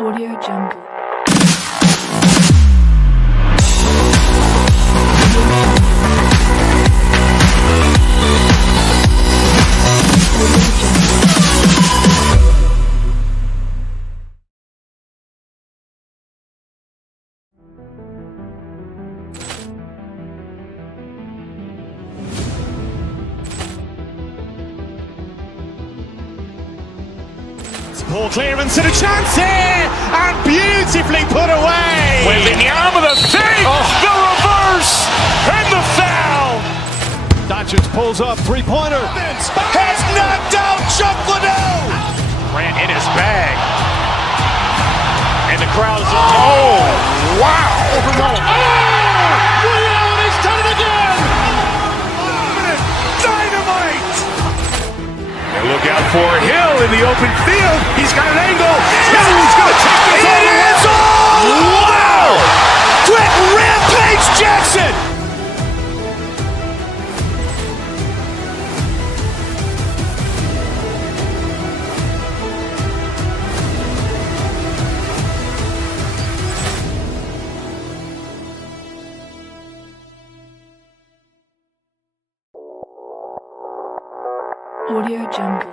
Audio Jungle. Ball clearance and a chance here, and beautifully put away. Waving the arm of the thing, the reverse, and the foul. Doncic pulls up, three-pointer. Has knocked out Chuck Liddell. Ran in his bag. And the crowd is, oh, wow. Reality's done it again. Dynamite. And look out for Hill in the open field. He's got an angle. He's going to take this all the way. Wow! Quick Rampage Jackson. Audio Jungle.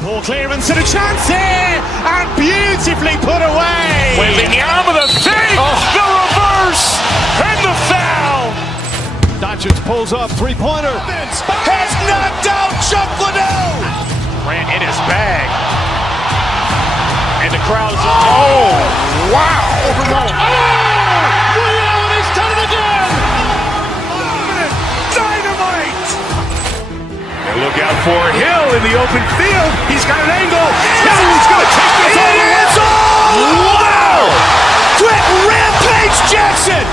Ball clearance and a chance here, and beautifully put away. Waving the arm of the thing, the reverse, and the foul. Doncic pulls up, three-pointer. Has knocked out Chuck Liddell. Ran in his bag. And the crowd is, oh, wow. Reality's done it again. Dynamite. And look out for Hill in the open field. He's got an angle. He's going to take this all the way. Wow! Quick Rampage Jackson.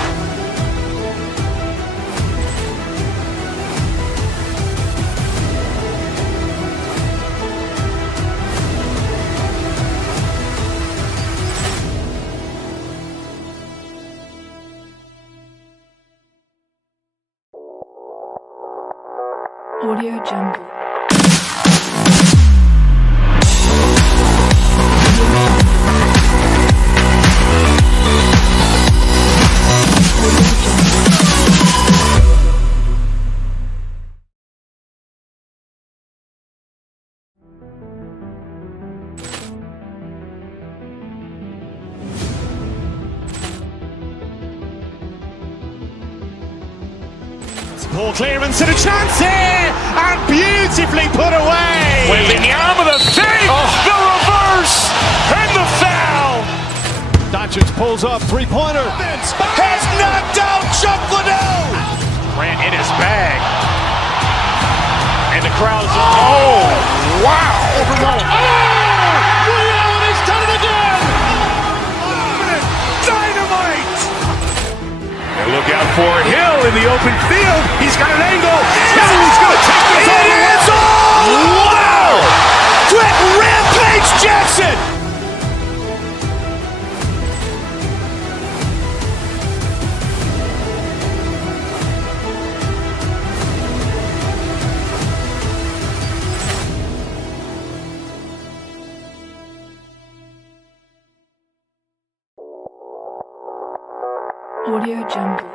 Audio Jungle. Ball clearance and a chance here, and beautifully put away. Waving the arm of the thing, the reverse, and the foul. Doncic pulls up, three-pointer. Has knocked out Chuck Liddell. Ran in his bag. And the crowd is, oh, wow. Reality's done it again. Dynamite. And look out for Hill in the open field. He's got an angle. He's going to take this all the way. Wow! Quick Rampage Jackson. Audio Jungle.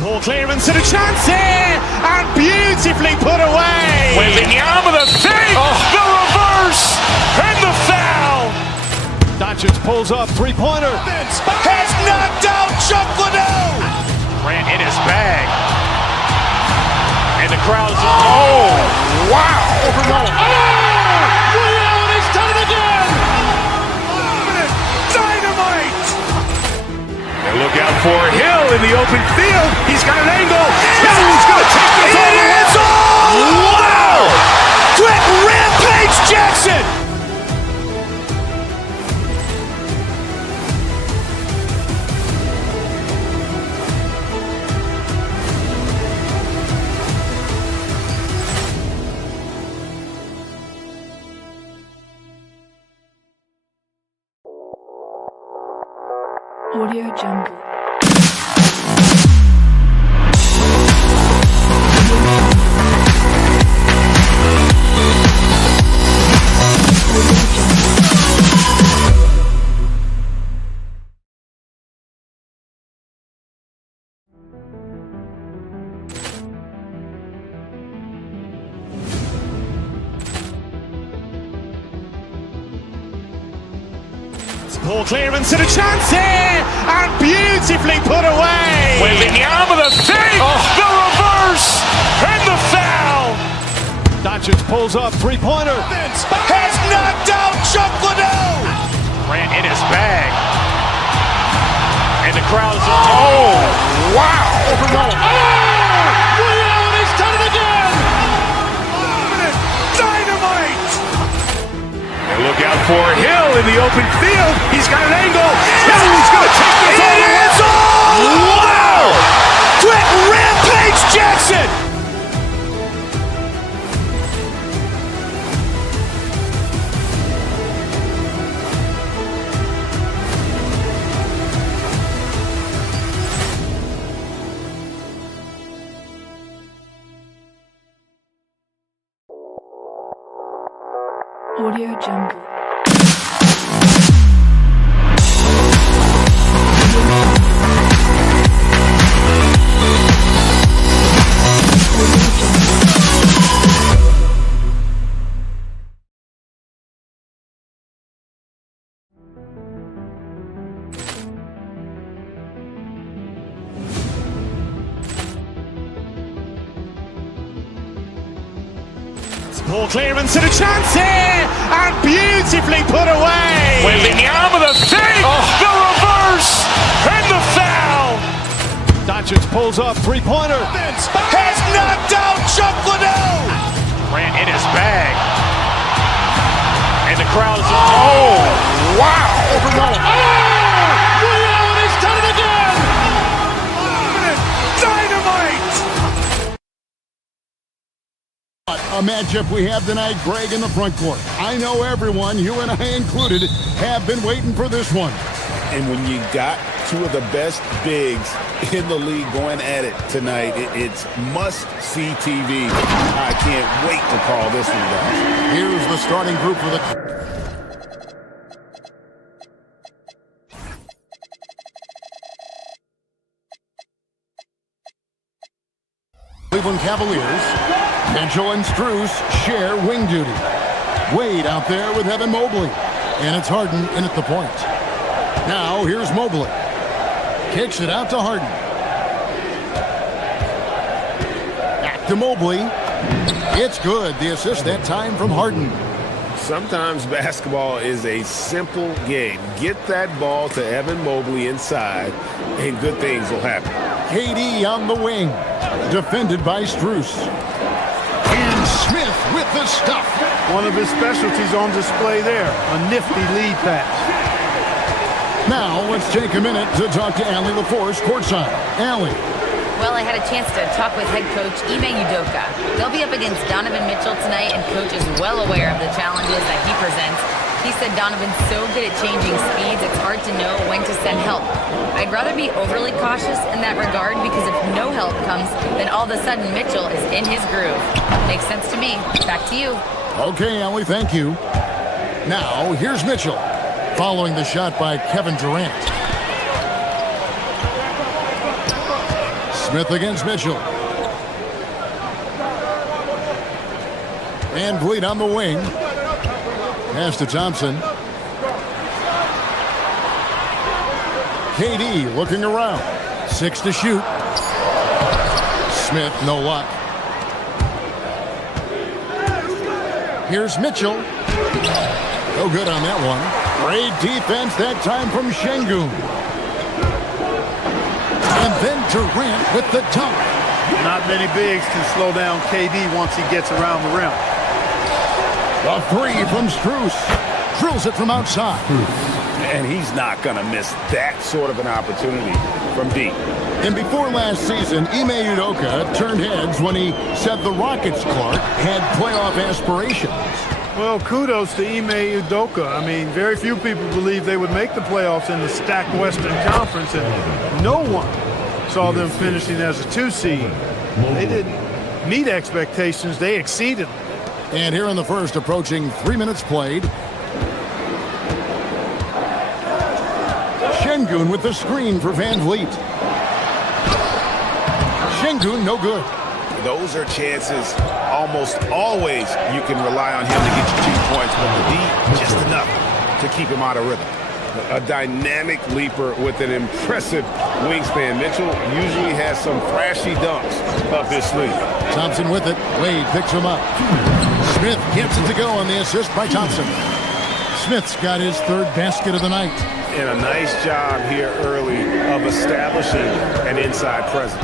Ball clearance and a chance here, and beautifully put away. Waving the arm of the thing, the reverse, and the foul. Doncic pulls up, three-pointer. Has knocked out Chuck Liddell. Ran in his bag. And the crowd is, oh, wow! Over Nolan. He's done it again! Dynamite! And look out for Hill in the open field. He's got an angle. He's going to take this all the way. Wow! Quick Rampage Jackson! Audio Jungle. Poor clearance and a chance here, and beautifully put away. Wembanyama the fake, the reverse, and the foul. Doncic pulls up, three-pointer. Has knocked out Chuck Liddell. Grant in his bag. And the crowd is, oh, wow. Over Nolan. He's done it again. Dynamite. And look out for Hill in the open field. He's got an angle. He's going to take this all the way. Wow. Quick Rampage Jackson. Audio Jungle. Poor clearance and a chance here, and beautifully put away. Wembanyama the fake, the reverse, and the foul. Doncic pulls up, three-pointer. Has knocked out Chuck Liddell. Grant in his bag. And the crowd is, oh, wow. Over Nolan. He's done it again. Dynamite. A matchup we have tonight, Greg, in the front court. I know everyone, you and I included, have been waiting for this one. And when you got two of the best bigs in the league going at it tonight, it's must-see TV. I can't wait to call this one, guys. Here's the starting group for the... Cleveland Cavaliers. Mitchell and Strus share wing duty. Wade out there with Evan Mobley. And it's Harden in at the point. Now here's Mobley. Kicks it out to Harden. Back to Mobley. It's good. The assist that time from Harden. Sometimes basketball is a simple game. Get that ball to Evan Mobley inside, and good things will happen. KD on the wing. Defended by Strus. And Smith with the stuff. One of his specialties on display there, a nifty lead pass. Now let's take a minute to talk to Allie LaForce courtside. Allie. Well, I had a chance to talk with head coach Ime Udoka. They'll be up against Donovan Mitchell tonight, and coach is well aware of the challenges that he presents. He said Donovan's so good at changing speeds, it's hard to know when to send help. I'd rather be overly cautious in that regard, because if no help comes, then all of a sudden Mitchell is in his groove. Makes sense to me. Back to you. Okay, Allie, thank you. Now, here's Mitchell, following the shot by Kevin Durant. Smith against Mitchell. Van Vliet on the wing. Pass to Thompson. KD looking around. 6 to shoot. Smith, no luck. Here's Mitchell. No good on that one. Great defense that time from Şengün. And then Durant with the dunk. Not many bigs can slow down KD once he gets around the rim. A three from Strus. Drills it from outside. And he's not going to miss that sort of an opportunity from deep. And before last season, Ime Udoka turned heads when he said the Rockets, Clark, had playoff aspirations. Well, kudos to Ime Udoka. I mean, very few people believe they would make the playoffs in the stacked Western Conference, and no one saw them finishing as a 2 seed. They didn't meet expectations. They exceeded them. And here in the first, approaching 3 minutes played. Şengün with the screen for Van Vliet. Şengün, no good. Those are chances almost always you can rely on him to get you 2 points, but the D, just enough to keep him out of rhythm. A dynamic leaper with an impressive wingspan. Mitchell usually has some flashy dunks up his sleeve. Thompson with it. Wade picks him up. Smith gets it to go on the assist by Thompson. Smith's got his third basket of the night. And a nice job here early of establishing an inside presence.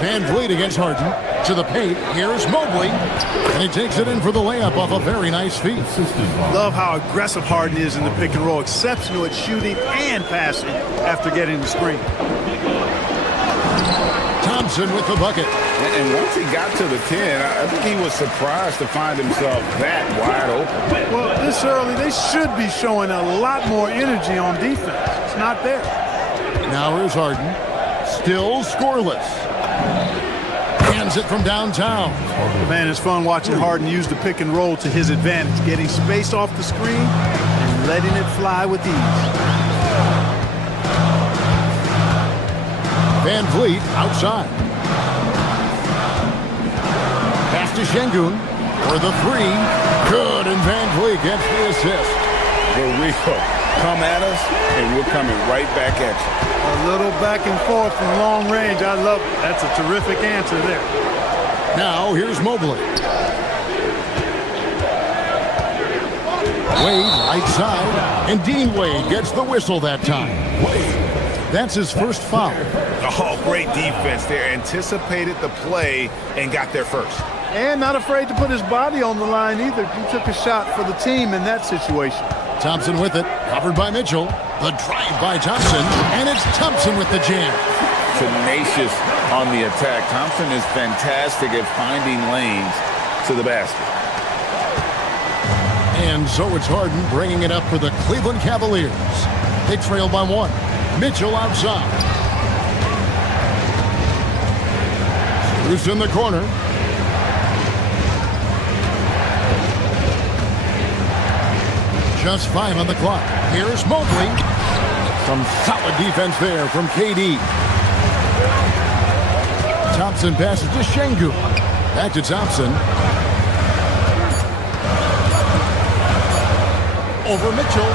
Van Vliet against Harden. To the paint. Here's Mobley. And he takes it in for the layup off a very nice feed. Love how aggressive Harden is in the pick and roll. Exceptional at shooting and passing after getting the screen. Thompson with the bucket. And once he got to the 10, I think he was surprised to find himself that wide open. Well, this early, they should be showing a lot more energy on defense. It's not there. Now here's Harden. Still scoreless. Hands it from downtown. Man, it's fun watching Harden use the pick and roll to his advantage, getting space off the screen and letting it fly with ease. Van Vliet outside. Pass to Şengün for the three. Good, and Van Vliet gets the assist. The real come at us, and we're coming right back at you. A little back and forth from long range. I love it. That's a terrific answer there. Now here's Mobley. Wade right side, and Dean Wade gets the whistle that time. That's his first foul. Oh, great defense there. Anticipated the play and got there first. And not afraid to put his body on the line either. He took a shot for the team in that situation. Thompson with it, covered by Mitchell. The drive by Thompson, and it's Thompson with the jam. Tenacious on the attack. Thompson is fantastic at finding lanes to the basket. And so it's Harden bringing it up for the Cleveland Cavaliers. They trail by 1. Mitchell outside. Bruce in the corner. Just 5 on the clock. Here's Mobley. Some solid defense there from KD. Thompson passes to Şengün. Back to Thompson. Over Mitchell.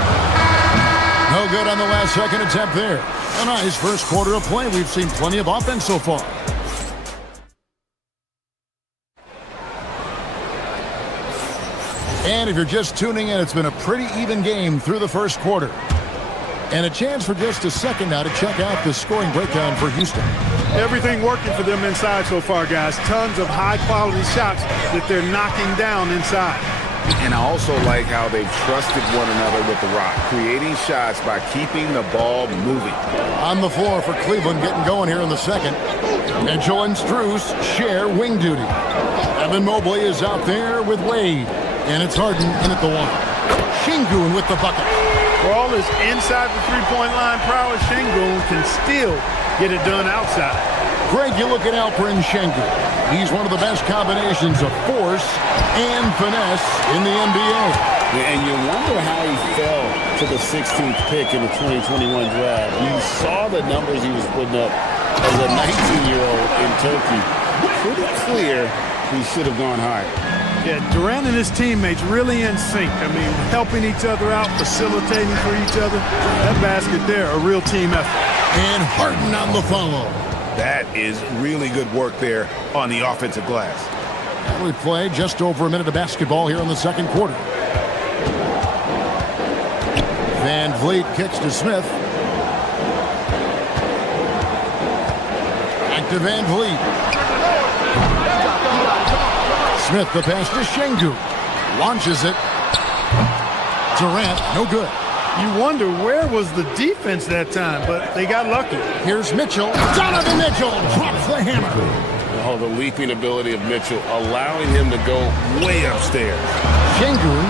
No good on the last second attempt there. A nice first quarter of play. We've seen plenty of offense so far. And if you're just tuning in, it's been a pretty even game through the first quarter. And a chance for just a second now to check out the scoring breakdown for Houston. Everything working for them inside so far, guys. Tons of high-quality shots that they're knocking down inside. And I also like how they've trusted one another with the rock, creating shots by keeping the ball moving. On the floor for Cleveland, getting going here in the second. Mitchell and Strus share wing duty. Evan Mobley is out there with Wade. And it's Harden in at the 1. Şengün with the bucket. For all his inside the three-point line prowess, Şengün can still get it done outside. Greg, you look at Alperen Şengün. He's one of the best combinations of force and finesse in the NBA. And you wonder how he fell to the 16th pick in the 2021 draft. You saw the numbers he was putting up as a 19-year-old in Turkey. Pretty clear he should have gone higher. Yeah, Durant and his teammates really in sync. I mean, helping each other out, facilitating for each other. That basket there, a real team effort. And Harden on the follow. That is really good work there on the offensive glass. We've played just over a minute of basketball here in the second quarter. Van Vliet kicks to Smith. Back to Van Vliet. Smith the pass to Şengün. Launches it. Durant, no good. You wonder where was the defense that time, but they got lucky. Here's Mitchell. Donovan Mitchell drops the hammer. Oh, the leaping ability of Mitchell, allowing him to go way upstairs. Şengün,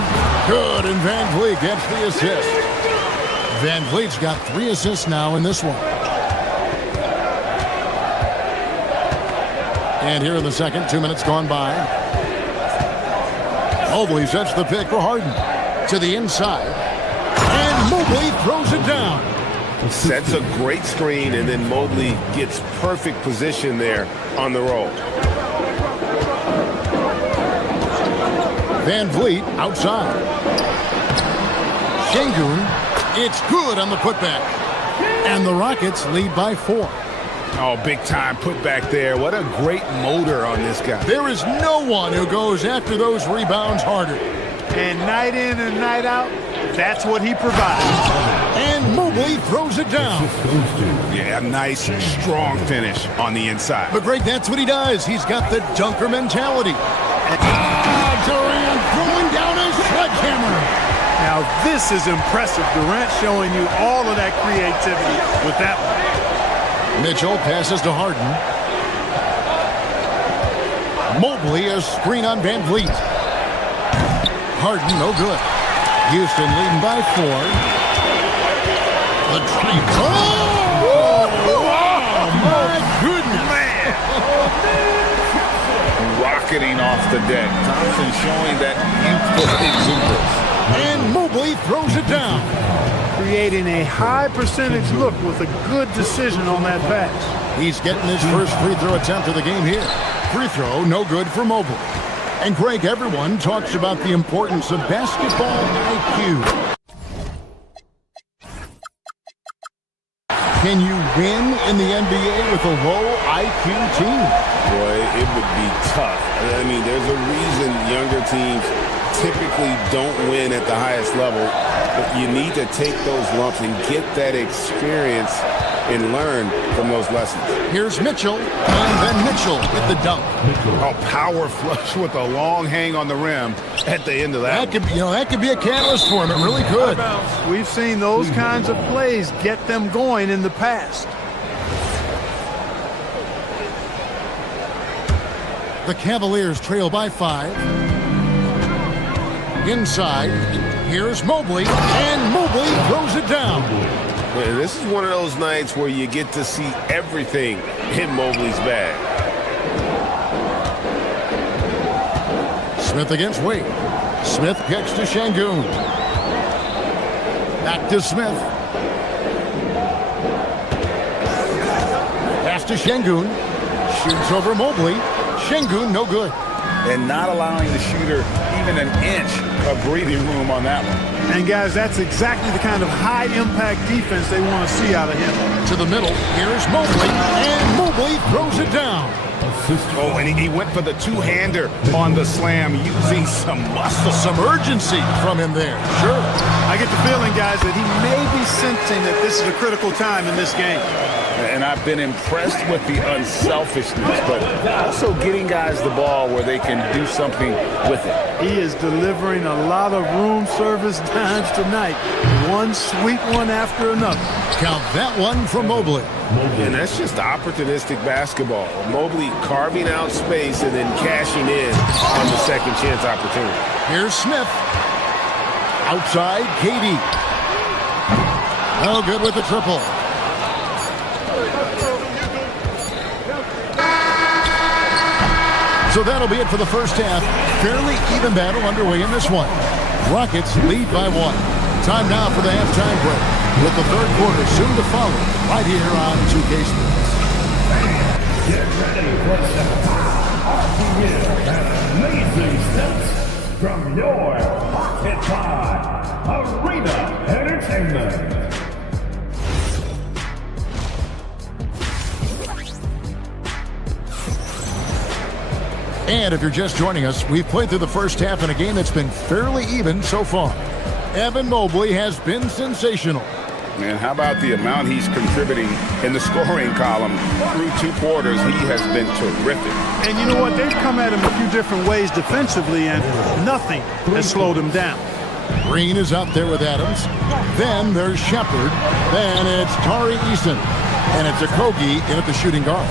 good, and Van Vliet gets the assist. Van Vliet's got 3 assists now in this one. And here in the second, 2 minutes gone by. Mobley sets the pick for Harden. To the inside. And Mobley throws it down. Sets a great screen, and then Mobley gets perfect position there on the roll. Van Vliet outside. Şengün, it's good on the putback. And the Rockets lead by 4. Oh, big time putback there. What a great motor on this guy. There is no one who goes after those rebounds harder. And night in and night out, that's what he provides. And Mobley throws it down. Yeah, a nice, strong finish on the inside. But Greg, that's what he does. He's got the dunker mentality. Durant throwing down his sledgehammer. Now this is impressive. Durant showing you all of that creativity with that one. Mitchell passes to Harden. Mobley a screen on Van Vliet. Harden no good. Houston leading by 4. The three. Oh, my goodness. Man. Rocketing off the deck. Thompson showing that youthful exuberance. And Mobley throws it down. Creating a high percentage look with a good decision on that pass. He's getting his first free throw attempt of the game here. Free throw, no good for Mobley. And Greg, everyone talks about the importance of basketball IQ. Can you win in the NBA with a low IQ team? Boy, it would be tough. I mean, there's a reason younger teams typically don't win at the highest level. But you need to take those lumps and get that experience and learn from those lessons. Here's Mitchell, and then Mitchell with the dunk. Oh, power flush with a long hang on the rim at the end of that. That could be a catalyst for him. It really could. We've seen those kinds of plays get them going in the past. The Cavaliers trail by 5. Inside, here's Mobley, and Mobley throws it down. This is one of those nights where you get to see everything in Mobley's bag. Smith against Wade. Smith kicks to Şengün. Back to Smith. Pass to Şengün. Shoots over Mobley. Şengün no good. And not allowing the shooter even an inch of breathing room on that one. And guys, that's exactly the kind of high-impact defense they want to see out of him. To the middle, here's Mobley, and Mobley throws it down. Oh, and he went for the two-hander on the slam using some muscle. Some urgency from him there. Sure. I get the feeling, guys, that he may be sensing that this is a critical time in this game. And I've been impressed with the unselfishness, but also getting guys the ball where they can do something with it. He is delivering a lot of room service dimes tonight. One sweet one after another. Count that one for Mobley. And that's just opportunistic basketball. Mobley carving out space and then cashing in on the second chance opportunity. Here's Smith. Outside, KD. No good with the triple. So that'll be it for the first half. Fairly even battle underway in this one. Rockets lead by 1. Time now for the halftime break, with the third quarter soon to follow, right here on 2K Sports. Get ready for some awesome and amazing steps from your Pocket Pod Arena Entertainment. And if you're just joining us, we've played through the first half in a game that's been fairly even so far. Evan Mobley has been sensational. Man, how about the amount he's contributing in the scoring column through 2 quarters? He has been terrific. And you know what? They've come at him a few different ways defensively, and nothing has slowed him down. Green is out there with Adams. Then there's Shepard. Then it's Tari Eason. And it's Okogie in at the shooting guard.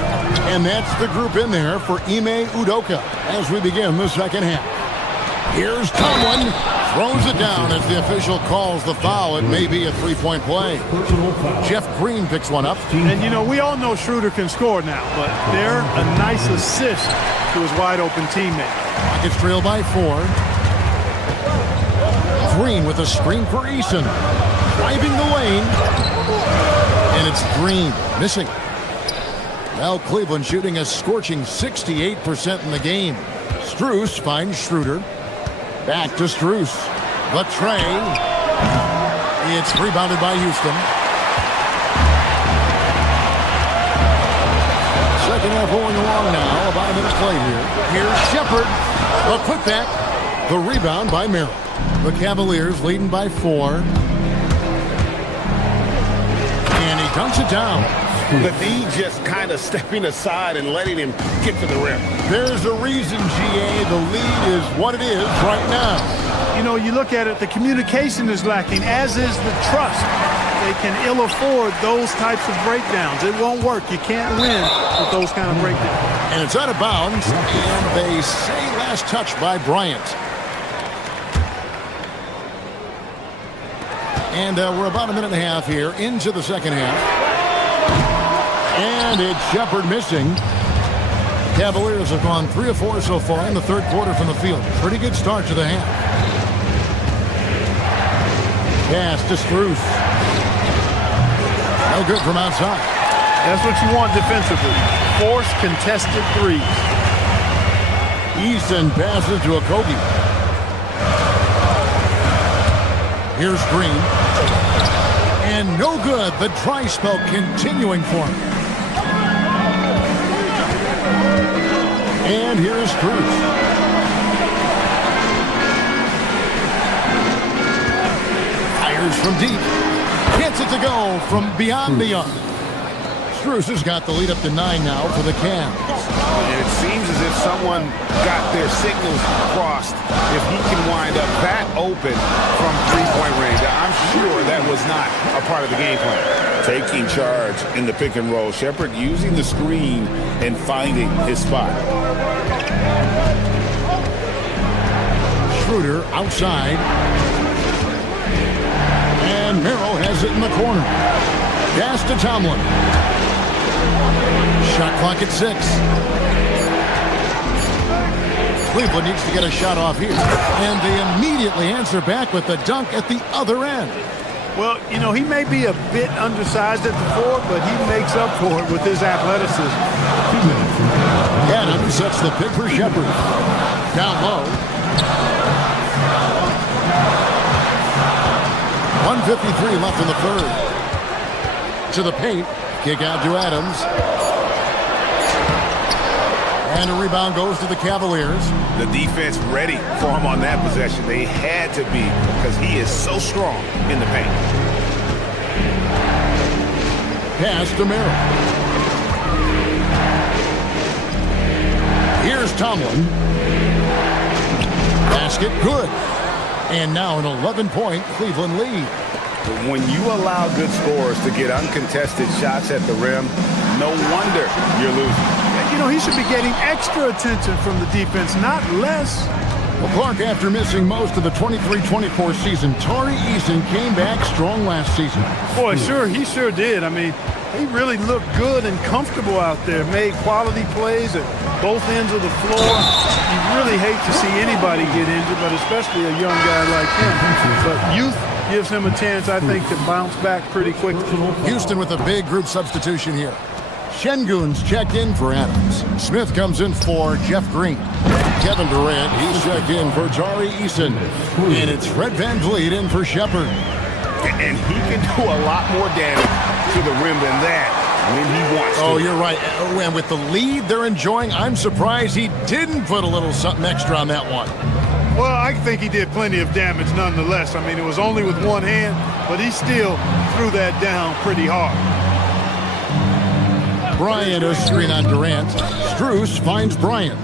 And that's the group in there for Ime Udoka as we begin the second half. Here's Tomlin. Throws it down as the official calls the foul. It may be a 3-point play. Jeff Green picks one up. And, you know, we all know Schroeder can score now, but they're a nice assist to his wide-open teammate. Rockets trail by 4. Green with a screen for Eason. Driving the lane. And it's Green missing. Now Cleveland shooting a scorching 68% in the game. Strus finds Schroeder. Back to Strus. The tray. It's rebounded by Houston. Second half rolling along now. About a minute play here. Here's Shepard. A putback. The rebound by Merrill. The Cavaliers leading by 4. And he dunks it down. The D just kind of stepping aside and letting him get to the rim. There's a reason, GA. The lead is what it is right now. You know, you look at it, the communication is lacking, as is the trust. They can ill afford those types of breakdowns. It won't work. You can't win with those kind of breakdowns. And it's out of bounds, and they say last touch by Bryant. And we're about a minute and a half here into the second half. And it's Shepard missing. Cavaliers have gone 3 of 4 so far in the third quarter from the field. Pretty good start to the half. Pass to Strus. No good from outside. That's what you want defensively. Force contested threes. Easton passes to Okogie. Here's Green. And no good. The dry spell continuing for him. And here's Strus. Fires from deep. Gets it to go from beyond the arc. Strus has got the lead up to 9 now for the Cavs. And it seems as if someone got their signals crossed. If he can wind up that open from 3-point range, I'm sure that was not a part of the game plan. Taking charge in the pick and roll. Shepard using the screen and finding his spot. Schroeder outside. And Merrill has it in the corner. Pass to Tomlin. Shot clock at 6. Cleveland needs to get a shot off here. And they immediately answer back with the dunk at the other end. Well, you know, he may be a bit undersized at the 4, but he makes up for it with his athleticism. Adams sets the pick for Shepard. Down low. 1:53 left in the third. To the paint. Kick out to Adams. And a rebound goes to the Cavaliers. The defense ready for him on that possession. They had to be because he is so strong in the paint. Pass to Merrill. Here's Tomlin. Basket good. And now an 11-point Cleveland lead. When you allow good scorers to get uncontested shots at the rim, no wonder you're losing. You know, he should be getting extra attention from the defense, not less. Well, Clark, after missing most of the 23-24 season, Tari Eason came back strong last season. Boy, he sure did. I mean, he really looked good and comfortable out there, made quality plays at both ends of the floor. You really hate to see anybody get injured, but especially a young guy like him. But youth gives him a chance, I think, to bounce back pretty quickly. Houston with a big group substitution here. Şengün's checked in for Adams. Smith comes in for Jeff Green. Kevin Durant, he's checked in for Tari Eason. And it's Fred VanVleet in for Shepard. And he can do a lot more damage to the rim than that when he wants to. Oh, you're right. And with the lead they're enjoying, I'm surprised he didn't put a little something extra on that one. Well, I think he did plenty of damage nonetheless. I mean, it was only with one hand, but he still threw that down pretty hard. Bryant a screen on Durant. Strus finds Bryant.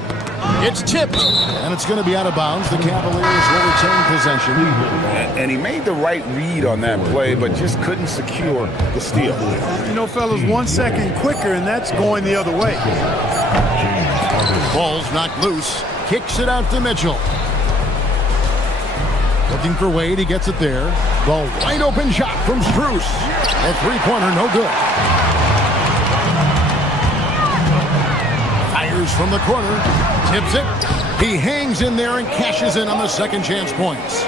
It's tipped, and it's going to be out of bounds. The Cavaliers will retain possession. And he made the right read on that play, but just couldn't secure the steal. You know, fellas, 1 second quicker, and that's going the other way. Ball's knocked loose. Kicks it out to Mitchell. Looking for Wade. He gets it there. The wide open shot from Strus. A three-pointer, no good. Fires from the corner. Tips it. He hangs in there and cashes in on the second chance points.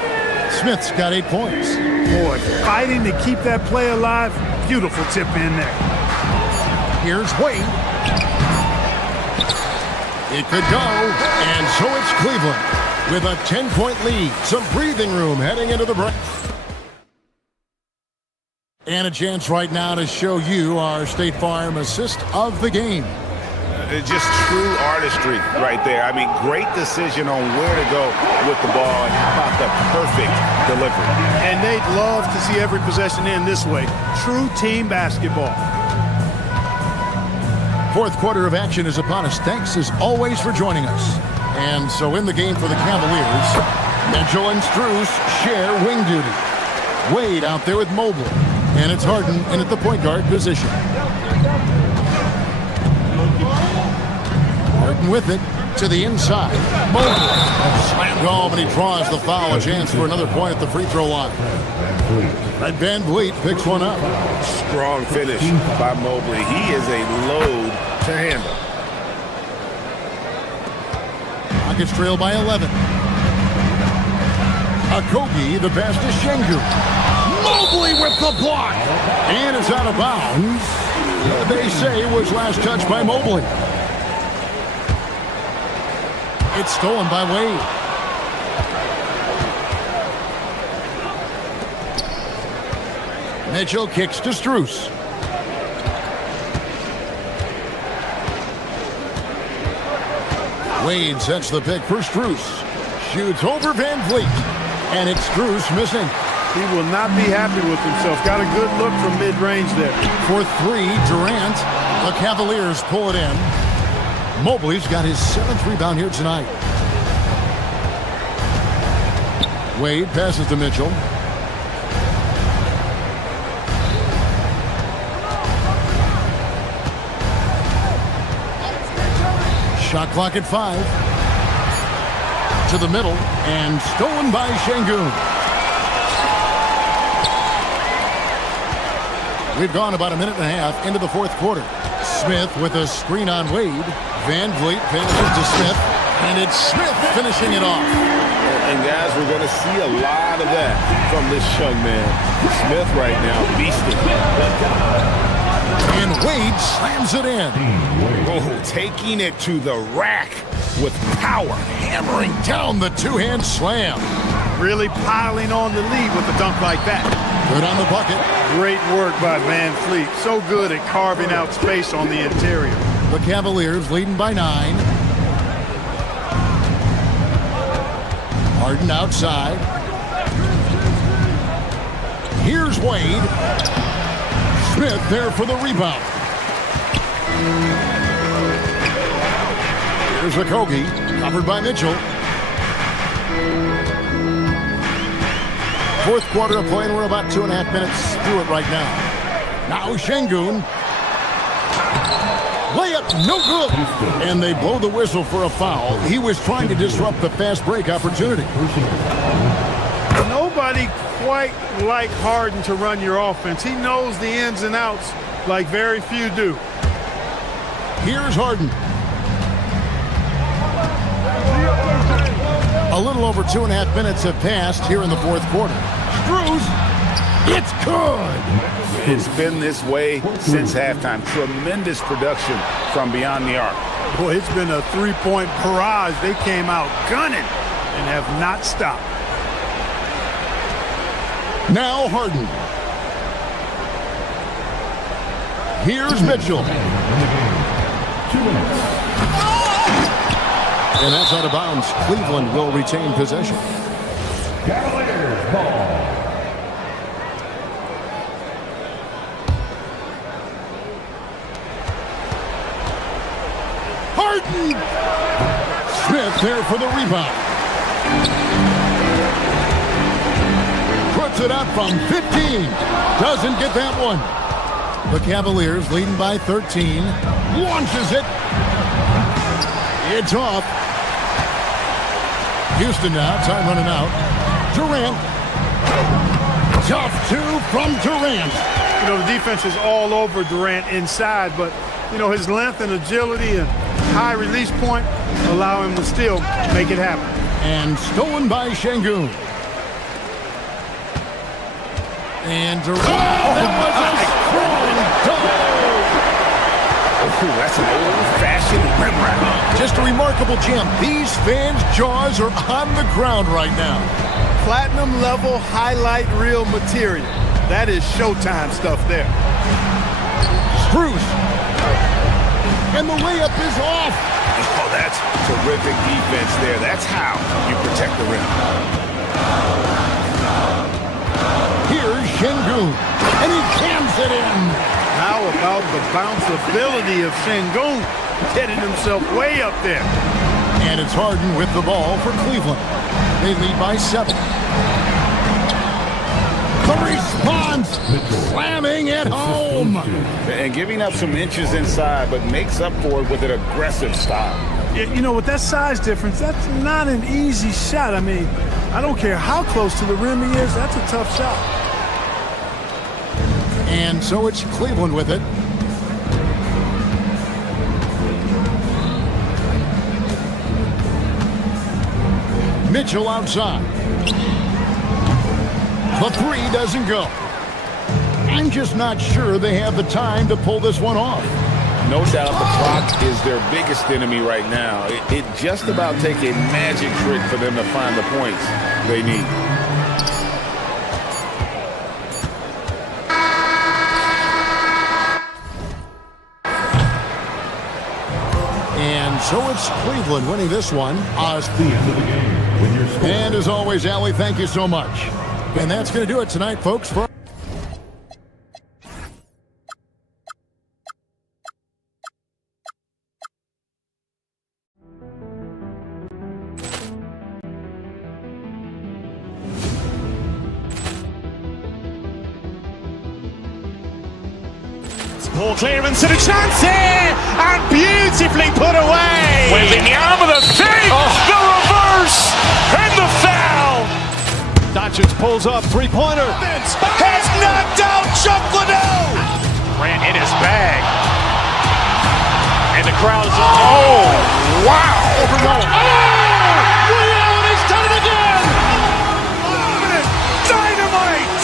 Smith's got 8 points. Boy, fighting to keep that play alive. Beautiful tip in there. Here's Wade. It could go, and so it's Cleveland with a 10-point lead. Some breathing room heading into the break. And a chance right now to show you our State Farm assist of the game. Just true artistry right there. I mean, great decision on where to go with the ball, and how about the perfect delivery. And they'd love to see every possession end this way. True team basketball. Fourth quarter of action is upon us. Thanks as always for joining us. And so in the game for the Cavaliers, Mitchell and Strus share wing duty. Wade out there with Mobley. And it's Harden in at the point guard position. Harden with it to the inside. Mobley slammed home, and he draws the foul. A chance for another point at the free throw line. And Van Vliet picks one up. Strong finish by Mobley. He is a load to handle. Rockets trail by 11. Okogie, the pass to Şengün. Mobley with the block. And it's out of bounds. They say it was last touched by Mobley. It's stolen by Wade. Mitchell kicks to Strus. Wade sets the pick for Strus. Shoots over Van Vliet. And it's Strus missing. He will not be happy with himself. Got a good look from mid-range there. For three, Durant. The Cavaliers pull it in. Mobley's got his 7th rebound here tonight. Wade passes to Mitchell. Shot clock at 5. To the middle, and stolen by Şengün. We've gone about a minute and a half into the fourth quarter. Smith with a screen on Wade. Van Vliet passes to Smith, and it's Smith finishing it off. And guys, we're going to see a lot of that from this young man. Smith right now, beasting. And Wade slams it in. Oh, taking it to the rack with power. Hammering down the two-hand slam. Really piling on the lead with a dunk like that. Good on the bucket. Great work by Van Vliet. So good at carving out space on the interior. The Cavaliers leading by 9. Harden outside. Here's Wade. Smith there for the rebound. Here's Okogie, covered by Mitchell. Fourth quarter of play, and we're about 2.5 minutes through it right now. Now Şengün. Layup, no good. And they blow the whistle for a foul. He was trying to disrupt the fast break opportunity. Nobody quite like Harden to run your offense. He knows the ins and outs like very few do. Here's Harden. A little over 2.5 minutes have passed here in the fourth quarter. Strus, it's good. It's been this way since halftime. Tremendous production from beyond the arc. Boy, it's been a three-point barrage. They came out gunning and have not stopped. Now Harden. Here's Mitchell. 2 minutes. And that's out of bounds. Cleveland will retain possession. Cavaliers ball. Harden! Smith there for the rebound. Puts it up from 15. Doesn't get that one. The Cavaliers leading by 13. Launches it. It's off. Houston now. Time running out. Durant. Tough two from Durant. You know, the defense is all over Durant inside, but, you know, his length and agility and high release point allow him to still make it happen. And stolen by Şengün. And Durant. That was a strong dunk. Ooh, that's an old-fashioned rim wrap. Just a remarkable jump. These fans' jaws are on the ground right now. Platinum level highlight reel material. That is Showtime stuff there. Strus. And the layup is off. Oh, that's terrific defense there. That's how you protect the rim. Here's Şengün. And he cams it in. How about the bounceability of Şengün? Headed himself way up there. And it's Harden with the ball for Cleveland. They lead by 7. The response, slamming it home. And giving up some inches inside, but makes up for it with an aggressive style. You know, with that size difference, that's not an easy shot. I mean, I don't care how close to the rim he is, that's a tough shot. And so it's Cleveland with it. Mitchell outside. The three doesn't go. I'm just not sure they have the time to pull this one off. No doubt the clock is their biggest enemy right now. It just about takes a magic trick for them to find the points they need. And so it's Cleveland winning this one. That's the end of the game. With your score. And as always, Allie, thank you so much. And that's going to do it tonight, folks. Ball clearance and a chance here, and beautifully put away. Wembanyama the fake, the reverse, and the foul. Doncic pulls up, three-pointer. Has knocked out Chuck Liddell. Ran in his bag. And the crowd is... Oh, wow. He's done it again! Dynamite!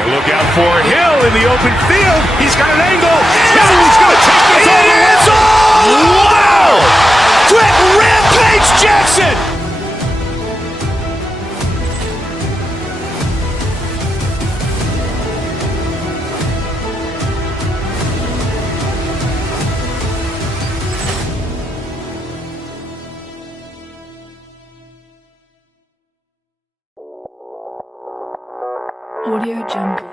And look out for Hill in the open field. He's got an angle. He's going to take this all the way. Wow! Quick Rampage Jackson! Audio Jungle.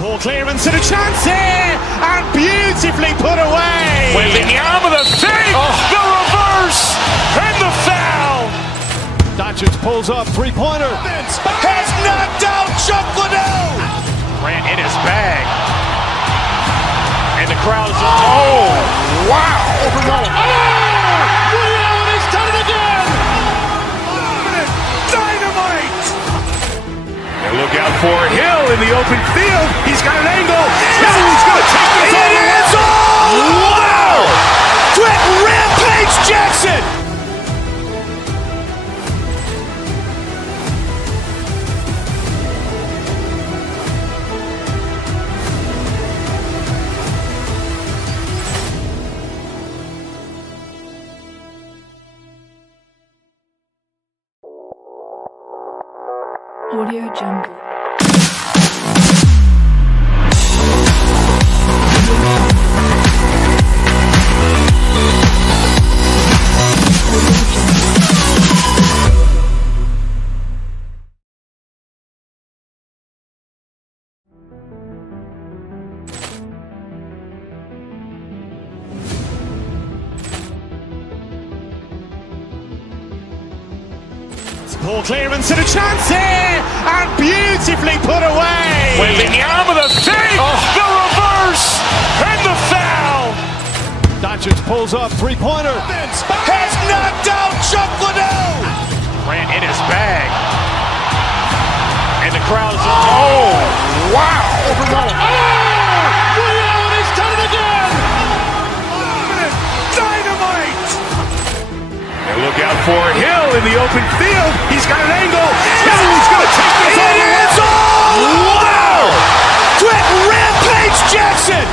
Ball clearance and a chance here, and beautifully put away. Wembanyama the fake, the reverse, and the foul. Doncic pulls up, three-pointer. Has knocked out Chuck Liddell. Ran in his bag. And the crowd is... Oh, wow. He's done it again! Dynamite! And look out for Hill in the open field. He's got an angle. He's going to take this all the way. Wow! Quick Rampage Jackson! Audio Jungle. Ball clearance and a chance here, and beautifully put away. Wembanyama with a save, the reverse, and the foul. Doncic pulls up, three-pointer. Has knocked out Chuck Liddell. Ran in his bag. And the crowd is... Oh, wow. He's done it again. Dynamite. And look out for Hill in the open field. He's got an angle. Hill's going to take this all the way. Wow! Quick Rampage Jackson!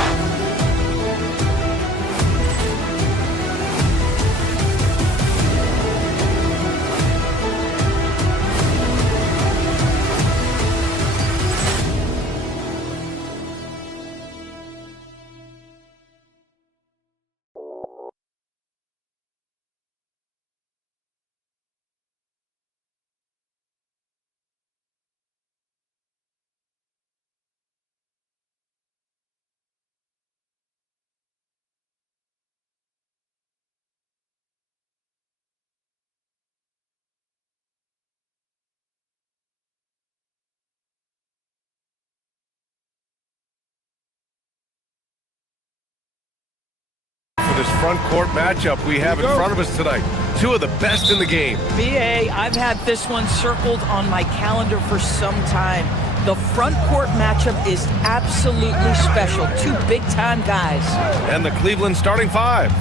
This front court matchup we have in front of us tonight. Two of the best in the game. BA, I've had this one circled on my calendar for some time. The front court matchup is absolutely special. Two big-time guys. And the Cleveland starting five.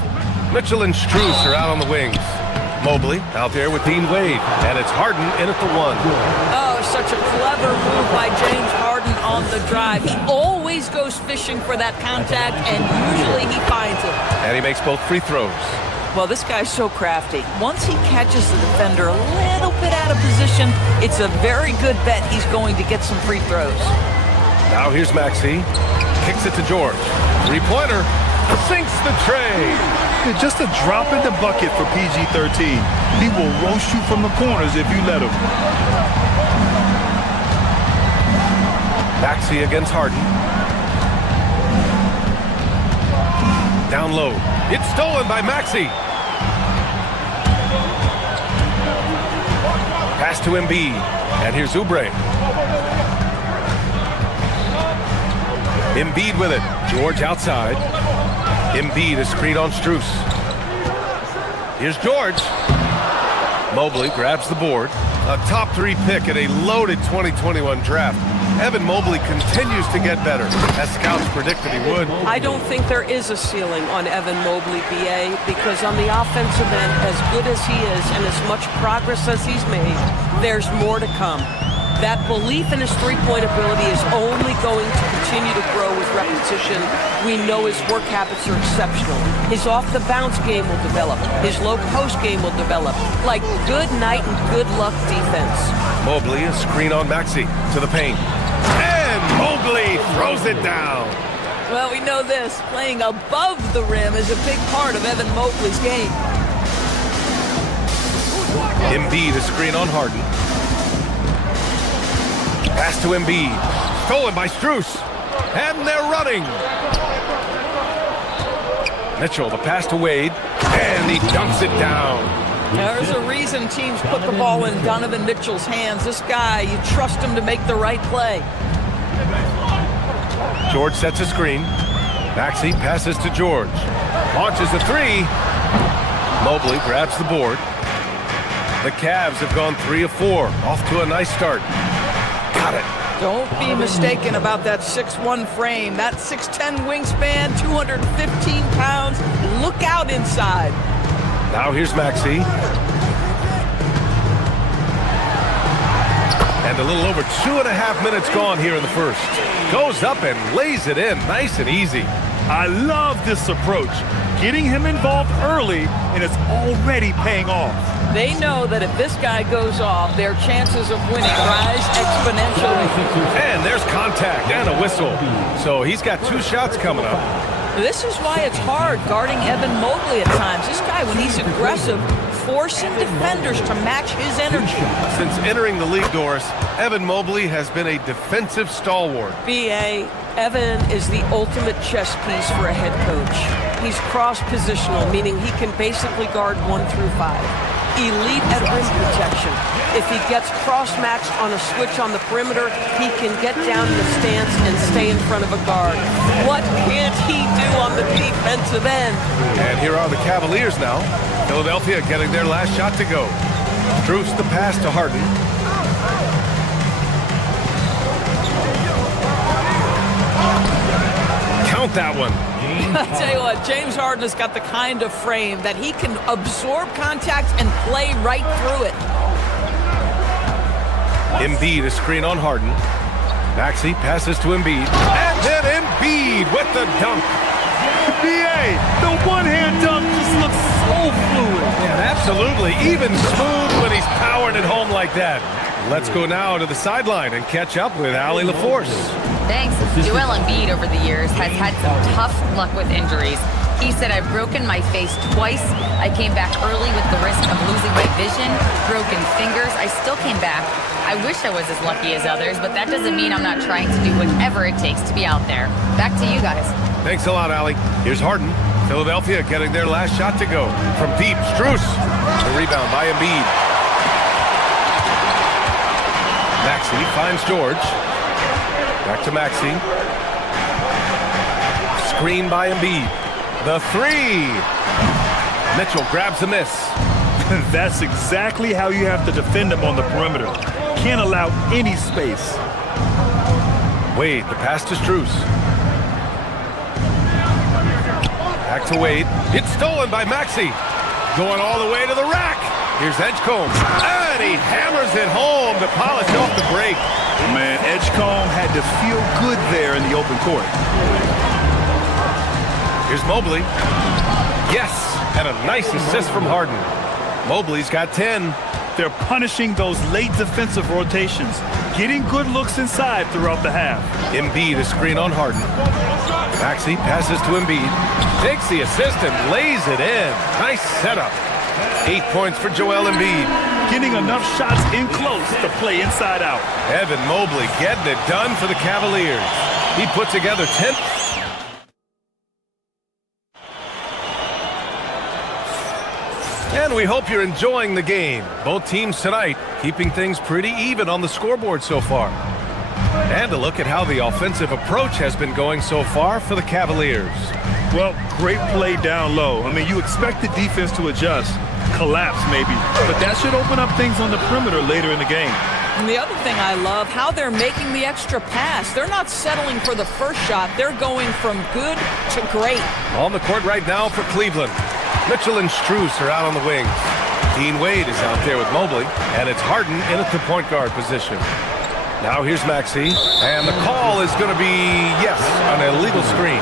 Mitchell and Strus are out on the wings. Mobley out there with Dean Wade. And it's Harden in at the one. Oh, such a clever move by James Harden on the drive. He always goes fishing for that contact, and usually he finds it. And he makes both free throws. Well, this guy's so crafty. Once he catches the defender a little bit out of position, it's a very good bet he's going to get some free throws. Now here's Maxey. Kicks it to George. Three-pointer. Sinks the tray. Just a drop in the bucket for PG-13. He will roast you from the corners if you let him. Maxey against Harden. Down low. It's stolen by Maxey. Pass to Embiid. And here's Oubre. Embiid with it. George outside. Embiid is screen on Strus. Here's George. Mobley grabs the board. A top 3 pick in a loaded 2021 draft. Evan Mobley continues to get better, as scouts predicted he would. I don't think there is a ceiling on Evan Mobley, BA, because on the offensive end, as good as he is and as much progress as he's made, there's more to come. That belief in his three-point ability is only going to continue to grow with repetition. We know his work habits are exceptional. His off-the-bounce game will develop. His low-post game will develop. Like good night and good luck defense. Mobley is screen on Maxey to the paint. And Mobley throws it down. Well, we know this. Playing above the rim is a big part of Evan Mobley's game. Embiid is screen on Harden. Pass to Embiid. Stolen by Strus. And they're running. Mitchell, the pass to Wade. And he dumps it down. There's a reason teams put the ball in Donovan Mitchell's hands. This guy, you trust him to make the right play. George sets a screen. Maxey passes to George. Launches a three. Mobley grabs the board. The Cavs have gone 3 of 4. Off to a nice start. Got it. Don't be mistaken about that 6'1" frame. That 6'10" wingspan, 215 pounds. Look out inside. Now here's Maxey. And a little over 2.5 minutes gone here in the first. Goes up and lays it in, nice and easy. I love this approach. Getting him involved early, and it's already paying off. They know that if this guy goes off, their chances of winning rise exponentially. And there's contact and a whistle. So he's got 2 shots coming up. This is why it's hard guarding Evan Mobley at times. This guy, when he's aggressive, forcing defenders to match his energy. Since entering the league, Doris, Evan Mobley has been a defensive stalwart. B.A., Evan is the ultimate chess piece for a head coach. He's cross-positional, meaning he can basically guard 1 through 5. Elite at rim protection. If he gets cross-matched on a switch on the perimeter, he can get down in the stance and stay in front of a guard. What can't he do on the defensive end? And here are the Cavaliers now. Philadelphia getting their last shot to go. Strus the pass to Harden. Count that one. I'll tell you what, James Harden has got the kind of frame that he can absorb contact and play right through it. Embiid, a screen on Harden. Maxey passes to Embiid. And then Embiid with the dunk. B.A., the one-hand dunk just looks so fluid. Yeah, absolutely. Even smooth when he's powering it home like that. Let's go now to the sideline and catch up with Allie LaForce. Thanks. Joel Embiid over the years has had some tough luck with injuries. He said, I've broken my face twice. I came back early with the risk of losing my vision, broken fingers. I still came back. I wish I was as lucky as others, but that doesn't mean I'm not trying to do whatever it takes to be out there. Back to you guys. Thanks a lot, Allie. Here's Harden. Philadelphia getting their last shot to go. From deep, Strus. The rebound by Embiid. Maxey finds George. Back to Maxey. Screen by Embiid. The 3. Mitchell grabs a miss. That's exactly how you have to defend him on the perimeter. Can't allow any space. Wade, the pass to Strus. Back to Wade. It's stolen by Maxey. Going all the way to the rack. Here's Edgecombe. And he hammers it home to polish off the break. Man, Edgecombe had to feel good there in the open court. Here's Mobley. Yes, and a nice assist from Harden. Mobley's got 10. They're punishing those late defensive rotations, getting good looks inside throughout the half. Embiid, a screen on Harden. Maxey passes to Embiid. Takes the assist and lays it in. Nice setup. 8 points for Joel Embiid. Getting enough shots in close to play inside out. Evan Mobley getting it done for the Cavaliers. He put together 10. And we hope you're enjoying the game. Both teams tonight keeping things pretty even on the scoreboard so far. And a look at how the offensive approach has been going so far for the Cavaliers. Well, great play down low. I mean, you expect the defense to adjust, collapse maybe, but that should open up things on the perimeter later in the game. And the other thing I love, how they're making the extra pass. They're not settling for the first shot. They're going from good to great. On the court right now for Cleveland. Mitchell and Strus are out on the wings. Dean Wade is out there with Mobley, and it's Harden in at the point guard position. Now here's Maxey, and the call is going to be, yes, an illegal screen.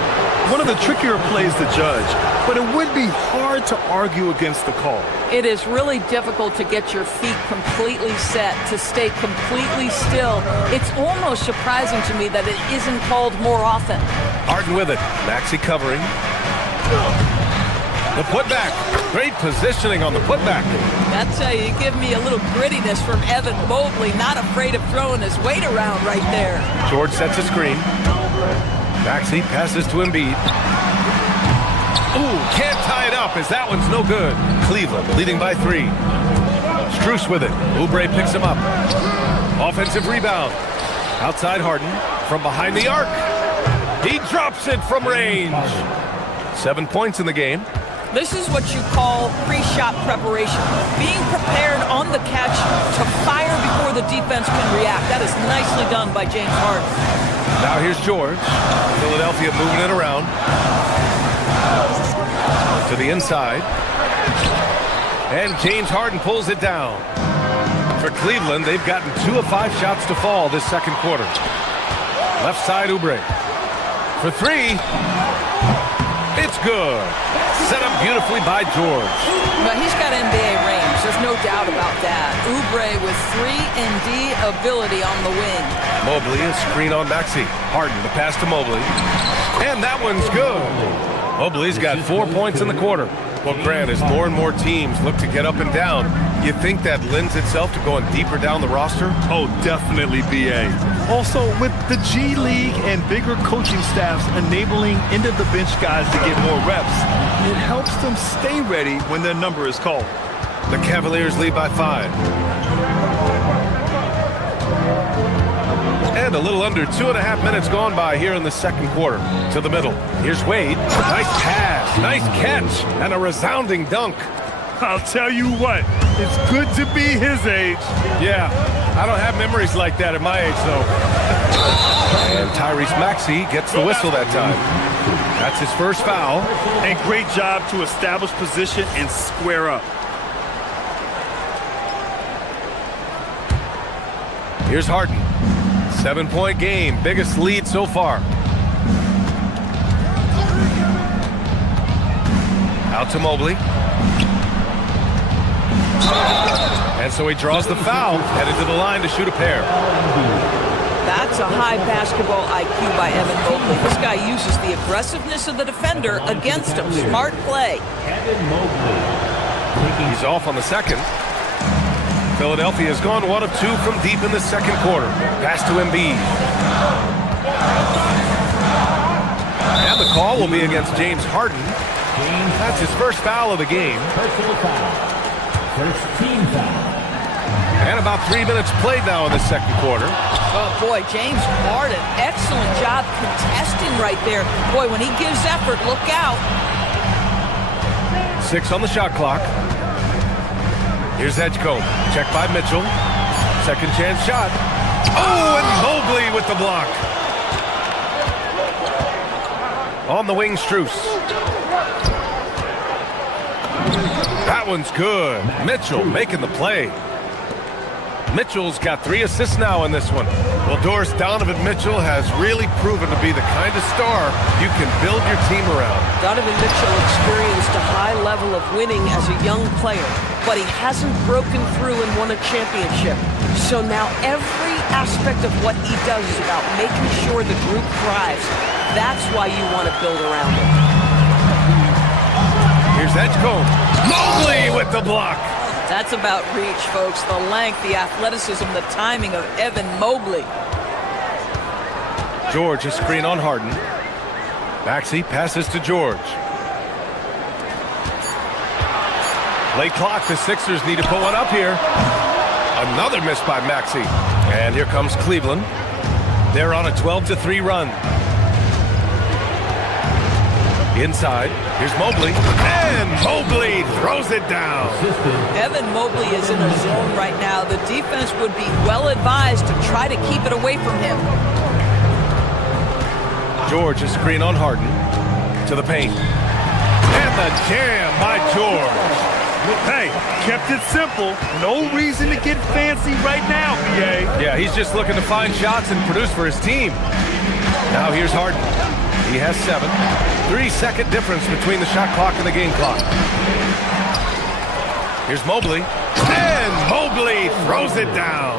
One of the trickier plays to judge, but it would be hard to argue against the call. It is really difficult to get your feet completely set, to stay completely still. It's almost surprising to me that it isn't called more often. Harden with it. Maxey covering. The putback. Great positioning on the putback. That's how you give me a little grittiness from Evan Mobley, not afraid of throwing his weight around right there. George sets a screen. Maxey passes to Embiid. Ooh, can't tie it up as that one's no good. Cleveland leading by 3. Strus with it. Oubre picks him up. Offensive rebound. Outside Harden from behind the arc. He drops it from range. 7 points in the game. This is what you call pre-shot preparation. Being prepared on the catch to fire before the defense can react. That is nicely done by James Harden. Now here's George. Philadelphia moving it around. To the inside. And James Harden pulls it down. For Cleveland, they've gotten 2 of 5 shots to fall this second quarter. Left side, Oubre. For 3. It's good. Set up beautifully by George. But he's got NBA range. There's no doubt about that. Oubre with 3-and-D ability on the wing. Mobley, a screen on Maxey. Harden, the pass to Mobley. And that one's good. Mobley's got 4 points in the quarter. Well, Grant, as more and more teams look to get up and down, you think that lends itself to going deeper down the roster? Oh, definitely, BA. Also, with the G League and bigger coaching staffs enabling end-of-the-bench guys to get more reps, it helps them stay ready when their number is called. The Cavaliers lead by 5. And a little under 2.5 minutes gone by here in the second quarter. To the middle. Here's Wade. Nice pass, nice catch, and a resounding dunk. I'll tell you what, it's good to be his age. Yeah, I don't have memories like that at my age, though. And Tyrese Maxey gets the whistle that time. That's his first foul. And great job to establish position and square up. Here's Harden. 7-point game, biggest lead so far. Out to Mobley. And so he draws the foul, headed to the line to shoot a pair. That's a high basketball IQ by Evan Mobley. This guy uses the aggressiveness of the defender against him. Smart play. He's off on the second. Philadelphia has gone 1 of 2 from deep in the second quarter. Pass to Embiid. And the call will be against James Harden. That's his first foul of the game. Personal foul. First team foul. And about 3 minutes played now in the second quarter. Oh, boy, James Harden, excellent job contesting right there. Boy, when he gives effort, look out. 6 on the shot clock. Here's Edgecombe. Check by Mitchell. Second chance shot. Oh, and Mobley with the block. On the wing, Strus. That one's good. Mitchell making the play. Mitchell's got 3 assists now in this one. Well, Doris, Donovan Mitchell has really proven to be the kind of star you can build your team around. Donovan Mitchell experienced a high level of winning as a young player, but he hasn't broken through and won a championship. So now every aspect of what he does is about making sure the group thrives. That's why you want to build around him. Here's Edgecombe. Mobley with the block. That's about reach, folks. The length, the athleticism, the timing of Evan Mobley. George, a screen on Harden. Maxey passes to George. Late clock, the Sixers need to put one up here. Another miss by Maxey. And here comes Cleveland. They're on a 12-3 run. Inside, here's Mobley, and Mobley throws it down. Evan Mobley is in a zone right now. The defense would be well advised to try to keep it away from him. George, a screen on Harden, to the paint. And the jam by George. Hey, kept it simple. No reason to get fancy right now, BA. Yeah, he's just looking to find shots and produce for his team. Now here's Harden. He has 7. 3-second difference between the shot clock and the game clock. Here's Mobley. And Mobley throws it down.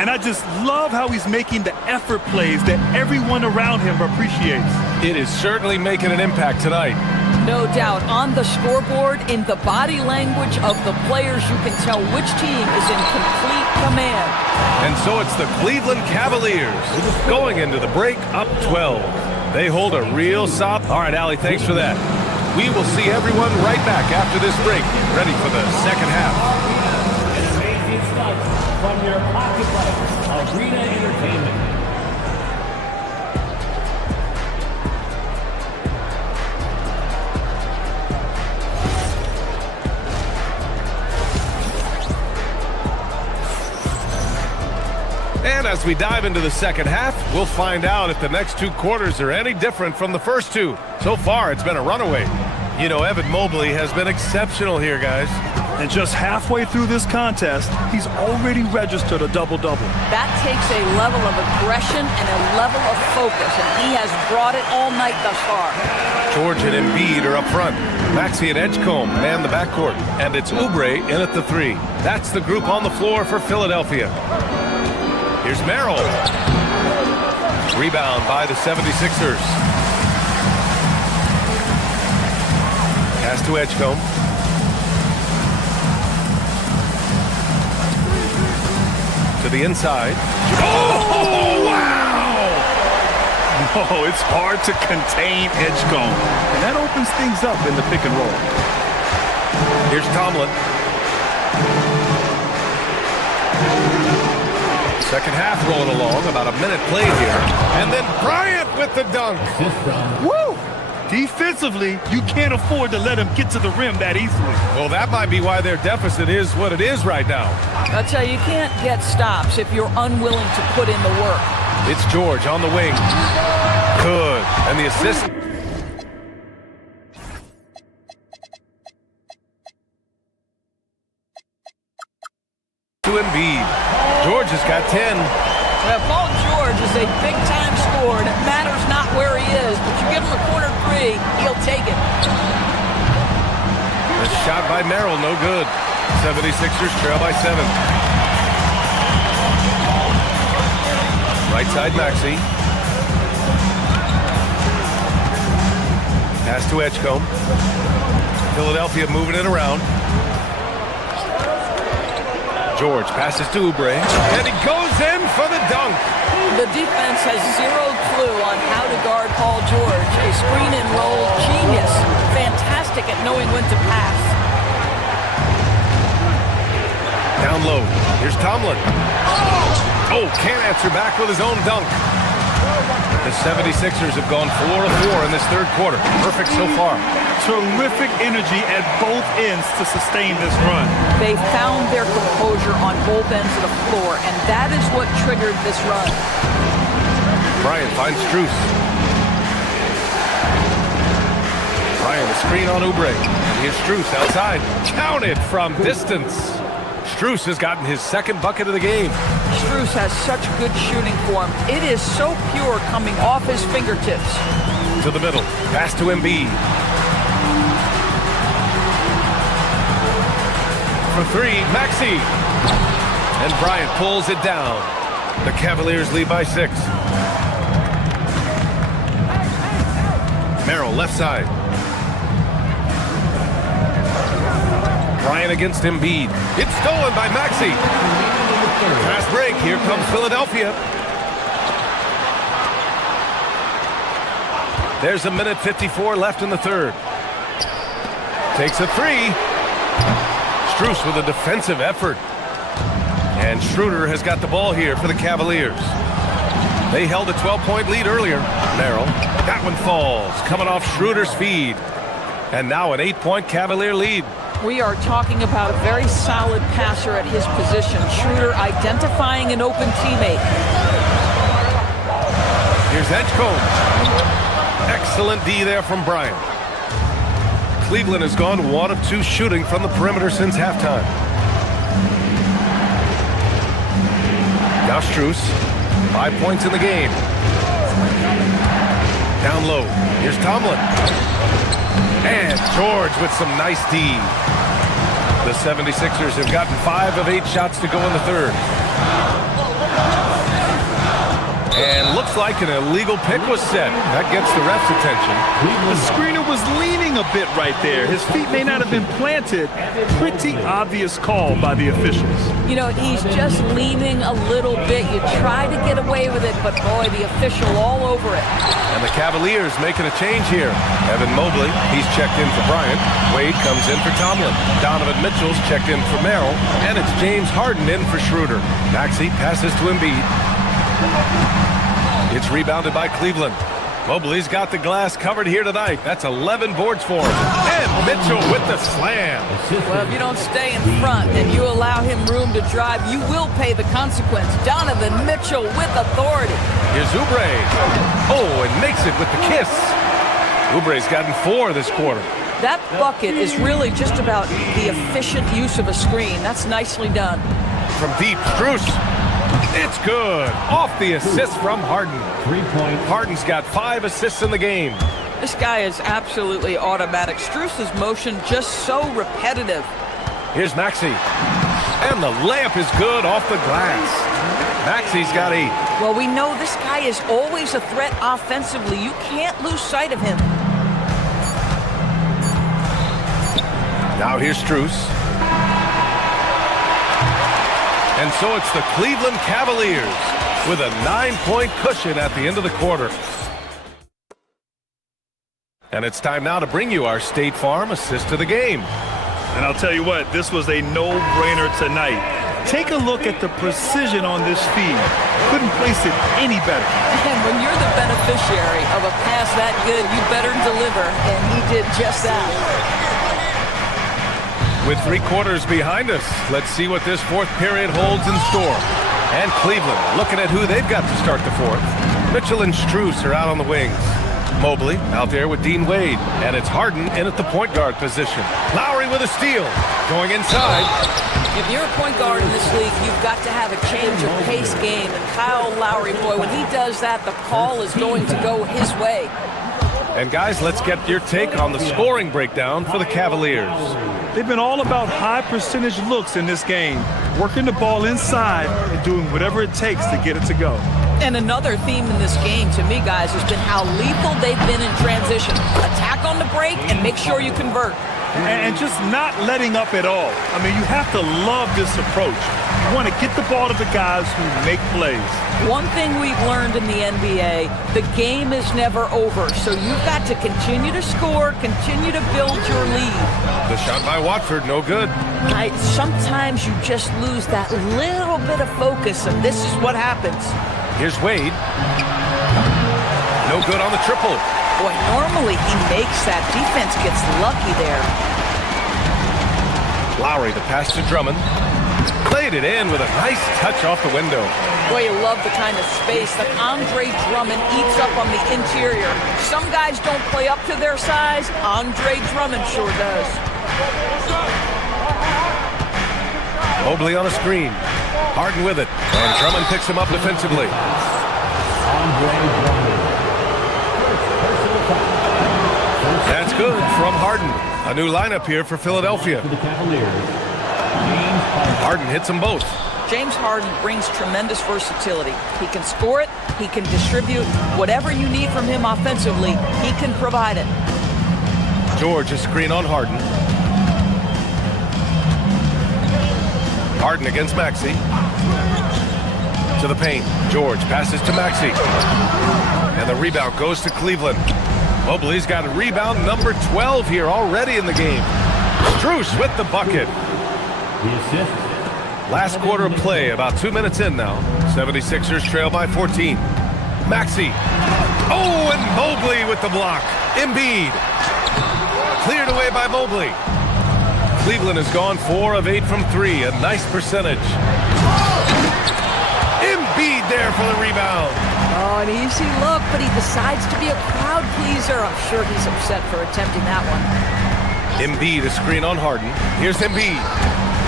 And I just love how he's making the effort plays that everyone around him appreciates. It is certainly making an impact tonight. No doubt. On the scoreboard, in the body language of the players, you can tell which team is in complete command. And so it's the Cleveland Cavaliers going into the break up 12. They hold a real solid. All right, Allie, thanks for that. We will see everyone right back after this break, ready for the second half. Amazing stuff from your Pocketplex Arena Entertainment. And as we dive into the second half, we'll find out if the next 2 quarters are any different from the first 2. So far, it's been a runaway. You know, Evan Mobley has been exceptional here, guys. And just halfway through this contest, he's already registered a double-double. That takes a level of aggression and a level of focus, and he has brought it all night thus far. George and Embiid are up front. Maxey and Edgecombe man the backcourt. And it's Oubre in at the 3. That's the group on the floor for Philadelphia. Here's Merrill. Rebound by the 76ers. Pass to Edgecombe. To the inside. Oh, wow! Oh, it's hard to contain Edgecombe. And that opens things up in the pick and roll. Here's Tomlin. Second half rolling along, about a minute played here. And then Bryant with the dunk. Woo! Defensively, you can't afford to let him get to the rim that easily. Well, that might be why their deficit is what it is right now. I'll tell you, you can't get stops if you're unwilling to put in the work. It's George on the wing. Good. And the assist. To Embiid. George has got 10. Well, Paul George is a big-time scorer, and it matters not where he is, but you give him a corner 3, he'll take it. The shot by Merrill, no good. 76ers trail by 7. Right side, Maxey. Pass to Edgecombe. Philadelphia moving it around. George passes to Oubre, and he goes in for the dunk. The defense has zero clue on how to guard Paul George. A screen and roll genius. Fantastic at knowing when to pass. Down low. Here's Tomlin. Oh, can't answer back with his own dunk. The 76ers have gone 4 of 4 in this third quarter. Perfect so far. Terrific energy at both ends to sustain this run. They found their composure on both ends of the floor, and that is what triggered this run. Bryant finds Strus. Bryant, a screen on Oubre. And here's Strus outside. Counted from distance. Strus has gotten his second bucket of the game. Strus has such good shooting form. It is so pure coming off his fingertips. To the middle. Pass to Embiid. For 3, Maxey. And Bryant pulls it down. The Cavaliers lead by 6. Merrill, left side. Bryant against Embiid. It's stolen by Maxey. Fast break. Here comes Philadelphia. There's a minute 54 left in the third. Takes a 3. Strus with a defensive effort. And Schroeder has got the ball here for the Cavaliers. They held a 12-point lead earlier. Merrill. That one falls. Coming off Schroeder's feed. And now an 8-point Cavalier lead. We are talking about a very solid passer at his position. Schroeder identifying an open teammate. Here's Edgecombe. Excellent D there from Bryant. Cleveland has gone 1 of 2 shooting from the perimeter since halftime. Now Strus. 5 points in the game. Down low. Here's Tomlin. And George with some nice D. The 76ers have gotten 5 of 8 shots to go in the third. And looks like an illegal pick was set. That gets the ref's attention. The screener was leaning a bit right there. His feet may not have been planted. Pretty obvious call by the officials. You know, he's just leaning a little bit. You try to get away with it, but boy, the official all over it. And the Cavaliers making a change here. Evan Mobley, he's checked in for Bryant. Wade comes in for Tomlin. Donovan Mitchell's checked in for Merrill. And it's James Harden in for Schroeder. Maxey passes to Embiid. It's rebounded by Cleveland. Mobley's got the glass covered here tonight. That's 11 boards for him. And Mitchell with the slam. Well, if you don't stay in front and you allow him room to drive, you will pay the consequence. Donovan Mitchell with authority. Here's Oubre. Oh, and makes it with the kiss. Oubre's gotten 4 this quarter. That bucket is really just about the efficient use of a screen. That's nicely done. From deep, Strus. It's good. Off the assist from Harden. 3 points. Harden's got 5 assists in the game. This guy is absolutely automatic. Strus's motion just so repetitive. Here's Maxey. And the layup is good off the glass. Maxey's got 8. Well, we know this guy is always a threat offensively. You can't lose sight of him. Now here's Strus. And so it's the Cleveland Cavaliers with a 9-point cushion at the end of the quarter. And it's time now to bring you our State Farm assist of the game. And I'll tell you what, this was a no-brainer tonight. Take a look at the precision on this feed. Couldn't place it any better. And when you're the beneficiary of a pass that good, you better deliver, and he did just that. With 3 quarters behind us, let's see what this 4th period holds in store. And Cleveland looking at who they've got to start the 4th. Mitchell and Strus are out on the wings. Mobley out there with Dean Wade. And it's Harden in at the point guard position. Lowry with a steal. Going inside. If you're a point guard in this league, you've got to have a change of pace game. And Kyle Lowry, boy, when he does that, the call is going to go his way. And guys, let's get your take on the scoring breakdown for the Cavaliers. They've been all about high percentage looks in this game, working the ball inside and doing whatever it takes to get it to go. And another theme in this game, to me, guys, has been how lethal they've been in transition. Attack on the break and make sure you convert. And just not letting up at all. I mean, you have to love this approach. You want to get the ball to the guys who make plays. One thing we've learned in the NBA, the game is never over. So you've got to continue to score, continue to build your lead. The shot by Watford, no good. Sometimes you just lose that little bit of focus, and this is what happens. Here's Wade. No good on the triple. Boy, normally he makes that. Defense gets lucky there. Lowry, the pass to Drummond. Played it in with a nice touch off the window. Boy, you love the kind of space that Andre Drummond eats up on the interior. Some guys don't play up to their size. Andre Drummond sure does. Mobley on a screen. Harden with it. And Drummond picks him up defensively. Andre Drummond. That's good from Harden. A new lineup here for Philadelphia. For the Cavaliers. Harden hits them both. James Harden brings tremendous versatility. He can score it, he can distribute. Whatever you need from him offensively, he can provide it. George, a screen on Harden. Harden against Maxey. To the paint. George passes to Maxey. And the rebound goes to Cleveland. Mobley's got a rebound number 12 here already in the game. Strus with the bucket. The assist. Last quarter of play, about 2 minutes in now. 76ers trail by 14. Maxey. Oh, and Mobley with the block. Embiid. Cleared away by Mobley. Cleveland has gone 4 of 8 from 3, a nice percentage. Embiid there for the rebound. Oh, an easy look, but he decides to be a crowd pleaser. I'm sure he's upset for attempting that one. Embiid, a screen on Harden. Here's Embiid.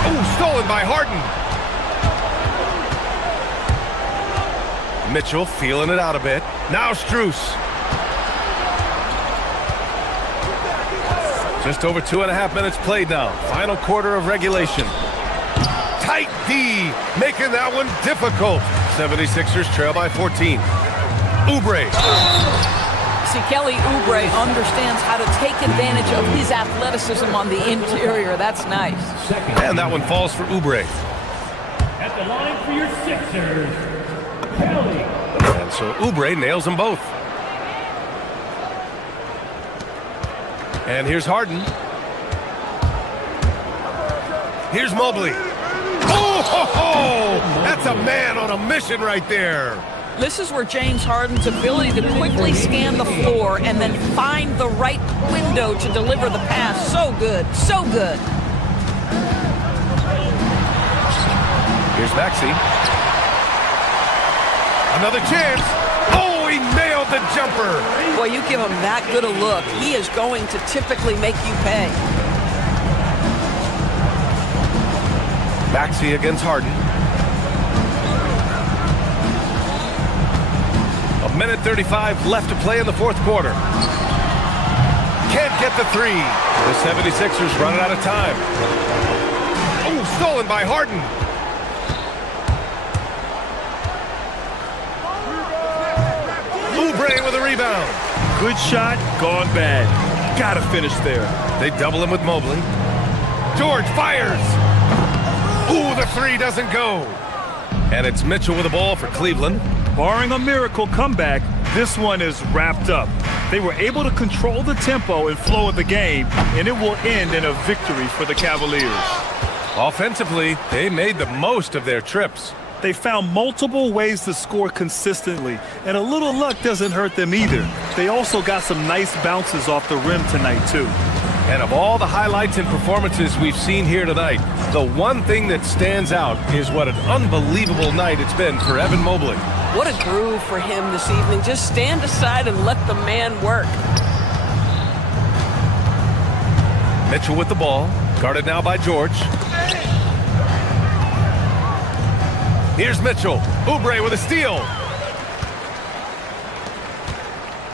Oh, stolen by Harden. Mitchell feeling it out a bit. Now Strus. Just over 2.5 minutes played now. Final quarter of regulation. Tight D, making that one difficult. 76ers trail by 14. Oubre. See, Kelly Oubre understands how to take advantage of his athleticism on the interior. That's nice. And that one falls for Oubre. At the line for your Sixers, Kelly. And so Oubre nails them both. And here's Harden. Here's Mobley. Oh, ho, ho! That's a man on a mission right there. This is where James Harden's ability to quickly scan the floor and then find the right window to deliver the pass. So good, so good. Here's Maxey. Another chance. Oh, he nailed with the jumper. Boy, you give him that good a look, he is going to typically make you pay. Maxey against Harden. 1:35 left to play in the fourth quarter. Can't get the three. The 76ers running out of time. Oh, stolen by Harden. Oubre with a rebound. Good shot, gone bad. Gotta finish there. They double him with Mobley. George fires. Ooh, the three doesn't go. And it's Mitchell with the ball for Cleveland. Barring a miracle comeback, this one is wrapped up. They were able to control the tempo and flow of the game, and it will end in a victory for the Cavaliers. Offensively, they made the most of their trips. They found multiple ways to score consistently, and a little luck doesn't hurt them either. They also got some nice bounces off the rim tonight, too. And of all the highlights and performances we've seen here tonight, the one thing that stands out is what an unbelievable night it's been for Evan Mobley. What a groove for him this evening. Just stand aside and let the man work. Mitchell with the ball, guarded now by George. Here's Mitchell. Oubre with a steal.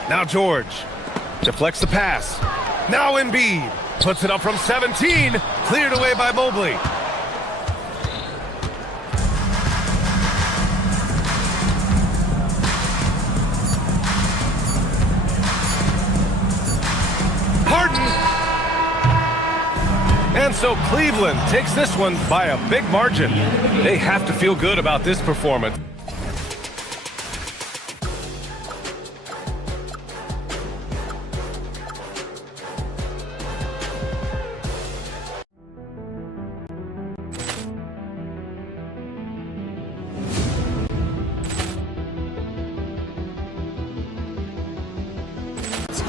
Now George deflects the pass. Now Embiid puts it up from 17. Cleared away by Mobley. Harden. And so Cleveland takes this one by a big margin. They have to feel good about this performance.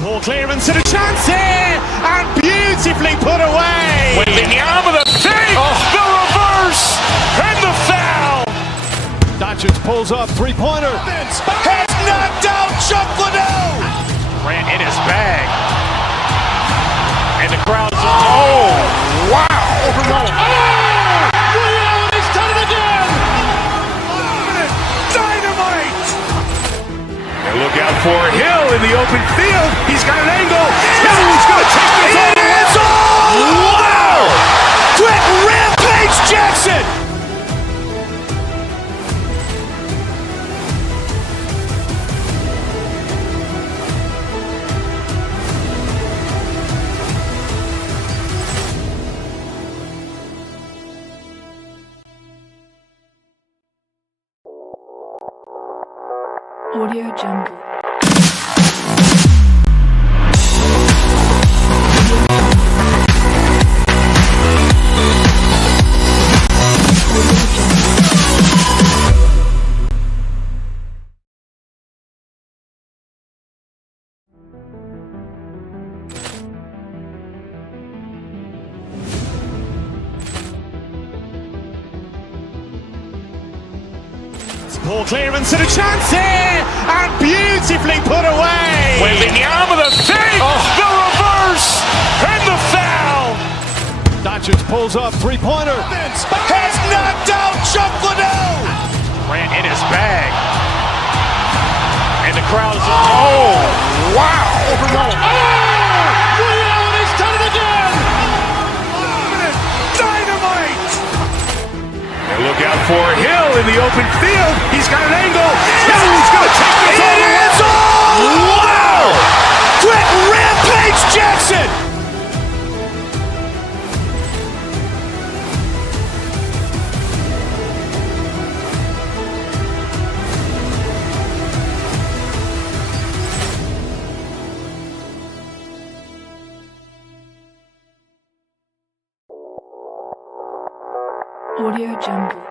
Ball clearance and a chance here, and beautifully put away. Waving the arm of the fake, the reverse, and the foul. Doncic pulls up, three-pointer. Has knocked out Chuck Liddell. Ran in his bag. And the crowd's, oh, wow. He's done it again. Dynamite. And look out for Hill in the open field. He's got an angle. He's going to take this all the way. Wow! Quick rampage Jackson. Audio Jungle. Ball clearance and a chance here, and beautifully put away. Waving the arm of the fake, the reverse, and the foul. Doncic pulls up, three-pointer. Has knocked out Chuck Liddell. Ran in his bag. And the crowd's, oh, wow. He's done it again. Dynamite. And look out for Hill in the open field. He's got an angle. He's going to take this all the way. Wow! Quick rampage Jackson. Audio Jungle.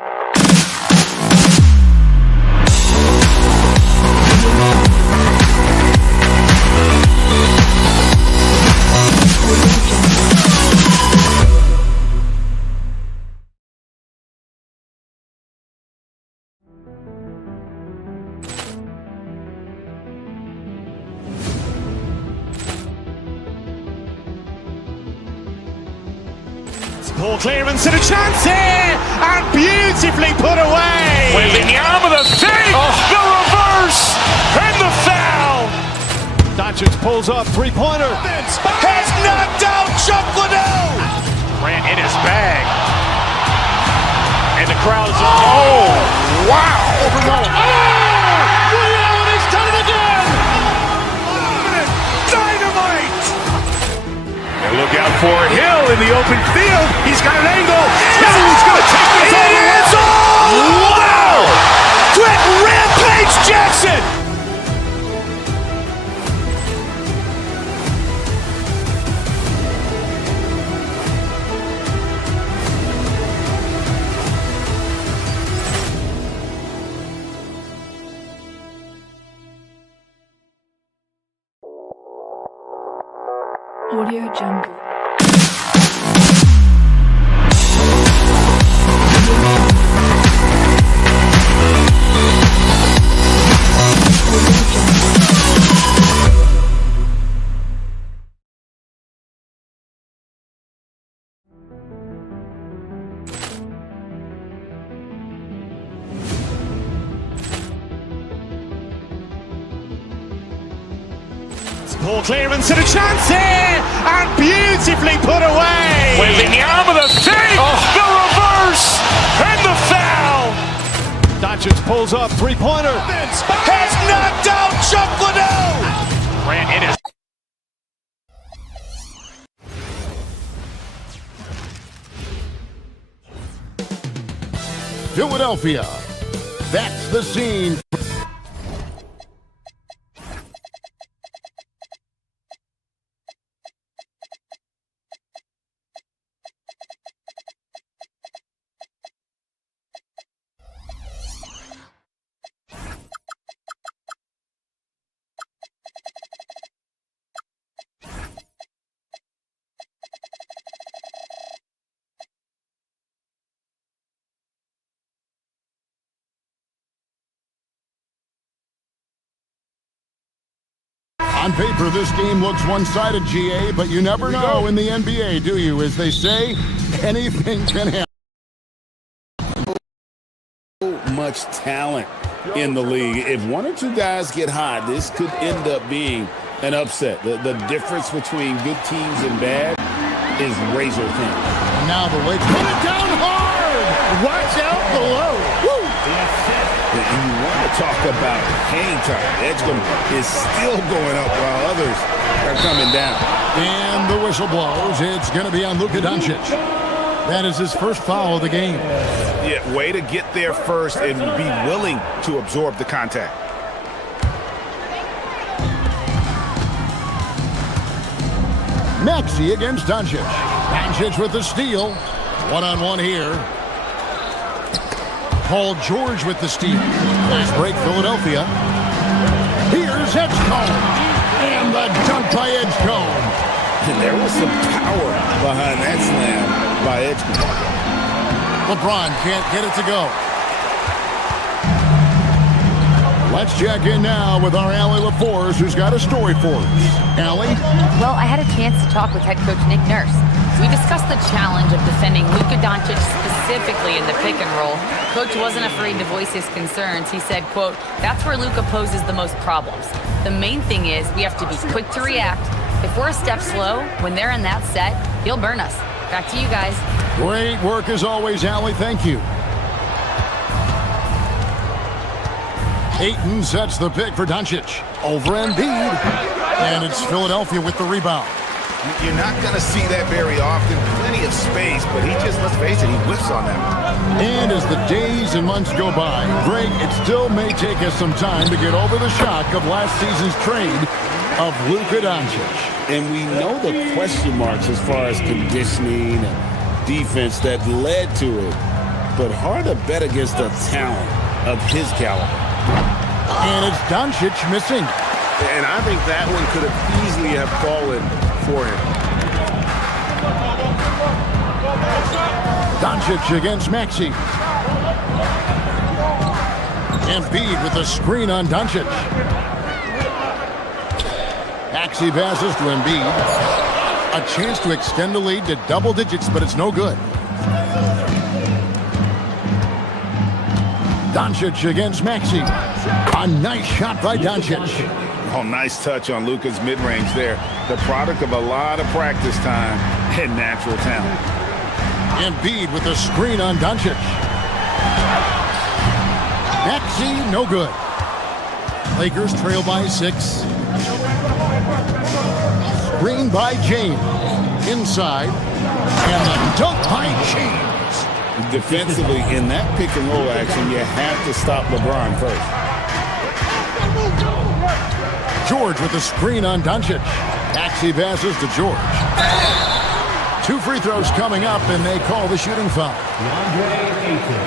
Ball clearance and a chance here, and beautifully put away. Wembanyama the save, the reverse, and the foul. Doncic pulls up, three-pointer. Has knocked out Chuck Liddell. Ran in his bag. And the crowd is, oh, wow. Ray Allen has done it again. Dynamite. And look out for Hill in the open field. He's got an angle. Hill's going to take this all the way. Wow. Quick Rampage Jackson. Audio Jungle. Ball clearance and a chance here, and beautifully put away. Wembanyama the save, the reverse, and the foul. Doncic pulls up, three-pointer. Has knocked out Chuck Liddell. Ran in his. Philadelphia. That's the scene. On paper, this game looks one-sided, GA, but you never know in the NBA, do you? As they say, anything can happen. So much talent in the league. If one or two guys get hot, this could end up being an upset. The difference between good teams and bad is razor thin. And now the Lakers put it down hard. Watch out below. Woo! You want to talk about hang time. Edgecombe is still going up while others are coming down. And the whistle blows. It's going to be on Luka Doncic. That is his first foul of the game. Yeah, way to get there first and be willing to absorb the contact. Maxey against Doncic. Doncic with the steal. One-on-one here. Paul George with the steal. Nice break, Philadelphia. Here's Edgecombe. And the dunk by Edgecombe. And there was some power behind that slam by Edgecombe. LeBron can't get it to go. Let's check in now with our Allie LaForce, who's got a story for us. Allie? Well, I had a chance to talk with head coach Nick Nurse. We discussed the challenge of defending Luka Doncic specifically in the pick and roll. Coach wasn't afraid to voice his concerns. He said, quote, "That's where Luka poses the most problems. The main thing is we have to be quick to react. If we're a step slow, when they're in that set, he'll burn us." Back to you guys. Great work as always, Allie. Thank you. Ayton sets the pick for Doncic. Over Embiid. And it's Philadelphia with the rebound. You're not going to see that very often. Plenty of space, but he just, let's face it, he whiffs on that. And as the days and months go by, Greg, it still may take us some time to get over the shock of last season's trade of Luka Doncic. And we know the question marks as far as conditioning and defense that led to it. But hard to bet against a talent of his caliber. And it's Doncic missing. And I think that one could have easily have fallen for him. Doncic against Maxey. Embiid with the screen on Doncic. Maxey passes to Embiid. A chance to extend the lead to double digits, but it's no good. Doncic against Maxey. A nice shot by Doncic. Oh, nice touch on Luka's mid-range there. The product of a lot of practice time and natural talent. Embiid with the screen on Doncic. Maxey, no good. Lakers trail by 6. Screen by James. Inside. And the dunk by James. Defensively, in that pick-and-roll action, you have to stop LeBron first. George with the screen on Doncic. Maxey passes to George. 2 free throws coming up, and they call the shooting foul.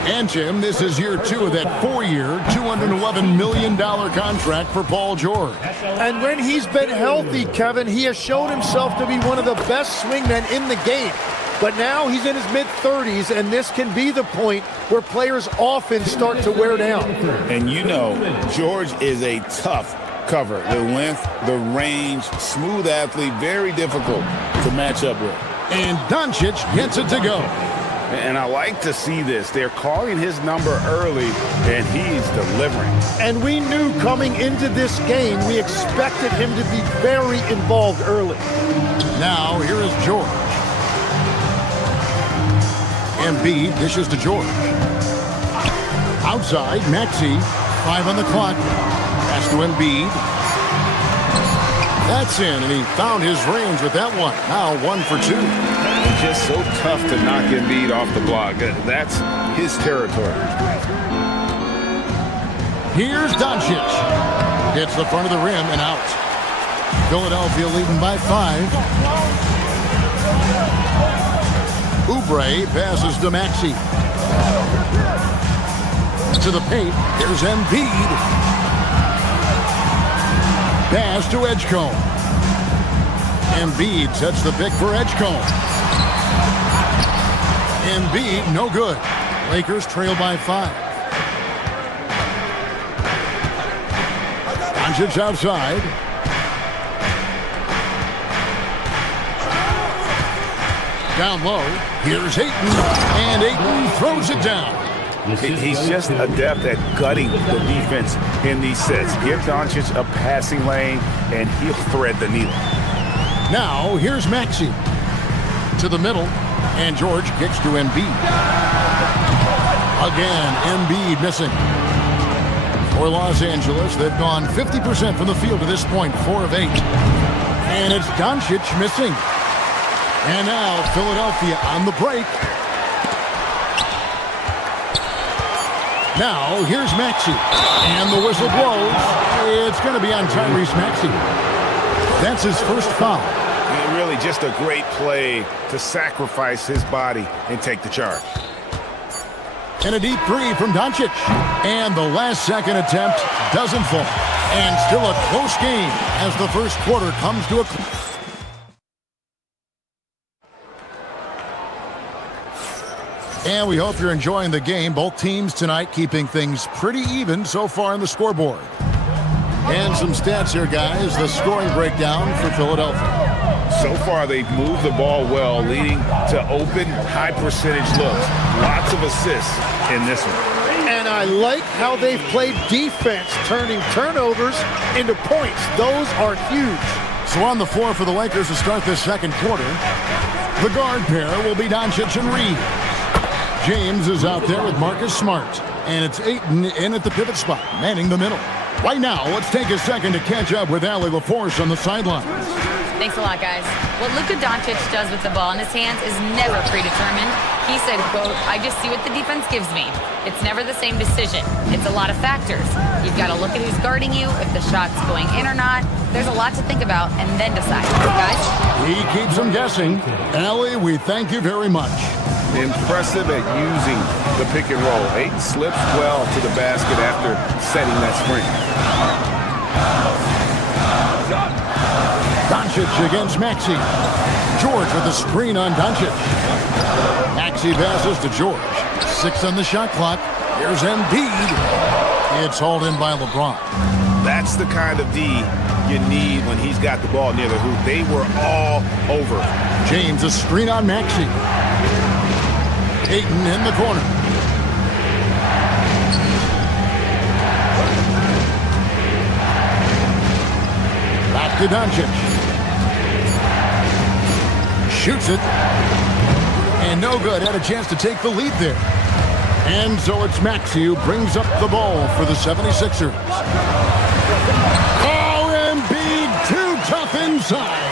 And, Jim, this is year 2 of that 4-year, $211 million contract for Paul George. And when he's been healthy, Kevin, he has shown himself to be one of the best swingmen in the game. But now he's in his mid-30s, and this can be the point where players often start to wear down. And you know, George is a tough cover. The length, the range, smooth athlete, very difficult to match up with. And Doncic gets it to go. And I like to see this. They're calling his number early, and he's delivering. And we knew coming into this game, we expected him to be very involved early. Now, here is George. Embiid dishes to George. Outside, Maxey. 5 on the clock. Pass to Embiid. That's in, and he found his range with that one. Now 1 for 2. It's just so tough to knock Embiid off the block. That's his territory. Here's Doncic. Hits the front of the rim and out. Philadelphia leading by 5. Oubre passes to Maxey. To the paint. Here's Embiid. Pass to Edgecombe. Embiid sets the pick for Edgecombe. Embiid, no good. Lakers trail by 5. Doncic outside. Down low. Here's Ayton. And Ayton throws it down. He's just adept at gutting the defense in these sets. Give Doncic a passing lane, and he'll thread the needle. Now, here's Maxey. To the middle, and George kicks to Embiid. Again, Embiid missing. For Los Angeles, they've gone 50% from the field to this point, 4 of 8. And it's Doncic missing. And now, Philadelphia on the break. Now, here's Maxey. And the whistle blows. It's going to be on Tyrese Maxey. That's his first foul. Really just a great play to sacrifice his body and take the charge. And a deep 3 from Doncic. And the last second attempt doesn't fall. And still a close game as the first quarter comes to a close. And we hope you're enjoying the game. Both teams tonight keeping things pretty even so far on the scoreboard. And some stats here, guys. The scoring breakdown for Philadelphia. So far, they've moved the ball well, leading to open, high-percentage looks. Lots of assists in this one. And I like how they've played defense, turning turnovers into points. Those are huge. So on the floor for the Lakers to start this second quarter, the guard pair will be Doncic and Reed. James is out there with Marcus Smart. And it's Ayton in at the pivot spot, manning the middle. Right now, let's take a second to catch up with Allie LaForce on the sidelines. Thanks a lot, guys. What Luka Doncic does with the ball in his hands is never predetermined. He said, quote, "I just see what the defense gives me. It's never the same decision. It's a lot of factors. You've got to look at who's guarding you, if the shot's going in or not. There's a lot to think about and then decide." Guys? He keeps them guessing. Allie, we thank you very much. Impressive at using the pick and roll. Ayton slips well to the basket after setting that screen. Doncic against Maxey. George with the screen on Doncic. Maxey passes to George. 6 on the shot clock. Here's Embiid. It's hauled in by LeBron. That's the kind of D you need when he's got the ball near the hoop. They were all over. James, a screen on Maxey. Ayton in the corner. Back to Doncic. Shoots it. And no good. Had a chance to take the lead there. And so it's Maxey who brings up the ball for the 76ers. Oh, Embiid, too tough inside.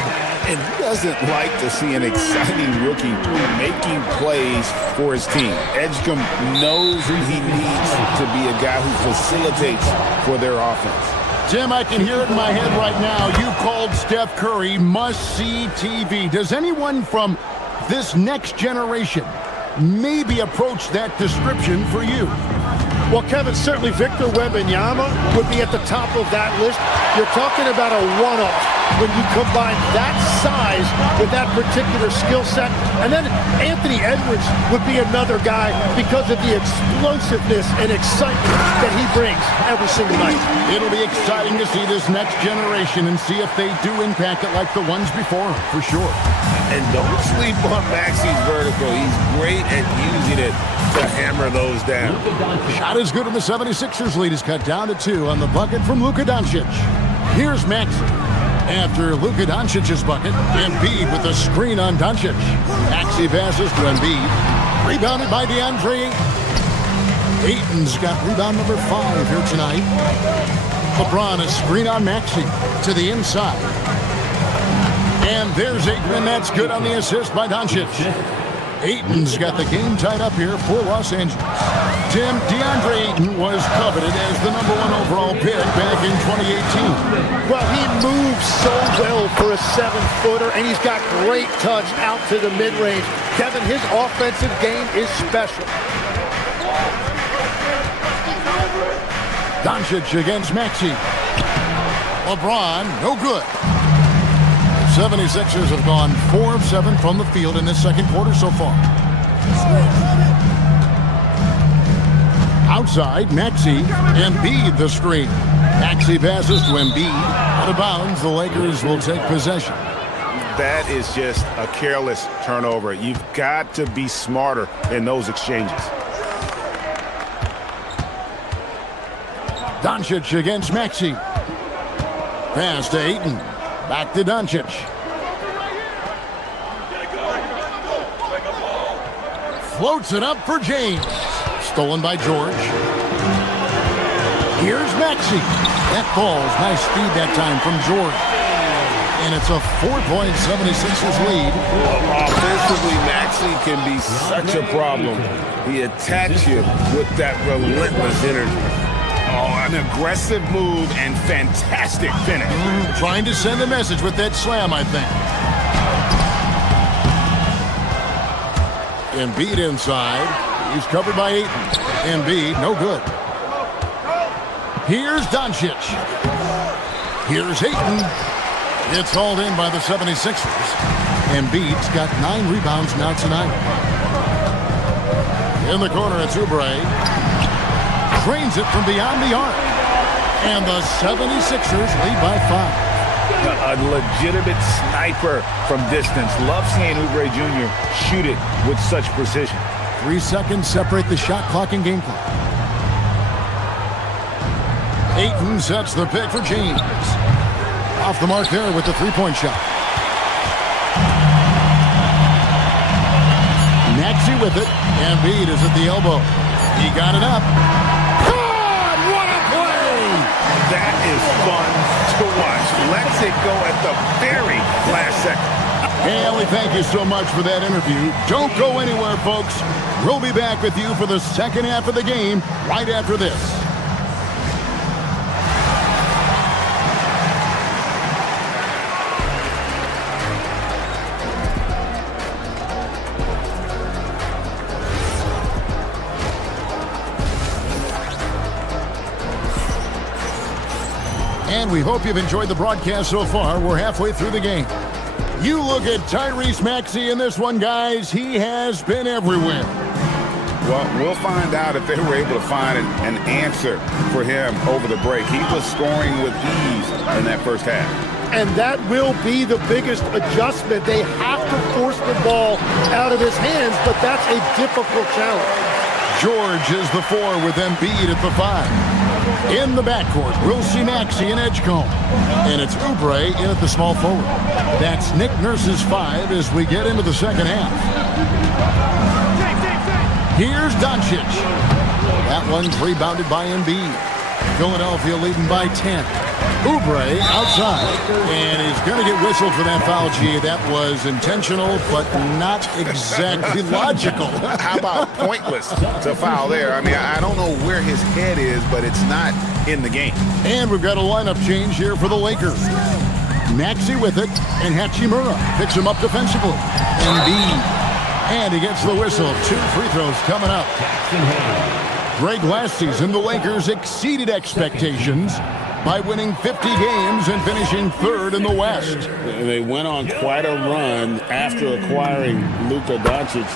And who doesn't like to see an exciting rookie making plays for his team? Edgecombe knows he needs to be a guy who facilitates for their offense. Tim, I can hear it in my head right now. You called Steph Curry must-see TV. Does anyone from this next generation maybe approach that description for you? Well, Kevin, certainly Victor Wembanyama would be at the top of that list. You're talking about a one-off when you combine that size with that particular skill set. And then Anthony Edwards would be another guy because of the explosiveness and excitement that he brings every single night. It'll be exciting to see this next generation and see if they do impact it like the ones before them, for sure. And don't sleep on Maxey's vertical. He's great at using it to hammer those down. Shot is good, and the 76ers lead is cut down to 2 on the bucket from Luka Doncic. Here's Maxey. After Luka Doncic's bucket, Embiid with a screen on Doncic. Maxey passes to Embiid. Rebounded by DeAndre Ayton. Ayton's got rebound number 5 here tonight. LeBron a screen on Maxey to the inside. And there's Ayton, and that's good on the assist by Doncic. Ayton's got the game tied up here for Los Angeles. Tim, DeAndre Ayton was coveted as the #1 overall pick back in 2018. Well, he moves so well for a 7-footer, and he's got great touch out to the mid-range. Kevin, his offensive game is special. Doncic against Maxey. LeBron, no good. 76ers have gone 4 of 7 from the field in this second quarter so far. Outside, Maxey, Embiid the screen. Maxey passes to Embiid. Out of bounds, the Lakers will take possession. That is just a careless turnover. You've got to be smarter in those exchanges. Doncic against Maxey. Pass to Ayton. Back to Doncic. Floats it up for James. Stolen by George. Here's Maxey. That ball's nice speed that time from George. And it's a 4-point 76ers lead. Offensively, Maxey can be such a problem. He attacks you with that relentless energy. Oh, an aggressive move and fantastic finish. Trying to send a message with that slam, I think. Embiid inside. He's covered by Ayton. Embiid, no good. Here's Doncic. Here's Ayton. It's hauled in by the 76ers. Embiid's got 9 rebounds now tonight. In the corner, it's Oubre. Drains it from beyond the arc. And the 76ers lead by 5. A legitimate sniper from distance. Love seeing Oubre Jr. shoot it with such precision. 3 seconds separate the shot clock and game clock. Ayton sets the pick for James. Off the mark there with the 3-point shot. Maxey with it. Embiid is at the elbow. He got it up. God, what a play! That is fun to watch. Lets it go at the very last second. Hey, we thank you so much for that interview. Don't go anywhere, folks. We'll be back with you for the second half of the game right after this. And we hope you've enjoyed the broadcast so far. We're halfway through the game. You look at Tyrese Maxey in this one, guys. He has been everywhere. Well, we'll find out if they were able to find an answer for him over the break. He was scoring with ease in that first half. and that will be the biggest adjustment. They have to force the ball out of his hands, but that's a difficult challenge. George is the 4 with Embiid at the 5. In the backcourt, we'll see Maxey and Edgecombe. And it's Oubre in at the small forward. That's Nick Nurse's 5 as we get into the second half. Here's Doncic. That one's rebounded by Embiid. Philadelphia leading by 10. Oubre outside, and he's going to get whistled for that foul. G. That was intentional, but not exactly logical. How about pointless to foul there? I mean, I don't know where his head is, but it's not in the game. And we've got a lineup change here for the Lakers. Maxey with it, and Hachimura picks him up defensively. Embiid, and he gets the whistle. 2 free throws coming up. Greg, last season, the Lakers exceeded expectations by winning 50 games and finishing 3rd in the West. They went on quite a run after acquiring Luka Doncic,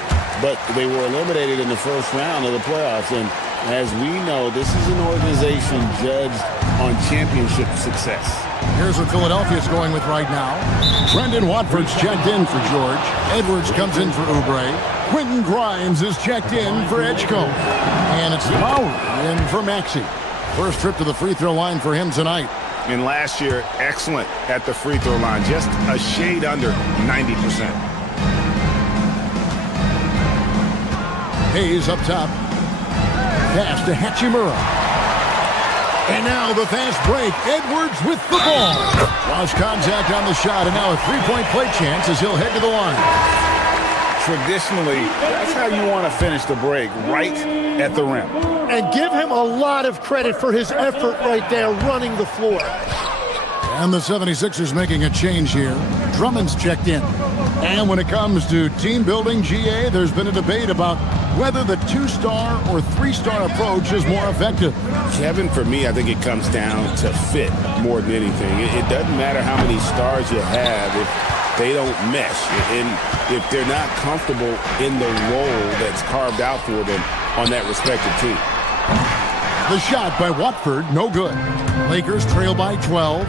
but they were eliminated in the first round of the playoffs. And as we know, this is an organization judged on championship success. Here's what Philadelphia's going with right now. Brendan Watford's checked in for George. Edwards comes in for Oubre. Quentin Grimes is checked in for Edgecombe. And it's Lowry in for Maxey. First trip to the free throw line for him tonight. And last year, excellent at the free throw line, just a shade under 90%. Hayes up top. Pass to Hachimura. And now the fast break. Edwards with the ball. Lost contact on the shot, and now a three-point play chance as he'll head to the line. Traditionally, that's how you want to finish the break, right at the rim. And give him a lot of credit for his effort right there running the floor. And the 76ers making a change here. Drummond's checked in. And when it comes to team building, GA, there's been a debate about whether the 2-star or 3-star approach is more effective. Kevin, for me, I think it comes down to fit more than anything. It doesn't matter how many stars you have if they don't mesh, and if they're not comfortable in the role that's carved out for them on that respective team. The shot by Watford, no good. Lakers trail by 12.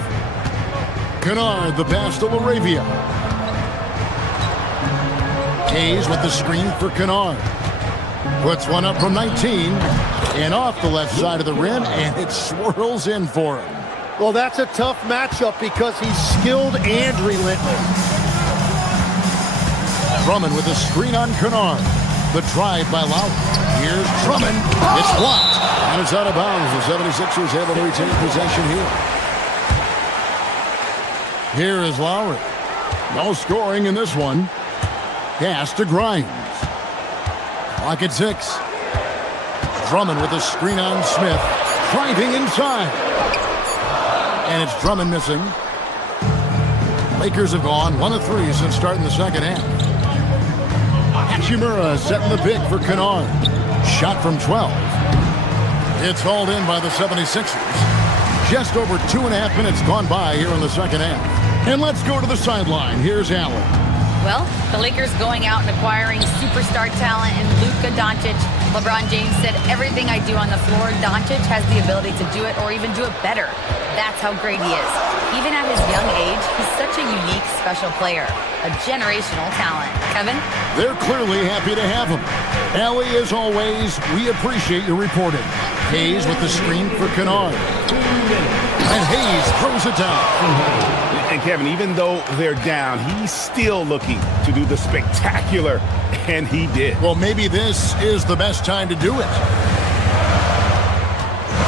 Kennard, the pass to LaRavia. Hayes with the screen for Kennard. Puts one up from 19 and off the left side of the rim, and it swirls in for him. Well, that's a tough matchup because he's skilled and relentless. Drummond with a screen on Kennard. The drive by Lowry. Here's Drummond. It's blocked. And it's out of bounds. The 76ers able to retain possession here. Here is Lowry. No scoring in this one. Pass to Grimes. Clock at 6. Drummond with a screen on Smith. Driving inside. And it's Drummond missing. Lakers have gone 1 of 3 since starting the second half. Hachimura setting the pick for Kennard. Shot from 12. It's hauled in by the 76ers. Just over 2.5 minutes gone by here in the second half. And let's go to the sideline. Here's Allen. Well, the Lakers going out and acquiring superstar talent in Luka Doncic. LeBron James said, everything I do on the floor, Doncic has the ability to do it or even do it better. That's how great he is. Even at his young age, he's such a unique, special player. A generational talent. Kevin? They're clearly happy to have him. Allie, as always, we appreciate your reporting. Hayes with the screen for Kennard. And Hayes throws it down. And Kevin, even though they're down, he's still looking to do the spectacular, and he did. Well, maybe this is the best time to do it.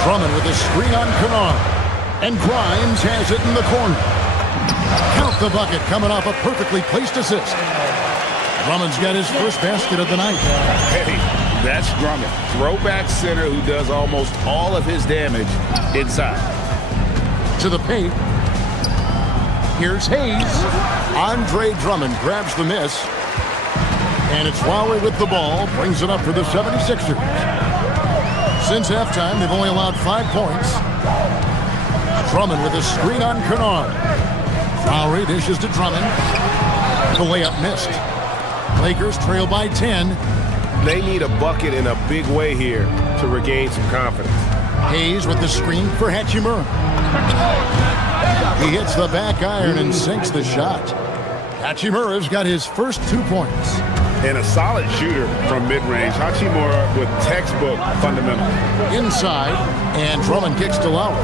Drummond with a screen on Kennard. And Grimes has it in the corner. Count the bucket coming off a perfectly placed assist. Drummond's got his first basket of the night. Hey, that's Drummond. Throwback center who does almost all of his damage inside. To the paint. Here's Hayes. Andre Drummond grabs the miss. And it's Lowry with the ball. Brings it up for the 76ers. Since halftime, they've only allowed 5 points. Drummond with a screen on Kennard. Lowry dishes to Drummond. The layup missed. Lakers trail by 10. They need a bucket in a big way here to regain some confidence. Hayes with the screen for Hachimura. He hits the back iron and sinks the shot. Hachimura's got his first 2 points. And a solid shooter from mid-range. Hachimura with textbook fundamentals. Inside, and Drummond kicks to Lowry.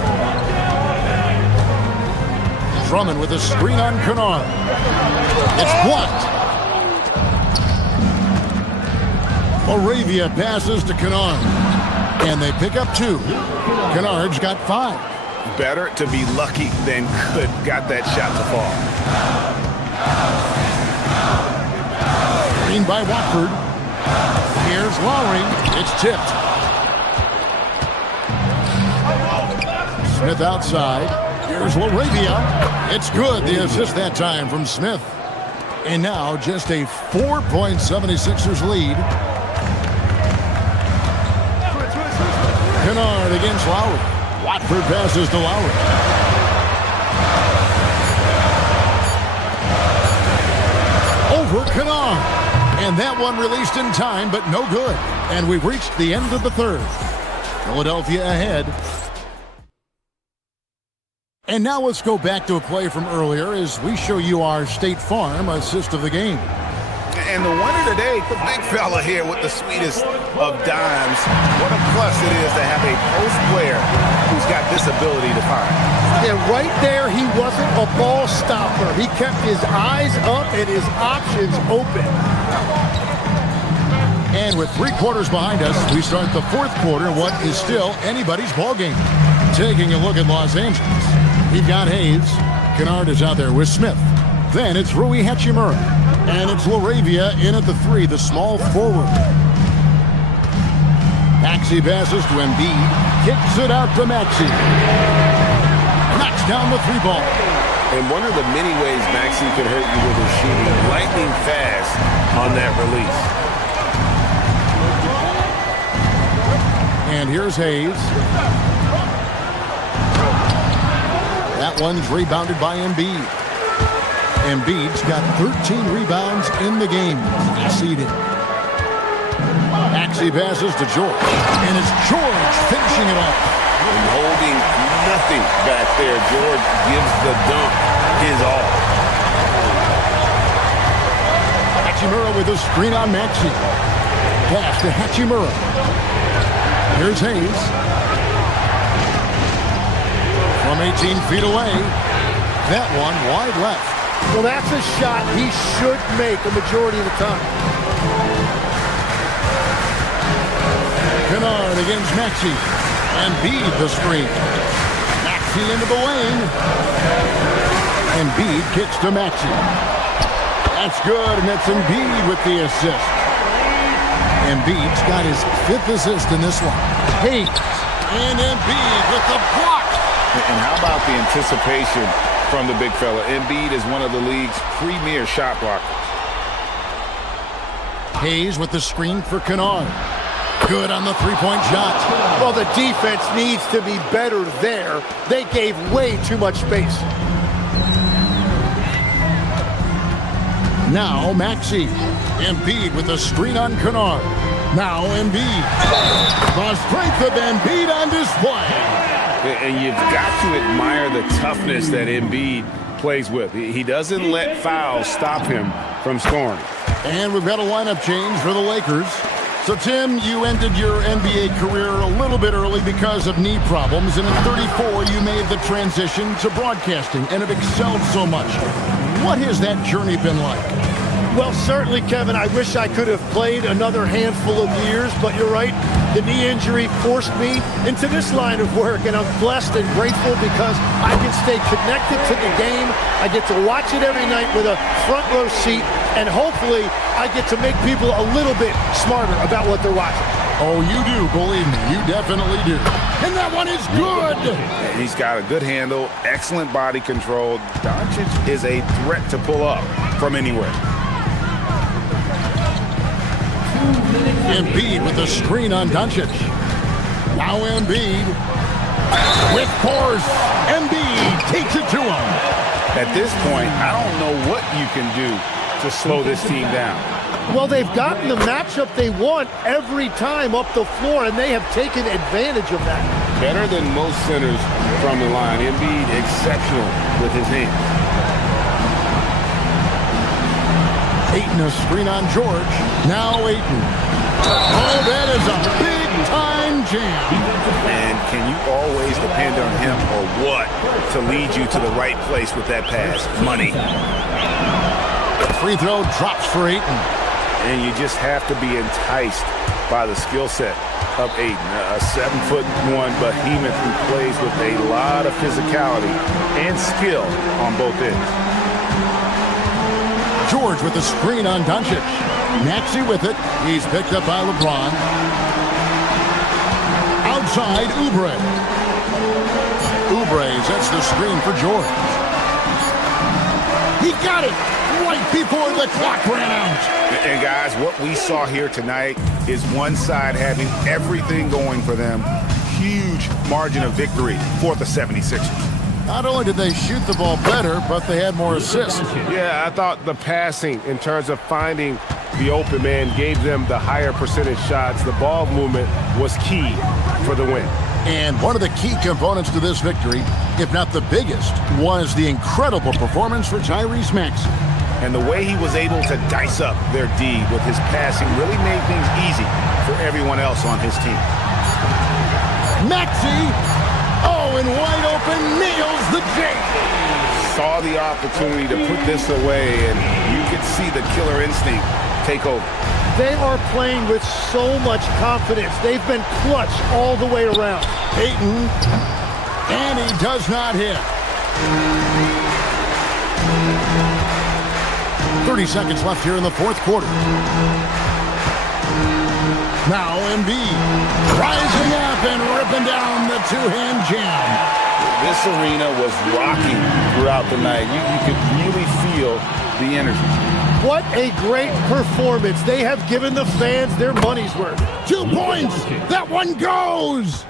Drummond with a screen on Kennard. It's blocked. Moravia passes to Kennard. And they pick up 2. Kennard's got 5. Better to be lucky than good. Got that shot to fall. Screen by Watford. Here's Lowry. It's tipped. Smith outside. Here's Laravia. It's good. The assist that time from Smith. And now just a 4-point 76ers lead. Kennard against Lowry. Watford passes to Lowry. Over Kennard. And that one released in time, but no good. And we've reached the end of the third. Philadelphia ahead. And now let's go back to a play from earlier as we show you our State Farm assist of the game. And the winner today, the big fella here with the sweetest of dimes. What a plus it is to have a post player who's got this ability to find. Yeah, right there, he wasn't a ball stopper. He kept his eyes up and his options open. And with 3 quarters behind us, we start the 4th quarter, what is still anybody's ball game. Taking a look at Los Angeles. We've got Hayes. Kennard is out there with Smith. Then it's Rui Hachimura. And it's Laravia in at the 3, the small forward. Maxey passes to Embiid. Kicks it out to Maxey. Knocks down the 3 ball. And one of the many ways Maxey could hurt you with his shooting, lightning fast on that release. And here's Hayes. That one's rebounded by Embiid. Embiid's got 13 rebounds in the game. Seeded. Maxey passes to George. And it's George finishing it off. And holding nothing back there. George gives the dunk his all. Hachimura with a screen on Maxey. Pass to Hachimura. Here's Hayes. From 18 feet away. That one wide left. Well, that's a shot he should make a majority of the time. Kennard against Maxey. Embiid the screen. Maxey into the lane. Embiid kicks to Maxey. That's good, and that's Embiid with the assist. Embiid's got his 5th assist in this one. Hayes and Embiid with the block. And how about the anticipation from the big fella? Embiid is one of the league's premier shot blockers. Hayes with the screen for Kennard. Good on the 3-point shot. Well, the defense needs to be better there. They gave way too much space. Now Maxey. Embiid with the screen on Kennard. Now Embiid. The strength of Embiid on display. And you've got to admire the toughness that Embiid plays with. He doesn't let fouls stop him from scoring. And we've got a lineup change for the Lakers. So, Tim, you ended your NBA career a little bit early because of knee problems, and in 34 you made the transition to broadcasting and have excelled so much. What has that journey been like? Well, certainly, Kevin, I wish I could have played another handful of years, but you're right. The knee injury forced me into this line of work, and I'm blessed and grateful because I can stay connected to the game. I get to watch it every night with a front row seat, and hopefully I get to make people a little bit smarter about what they're watching. Oh, you do, believe me. You definitely do. And that one is good. He's got a good handle, excellent body control. Doncic is a threat to pull up from anywhere. Embiid with the screen on Doncic. Now Embiid with force. Embiid takes it to him. At this point, I don't know what you can do to slow this team down. Well, they've gotten the matchup they want every time up the floor, and they have taken advantage of that. Better than most centers from the line. Embiid exceptional with his hands. Ayton a screen on George. Now Ayton. Oh, that is a big-time jam. And can you always depend on him or what to lead you to the right place with that pass? Money. The free throw drops for Ayton. And you just have to be enticed by the skill set of Ayton. A 7'1" behemoth who plays with a lot of physicality and skill on both ends. George with the screen on Doncic. Maxey with it. He's picked up by LeBron. Outside, Oubre. Oubre sets the screen for George. He got it right before the clock ran out. And guys, what we saw here tonight is one side having everything going for them. Huge margin of victory for the 76ers. Not only did they shoot the ball better, but they had more assists. Yeah, I thought the passing in terms of finding the open man gave them the higher percentage shots. The ball movement was key for the win. And one of the key components to this victory, if not the biggest, was the incredible performance for Tyrese Maxey. And the way he was able to dice up their D with his passing really made things easy for everyone else on his team. Maxey, and wide open, nails the J. Saw the opportunity to put this away, and you could see the killer instinct take over. They are playing with so much confidence. They've been clutch all the way around. Ayton, and he does not hit. 30 seconds left here in the fourth quarter. Now Embiid rising up and ripping down the two-hand jam. This arena was rocking throughout the night. You could really feel the energy. What a great performance. They have given the fans their money's worth. 2 points. That one goes.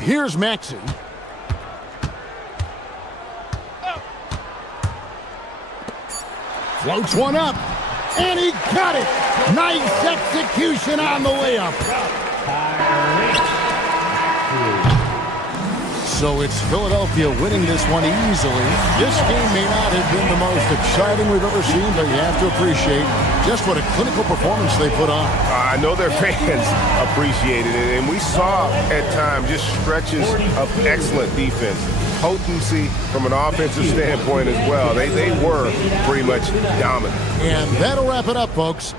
Here's Maxey. Floats one up. And he got it. Nice execution on the layup. So it's Philadelphia winning this one easily. This game may not have been the most exciting we've ever seen, but you have to appreciate just what a clinical performance they put on. I know their fans appreciated it, and we saw at times just stretches of excellent defense. Potency from an offensive standpoint as well. They were pretty much dominant. And that'll wrap it up, folks.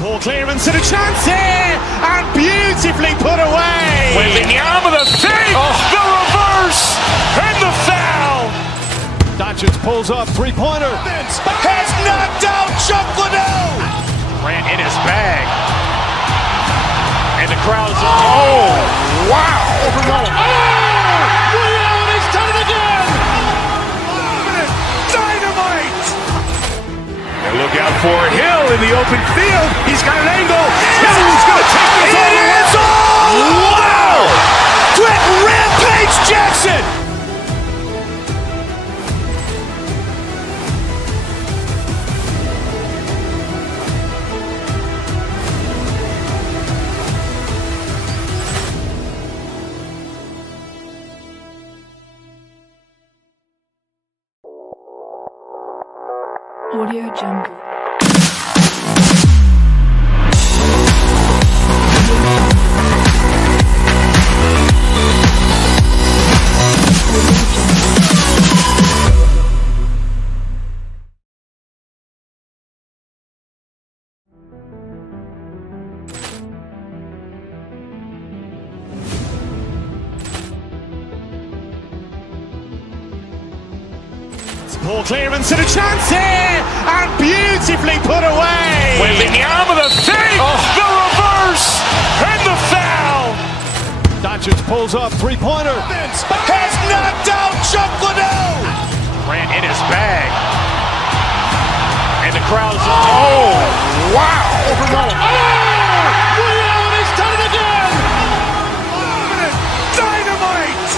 Ball clearance and a chance here, and beautifully put away. Wembanyama the fake, the reverse, and the foul. Doncic pulls up, three-pointer. Has knocked out Chuck Liddell. Ran in his bag. And the crowd's... Oh, wow. He's done it again! Dynamite. And look out for Hill in the open field. He's got an angle. Hill's going to take this all the way. Wow! Quick Rampage Jackson! Audio Jungle. Ball clearance and a chance here, and beautifully put away. Wembanyama the fake, the reverse, and the foul. Doncic pulls up, three-pointer. Has knocked out Chuck Liddell. Grant in his bag. And the crowd is, oh, wow. Ray Allen has done it again. Dynamite.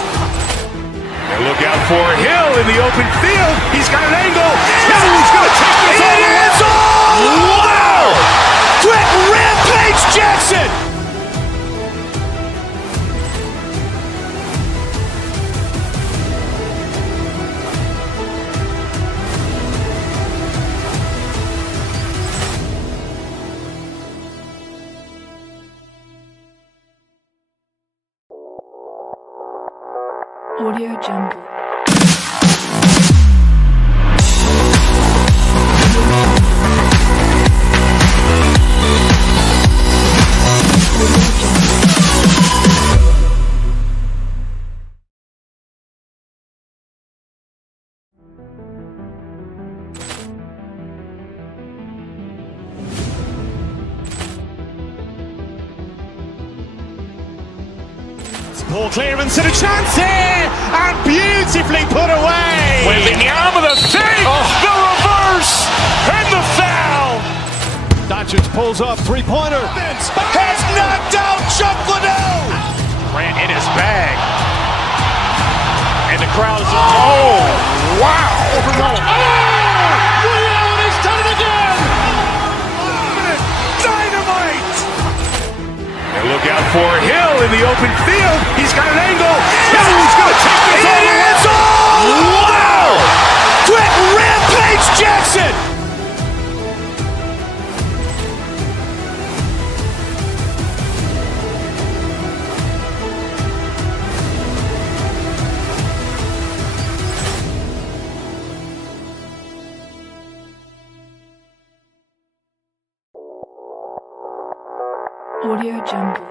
And look out for Hill in the open field. He's got an angle. He's going to take this all the way. Wow. Quick Rampage Jackson. Audio Jungle. Ball clearance and a chance here, and beautifully put away. Wembanyama the fake, the reverse, and the foul. Doncic pulls up, three-pointer. Has knocked out Chuck Liddell. Grant in his bag. And the crowd is, oh, wow. Ray Allen has done it again. Dynamite. And look out for Hill in the open field. He's got an angle. He's going to take this all the way. Wow. Quick Rampage Jackson. Audio Jungle.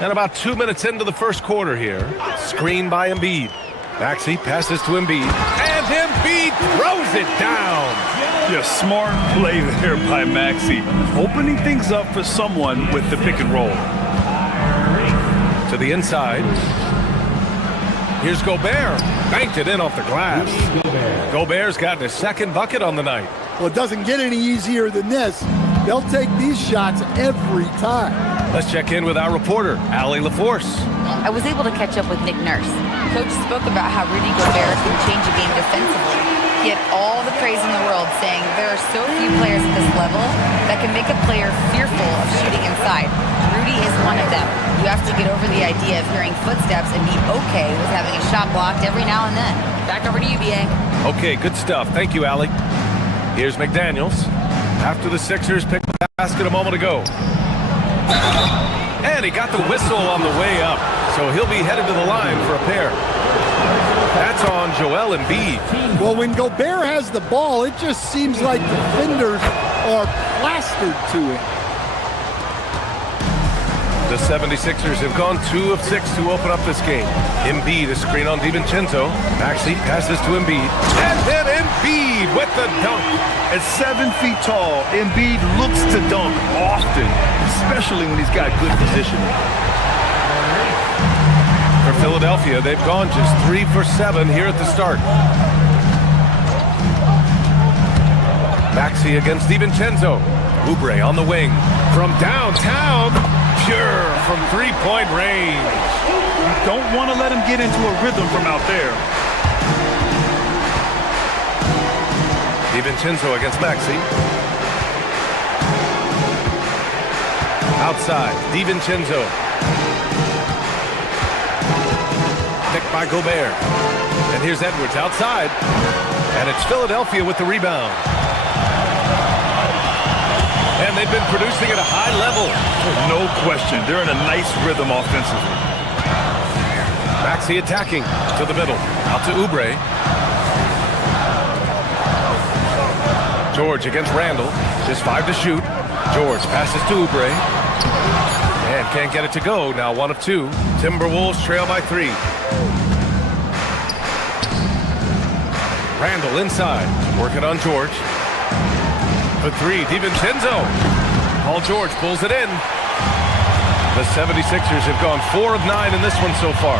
And about 2 minutes into the first quarter here. Screen by Embiid. Maxey passes to Embiid. And Embiid throws it down. Yeah, smart play there by Maxey. Opening things up for someone with the pick and roll. To the inside. Here's Gobert. Banked it in off the glass. Gobert's gotten his second bucket on the night. Well, it doesn't get any easier than this. They'll take these shots every time. Let's check in with our reporter, Allie LaForce. I was able to catch up with Nick Nurse. Coach spoke about how Rudy Gobert can change a game defensively. He had all the praise in the world, saying there are so few players at this level that can make a player fearful of shooting inside. Rudy is one of them. You have to get over the idea of hearing footsteps and be okay with having a shot blocked every now and then. Back over to you, BA. Okay, good stuff. Thank you, Allie. Here's McDaniels. After the Sixers picked the basket a moment ago. And he got the whistle on the way up, so he'll be headed to the line for a pair. That's on Joel Embiid. Well, when Gobert has the ball, it just seems like defenders are plastered to him. The 76ers have gone 2 of 6 to open up this game. Embiid, a screen on DiVincenzo. Maxey passes to Embiid. And then Embiid with the dunk. At 7 feet tall, Embiid looks to dunk often, especially when he's got good positioning. For Philadelphia, they've gone just 3 for 7 here at the start. Maxey against DiVincenzo. Oubre on the wing. From downtown, pure from three-point range. You don't want to let him get into a rhythm from out there. DiVincenzo against Maxey. Outside, DiVincenzo. Picked by Gobert. And here's Edwards outside. And it's Philadelphia with the rebound. And they've been producing at a high level. No question. They're in a nice rhythm offensively. Maxey attacking to the middle. Out to Oubre. George against Randall. Just 5 to shoot. George passes to Oubre. And can't get it to go. Now 1 of 2. Timberwolves trail by 3. Randall inside. Working on George. For 3, DiVincenzo. Paul George pulls it in. The 76ers have gone 4 of 9 in this one so far.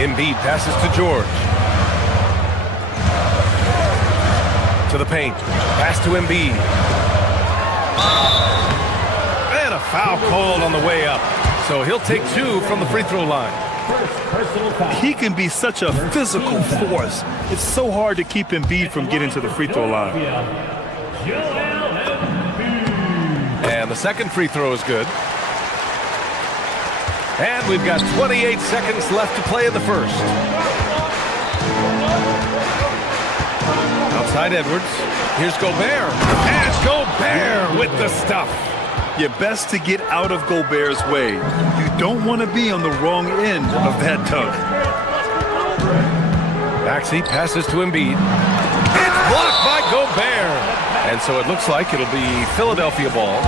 Embiid passes to George. To the paint. Pass to Embiid. And a foul called on the way up. So he'll take 2 from the free throw line. He can be such a physical force. It's so hard to keep Embiid from getting to the free throw line. And the second free throw is good. And we've got 28 seconds left to play in the first. Outside Edwards. Here's Gobert. And Gobert with the stuff. You're best to get out of Gobert's way. You don't want to be on the wrong end of that dunk. Maxey passes to Embiid. It's blocked by Gobert. And so it looks like it'll be Philadelphia ball.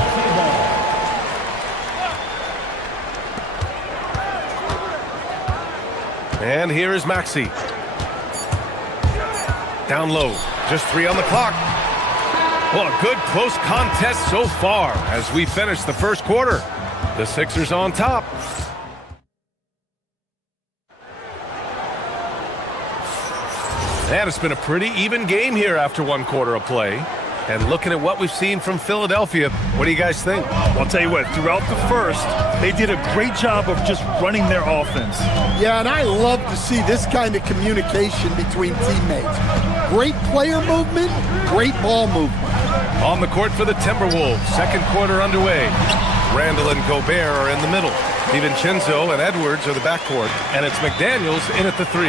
And here is Maxey. Down low. Just 3 on the clock. Well, a good close contest so far as we finish the first quarter. The Sixers on top. And it's been a pretty even game here after 1 quarter of play. And looking at what we've seen from Philadelphia, what do you guys think? I'll tell you what, throughout the first, they did a great job of just running their offense. Yeah, and I love to see this kind of communication between teammates. Great player movement, great ball movement. On the court for the Timberwolves, second quarter underway. Randall and Gobert are in the middle. DiVincenzo and Edwards are the backcourt, and it's McDaniels in at the 3.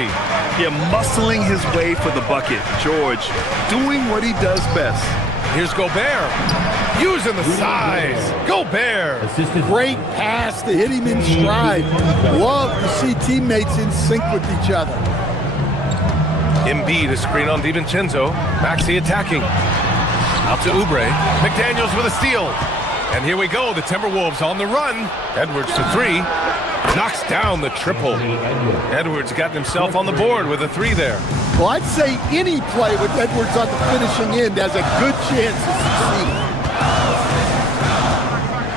Yeah, muscling his way for the bucket. George doing what he does best. Here's Gobert, using the size. Gobert. Great pass to hit him in stride. Love to see teammates in sync with each other. Embiid, a screen on DiVincenzo. Maxey attacking. Out to Oubre. McDaniels with a steal. And here we go. The Timberwolves on the run. Edwards for three. Knocks down the triple. Edwards got himself on the board with a three there. Well, I'd say any play with Edwards on the finishing end has a good chance of succeeding.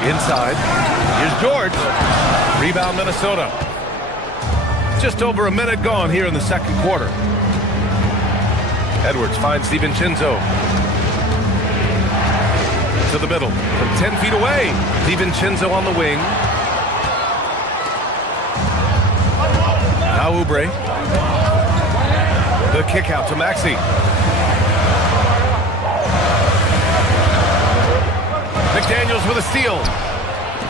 Inside. Here's George. Rebound Minnesota. Just over a minute gone here in the second quarter. Edwards finds DiVincenzo. To the middle. From 10 feet away. DiVincenzo on the wing. Now Oubre. The kick out to Maxey. McDaniels with a steal.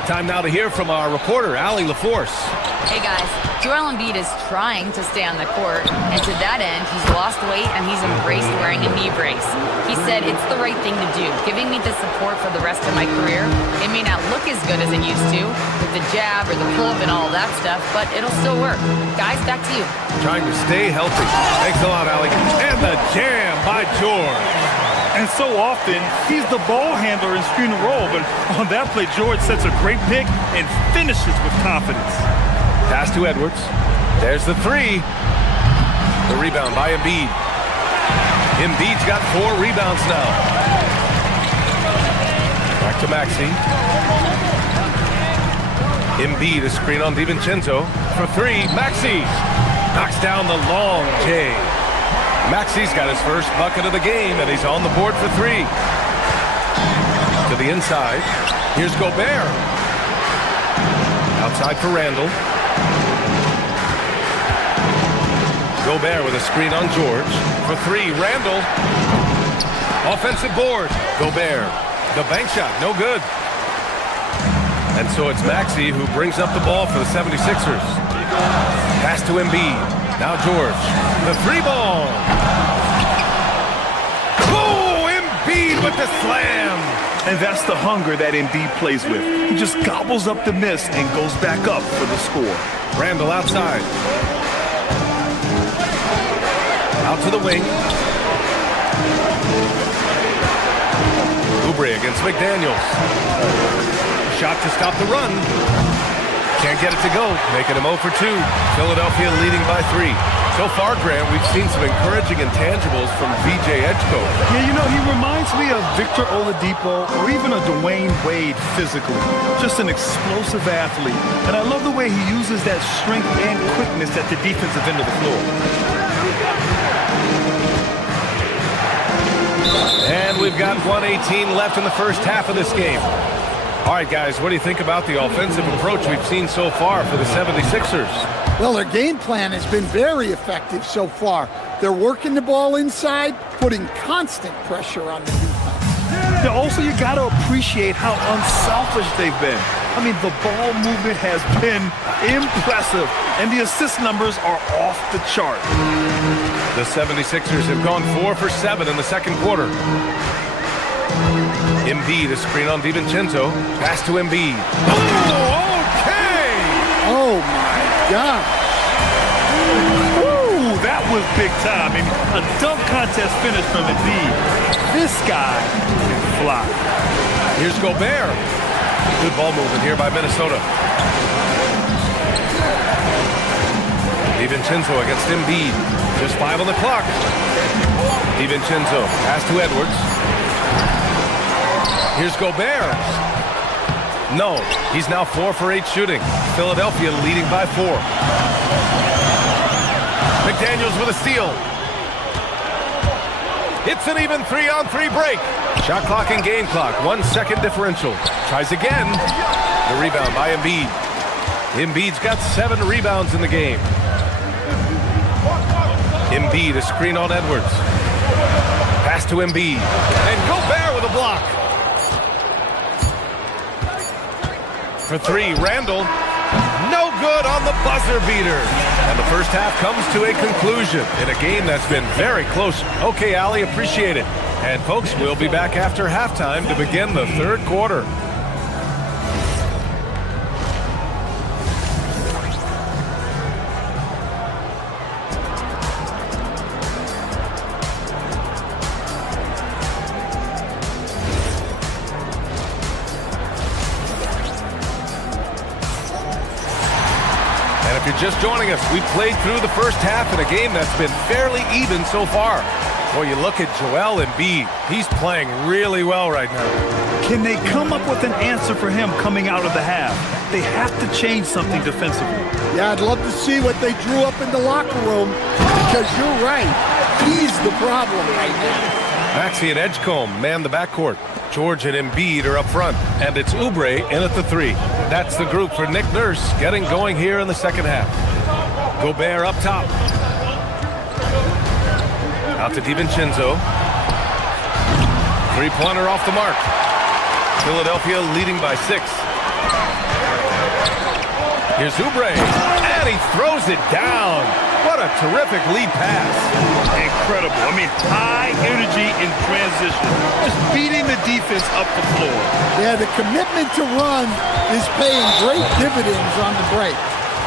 Time now to hear from our reporter, Allie LaForce. Hey guys, Joel Embiid is trying to stay on the court, and to that end, he's lost weight and he's embraced wearing a knee brace. He said, it's the right thing to do, giving me the support for the rest of my career. It may not look as good as it used to, with the jab or the pull-up and all that stuff, but it'll still work. Guys, back to you. Trying to stay healthy. Thanks a lot, Allie. And the jam by George. And so often, he's the ball handler in screen and roll, but on that play, George sets a great pick and finishes with confidence. Pass to Edwards. There's the three. The rebound by Embiid. Embiid's got 4 rebounds now. Back to Maxey. Embiid, a screen on DiVincenzo. For 3, Maxey knocks down the long J. Maxey's got his first bucket of the game, and he's on the board for 3. To the inside. Here's Gobert. Outside for Randall. Gobert with a screen on George. For 3, Randall. Offensive board. Gobert. The bank shot, no good. And so it's Maxey who brings up the ball for the 76ers. Pass to Embiid. Now George. The 3 ball. Oh, Embiid with the slam. And that's the hunger that Embiid plays with. He just gobbles up the miss and goes back up for the score. Randall outside. Out to the wing. Oubre against McDaniels. Shot to stop the run. Can't get it to go. Making him 0 for 2. Philadelphia leading by 3. So far, Grant, we've seen some encouraging intangibles from VJ Edgecoat. Yeah, you know, he reminds me of Victor Oladipo or even a Dwayne Wade physically. Just an explosive athlete. And I love the way he uses that strength and quickness at the defensive end of the floor. And we've got 1:18 left in the first half of this game. All right, guys, what do you think about the offensive approach we've seen so far for the 76ers? Well, their game plan has been very effective so far. They're working the ball inside, putting constant pressure on the defense. Yeah, also, you got to appreciate how unselfish they've been. I mean, the ball movement has been impressive, and the assist numbers are off the chart. The 76ers have gone 4 for 7 in the second quarter. Embiid, a screen on DiVincenzo. Pass to Embiid. Oh, okay! Oh, my God. Ooh, that was big time. I mean, a dunk contest finish from Embiid. This guy can fly. Here's Gobert. Good ball movement here by Minnesota. DiVincenzo against Embiid. Just 5 on the clock. DiVincenzo. Pass to Edwards. Here's Gobert. No, he's now 4 for 8 shooting. Philadelphia leading by 4. McDaniels with a steal. It's an even 3-on-3 break. Shot clock and game clock, 1 second differential. Tries again. The rebound by Embiid. Embiid's got 7 rebounds in the game. Embiid, a screen on Edwards. Pass to Embiid. And Gobert with a block. For 3, Randall. No good on the buzzer beater. And the first half comes to a conclusion in a game that's been very close. Okay, Allie, appreciate it. And folks, we'll be back after halftime to begin the third quarter. you're just joining us, we played through the first half in a game that's been fairly even so far. Well, you look at Joel Embiid. He's playing really well right now. Can they come up with an answer for him coming out of the half? They have to change something defensively. Yeah, I'd love to see what they drew up in the locker room, because you're right. He's the problem right now. Maxey and Edgecombe man the backcourt. George and Embiid are up front, and it's Oubre in at the 3. That's the group for Nick Nurse getting going here in the second half. Gobert up top. Out to DiVincenzo. Three-pointer off the mark. Philadelphia leading by 6. Here's Oubre, and he throws it down. What a terrific lead pass. Incredible. I mean, high energy in transition. Just beating the defense up the floor. Yeah, the commitment to run is paying great dividends on the break.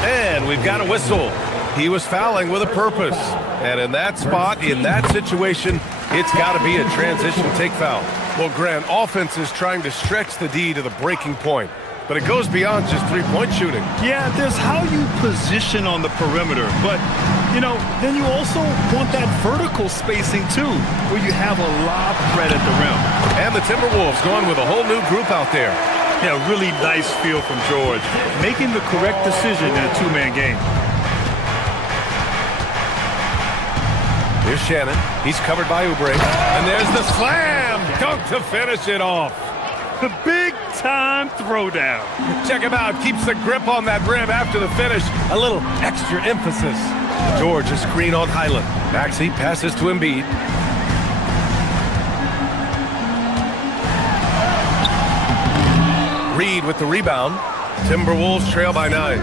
And we've got a whistle. He was fouling with a purpose. And in that spot, in that situation, it's got to be a transition take foul. Well, Grant, offense is trying to stretch the D to the breaking point. But it goes beyond just three-point shooting. Yeah, there's how you position on the perimeter. But, you know, then you also want that vertical spacing, too, where you have a lob threat at the rim. And the Timberwolves going with a whole new group out there. Yeah, really nice feel from George. Making the correct decision in a two-man game. Here's Shannon. He's covered by Oubre. And there's the slam dunk to finish it off. The big-time throwdown. Check him out. Keeps the grip on that rim after the finish. A little extra emphasis. George, a screen on Highland. Maxey passes to Embiid. Reed with the rebound. Timberwolves trail by 9.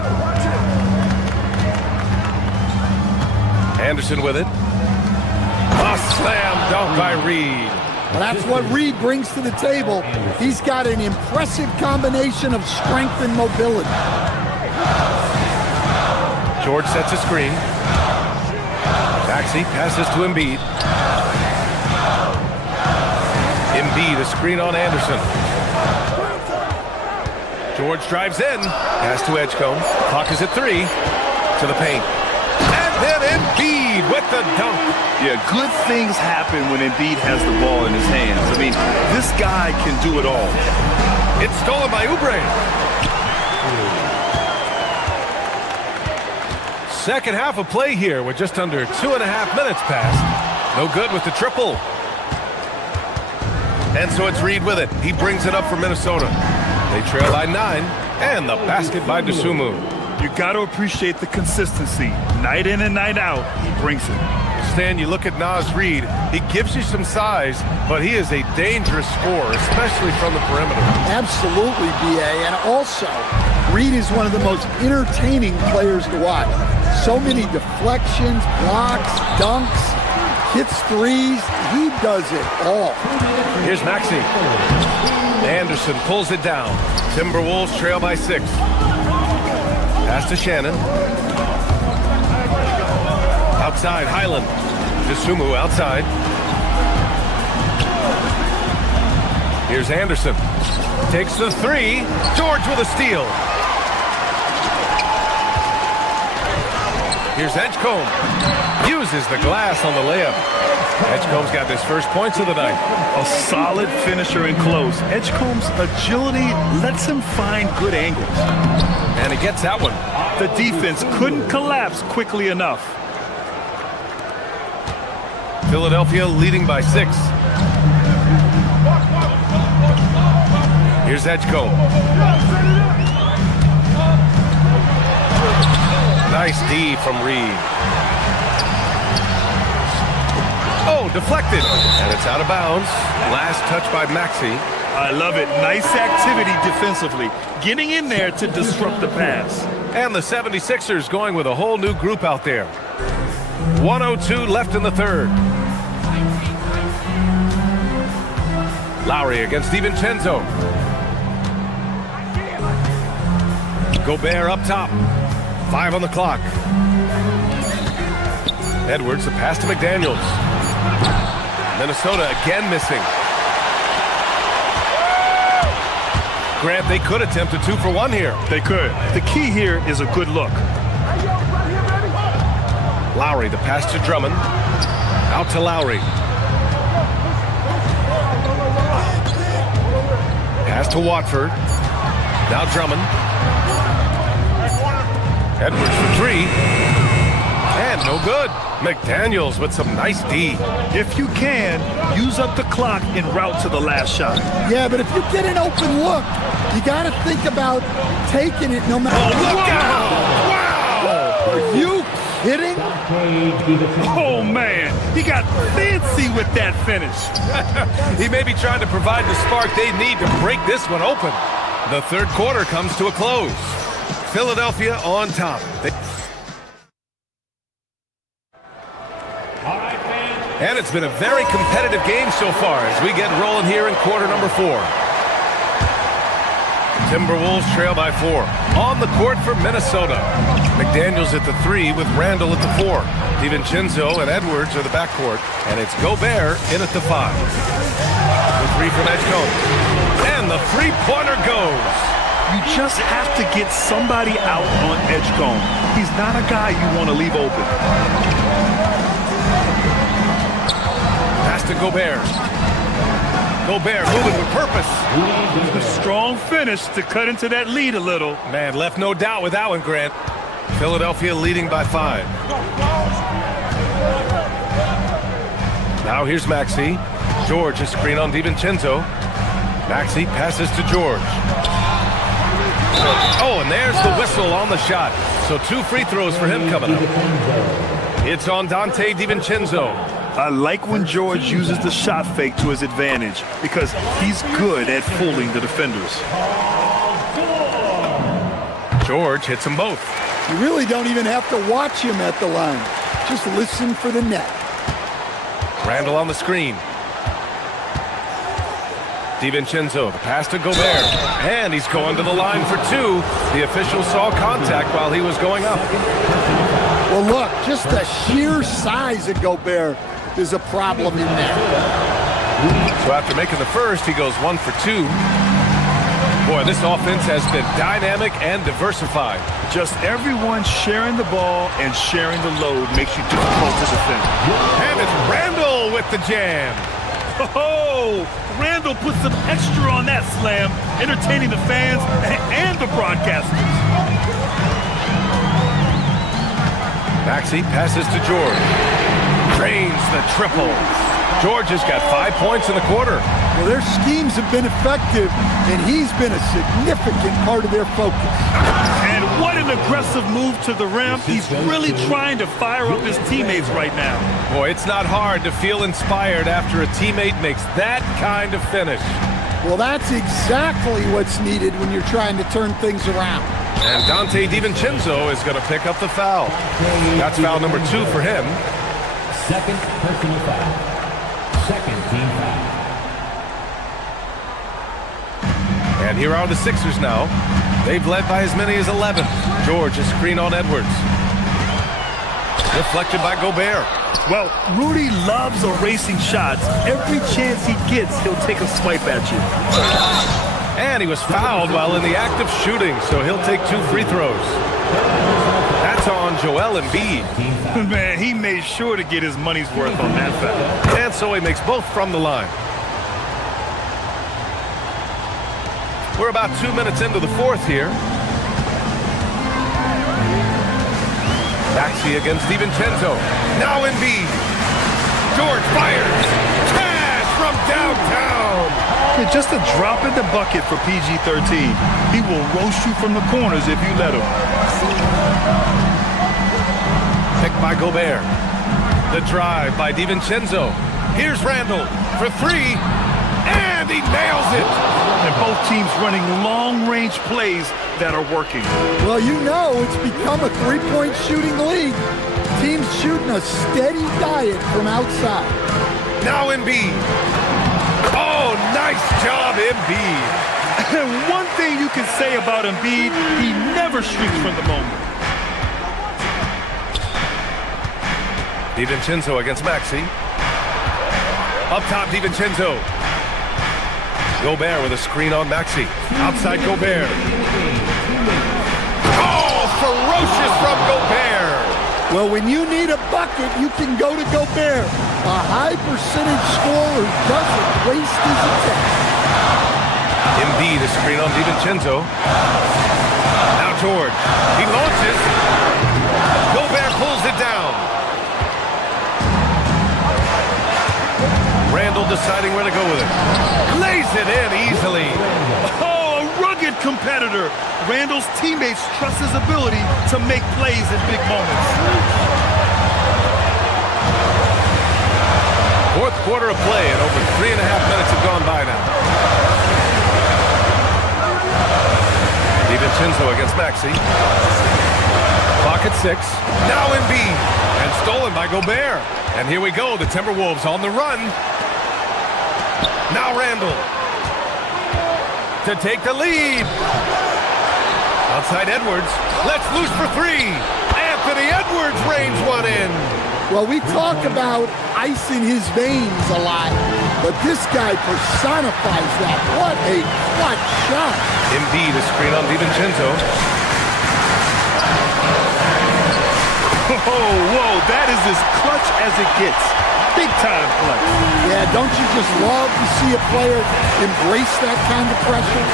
Anderson with it. A slam dunk by Reed. Well, that's what Reed brings to the table. He's got an impressive combination of strength and mobility. George sets a screen. Maxey passes to Embiid. Embiid, a screen on Anderson. George drives in. Pass to Edgecombe. Clock is at 3. To the paint. And then Embiid with the dunk. Yeah, good things happen when Embiid has the ball in his hands. I mean, this guy can do it all. It's stolen by Oubre. Second half of play here with just under 2.5 minutes passed. No good with the triple. And so it's Reed with it. He brings it up for Minnesota. They trail by 9, and the basket by Dosunmu. You got to appreciate the consistency. Night in and night out, he brings it. Stan, you look at Naz Reid, he gives you some size, but he is a dangerous scorer, especially from the perimeter. Absolutely, B.A. And also, Reed is one of the most entertaining players to watch. So many deflections, blocks, dunks, hits threes. He does it all. Here's Maxey. Anderson pulls it down. Timberwolves trail by 6. Pass to Shannon. Outside, Highland. Dosunmu outside. Here's Anderson. Takes the 3. George with a steal. Here's Edgecombe. Uses the glass on the layup. Edgecombe's got his first points of the night. A solid finisher in close. Edgecombe's agility lets him find good angles. And he gets that one. The defense couldn't collapse quickly enough. Philadelphia leading by 6. Here's Edgecombe. Nice D from Reed. Oh, deflected. And it's out of bounds. Last touch by Maxey. I love it. Nice activity defensively. Getting in there to disrupt the pass. And the 76ers going with a whole new group out there. 1:02 left in the third. Lowry against DiVincenzo. Gobert up top. 5 on the clock. Edwards, the pass to McDaniels. Minnesota again missing. Grant, they could attempt a 2-for-1 here. They could. The key here is a good look. Lowry, the pass to Drummond. Out to Lowry. Pass to Watford. Now Drummond. Edwards for three. And no good. McDaniels with some nice D. If you can, use up the clock en route to the last shot. Yeah, but if you get an open look, you got to think about taking it no matter. Oh, look out! Wow! Are you kidding? Oh, man. He got fancy with that finish. He may be trying to provide the spark they need to break this one open. The third quarter comes to a close. Philadelphia on top. And it's been a very competitive game so far as we get rolling here in quarter number 4. Timberwolves trail by 4. On the court for Minnesota. McDaniels at the 3 with Randall at the 4. DiVincenzo and Edwards are the backcourt. And it's Gobert in at the 5. The 3 from Edgecombe. And the three-pointer goes. You just have to get somebody out on Edgecombe. He's not a guy you want to leave open. Pass to Gobert. Gobert moving with purpose. A strong finish to cut into that lead a little. Man, left no doubt with that one, Grant. Philadelphia leading by 5. Now here's Maxey. George, a screen on DiVincenzo. Maxey passes to George. Oh, and there's the whistle on the shot. So 2 free throws for him coming up. It's on Dante DiVincenzo. I like when George uses the shot fake to his advantage because he's good at fooling the defenders. George hits them both. You really don't even have to watch him at the line. Just listen for the net. Randall on the screen. DiVincenzo, the pass to Gobert. And he's going to the line for 2. The official saw contact while he was going up. Well, look, just the sheer size of Gobert is a problem in there. So after making the first, he goes 1 for 2. Boy, this offense has been dynamic and diversified. Just everyone sharing the ball and sharing the load makes you difficult to defend. And it's Randall with the jam. Oh, Randall put some extra on that slam, entertaining the fans and the broadcasters. Maxey passes to George. Drains the triple. George has got 5 points in the quarter. Well, their schemes have been effective, and he's been a significant part of their focus. And what an aggressive move to the rim. He's really trying to fire up his teammates right now. Boy, it's not hard to feel inspired after a teammate makes that kind of finish. Well, that's exactly what's needed when you're trying to turn things around. And Dante DiVincenzo is going to pick up the foul. That's foul number 2 for him. Second personal foul. Second team foul. And here are the Sixers now. They've led by as many as 11. George, a screen on Edwards. Deflected by Gobert. Well, Rudy loves erasing shots. Every chance he gets, he'll take a swipe at you. And he was fouled while in the act of shooting, so he'll take 2 free throws. That's on Joel Embiid. Man, he made sure to get his money's worth on that foul. And so he makes both from the line. We're about 2 minutes into the fourth here. Maxey against DiVincenzo. Now Embiid. George fires. Cash from downtown. Yeah, just a drop in the bucket for PG-13. He will roast you from the corners if you let him. Picked by Gobert. The drive by DiVincenzo. Here's Randall for 3. And he nails it. And both teams running long-range plays that are working. Well, you know it's become a three-point shooting league. Teams shooting a steady diet from outside. Now Embiid. Oh, nice job, Embiid. And one thing you can say about Embiid, he never shrinks from the moment. DiVincenzo against Maxey. Up top, DiVincenzo. Gobert with a screen on Maxey. Outside Gobert. Oh, ferocious from Gobert. Well, when you need a bucket, you can go to Gobert. A high percentage scorer who doesn't waste his attack. Embiid, a screen on DiVincenzo. Now George. He launches. Gobert pulls it down. Randall deciding where to go with it. Lays it in easily. Oh, a rugged competitor. Randall's teammates trust his ability to make plays in big moments. Fourth quarter of play, and over 3.5 minutes have gone by now. DiVincenzo against Maxey. Clock at 6. Now Embiid. And stolen by Gobert. And here we go, the Timberwolves on the run. Now Randall. To take the lead. Outside Edwards. Let's loose for 3. Anthony Edwards rains one in. Well, we talk about ice in his veins a lot, but this guy personifies that. What a clutch shot. Embiid, a screen on DiVincenzo. Oh, whoa, that is as clutch as it gets. Big time clutch. Yeah, don't you just love to see a player embrace that kind of pressure?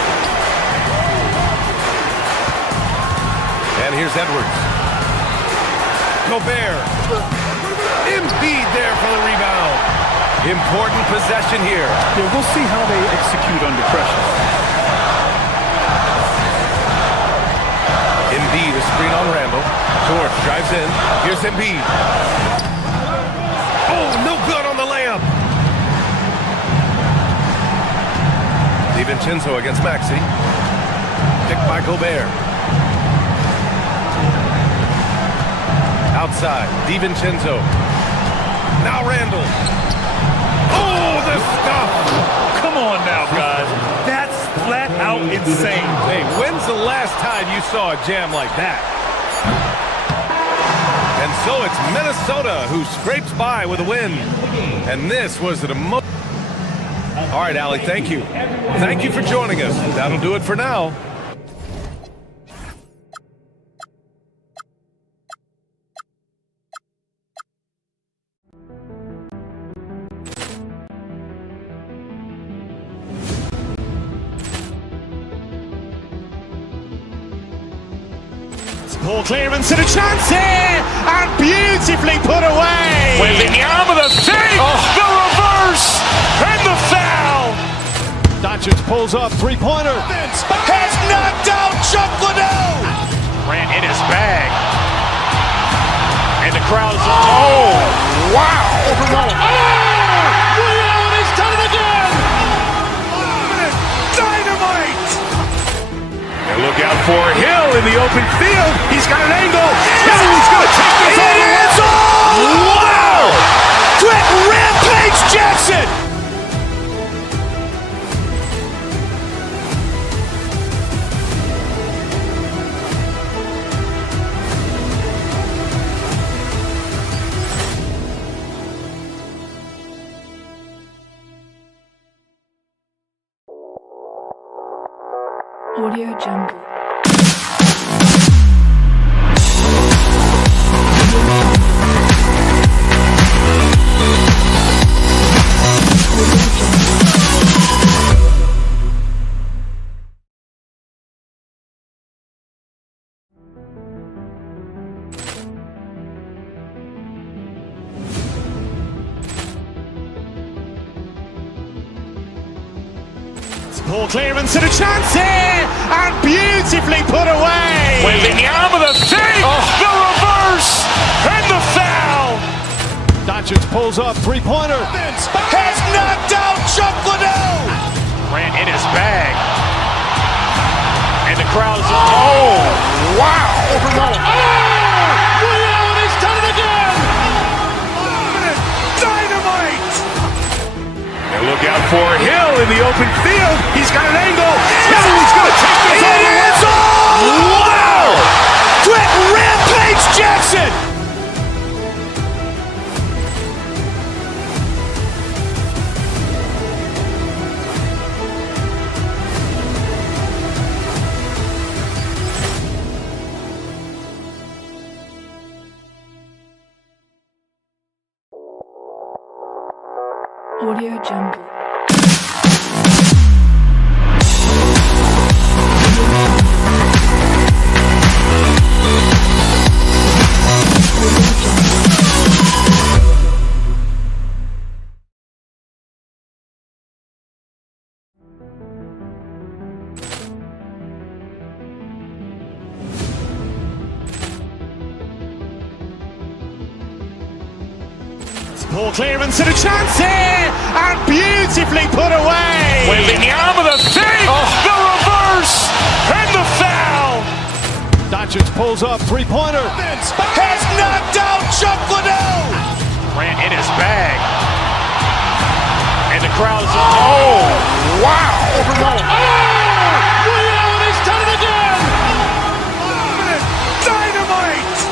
And here's Edwards. Gobert. Embiid there for the rebound. Important possession here. Yeah, we'll see how they execute under pressure. Embiid, a screen on Randall. George drives in. Here's Embiid. Oh, no good on the layup. DiVincenzo against Maxey. Picked by Gobert. Outside, DiVincenzo. Now Randall. Oh, the stuff! Come on now, guys. That's flat out insane. Hey, when's the last time you saw a jam like that? And so it's Minnesota who scrapes by with a win. And this was the most... All right, Allie, thank you. Thank you for joining us. That'll do it for now. Ball clearance and a chance here, and beautifully put away. Wembanyama the save, the reverse, and the foul. Doncic pulls up, three-pointer. Has knocked out Chuck Liddell. Ran in his bag. And the crowd is, oh, wow. Liddell, and he's done it again. Dynamite. And look out for Hill in the open field. He's got an angle. He's going to take this all the way. Wow! Quick Rampage Jackson. Audio Jungle. Ball clearance and a chance here, and beautifully put away. Wembanyama the save, the reverse, and the foul. Doncic pulls up, three-pointer. Has knocked out Chuck Liddell. Ran in his bag. And the crowd is, oh, wow. Liddell, and he's done it again. Dynamite. And look out for Hill in the open field. He's got an angle. He's going to take this all the way. Wow! Quick Rampage Jackson. Audio Jungle. Ball clearance and a chance here, and beautifully put away. Wembanyama the save, the reverse, and the foul. Doncic pulls up, three-pointer. Has knocked out Chuck Liddell. Grant in his bag. And the crowd is, oh, wow. Liddell, he's done it again. Dynamite.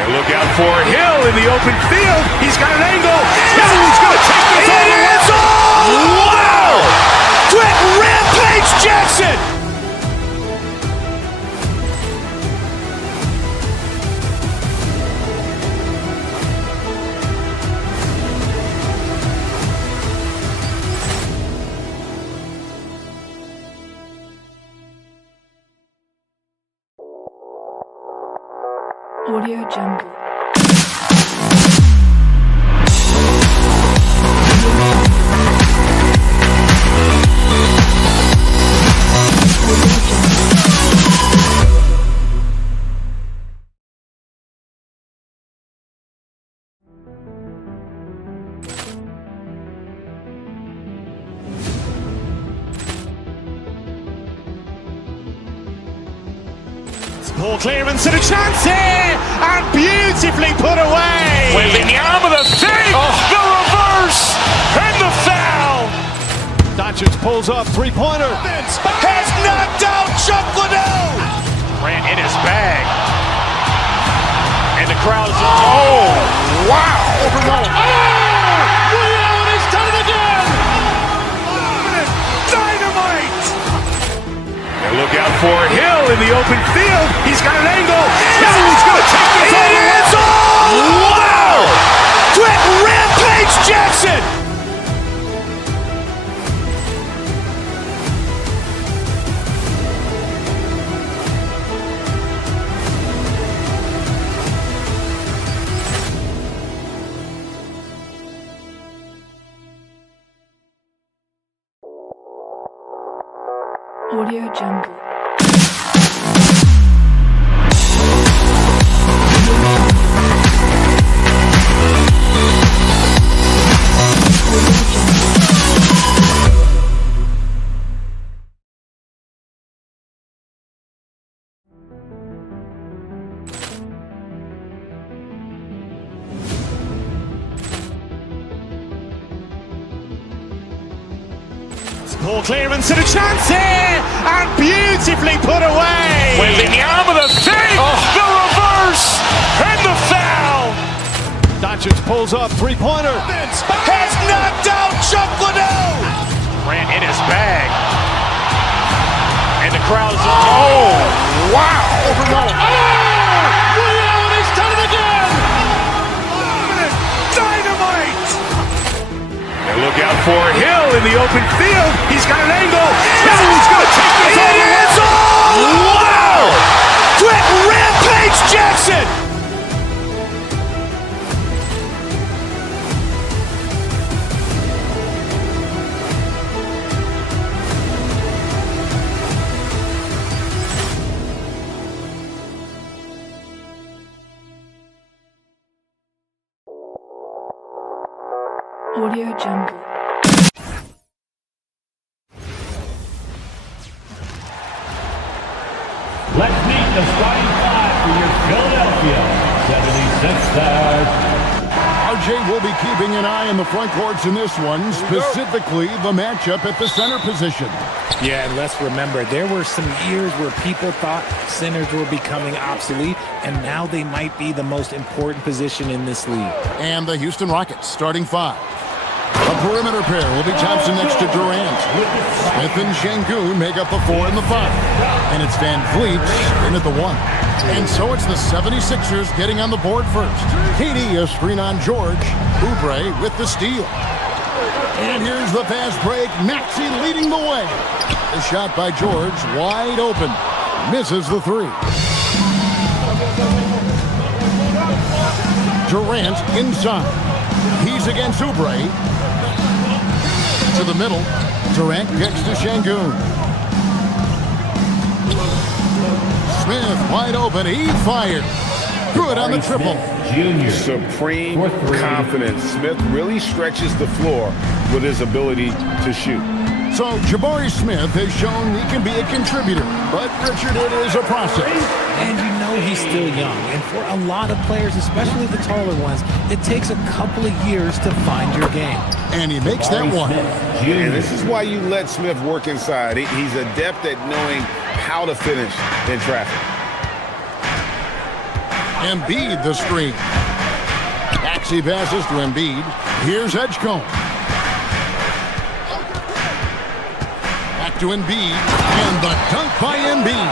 And look out for Hill in the open field. He's got an angle. Hill's going to take this all the way. Wow! Quick Rampage Jackson. Audio Jungle. Ball clearance and a chance here, and beautifully put away. Wembanyama the save, the reverse, and the foul. Doncic pulls up, three-pointer. Has knocked out Chuck Liddell. Grant in his bag. And the crowd is, oh, wow. Liddell, he's done it again. Dynamite. And look out for Hill in the open field. He's got an angle. Hill's going to take this all the way. Wow. Quick Rampage Jackson. Audio Jungle. Ball clearance and a chance here, and beautifully put away. Wembanyama the save, the reverse, and the foul. Doncic pulls up, three-pointer. Has knocked out Chuck Liddell. Grant in his bag. And the crowd is, oh, wow. Liddell, he's done it again. Dynamite. And look out for Hill in the open field. He's got an angle. Hill's going to take this all the way. Wow. Quick Rampage Jackson. Audio Jungle. Let's meet the starting five for your Philadelphia 76ers. RJ will be keeping an eye on the front courts in this one, specifically the matchup at the center position. Yeah, and let's remember, there were some years where people thought centers were becoming obsolete, and now they might be the most important position in this league. And the Houston Rockets starting five. A perimeter pair will be Thompson next to Durant. Smith and Şengün make up the 4 and the 5. And it's Van Vliet in at the 1. And so it's the 76ers getting on the board first. KD a screen on George. Oubre with the steal. And here's the fast break. Maxey leading the way. The shot by George, wide open. Misses the three. Durant inside. He's against Oubre. To the middle. Durant kicks to Şengün. Smith wide open. He fires. Good on the triple. Junior. Supreme confidence. Smith really stretches the floor with his ability to shoot. So Jabari Smith has shown he can be a contributor, but Richard, it is a process. And you know he's still young. And for a lot of players, especially the taller ones, it takes a couple of years to find your game. And he makes that one. And this is why you let Smith work inside. He's adept at knowing how to finish in traffic. Embiid the screen. Maxey passes to Embiid. Here's Edgecombe. Back to Embiid. And the dunk by Embiid.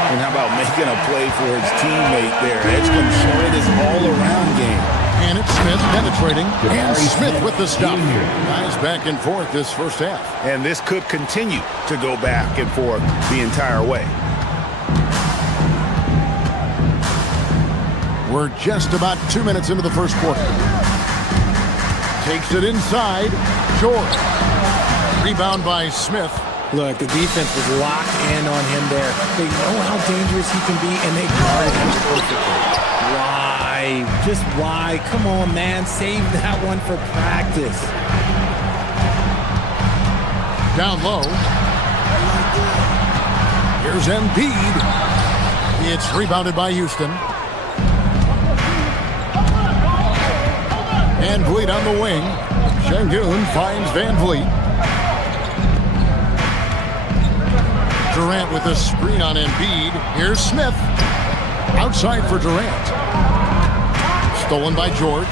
And how about making a play for his teammate there? Edgecombe showing his all-around game. And it's Smith penetrating. And Smith with the stop. Guys back and forth this first half. And this could continue to go back and forth the entire way. We're just about 2 minutes into the first quarter. Takes it inside. George. Rebound by Smith. Look, the defense was locked in on him there. They know how dangerous he can be, and they guarded him perfectly. Why? Just why? Come on, man. Save that one for practice. Down low. Here's Embiid. It's rebounded by Houston. Van Vliet on the wing. Şengün finds Van Vliet. Durant with a screen on Embiid. Here's Smith. Outside for Durant. Stolen by George.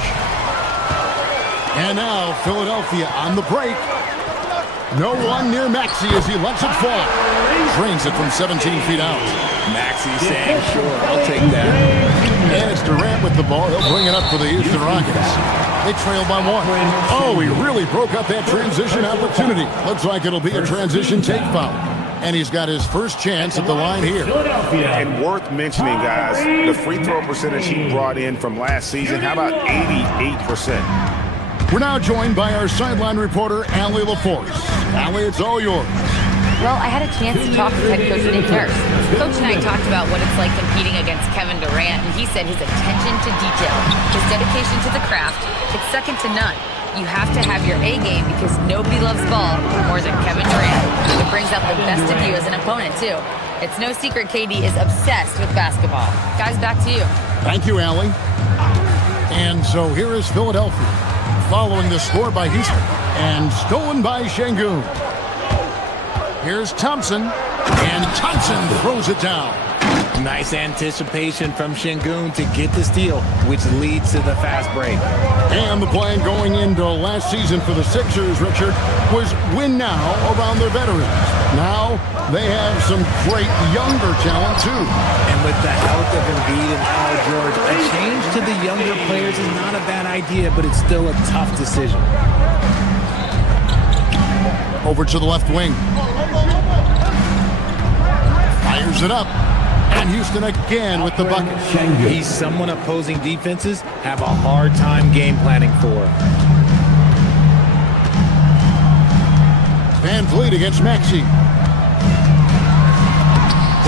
And now Philadelphia on the break. No one near Maxey as he lets it fall. Drains it from 17 feet out. Maxey saying, sure, I'll take that. And it's Durant with the ball. He'll bring it up for the Houston Rockets. They trail by one. Oh, he really broke up that transition opportunity. Looks like it'll be a transition take foul. And he's got his first chance at the line here. And worth mentioning, guys, the free throw percentage he brought in from last season, how about 88%? We're now joined by our sideline reporter, Allie LaForce. Allie, it's all yours. Well, I had a chance to talk with head coach Nick Nurse. Coach and I talked about what it's like competing against Kevin Durant, and he said his attention to detail, his dedication to the craft, it's second to none. You have to have your A game because nobody loves ball more than Kevin Durant. It brings out the best of you as an opponent, too. It's no secret KD is obsessed with basketball. Guys, back to you. Thank you, Allie. And so here is Philadelphia, following the score by Houston, and stolen by Şengün. Here's Thompson, and Thompson throws it down. Nice anticipation from Şengün to get the steal, which leads to the fast break. And the plan going into last season for the Sixers, Richard, was win now around their veterans. Now they have some great younger talent, too. And with the health of Embiid and Paul George, a change to the younger players is not a bad idea, but it's still a tough decision. Over to the left wing. Fires it up. And Houston again with the bucket. He's someone opposing defenses have a hard time game planning for. Van Vliet against Maxey.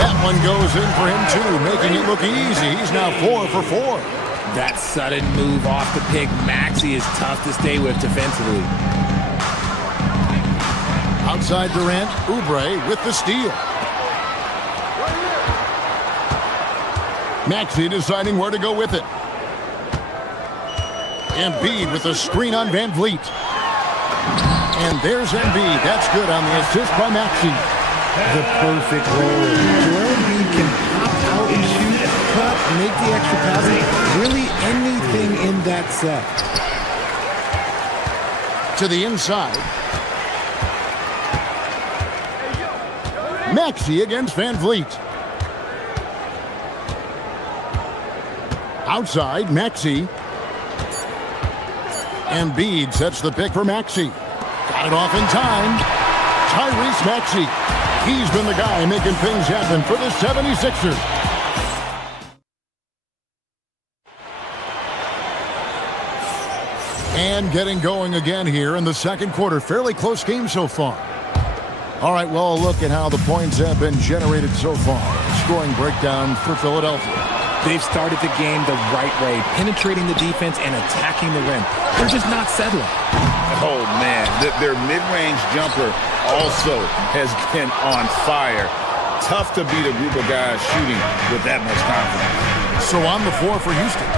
That one goes in for him too, making it look easy. He's now 4 for 4. That sudden move off the pick, Maxey is tough to stay with defensively. Outside Durant, Oubre with the steal. Maxey deciding where to go with it. Embiid with a screen on Van Vliet. And there's Embiid. That's good on the assist by Maxey. The perfect role. Joel Embiid can pop out and shoot, cut, make the extra pass. Really anything in that set. To the inside. Maxey against Van Vliet. Outside, Maxey. Embiid sets the pick for Maxey. Got it off in time. Tyrese Maxey. He's been the guy making things happen for the 76ers. And getting going again here in the second quarter. Fairly close game so far. All right, well, look at how the points have been generated so far. Scoring breakdown for Philadelphia. They've started the game the right way, penetrating the defense and attacking the rim. They're just not settling. Oh, man. Their mid-range jumper also has been on fire. Tough to beat a group of guys shooting with that much confidence. So on the floor for Houston,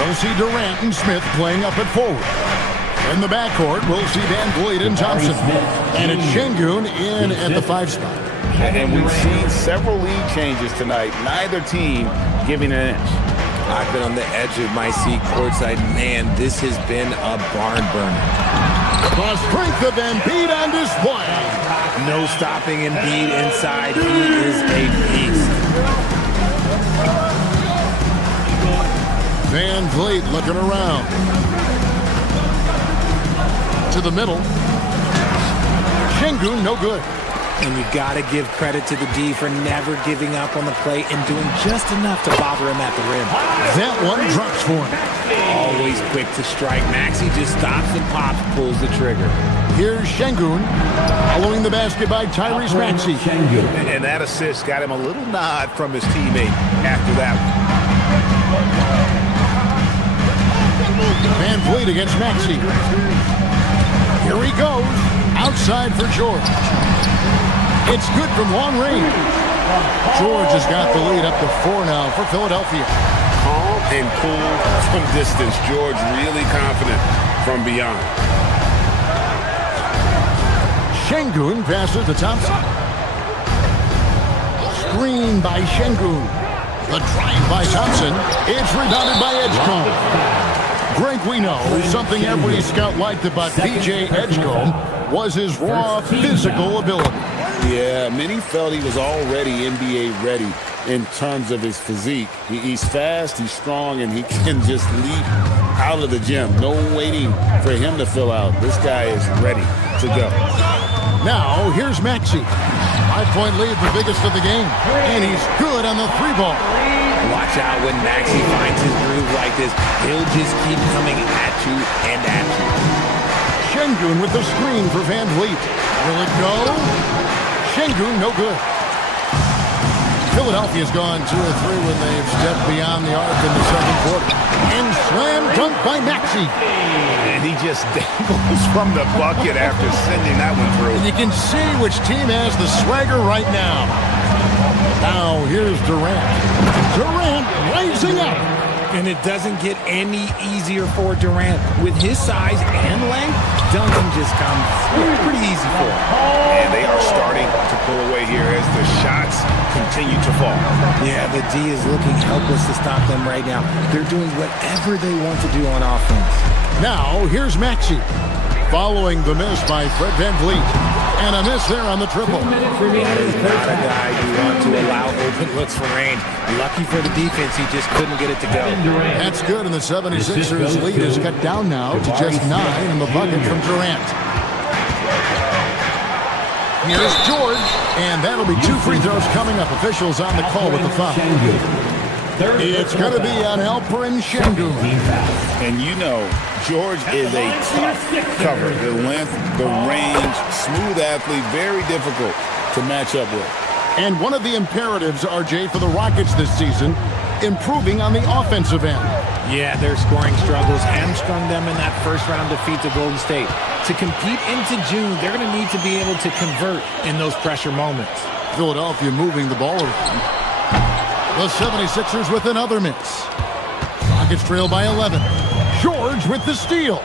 we'll see Durant and Smith playing up at forward. In the backcourt, we'll see Van Vliet and Thompson. And it's Şengün in at the 5 spot. And we've seen several lead changes tonight. Neither team giving an inch. I've been on the edge of my seat courtside. Man, this has been a barn burner. The strength of Embiid on display. No stopping Embiid inside. He is a beast. Van Vliet looking around. To the middle. Şengün, no good. And you got to give credit to the D for never giving up on the play and doing just enough to bother him at the rim. That one drops for him. Always quick to strike. Maxey just stops and pops, pulls the trigger. Here's Şengün, following the basket by Tyrese Maxey. And that assist got him a little nod from his teammate after that one. Van Vliet against Maxey. Here he goes. Outside for George. It's good from long range. George has got the lead up to 4 now for Philadelphia. Calm and cool from distance. George really confident from beyond. Şengün passes to Thompson. Screen by Şengün. The drive by Thompson. It's rebounded by Edgecombe. Greg, we know something every scout liked about DJ Edgecombe was his raw physical ability. Yeah, many felt he was already NBA ready in terms of his physique. He's fast, he's strong, and he can just leap out of the gym. No waiting for him to fill out. This guy is ready to go. Now, here's Maxey. 5-point lead, the biggest of the game. And he's good on the 3-ball. Watch out when Maxey finds his groove like this. He'll just keep coming at you and at you. Şengün with the screen for Van Vliet. Will it go? Şengün, no good. Philadelphia's gone 2 of 3 when they've stepped beyond the arc in the second quarter. And slam dunk by Maxey. And he just dangles from the bucket after sending that one through. And you can see which team has the swagger right now. Now here's Durant. Durant rising up. And it doesn't get any easier for Durant. With his size and length, dunking just comes pretty easy for him. And they are starting to pull away here as the shots continue to fall. Yeah, the D is looking helpless to stop them right now. They're doing whatever they want to do on offense. Now here's Maxey. Following the miss by Fred Van Vliet. And a miss there on the triple. That is not a guy you want to allow open looks for range. Lucky for the defense, he just couldn't get it to go. That's good, and the 76ers lead is cut down now to just 9 in the bucket from Durant. Here's George, and that'll be 2 free throws coming up. Officials on the call with the foul. It's going to be on Alperen Şengün. And you know, George is a tough cover. The length, the range, smooth athlete, very difficult to match up with. And one of the imperatives, RJ, for the Rockets this season, improving on the offensive end. Yeah, their scoring struggles hamstrung them in that first-round defeat to Golden State. To compete into June, they're going to need to be able to convert in those pressure moments. Philadelphia moving the ball around. The 76ers with another miss. Rockets trail by 11. George with the steal.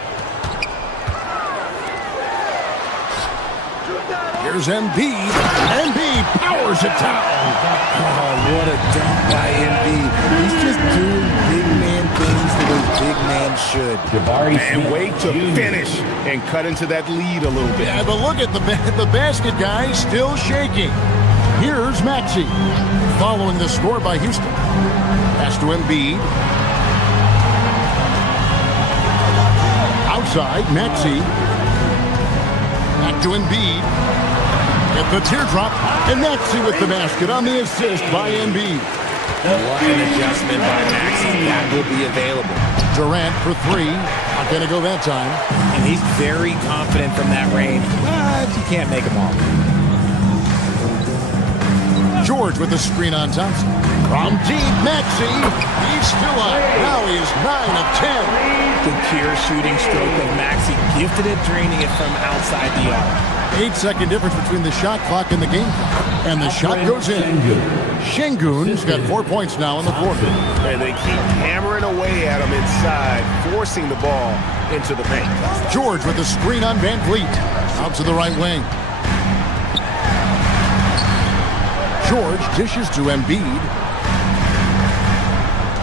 Here's Embiid. Embiid powers it down. Oh, what a dunk by Embiid. He's just doing big man things the way big man should. And wait to finish and cut into that lead a little bit. Yeah, but look at the basket guy still shaking. Here's Maxey. Following the score by Houston. Pass to Embiid. outside. Maxey. Back to Embiid. At the teardrop. And Maxey with the basket on the assist by Embiid. What an adjustment by Maxey. That will be available. Durant for three. Not going to go that time. And he's very confident from that range, but you can't make him all. George with the screen on Thompson. From deep, Maxey. He's still up. Now he is 9 of 10. The pure shooting stroke of Maxey. Gifted at draining it from outside the arc. 8-second difference between the shot clock and the game clock. And the shot goes in. Şengün's got 4 points now in the quarter. And they keep hammering away at him inside, forcing the ball into the paint. George with the screen on Van Vliet. Out to the right wing. George dishes to Embiid.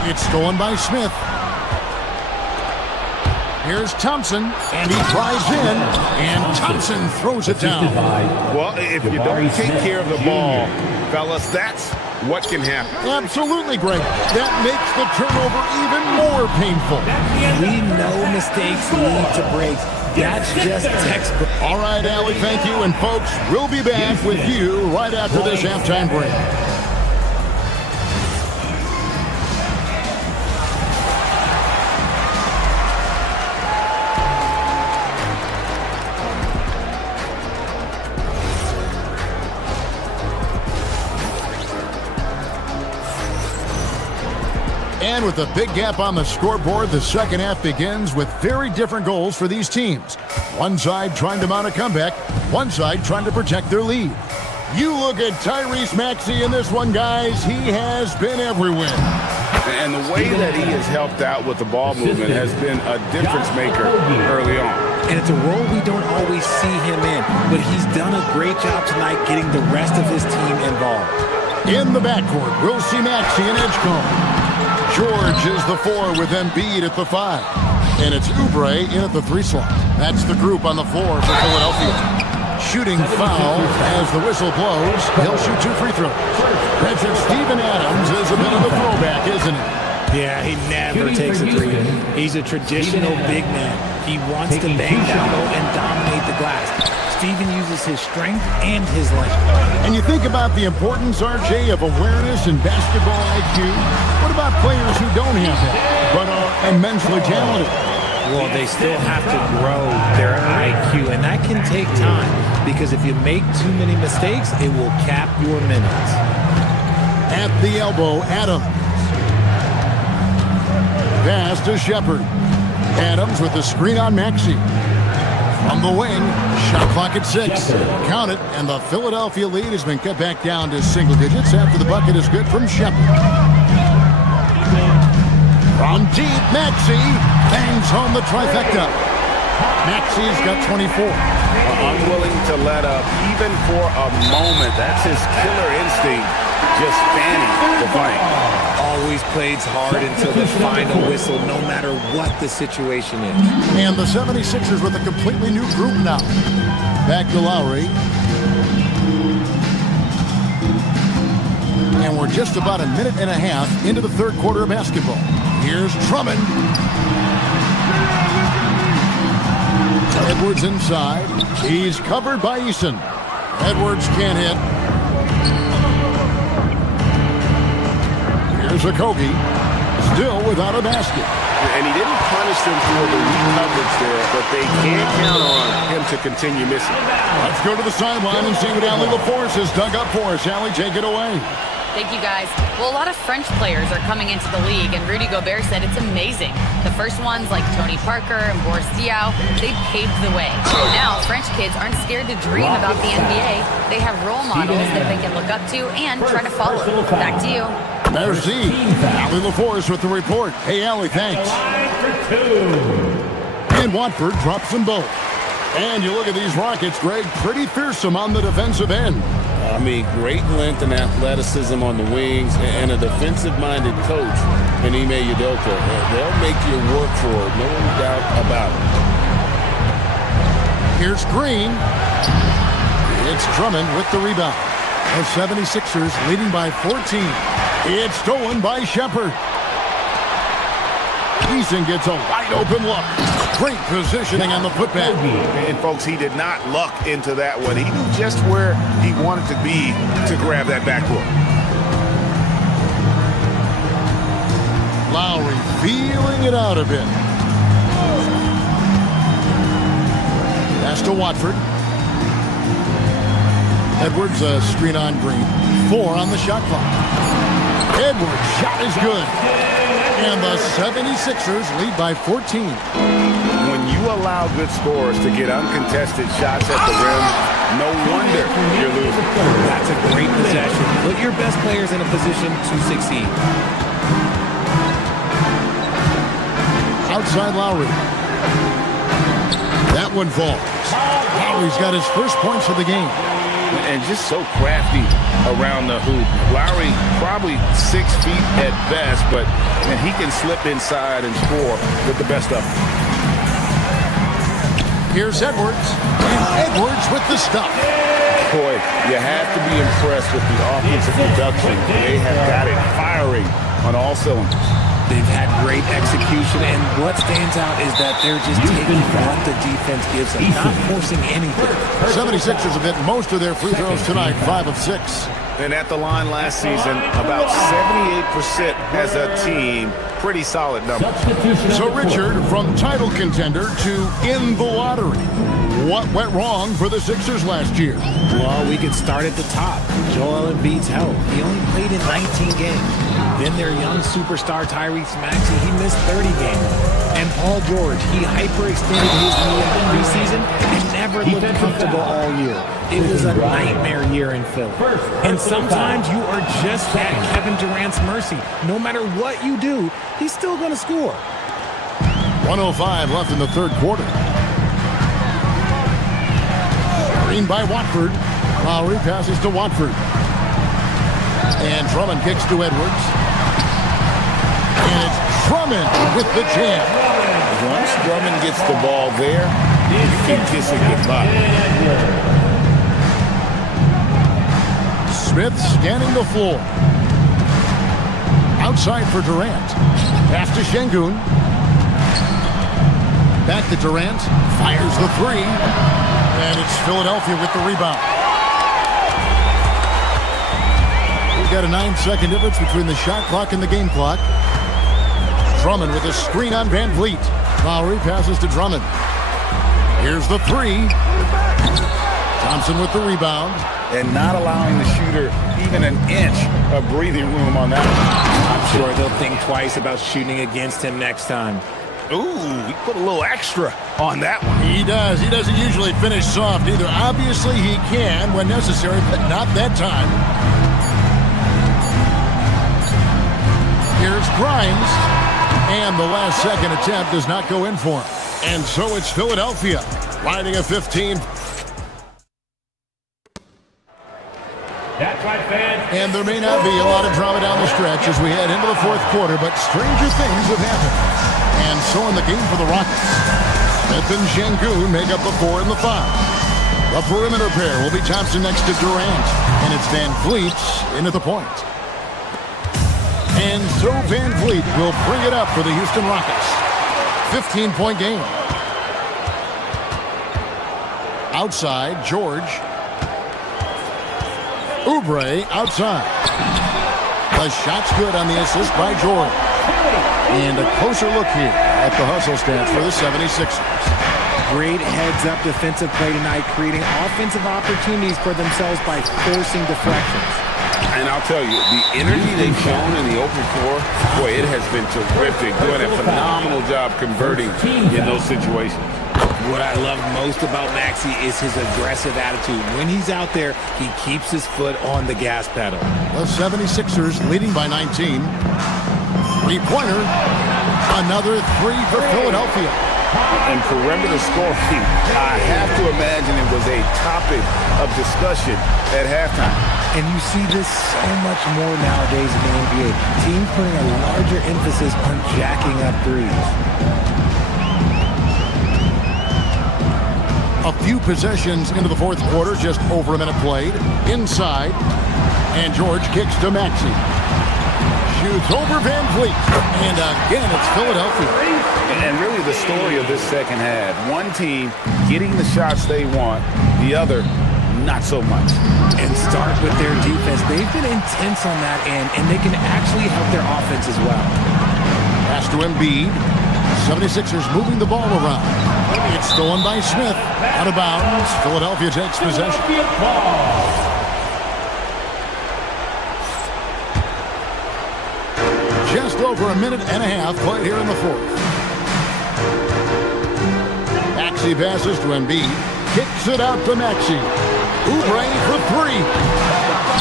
It's stolen by Smith. Here's Thompson, and he drives in, and Thompson throws it down. Well, if you don't take care of the ball, fellas, that's what can happen. Absolutely, Greg. That makes the turnover even more painful. We know mistakes lead to breaks. That's just textbook. All right, Allie, thank you. And, folks, we'll be back with you right after this halftime break. And with a big gap on the scoreboard, the second half begins with very different goals for these teams. One side trying to mount a comeback, one side trying to protect their lead. You look at Tyrese Maxey in this one, guys. He has been everywhere. And the way that he has helped out with the ball movement has been a difference maker early on. And it's a role we don't always see him in, but he's done a great job tonight getting the rest of his team involved. In the backcourt, we'll see Maxey and Edgecombe. George is the 4 with Embiid at the 5. And it's Oubre in at the 3 slot. That's the group on the floor for Philadelphia. Shooting foul as the whistle blows. He'll shoot 2 free throws. Veteran Steven Adams is a bit of a throwback, isn't he? Yeah, he never takes a three. He's a traditional big man. He wants to bang down low and dominate the glass. Steven uses his strength and his length. And you think about the importance, RJ, of awareness and basketball IQ. What about players who don't have that, but are immensely talented? Well, they still have to grow their IQ, and that can take time, because if you make too many mistakes, it will cap your minutes. At the elbow, Adams. Pass to Shepherd. Adams with the screen on Maxey. From the wing, shot clock at 6. Count it, and the Philadelphia lead has been cut back down to single digits after the bucket is good from Shepherd. From deep, Maxey bangs home the trifecta. Maxey's got 24. Unwilling to let up even for a moment. That's his killer instinct, just fanning the fight. Always plays hard until the final whistle, no matter what the situation is. And the 76ers with a completely new group now. Back to Lowry. And we're just about a minute and a half into the third quarter of basketball. Here's Drummond. Edwards inside. He's covered by Eason. Edwards can't hit. Here's Okogie, still without a basket. And he didn't punish them for the weak coverage there, but they can't count on him to continue missing. Let's go to the sideline and see what Allie LaForce has dug up for us. Allie, take it away. Thank you, guys. Well, a lot of French players are coming into the league, and Rudy Gobert said it's amazing. The first ones, like Tony Parker and Boris Diaw, they paved the way. Now, French kids aren't scared to dream about the NBA. They have role models that they can look up to and try to follow. Back to you. Merci. Allie LaForce with the report. Hey, Allie, thanks. And Watford drops them both. And you look at these Rockets, Greg, pretty fearsome on the defensive end. I mean, great length and athleticism on the wings, and a defensive-minded coach in Ime Udoka. They'll make you work for it, no doubt about it. Here's Green. It's Drummond with the rebound. The 76ers leading by 14. It's stolen by Shepherd. Eason gets a wide open look. Great positioning on the putback. And folks, he did not luck into that one. He knew just where he wanted to be to grab that backboard. Lowry feeling it out a bit. Pass to Watford. Edwards, a screen on Green. 4 on the shot clock. Edwards' shot is good. And the 76ers lead by 14. When you allow good scorers to get uncontested shots at the rim, no wonder you're losing. That's a great possession. Put your best players in a position to succeed. Outside Lowry. That one falls. Lowry's got his first points of the game. And just so crafty around the hoop. Lowry probably 6 feet at best, but he can slip inside and score with the best of them. Here's Edwards. And Edwards with the stop. Boy, you have to be impressed with the offensive production. They have got it firing on all cylinders. They've had great execution, and what stands out is that they're just taking what the defense gives them, not forcing anything. 76ers have hit most of their free throws tonight, 5 of 6. And at the line last season, about 78% as a team. Pretty solid number. So, Richard, from title contender to in the lottery, what went wrong for the Sixers last year? Well, we could start at the top. Joel Embiid's health. He only played in 19 games. Then their young superstar Tyrese Maxey, he missed 30 games. And Paul George, he hyperextended his knee in the preseason and never looked comfortable all year. It was a nightmare year in Philly. And sometimes you are just at Kevin Durant's mercy. No matter what you do, he's still going to score. 1:05 left in the third quarter. Screen by Watford. Lowry passes to Watford. And Drummond kicks to Edwards. And it's Drummond with the jam. Once Drummond gets the ball there, you can kiss it goodbye. Smith scanning the floor. Outside for Durant. Pass to Şengün. Back to Durant. Fires the 3. And it's Philadelphia with the rebound. We've got a 9-second difference between the shot clock and the game clock. Drummond with a screen on Van Vliet. Lowry passes to Drummond. Here's the 3. Thompson with the rebound. And not allowing the shooter even an inch of breathing room on that one. I'm sure they'll think twice about shooting against him next time. Ooh, he put a little extra on that one. He does. He doesn't usually finish soft either. Obviously, he can when necessary, but not that time. Here's Grimes. And the last second attempt does not go in for him. And so it's Philadelphia riding a 15. That's right, fans. And there may not be a lot of drama down the stretch as we head into the fourth quarter, but stranger things have happened. And so in the game for the Rockets, Smith and Şengün make up the 4 and the 5. The perimeter pair will be Thompson next to Durant, and it's Van Vliet into the point. And so Van Vliet will bring it up for the Houston Rockets. 15-point game. Outside, George. Oubre outside. The shot's good on the assist by George. And a closer look here at the hustle stance for the 76ers. Great heads-up defensive play tonight, creating offensive opportunities for themselves by forcing deflections. And I'll tell you, the energy they've shown in the open floor, boy, it has been terrific. Doing a phenomenal job converting in those situations. What I love most about Maxey is his aggressive attitude. When he's out there, he keeps his foot on the gas pedal. The 76ers leading by 19. Three-pointer. Another 3 for Philadelphia. And perimeter scoring, I have to imagine it was a topic of discussion at halftime. And you see this so much more nowadays in the NBA. Teams putting a larger emphasis on jacking up threes. A few possessions into the fourth quarter, just over a minute played. Inside, and George kicks to Maxey. shoots over Van Vliet. And again, it's Philadelphia. And really the story of this second half. One team getting the shots they want, the other not so much. And start with their defense. They've been intense on that end, and they can actually help their offense as well. Pass to Embiid. 76ers moving the ball around. It's stolen by Smith. Out of bounds. Philadelphia takes possession. Just over a minute and a half played here in the fourth. Maxey passes to Embiid. Kicks it out to Maxey. Oubre for three.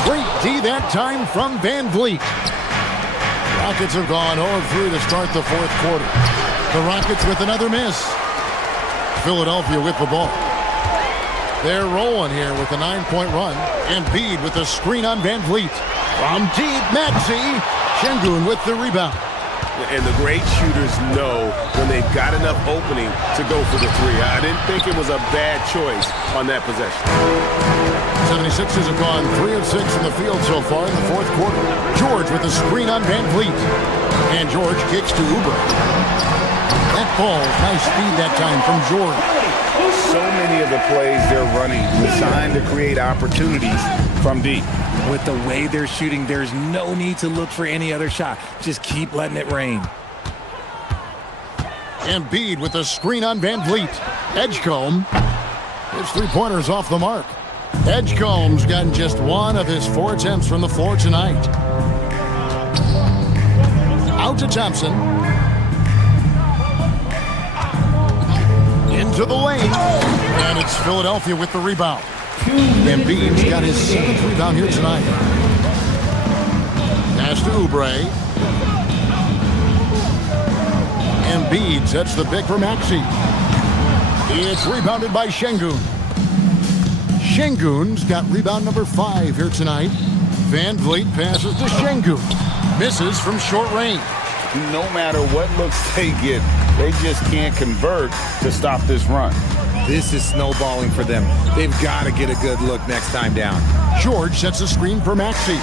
Great D that time from Van Vliet. Rockets have gone 0-3 to start the fourth quarter. The Rockets with another miss. Philadelphia with the ball. They're rolling here with a 9-point run. Embiid with a screen on Van Vliet. From deep, Maxey. Şengün with the rebound. And the great shooters know when they've got enough opening to go for the three. I didn't think it was a bad choice on that possession. 76ers have gone 3 of 6 in the field so far in the fourth quarter. George with a screen on Van Vliet. And George kicks to Oubre. That ball, nice speed that time from George. So many of the plays they're running designed to create opportunities from deep. With the way they're shooting, there's no need to look for any other shot. Just keep letting it rain. Embiid with a screen on Van Vliet. Edgecombe. His three-pointer's off the mark. Edgecombe's gotten just one of his 4 attempts from the floor tonight. Out to Thompson. Into the lane. And it's Philadelphia with the rebound. Embiid's got his 7th rebound here tonight. Pass to Oubre. Embiid sets the pick for Maxey. It's rebounded by Şengün. Şengün's got rebound number 5 here tonight. Van Vliet passes to Şengün. Misses from short range. No matter what looks they get, they just can't convert to stop this run. This is snowballing for them. They've got to get a good look next time down. George sets a screen for Maxey.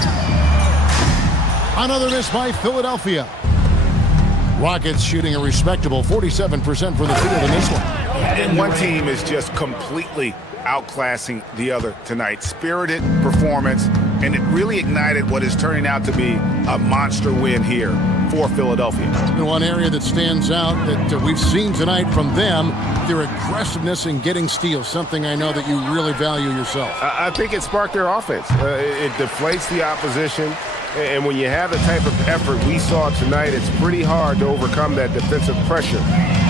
Another miss by Philadelphia. Rockets shooting a respectable 47% from the field in this one. And one team is just completely outclassing the other tonight. Spirited performance, and it really ignited what is turning out to be a monster win here for Philadelphia. One area that stands out that we've seen tonight from them, their aggressiveness in getting steals, something I know that you really value yourself. I think it sparked their offense. It deflates the opposition, and when you have the type of effort we saw tonight, it's pretty hard to overcome that defensive pressure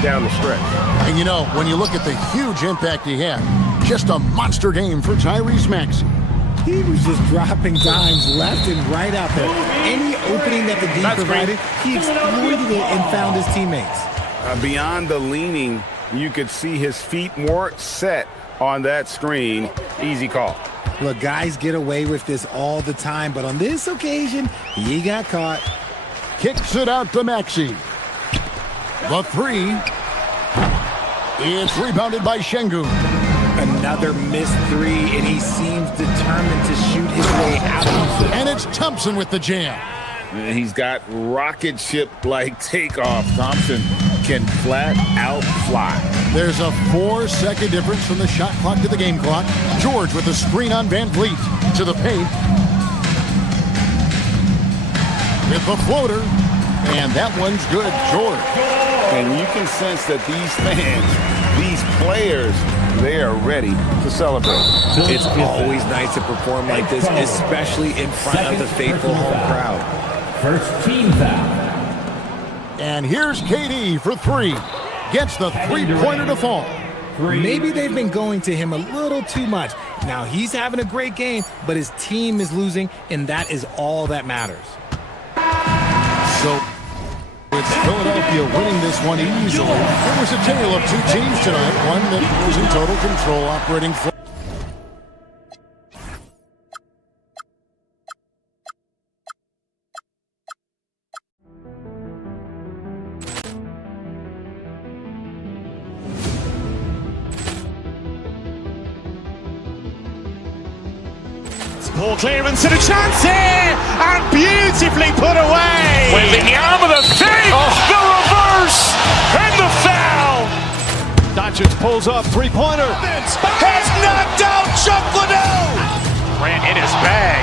down the stretch. And you know, when you look at the huge impact he had, just a monster game for Tyrese Maxey. He was just dropping dimes left and right out there. Any opening that the D provided, he exploited it and found his teammates. Beyond the leaning, you could see his feet more set on that screen. Easy call. Look, guys get away with this all the time, but on this occasion, he got caught. Kicks it out to Maxey. The three. It's rebounded by Şengün. Another missed three, and he seems determined to shoot his way out of it. And it's Thompson with the jam. He's got rocket ship-like takeoff. Thompson can flat out fly. There's a 4-second difference from the shot clock to the game clock. George with a screen on Van Vliet to the paint. With the floater. And that one's good, George. And you can sense that these fans, these players, they are ready to celebrate. It's always nice to perform like this, especially in front of the faithful home crowd. First team foul. And here's KD for three. Gets the three-pointer to fall. Maybe they've been going to him a little too much. Now he's having a great game, but his team is losing, and that is all that matters. So it's Philadelphia winning this one easily. It was a tale of two teams tonight, one that was in total control, operating for. Ball clearance and a chance here, and beautifully put away. Wembanyama the fake, the reverse, and the foul. Doncic pulls up, three-pointer. Has knocked out Chuck Liddell. Ran in his bag.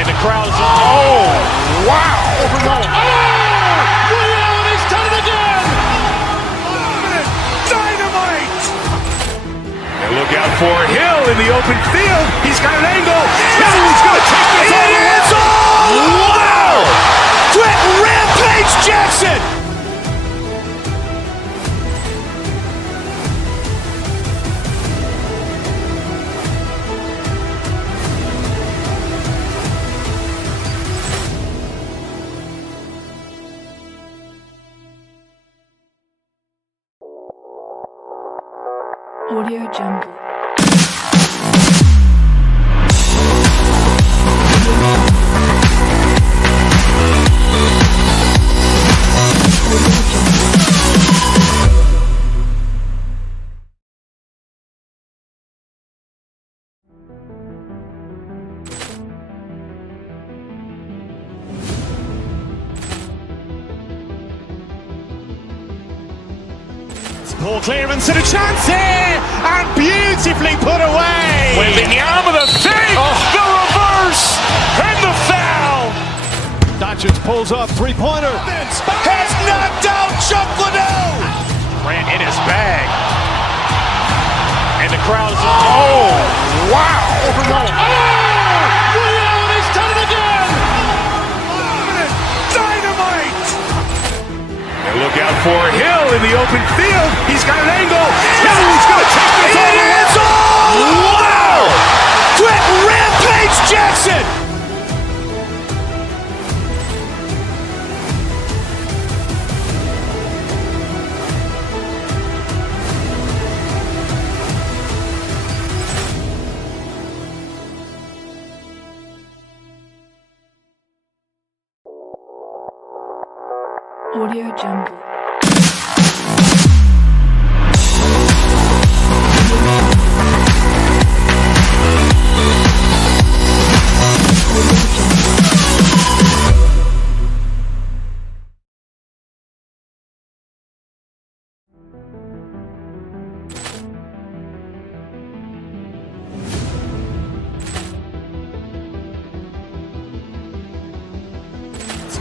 And the crowd is... Oh, wow. He's done it again. Dynamite. And look out for Hill in the open field. He's got an angle. Now he's going to take this all the way. Wow! Quick Rampage Jackson. Audio Jungle. Ball clearance and a chance here, and beautifully put away. Wembanyama the fake, the reverse, and the foul. Doncic pulls up, three-pointer. Has knocked out Chuck Liddell. Ran in his bag. And the crowd is... Oh, wow. He's done it again. Dynamite. And look out for Hill in the open field. He's got an angle. Now he's going to take this all the way. Wow! Quick Rampage Jackson. Audio Jungle.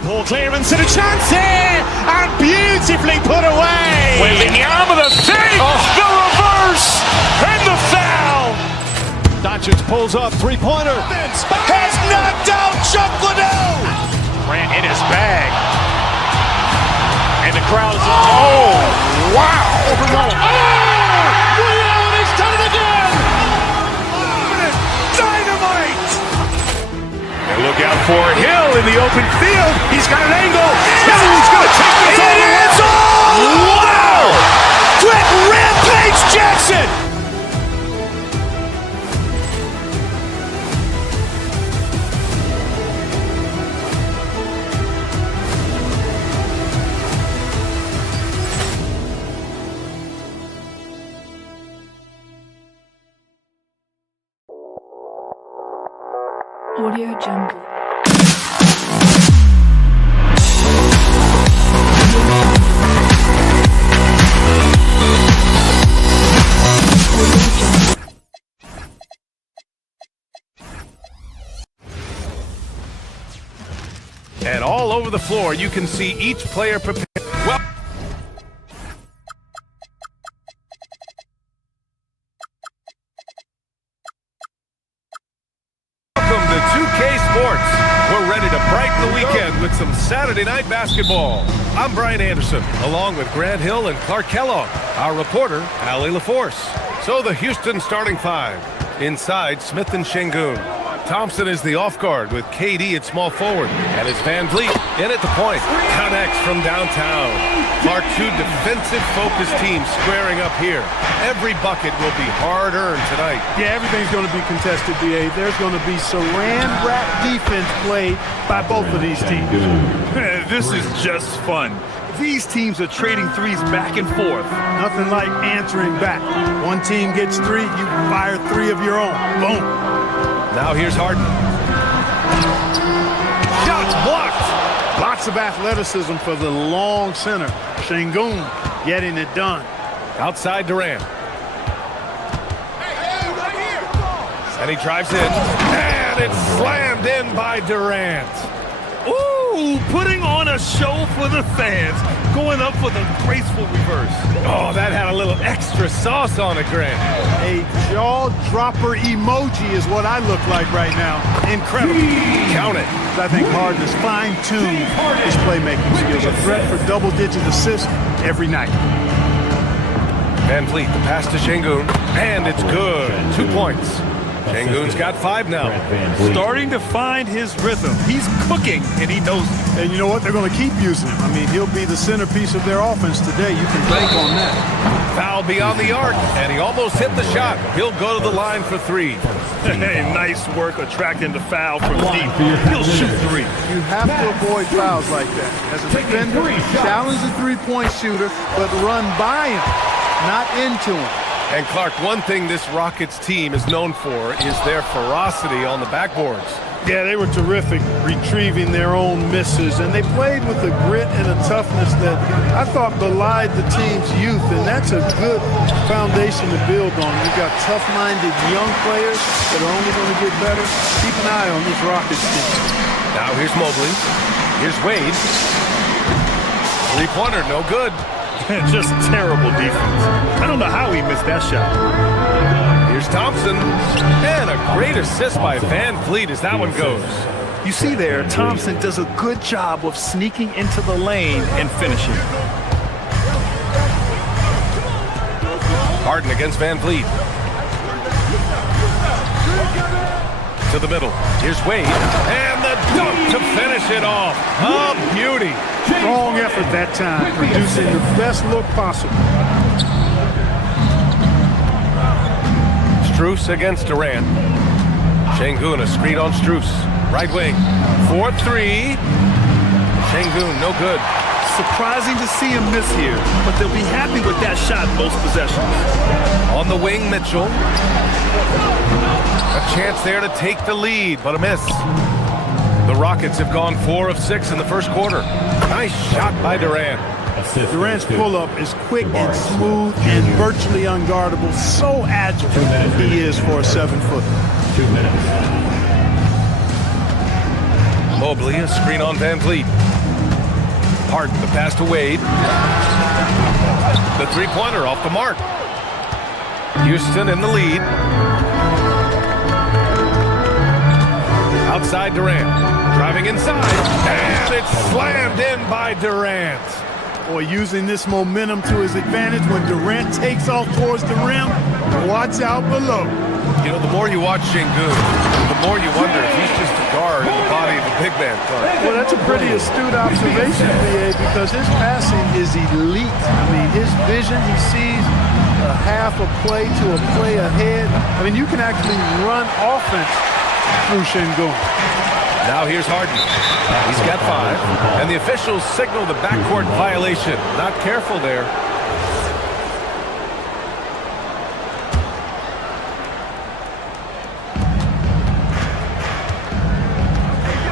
Ball clearance and a chance here, and beautifully put away. Wembanyama the fake, the reverse, and the foul. Doncic pulls up, three-pointer. Has knocked out Chuck Liddell. Ran in his bag. And the crowd is... Oh, wow. He's done it again. Dynamite. And look out for Hill in the open field. He's got an angle. Now he's going to take this all the way. Wow! Quick Rampage Jackson. Audio Jungle. And all over the floor, you can see each player prepare. Well, welcome to 2K Sports. We're ready to brighten the weekend with some Saturday night basketball. I'm Brian Anderson, along with Grant Hill and Clark Kellogg. Our reporter, Allie LaForce. So the Houston starting five. Inside, Smith and Şengün. Thompson is the off guard with KD at small forward. And it's Van Vliet in at the point. Connects from downtown. Our two defensive-focused teams squaring up here. Every bucket will be hard-earned tonight. Yeah, everything's going to be contested, B.A. There's going to be saran wrap defense played by both of these teams. This is just fun. These teams are trading threes back and forth. Nothing like answering back. One team gets three, you fire three of your own. Boom. Now here's Harden. Shots blocked. Lots of athleticism for the long center. Şengün getting it done. Outside Durant. And he drives in. And it's slammed in by Durant. Ooh, putting on a show for the fans. Going up for the graceful reverse. Oh, that had a little extra sauce on it, Grant. A jaw-dropper emoji is what I look like right now. Incredible. Count it. I think Harden has fine-tuned his playmaking skills. A threat for double-digit assists every night. Van Vliet, the pass to Şengün, and it's good. 2 points. Şengün's got 5 now. Starting to find his rhythm. He's cooking, and he knows it. And you know what? They're going to keep using him. I mean, he'll be the centerpiece of their offense today. You can bank on that. Foul beyond the arc, and he almost hit the shot. He'll go to the line for 3. Hey, nice work attracting the foul from deep. He'll shoot 3. You have to avoid fouls like that. As a defender, challenge the three-point shooter, but run by him, not into him. And Clark, one thing this Rockets team is known for is their ferocity on the backboards. Yeah, they were terrific retrieving their own misses, and they played with a grit and a toughness that I thought belied the team's youth, and that's a good foundation to build on. You've got tough-minded young players that are only going to get better. Keep an eye on this Rockets team. Now here's Mobley. Here's Wade. Three-pointer, no good. Just terrible defense. I don't know how he missed that shot. Here's Thompson. And a great assist by Van Vliet as that one goes. You see there, Thompson does a good job of sneaking into the lane and finishing. Harden against Van Vliet. To the middle. Here's Wade. And the dunk to finish it off. A beauty. Strong effort that time, producing the best look possible. Strus against Durant. Şengün, a screen on Strus. Right wing. 4-3. Şengün, no good. Surprising to see him miss here, but they'll be happy with that shot most possessions. On the wing, Mitchell. A chance there to take the lead, but a miss. The Rockets have gone 4 of 6 in the first quarter. Nice shot by Durant. Durant's pull-up is quick and smooth and virtually unguardable. So agile he is for a 7-footer. 2 minutes. Mobley, a screen on Van Vliet. Harden, the pass to Wade. The three-pointer off the mark. Houston in the lead. Outside Durant. Driving inside. And it's slammed in by Durant. Boy, using this momentum to his advantage when Durant takes off towards the rim. Watch out below. You know, the more you watch Şengün, the more you wonder if he's just a guard in the body of a big man. Well, that's a pretty astute observation, B.A., because his passing is elite. I mean, his vision, he sees a half a play to a play ahead. I mean, you can actually run offense through Şengün. Now here's Harden. He's got 5. And the officials signal the backcourt violation. Not careful there.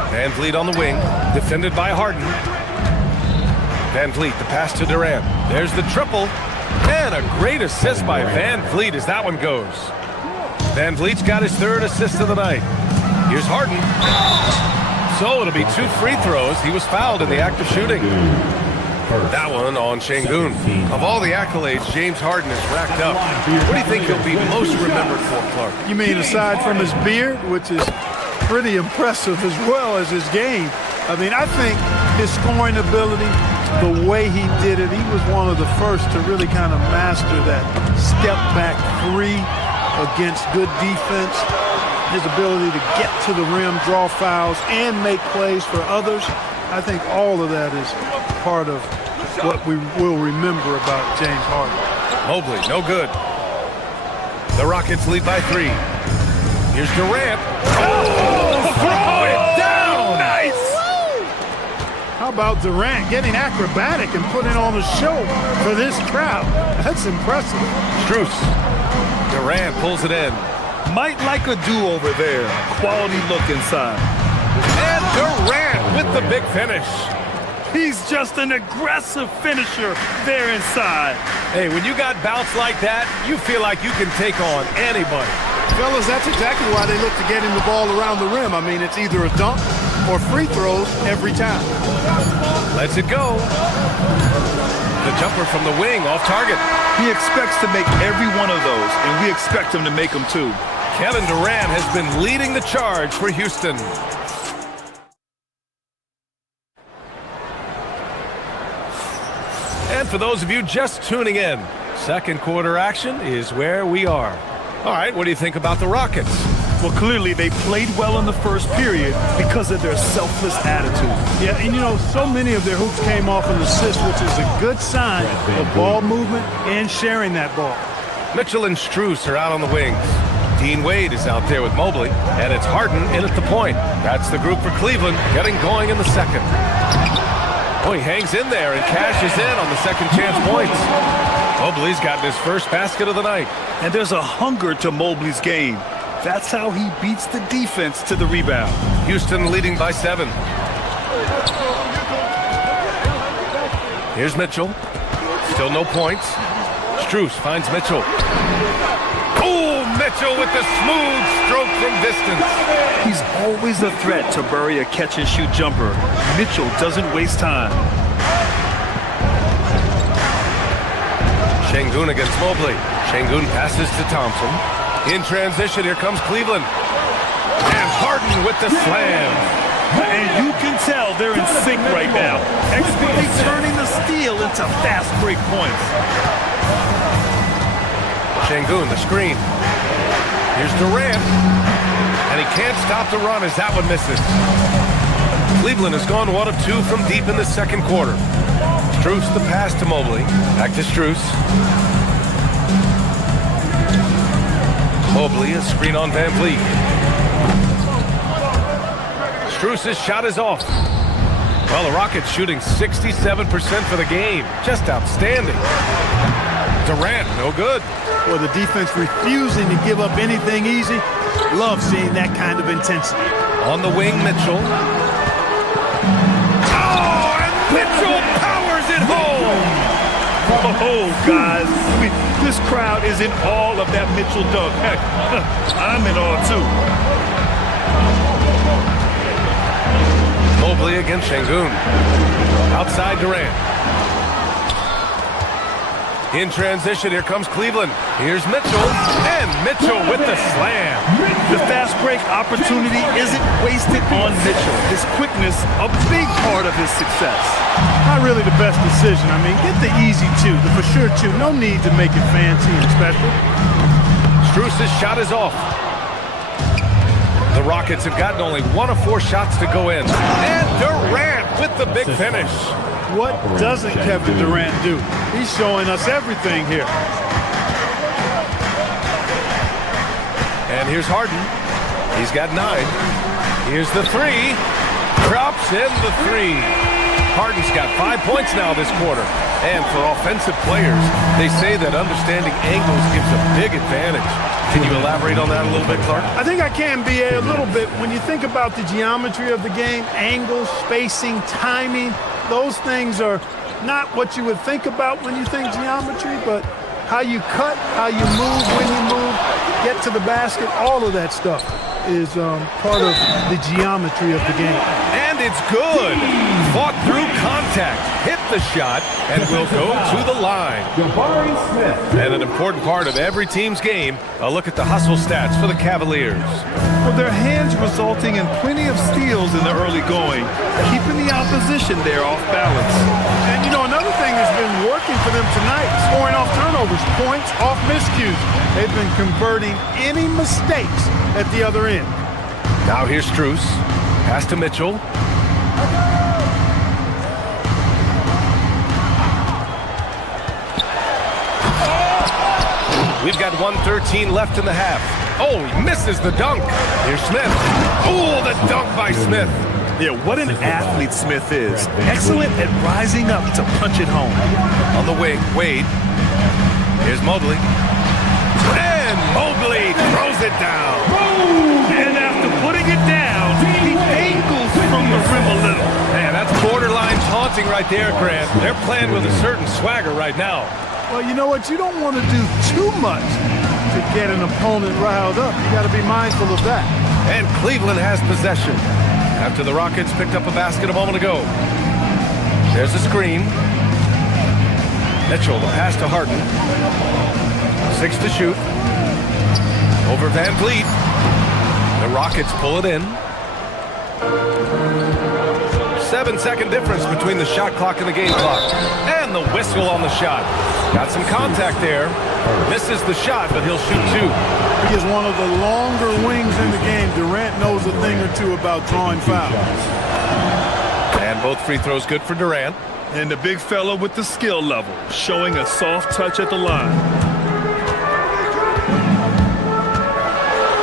Van Vliet on the wing. Defended by Harden. Van Vliet, the pass to Durant. There's the triple. And a great assist by Van Vliet as that one goes. Van Vliet's got his 3rd assist of the night. Here's Harden. So it'll be 2 free throws. He was fouled in the act of shooting. That one on Şengün. Of all the accolades James Harden has racked up, what do you think he'll be most remembered for, Clark? You mean aside from his beard, which is pretty impressive as well as his game? I mean, I think his scoring ability, the way he did it, he was one of the first to really kind of master that step-back 3 against good defense. His ability to get to the rim, draw fouls, and make plays for others. I think all of that is part of what we will remember about James Harden. Mobley, no good. The Rockets lead by 3. Here's Durant. Oh, throw it down! Nice! How about Durant getting acrobatic and putting on a show for this crowd? That's impressive. Strus. Durant pulls it in. Might like a do-over there. Quality look inside. And Durant with the big finish. He's just an aggressive finisher there inside. Hey, when you got bounce like that, you feel like you can take on anybody. Fellas, that's exactly why they look to get him the ball around the rim. I mean, it's either a dunk or free throws every time. Lets it go. The jumper from the wing off target. He expects to make every one of those, and we expect him to make them too. Kevin Durant has been leading the charge for Houston. And for those of you just tuning in, second quarter action is where we are. All right, what do you think about the Rockets? Well, clearly they played well in the first period because of their selfless attitude. Yeah, and you know, so many of their hoops came off an assist, which is a good sign of ball movement and sharing that ball. Mitchell and Strus are out on the wings. Dean Wade is out there with Mobley, and it's Harden in at the point. That's the group for Cleveland, getting going in the second. Oh, he hangs in there and cashes in on the second chance points. Mobley's gotten his first basket of the night. And there's a hunger to Mobley's game. That's how he beats the defense to the rebound. Houston leading by 7. Here's Mitchell. Still no points. Strus finds Mitchell. Oh, Mitchell with the smooth stroke from distance. He's always a threat to bury a catch-and-shoot jumper. Mitchell doesn't waste time. Şengün against Mobley. Şengün passes to Thompson. In transition, here comes Cleveland. And Harden with the slam. And you can tell they're in sync right now. Expertly turning the steal into fast break points. Şengün, the screen. Here's Durant. And he can't stop the run as that one misses. Cleveland has gone 1 of 2 from deep in the second quarter. Strus the pass to Mobley. Back to Strus. Mobley, a screen on Van Vliet. Strus' shot is off. Well, the Rockets shooting 67% for the game. Just outstanding. Durant, no good. Well, the defense refusing to give up anything easy. Love seeing that kind of intensity. On the wing, Mitchell. Oh, and Mitchell powers it home. Oh, guys, I mean, this crowd is in awe of that Mitchell dunk. Heck, I'm in awe, too. Mobley against Şengün. Outside Durant. In transition, here comes Cleveland. Here's Mitchell, and Mitchell with the slam. The fast break opportunity isn't wasted on Mitchell. His quickness, a big part of his success. Not really the best decision. I mean, get the easy 2, the for sure 2. No need to make it fancy and special. Strus' shot is off. The Rockets have gotten only 1 of 4 shots to go in. And Durant with the big finish. What doesn't Kevin Durant do? He's showing us everything here. And here's Harden. He's got 9. Here's the 3. Drops in the 3. Harden's got 5 points now this quarter. And for offensive players, they say that understanding angles gives a big advantage. Can you elaborate on that a little bit, Clark? I think I can, B.A., a little bit. When you think about the geometry of the game, angles, spacing, timing, those things are not what you would think about when you think geometry, but how you cut, how you move, when you move, get to the basket, all of that stuff is part of the geometry of the game. And it's good. Fought through contact, hit the shot, and will go to the line. And an important part of every team's game, a look at the hustle stats for the Cavaliers. Well, their hands resulting in plenty of steals in the early going, keeping the opposition there off balance. And, you know, another thing that's been working for them tonight, scoring off turnovers, points off miscues. They've been converting any mistakes at the other end. Now here's Strus. Pass to Mitchell. We've got 1:13 left in the half. Oh, he misses the dunk. Here's Smith. Oh, the dunk by Smith. Yeah, what an athlete Smith is. Excellent at rising up to punch it home. On the wing, Wade. Here's Mobley. And Mobley throws it down. And after putting it down, he angles from the rim a little. Man, that's borderline taunting right there, Grant. They're playing with a certain swagger right now. Well, you know what? You don't want to do too much to get an opponent riled up. You got to be mindful of that. And Cleveland has possession after the Rockets picked up a basket a moment ago. There's a screen. Mitchell, the pass to Harden. 6 to shoot. Over Van Vliet. The Rockets pull it in. 7-second difference between the shot clock and the game clock. And the whistle on the shot. Got some contact there. Misses the shot, but he'll shoot 2. He is one of the longer wings in the game. Durant knows a thing or two about drawing fouls. And both free throws good for Durant. And the big fella with the skill level, showing a soft touch at the line.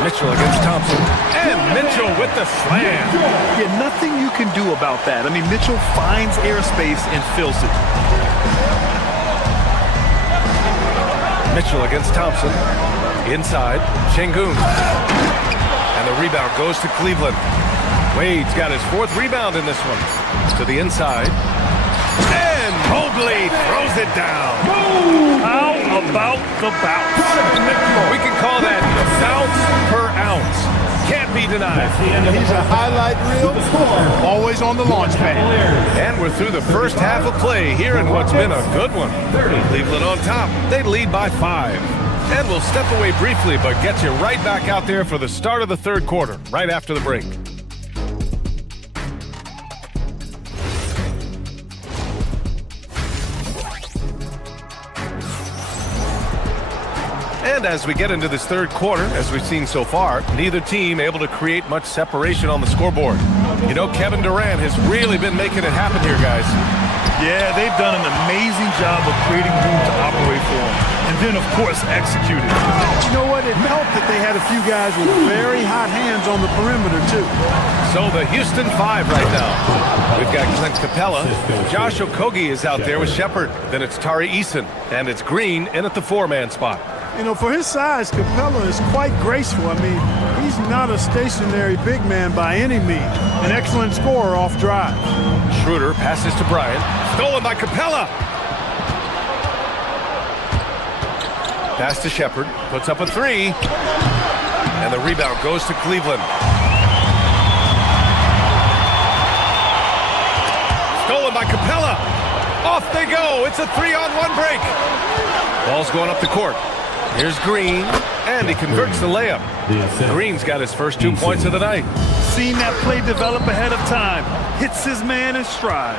Mitchell against Thompson. And Mitchell with the slam. Yeah, nothing you can do about that. I mean, Mitchell finds airspace and fills it. Mitchell against Thompson. Inside, Şengün. And the rebound goes to Cleveland. Wade's got his 4th rebound in this one. To the inside. And Mobley throws it down. How about the bounce? We can call that the bounce per ounce. Can't be denied. He's a highlight reel, always on the launch pad. And we're through the first half of play here in what's been a good one. Cleveland on top. They lead by 5. And we'll step away briefly, but get you right back out there for the start of the third quarter, right after the break. And as we get into this third quarter, as we've seen so far, neither team able to create much separation on the scoreboard. You know, Kevin Durant has really been making it happen here, guys. Yeah, they've done an amazing job of creating room to operate for him. And then, of course, executing. You know what? It helped that they had a few guys with very hot hands on the perimeter, too. So the Houston 5 right now. We've got Clint Capella. Josh Okogie is out there with Shepard. Then it's Tari Eason. And it's Green in at the 4-man spot. You know, for his size, Capella is quite graceful. I mean, he's not a stationary big man by any means. An excellent scorer off drive. Schroeder passes to Bryant. Stolen by Capella. Pass to Shepard. Puts up a 3. And the rebound goes to Cleveland. Stolen by Capella. Off they go. It's a 3-on-1 break. Ball's going up the court. Here's Green, and he converts the layup. Green's got his first 2 points of the night. Seen that play develop ahead of time. Hits his man in stride.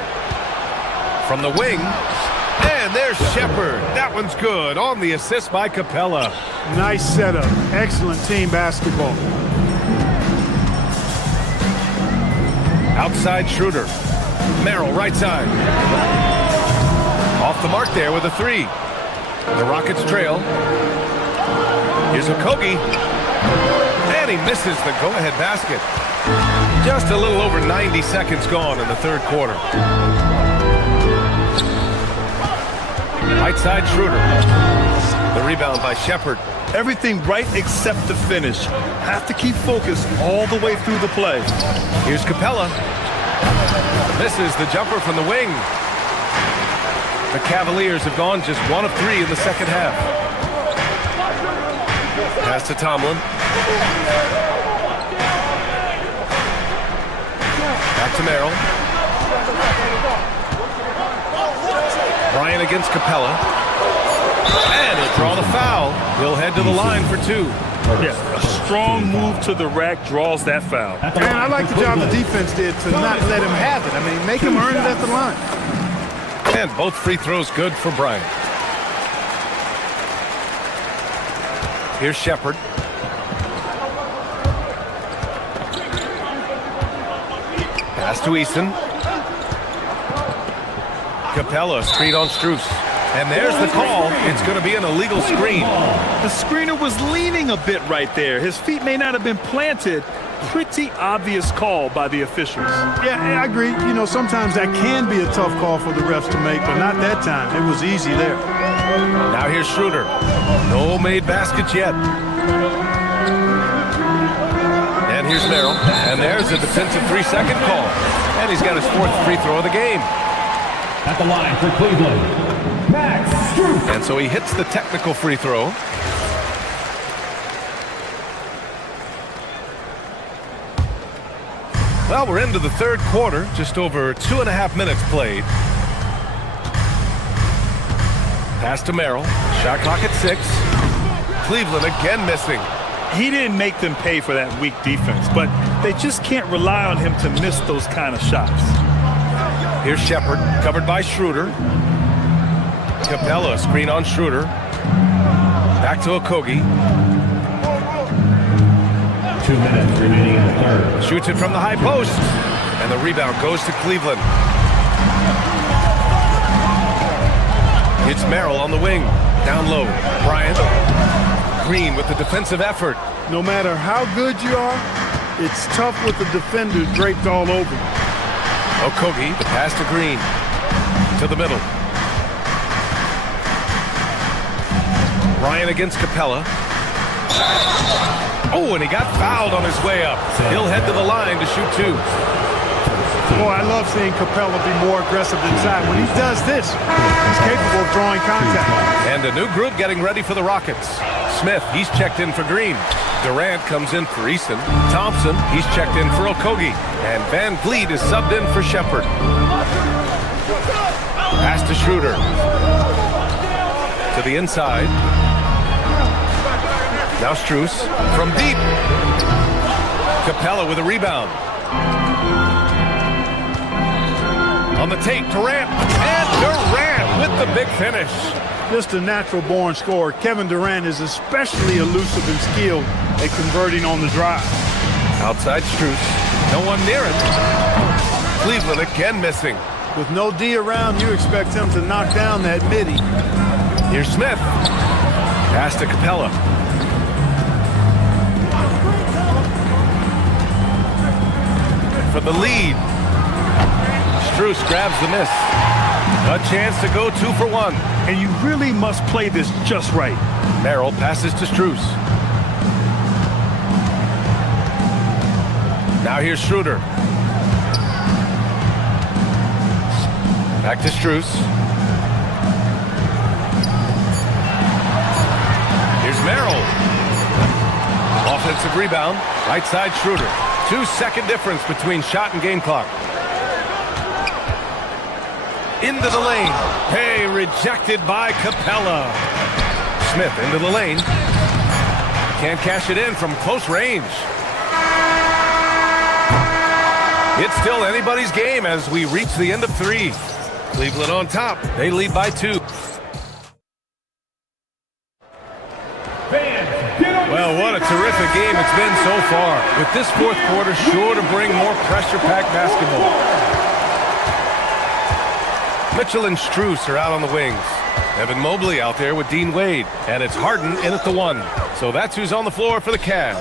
From the wing, and there's Shepard. That one's good on the assist by Capella. Nice setup. Excellent team basketball. Outside Schroeder. Merrill, right side. Off the mark there with a 3. The Rockets trail. Here's Okogie. And he misses the go-ahead basket. Just a little over 90 seconds gone in the third quarter. Right side Schroeder. The rebound by Shepard. Everything right except the finish. Have to keep focused all the way through the play. Here's Capella. Misses the jumper from the wing. The Cavaliers have gone just 1 of 3 in the second half. Pass to Tomlin. Back to Merrill. Bryant against Capella. And he'll draw the foul. He'll head to the line for 2. Yeah, a strong move to the rack draws that foul. And I like the job the defense did to not let him have it. I mean, make him earn it at the line. And both free throws good for Bryant. Here's Shepard. Pass to Easton. Capella, screen on Strus. And there's the call. It's going to be an illegal screen. The screener was leaning a bit right there. His feet may not have been planted, pretty obvious call by the officials. Yeah, I agree. You know, sometimes that can be a tough call for the refs to make, but not that time. It was easy there. Now here's Schroeder. No made baskets yet. And here's Merrill. And there's a defensive 3-second call. And he's got his 4th free throw of the game. At the line for Cleveland, Max Strus. And so he hits the technical free throw. Well, we're into the 3rd quarter, just over 2.5 minutes played. Pass to Merrill, shot clock at 6. Cleveland again missing. He didn't make them pay for that weak defense, but they just can't rely on him to miss those kind of shots. Here's Shepard, covered by Schroeder. Capella, screen on Schroeder. Back to Okogie. 2 minutes remaining in the 3rd. Shoots it from the high post. And the rebound goes to Cleveland. It's Merrill on the wing. Down low. Bryant. Green with the defensive effort. No matter how good you are, it's tough with the defender draped all over you. Okogie, the pass to Green. To the middle. Bryant against Capella. Oh, and he got fouled on his way up. He'll head to the line to shoot 2. Boy, I love seeing Capella be more aggressive inside. When he does this, he's capable of drawing contact. And a new group getting ready for the Rockets. Smith, he's checked in for Green. Durant comes in for Easton. Thompson, he's checked in for Okogie. And Van Vliet is subbed in for Shepard. Pass to Schroeder. To the inside. Now Strus from deep. Capella with a rebound. On the take, Durant. And Durant with the big finish. Just a natural-born scorer. Kevin Durant is especially elusive and skilled at converting on the drive. Outside Strus. No one near him. Cleveland again missing. With no D around, you expect him to knock down that midi. Here's Smith. Pass to Capella. For the lead. Strus grabs the miss. A chance to go 2 for 1. And you really must play this just right. Merrill passes to Strus. Now here's Schroeder. Back to Strus. Here's Merrill. Offensive rebound. Right side Schroeder. 2-second difference between shot and game clock. Into the lane. Hey, rejected by Capella. Smith into the lane. Can't cash it in from close range. It's still anybody's game as we reach the end of 3. Cleveland on top. They lead by 2. Well, what a terrific game it's been so far. With this 4th quarter sure to bring more pressure-packed basketball. Mitchell and Strus are out on the wings. Evan Mobley out there with Dean Wade. And it's Harden in at the 1. So that's who's on the floor for the Cavs.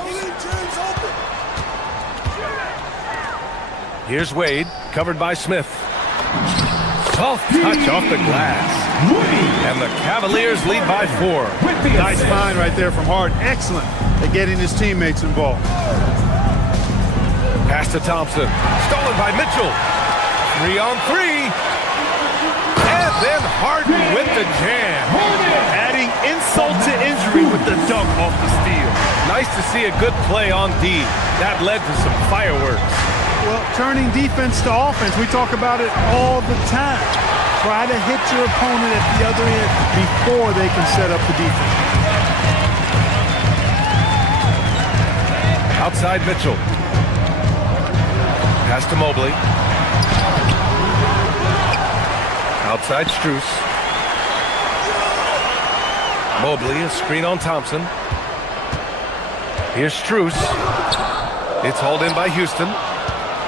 Here's Wade, covered by Smith. Soft touch off the glass. And the Cavaliers lead by 4. Nice find right there from Harden. Excellent at getting his teammates involved. Pass to Thompson. Stolen by Mitchell. 3 on 3. And then Harden with the jam. Adding insult to injury with the dunk off the steal. Nice to see a good play on D. That led to some fireworks. Well, turning defense to offense, we talk about it all the time. Try to hit your opponent at the other end before they can set up the defense. Outside Mitchell. Pass to Mobley. Outside Strus. Mobley, a screen on Thompson. Here's Strus. It's hauled in by Houston.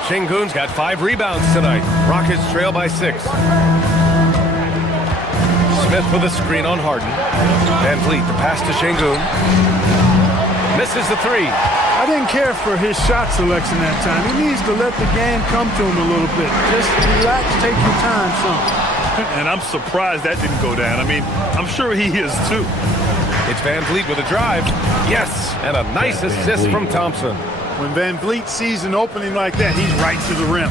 Şengün's got 5 rebounds tonight. Rockets trail by 6. Smith with a screen on Harden. Van Vliet, the pass to Şengün. misses the three. I didn't care for his shot selection that time. He needs to let the game come to him a little bit. Just relax, take your time, son. And I'm surprised that didn't go down. I mean, I'm sure he is too. It's Van Vliet with a drive. Yes, and a nice assist from Thompson. When Van Vliet sees an opening like that, he's right to the rim.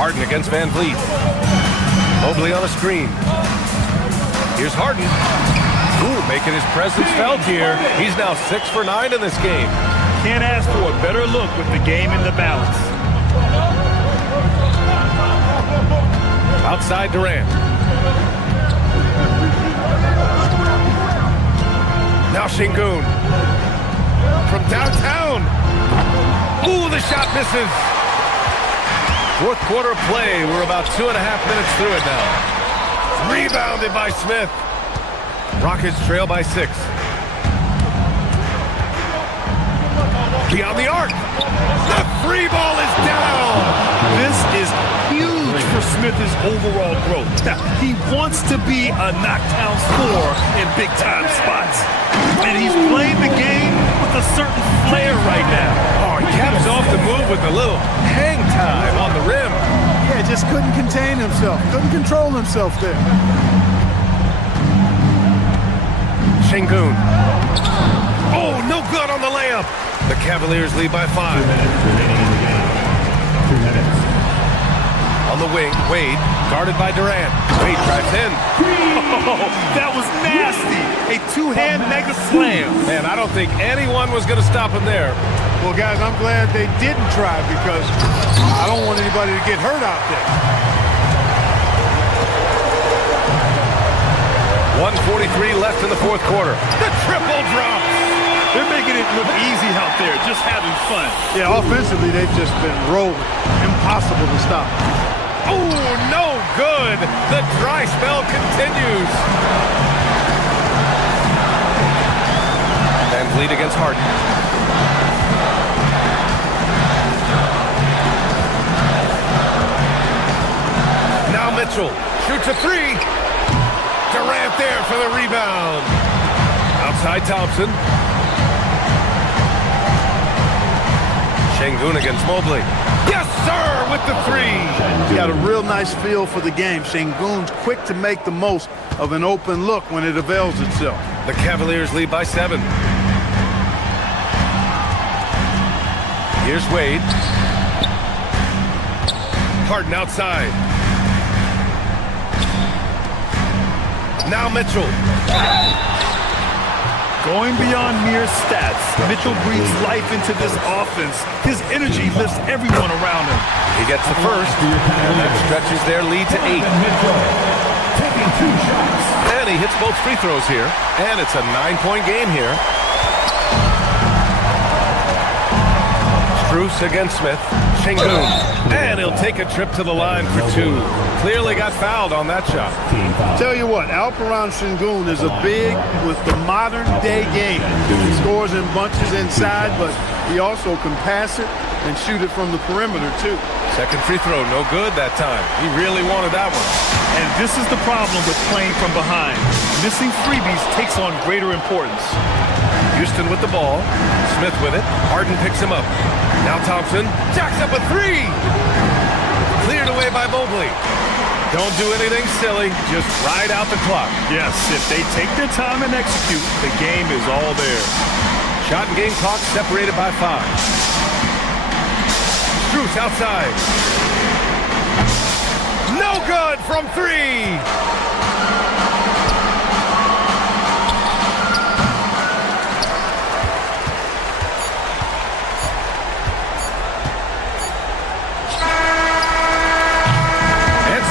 Harden against Van Vliet. Mobley on a screen. Here's Harden. Ooh, making his presence felt here. He's now 6 for 9 in this game. Can't ask for a better look with the game in the balance. Outside Durant. Now Şengün. From downtown. Ooh, the shot misses. Fourth quarter play. We're about 2.5 minutes through it now. Rebounded by Smith. Rockets trail by 6. Beyond the arc. The three ball is down. This is huge for Smith's overall growth. He wants to be a knockdown scorer in big-time spots. And he's playing the game with a certain flair right now. Oh, he caps off the move with a little hang time on the rim. Yeah, just couldn't contain himself. Couldn't control himself there. Şengün. Oh, no good on the layup. The Cavaliers lead by 5. 2 minutes remaining in the game. 2 minutes. On the wing, Wade, guarded by Durant. Wade drives in. Oh, that was nasty. A two-hand mega slam. Man, I don't think anyone was going to stop him there. Well, guys, I'm glad they didn't try because I don't want anybody to get hurt out there. 1:43 left in the fourth quarter. The triple drops. They're making it look easy out there, just having fun. Yeah, offensively, they've just been rolling. Impossible to stop. Oh, no good. The dry spell continues. Van Vliet against Harden. Now Mitchell shoots a three. Durant there for the rebound. Outside Thompson. Şengün against Mobley. Yes, sir, with the three. He got a real nice feel for the game. Şengün's quick to make the most of an open look when it avails itself. The Cavaliers lead by 7. Here's Wade. Harden outside. Now Mitchell. Going beyond mere stats, Mitchell breathes life into this offense. His energy lifts everyone around him. He gets the first, and that stretches their lead to 8. Taking 2 shots. And he hits both free throws here, and it's a 9-point game here. Strus against Smith. Şengün. And he'll take a trip to the line for 2. Clearly got fouled on that shot. Tell you what, Alperen Şengün is a big with the modern day game. He scores in bunches inside, but he also can pass it and shoot it from the perimeter too. Second free throw, no good that time. He really wanted that one. And this is the problem with playing from behind. Missing freebies takes on greater importance. Houston with the ball. Smith with it. Harden picks him up. Now Thompson jacks up a three. Cleared away by Mobley. Don't do anything silly. Just ride out the clock. Yes, if they take their time and execute, the game is all theirs. Shot and game clock separated by 5. Strus outside. No good from 3.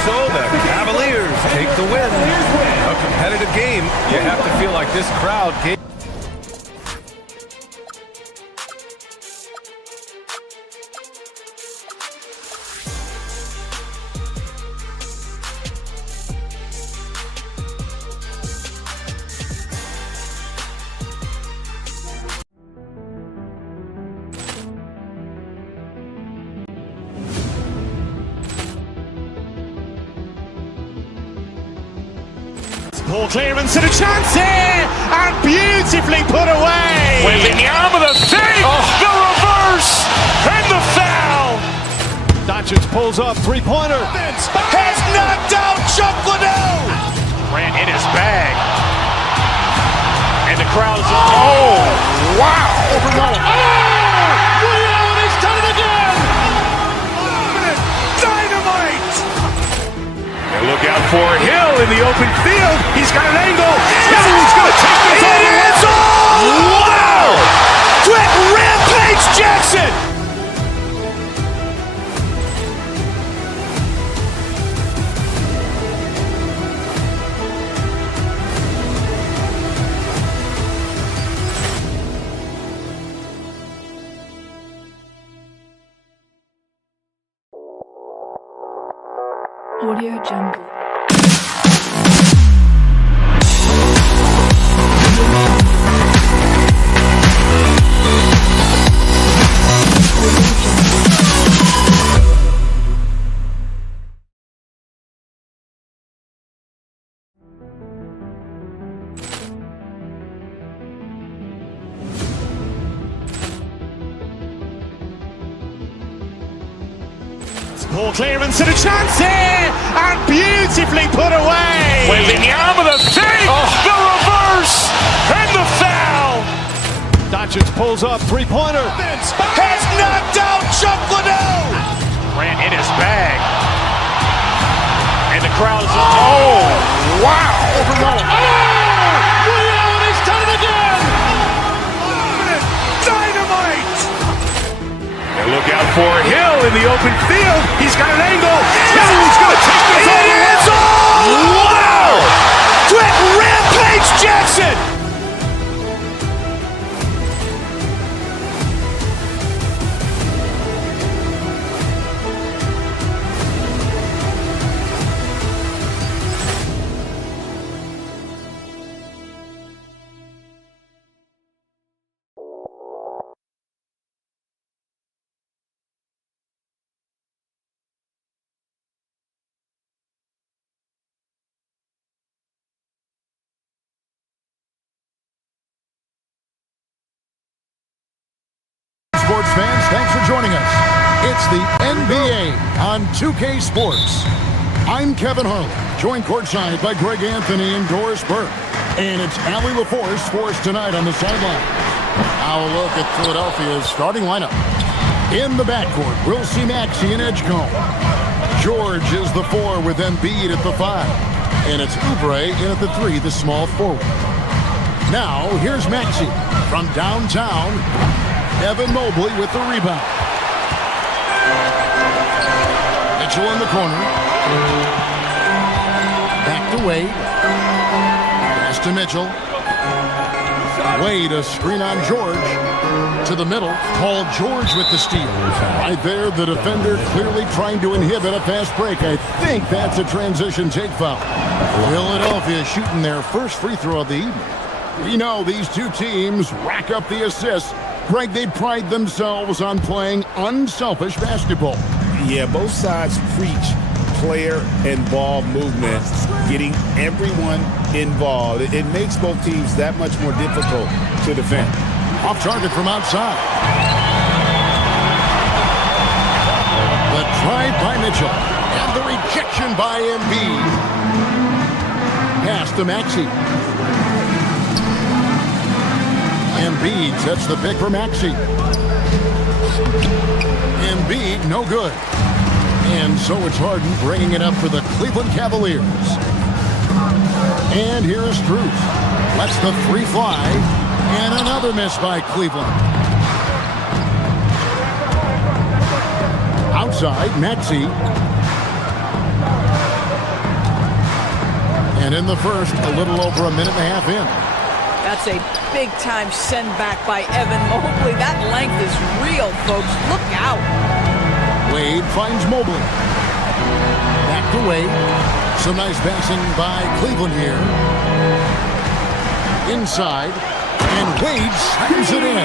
So the Cavaliers take the win. A competitive game. You have to feel like this crowd gave. Ball clearance and a chance here, and beautifully put away. Wembanyama the save, the reverse, and the foul. Doncic pulls up, three-pointer. Has knocked out Chuck Liddell. Ran in his bag. And the crowd is, oh, wow. He's done it again! Dynamite. And look out for Hill in the open field. He's got an angle. He's going to take this all the way. Wow. Quick Rampage Jackson. Audio Jungle. Ball clearance and a chance here, and beautifully put away. Wembanyama the save, the reverse, and the foul. Doncic pulls up, three-pointer. Has knocked out Chuck Liddell. Ran in his bag. And the crowd is, oh, wow. He's done it again! Dynamite. And look out for Hill in the open field. He's got an angle. He's going to take this all the way. Wow. Quick Rampage Jackson. Sports fans, thanks for joining us. It's the NBA on 2K Sports. I'm Kevin Harlan, joined courtside by Greg Anthony and Doris Burke. And it's Allie LaForce for us tonight on the sideline. Now a look at Philadelphia's starting lineup. In the backcourt, we'll see Maxey and Edgecombe. George is the 4 with Embiid at the 5. And it's Oubre in at the 3, the small forward. Now, here's Maxey from downtown. Evan Mobley with the rebound. Mitchell in the corner. Back to Wade. Pass to Mitchell. Wade, a screen on George. To the middle. Paul George with the steal. Right there, the defender clearly trying to inhibit a fast break. I think that's a transition take foul. Philadelphia shooting their first free throw of the evening. We know these two teams rack up the assists. Greg, they pride themselves on playing unselfish basketball. Yeah, both sides preach player-involved movement, getting everyone involved. It makes both teams that much more difficult to defend. Off target from outside. The drive by Mitchell. And the rejection by Embiid. Pass to Maxey. Embiid sets the pick for Maxey. Embiid, no good. And so it's Harden bringing it up for the Cleveland Cavaliers. And here's Strus. Lets the 3 fly. And another miss by Cleveland. Outside, Maxey. And in the first, a little over a minute and a half in. That's a big-time send-back by Evan Mobley. That length is real, folks. Look out. Wade finds Mobley. Back to Wade. Some nice passing by Cleveland here. Inside. And Wade slams it in.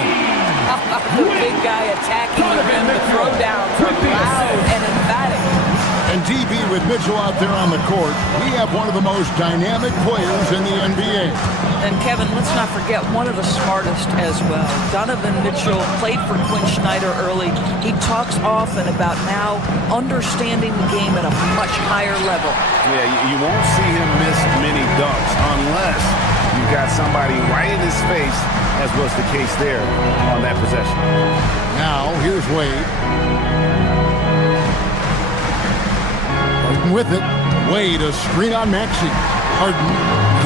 The big guy attacking the rim. The throwdowns are loud and emphatic. And DB with Mitchell out there on the court, we have one of the most dynamic players in the NBA. And Kevin, let's not forget one of the smartest as well. Donovan Mitchell played for Quinn Snyder early. He talks often about now understanding the game at a much higher level. Yeah, you won't see him miss many dunks unless you've got somebody right in his face, as was the case there on that possession. Now, here's Wade. Harden with it. Wade, a screen on Maxey. Harden,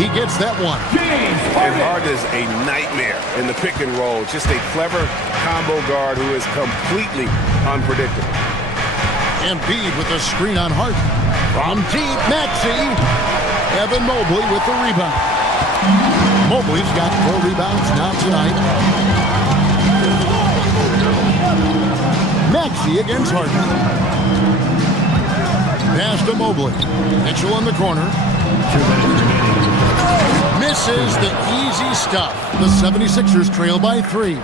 he gets that one. And Harden is a nightmare in the pick and roll. Just a clever combo guard who is completely unpredictable. Embiid with the screen on Harden. From deep, Maxey. Evan Mobley with the rebound. Mobley's got 4 rebounds now tonight. Maxey against Harden. Pass to Mobley. Mitchell in the corner. Misses the easy stuff. The 76ers trail by 3.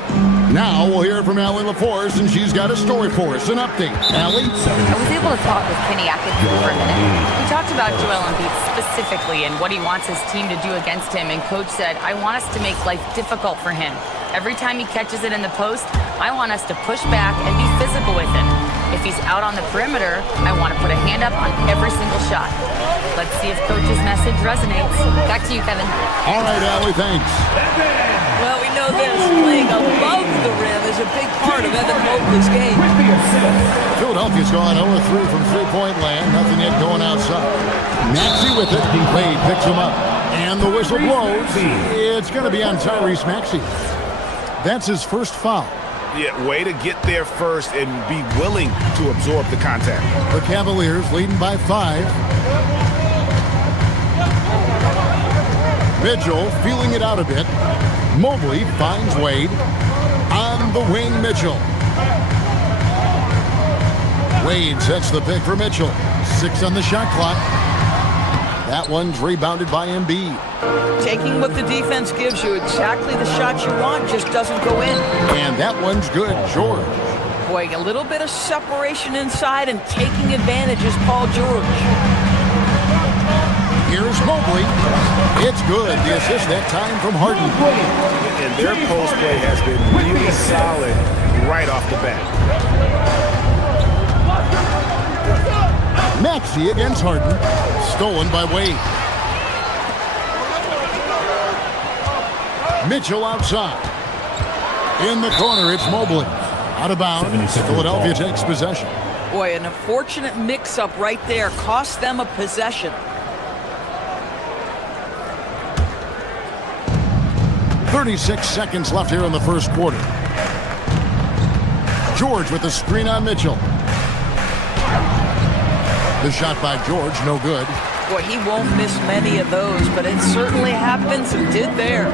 Now we'll hear from Allie LaForce, and she's got a story for us. An update. Allie? I was able to talk with Kenny Atkinson for a minute. He talked about Joel Embiid specifically and what he wants his team to do against him, and Coach said, I want us to make life difficult for him. Every time he catches it in the post, I want us to push back and be physical with him. If he's out on the perimeter, I want to put a hand up on every single shot. Let's see if Coach's message resonates. Back to you, Kevin. All right, Allie, thanks. Well, we know this. Playing above the rim is a big part of Evan Mobley's game. Philadelphia's gone 0-3 from three-point land. Nothing yet going outside. Maxey with it. Wade picks him up. And the whistle blows. It's going to be on Tyrese Maxey. That's his first foul. Yeah, way to get there first and be willing to absorb the contact. The Cavaliers leading by 5. Mitchell feeling it out a bit. Mobley finds Wade. On the wing, Mitchell. Wade sets the pick for Mitchell. 6 on the shot clock. That one's rebounded by Embiid. Taking what the defense gives you, exactly the shot you want, just doesn't go in. And that one's good, George. Boy, a little bit of separation inside and taking advantage is Paul George. Here's Mobley. It's good. The assist that time from Harden. And their post play has been really solid right off the bat. Maxey against Harden. Stolen by Wade. Mitchell outside. In the corner, it's Mobley. Out of bounds. Philadelphia takes possession. Boy, an unfortunate mix-up right there cost them a possession. 36 seconds left here in the first quarter. George with the screen on Mitchell. The shot by George, no good. Boy, he won't miss many of those, but it certainly happens and did there.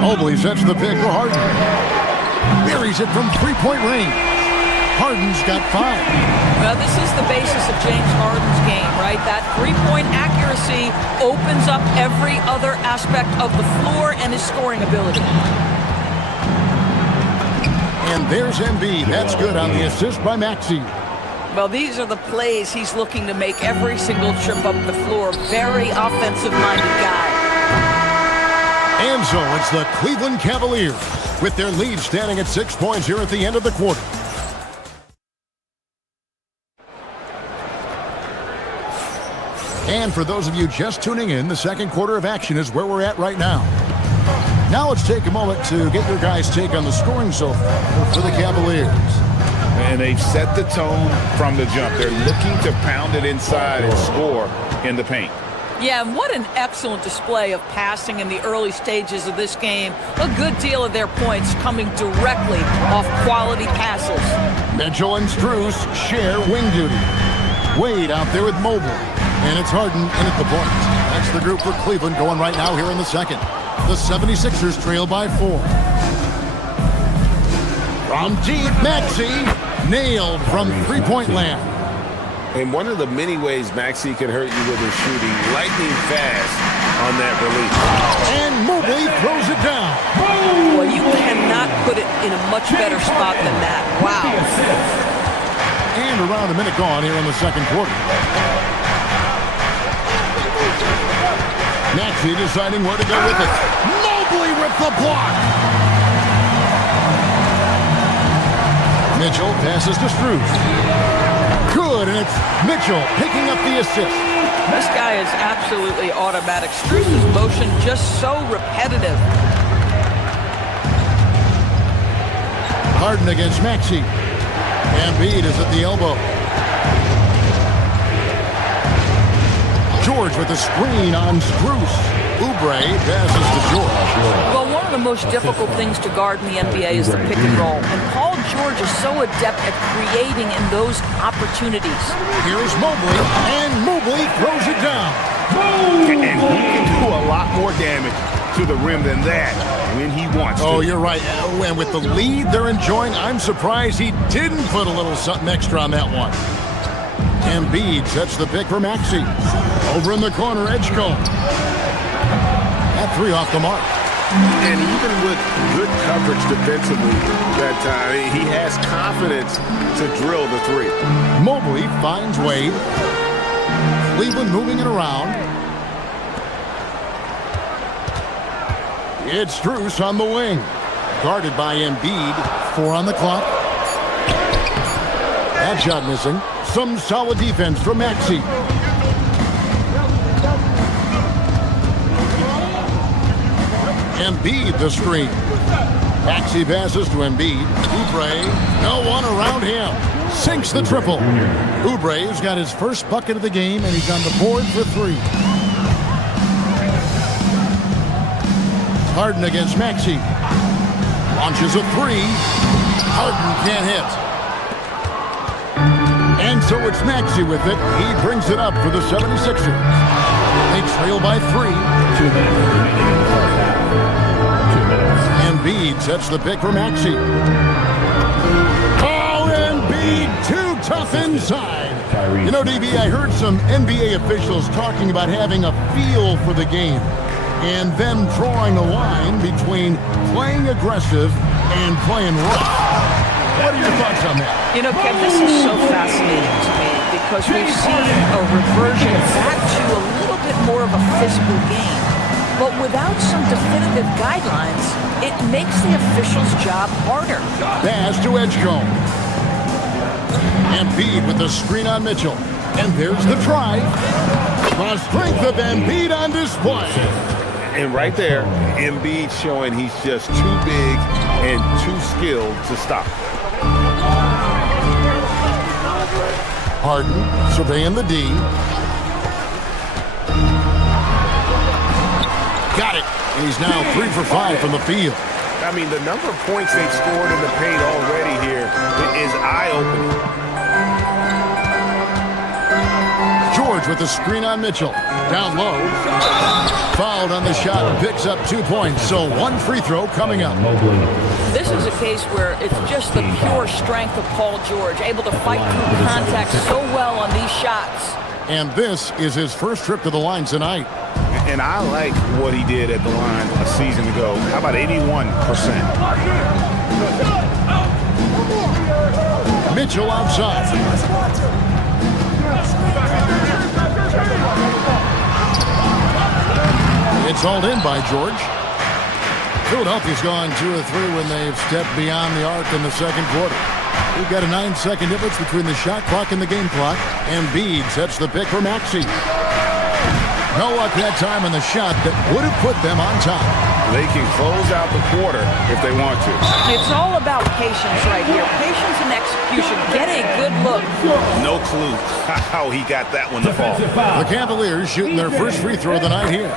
Mobley sets the pick for Harden. Buries it from three-point range. Harden's got 5. Well, this is the basis of James Harden's game, right? That three-point accuracy opens up every other aspect of the floor and his scoring ability. And there's Embiid. That's good on the assist by Maxey. Well, these are the plays he's looking to make every single trip up the floor. Very offensive-minded guy. And so it's the Cleveland Cavaliers with their lead standing at 6 points here at the end of the quarter. And for those of you just tuning in, the second quarter of action is where we're at right now. Now let's take a moment to get your guys' take on the scoring so far for the Cavaliers. And they've set the tone from the jump. They're looking to pound it inside and score in the paint. Yeah, and what an excellent display of passing in the early stages of this game. A good deal of their points coming directly off quality passes. Mitchell and Strus share wing duty. Wade out there with Mobley. And it's Harden in at the point. That's the group for Cleveland going right now here in the second. The 76ers trail by 4. From deep, Maxey nailed from three-point land. And one of the many ways Maxey can hurt you with his shooting, lightning fast on that release. And Mobley throws it down. Well, you cannot put it in a much better spot than that. Wow. And around a minute gone here in the second quarter. Maxey deciding where to go with it. Mobley with the block. Mitchell passes to Strus. Good, and it's Mitchell picking up the assist. This guy is absolutely automatic. Strus's motion just so repetitive. Harden against Maxey. Embiid is at the elbow. George with the screen on Strus. Oubre passes to George. Well, one of the most difficult things to guard in the NBA is the pick and roll. And Paul George is so adept at creating in those opportunities. Here's Mobley, and Mobley throws it down. And he can do a lot more damage to the rim than that when he wants to. Oh, you're right. And with the lead they're enjoying, I'm surprised he didn't put a little something extra on that one. Embiid sets the pick for Maxey. Over in the corner, Edgecombe. That three off the mark. And even with good coverage defensively that time, he has confidence to drill the three. Mobley finds Wade. Cleveland moving it around. It's Strus on the wing. Guarded by Embiid. 4 on the clock. That shot missing. Some solid defense from Maxey. Embiid the screen. Maxey passes to Embiid. Oubre, no one around him. Sinks the triple. Oubre's got his first bucket of the game, and he's on the board for 3. Harden against Maxey. Launches a 3. Harden can't hit. And so it's Maxey with it. He brings it up for the 76ers. They trail by 3. 2 minutes remaining in the first half. 2 minutes. Embiid sets the pick for Maxey. Oh, Embiid too tough inside. You know, DB, I heard some NBA officials talking about having a feel for the game and them drawing a line between playing aggressive and playing rough. What are your thoughts on that? You know, Kev, this is so fascinating to me because we've seen a reversion back to a little bit more of a physical game. But without some definitive guidelines, it makes the officials' job harder. Pass to Edgecombe. Embiid with the screen on Mitchell. And there's the try. The strength of Embiid on display. And right there, Embiid showing he's just too big and too skilled to stop. Harden surveying the D. Got it. And he's now 3 for 5 from the field. I mean, the number of points they've scored in the paint already here is eye-opening. George with the screen on Mitchell. Down low. Fouled on the shot and picks up 2 points. So 1 free throw coming up. This is a case where it's just the pure strength of Paul George, able to fight through contact so well on these shots. And this is his first trip to the line tonight. And I like what he did at the line a season ago. How about 81%? Mitchell outside. It's hauled in by George. Philadelphia's gone 2 or 3 when they've stepped beyond the arc in the second quarter. We've got a 9-second difference between the shot clock and the game clock. Embiid sets the pick for Maxey. No luck that time on the shot that would have put them on top. They can close out the quarter if they want to. It's all about patience right here. Patience and execution. Get a good look. No clue how he got that one to fall. The Cavaliers shooting their first free throw of the night here.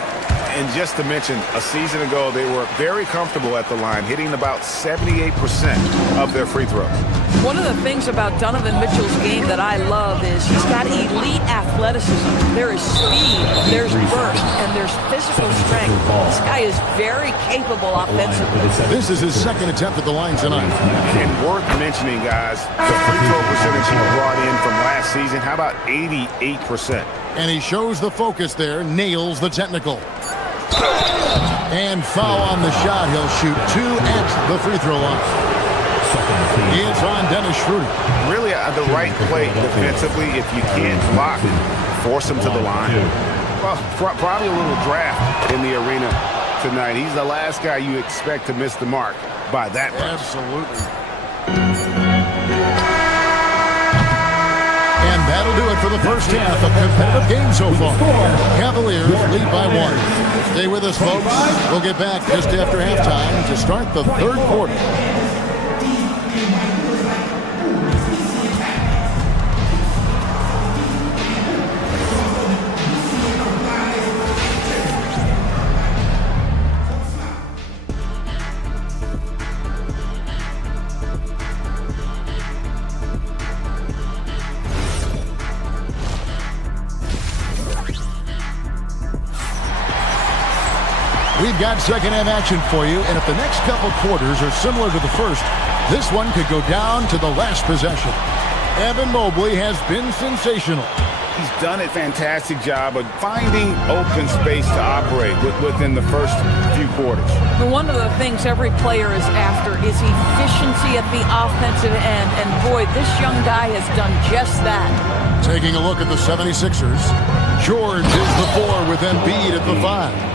And just to mention, a season ago, they were very comfortable at the line, hitting about 78% of their free throws. One of the things about Donovan Mitchell's game that I love is he's got elite athleticism. There is speed, there's burst, and there's physical strength. This guy is very capable offensively. This is his second attempt at the line tonight. And worth mentioning, guys, the free throw percentage he brought in from last season, how about 88%? And he shows the focus there, nails the technical. And foul on the shot. He'll shoot 2 at the free throw line. It's on Dennis Schroeder. Really the right play defensively. If you can't block, force him to the line. Well, probably a little draft in the arena tonight. He's the last guy you expect to miss the mark by that much. Absolutely. And that'll do it for the first half of competitive game so far. Cavaliers lead by 1. Stay with us, folks. We'll get back just after halftime to start the third quarter. We've got second half action for you, and if the next couple quarters are similar to the first, this one could go down to the last possession. Evan Mobley has been sensational. He's done a fantastic job of finding open space to operate within the first few quarters. One of the things every player is after is efficiency at the offensive end, and boy, this young guy has done just that. Taking a look at the 76ers, George is the 4 with Embiid at the 5.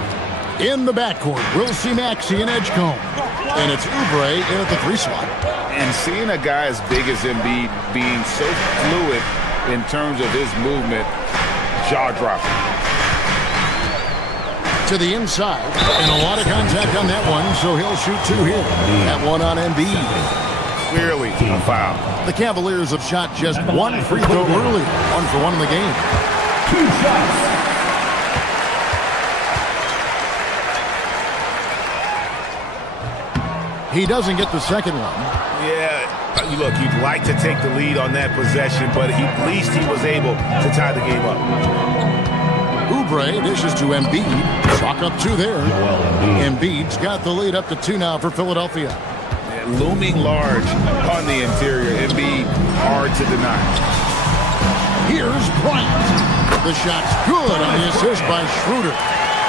In the backcourt, we'll see Maxey and Edgecombe. And it's Oubre in at the 3 slot. And seeing a guy as big as Embiid being so fluid in terms of his movement, jaw-dropping. To the inside, and a lot of contact on that one, so he'll shoot 2 here. That one on Embiid. Clearly a foul. The Cavaliers have shot just 1 free throw early. 1 for 1 in the game. 2 shots. He doesn't get the second one. Yeah, look, you'd like to take the lead on that possession, but at least he was able to tie the game up. Oubre dishes to Embiid. Chalk up 2 there. Embiid's got the lead up to 2 now for Philadelphia. Yeah, looming large on the interior. Embiid, hard to deny. Here's Bryant. The shot's good on the assist by Schroeder.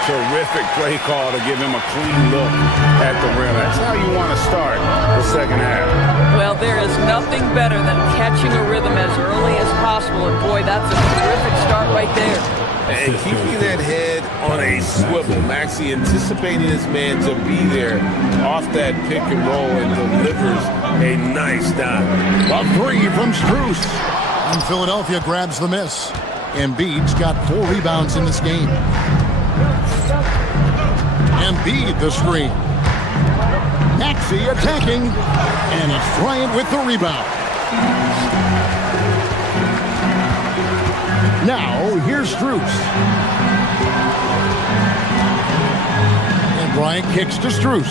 Terrific play call to give him a clean look at the rim. That's how you want to start the second half. Well, there is nothing better than catching a rhythm as early as possible, and boy, that's a terrific start right there. And keeping that head on a swivel. Maxey anticipating his man to be there off that pick and roll and delivers a nice dive. A 3 from Strus. And Philadelphia grabs the miss. Embiid's got 4 rebounds in this game. Embiid the screen. Maxey attacking. And it's Bryant with the rebound. Now, here's Strus. And Bryant kicks to Strus.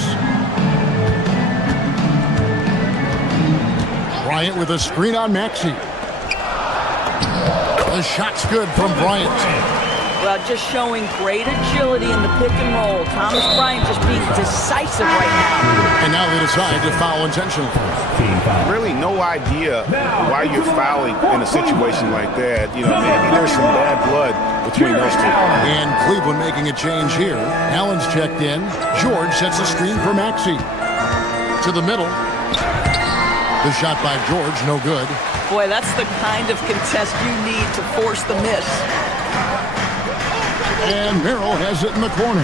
Bryant with a screen on Maxey. The shot's good from Bryant. Well, just showing great agility in the pick and roll. Thomas Bryant just being decisive right now. And now they decide to foul intentionally. Really no idea why you're fouling in a situation like that. You know, maybe there's some bad blood between those two. And Cleveland making a change here. Allen's checked in. George sets a screen for Maxey. To the middle. The shot by George, no good. Boy, that's the kind of contest you need to force the miss. And Merrill has it in the corner.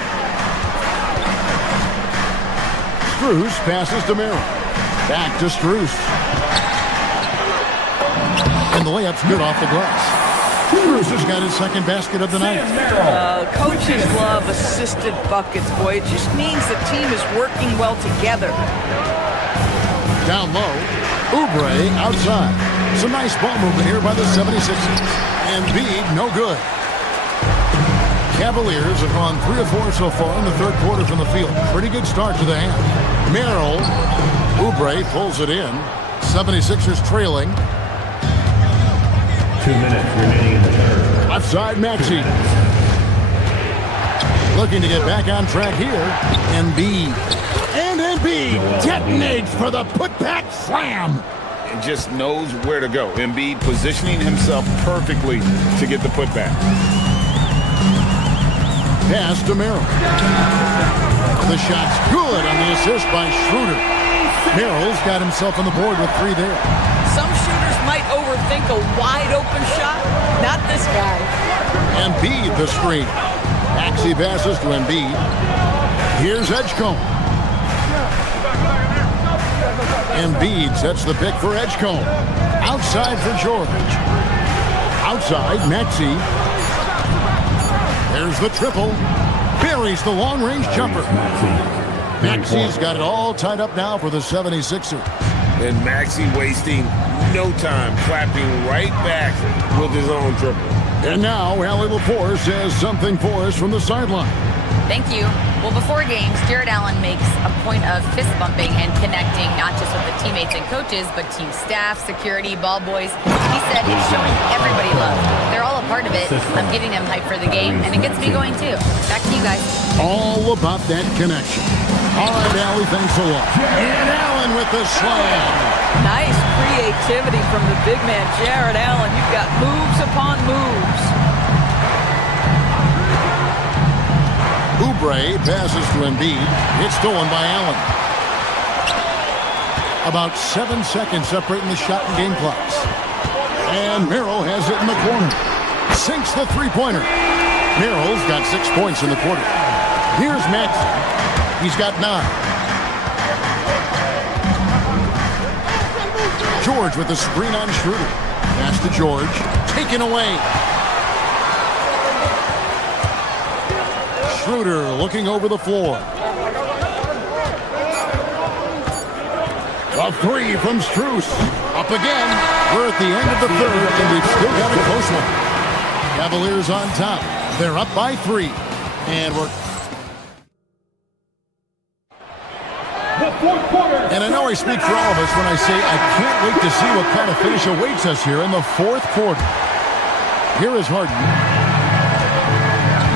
Strus passes to Merrill. Back to Strus. And the layup's good off the glass. Strus has got his second basket of the night. Coaches love assisted buckets, boy. It just means the team is working well together. Down low, Oubre outside. Some nice ball movement here by the 76ers. Embiid, no good. Cavaliers have gone 3 of 4 so far in the third quarter from the field. Pretty good start to the half. Merrill, Oubre pulls it in. 76ers trailing. 2 minutes remaining in the third. Offside Maxey. Looking to get back on track here. Embiid. And Embiid detonates for the putback slam. And just knows where to go. Embiid positioning himself perfectly to get the putback. Pass to Merrill. The shot's good on the assist by Schroeder. Merrill's got himself on the board with 3 there. Some shooters might overthink a wide-open shot. Not this guy. Embiid the screen. Maxey passes to Embiid. Here's Edgecombe. Embiid sets the pick for Edgecombe. Outside for George. Outside, Maxey. There's the triple. Buries the long-range jumper. Maxey's got it all tied up now for the 76ers. And Maxey wasting no time, clapping right back with his own triple. And now, Allie LaForce says something for us from the sideline. Thank you. Well, before games, Jared Allen makes a point of fist bumping and connecting not just with the teammates and coaches, but team staff, security, ball boys. He said it's showing everybody love. They're all a part of it. I'm getting them hyped for the game, and it gets me going too. Back to you guys. All about that connection. All right, Allie, thanks a lot. And Allen with the slam. Nice creativity from the big man, Jared Allen. You've got moves upon moves. Oubre passes to Embiid. It's stolen by Allen. About 7 seconds separating the shot and game clocks. And Merrill has it in the corner. Sinks the three-pointer. Merrill's got 6 points in the quarter. Here's Maxey. He's got 9. George with the screen on Schroeder. Pass to George. Taken away. Schroeder looking over the floor. A 3 from Strus. Up again. We're at the end of the third, and we've still got a close one. Cavaliers on top. They're up by 3. And we're... And I know I speak for all of us when I say I can't wait to see what kind of finish awaits us here in the fourth quarter. Here is Harden.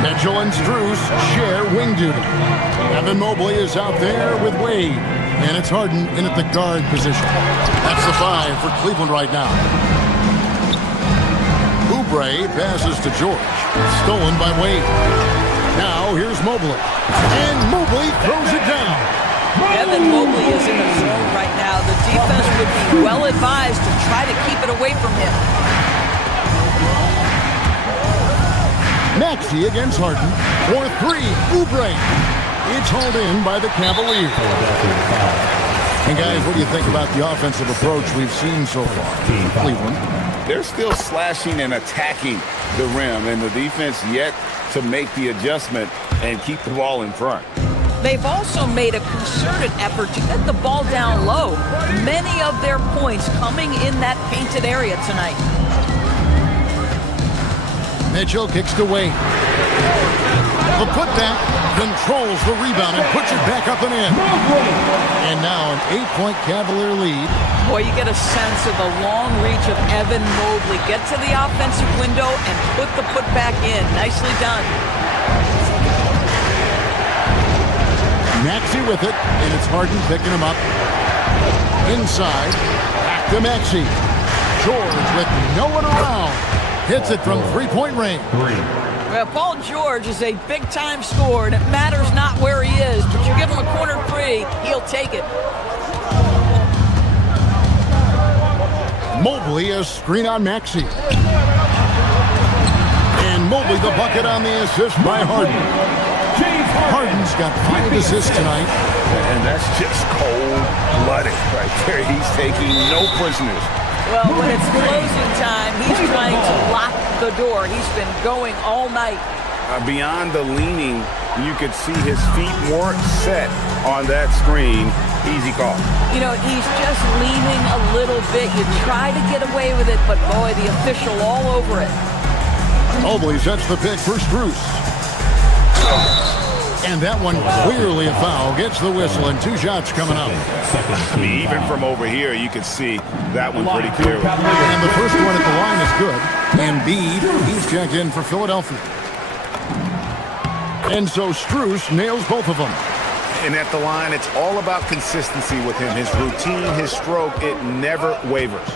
Mitchell and Strus share wing duty. Evan Mobley is out there with Wade. And it's Harden in at the guard position. That's the 5 for Cleveland right now. Oubre passes to George. Stolen by Wade. Now here's Mobley. And Mobley throws it down. Evan Mobley is in the zone right now. The defense would be well advised to try to keep it away from him. Maxey against Harden for 3. Oubre. It's hauled in by the Cavaliers. And guys, what do you think about the offensive approach we've seen so far from Cleveland? They're still slashing and attacking the rim, and the defense yet to make the adjustment and keep the ball in front. They've also made a concerted effort to get the ball down low. Many of their points coming in that painted area tonight. Mitchell kicks to Wade. The putback controls the rebound and puts it back up and in. And now an 8-point Cavalier lead. Boy, you get a sense of the long reach of Evan Mobley. Get to the offensive window and put the putback in. Nicely done. Maxey with it, and it's Harden picking him up. Inside, back to Maxey. George with no one around. Hits it from three-point range. Well, Paul George is a big-time scorer, and it matters not where he is, but you give him a corner 3, he'll take it. Mobley a screen on Maxey. And Mobley the bucket on the assist by Harden. Harden's got 5 assists tonight. And that's just cold-blooded right there. He's taking no prisoners. Well, when it's closing time, he's trying to lock the door. He's been going all night. Beyond the leaning, you could see his feet weren't set on that screen. Easy call. You know, he's just leaning a little bit. You try to get away with it, but boy, the official all over it. Mobley sets the pick for Strus. And that one clearly a foul. Gets the whistle, and 2 shots coming up. I mean, even from over here, you can see that one pretty clearly. And the first one at the line is good. Embiid, he's checked in for Philadelphia. And so Strus nails both of them. And at the line, it's all about consistency with him. His routine, his stroke, it never wavers.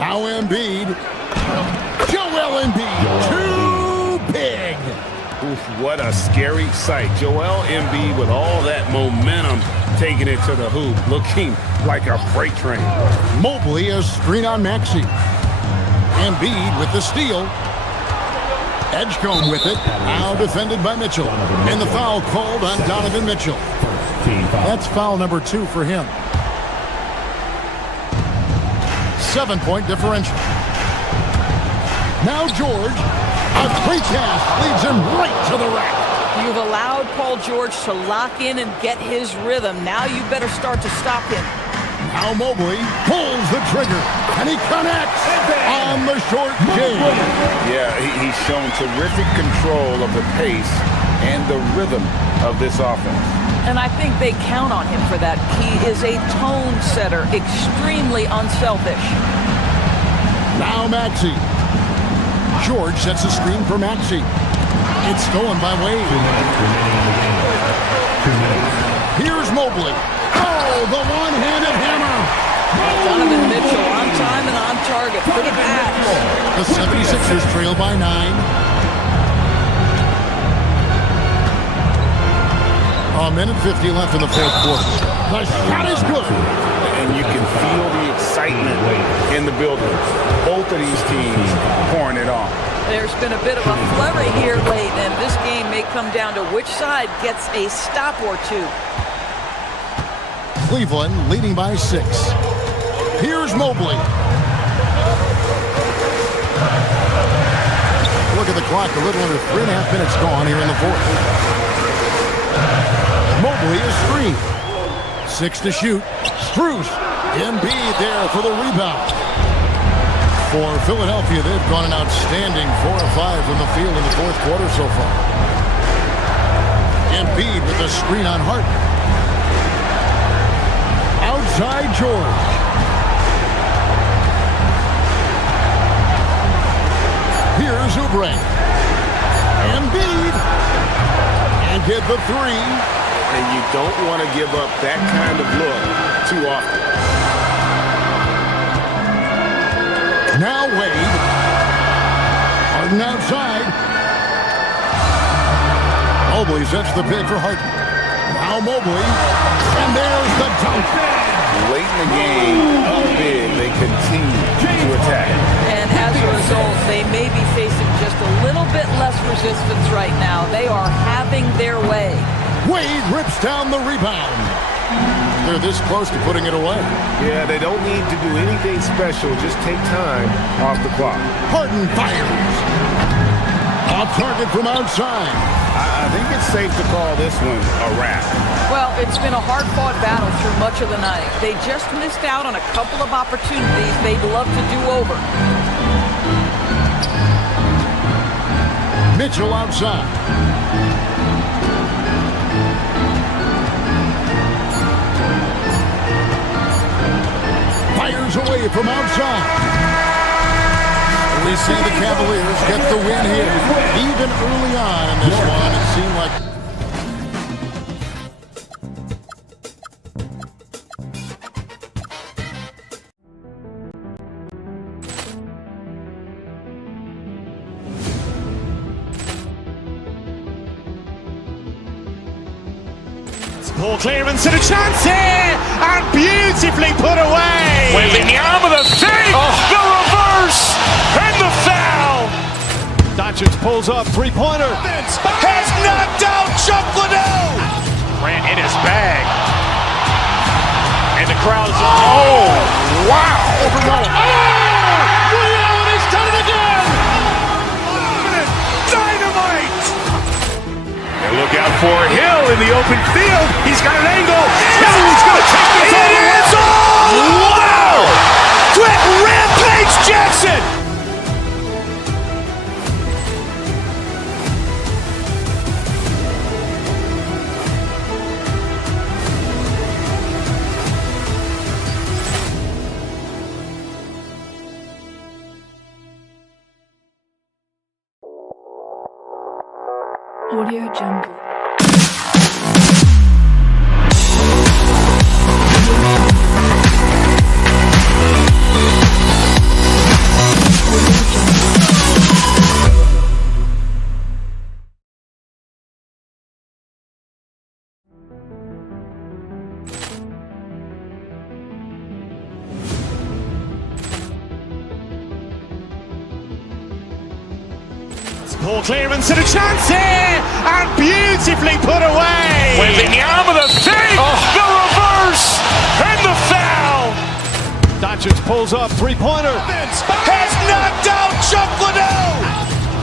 Now Embiid. Joel Embiid. Too big. What a scary sight. Joel Embiid with all that momentum taking it to the hoop, looking like a freight train. Mobley a screen on Maxey. Embiid with the steal. Edgecombe with it. Now defended by Mitchell. And the foul called on Donovan Mitchell. That's foul number 2 for him. 7-point differential. Now George. A precast leads him right to the rack. You've allowed Paul George to lock in and get his rhythm. Now you better start to stop him. Now Mobley pulls the trigger, and he connects on the short game. Yeah, he's shown terrific control of the pace and the rhythm of this offense. And I think they count on him for that. He is a tone setter, extremely unselfish. Now Maxey. George sets a screen for Maxey. It's stolen by Wade. 2 minutes remaining in the game. 2 minutes. Here's Mobley. Oh, the one-handed hammer. Donovan Mitchell on time and on target. Look at that. The 76ers trail by 9. A minute 50 left in the fourth quarter. The shot is good. And you can feel the excitement in the building. Both of these teams pouring it on. There's been a bit of a flurry here late, and this game may come down to which side gets a stop or two. Cleveland leading by 6. Here's Mobley. Look at the clock, a little under 3.5 minutes gone here in the fourth. Mobley is screened. 6 to shoot. Strus. Embiid there for the rebound. For Philadelphia, they've gone an outstanding 4 of 5 from the field in the fourth quarter so far. Embiid with a screen on Harden. Outside George. Here's Oubre. Embiid. And get the 3. And you don't want to give up that kind of look too often. Now Wade. Harden outside. Mobley sets the pick for Harden. Now Mobley. And there's the dunk. Late in the game, up big, they continue to attack. And as a result, they may be facing just a little bit less resistance right now. They are having their way. Wade rips down the rebound. They're this close to putting it away. Yeah, they don't need to do anything special. Just take time off the clock. Harden fires. Off target from outside. I think it's safe to call this one a wrap. Well, it's been a hard-fought battle through much of the night. They just missed out on a couple of opportunities they'd love to do over. Mitchell outside. Fires away from outside. We see the Cavaliers get the win here. Even early on in this one, it seemed like... Ball clearance and a chance here, and beautifully put away. Wembanyama the save, the reverse, and the foul. Doncic pulls up, three-pointer. Has knocked out Chuck Liddell. Ran in his bag. And the crowd is, oh, wow. And he's done it again. Dynamite. And look out for Hill in the open field. He's got an angle. Hill's going to take this all the way. Wow. Quick Rampage Jackson. Audio Jungle. Ball clearance and a chance here, and beautifully put away. Wembanyama the fake, the reverse, and the foul. Doncic pulls up, three-pointer. Has knocked out Chuck Liddell.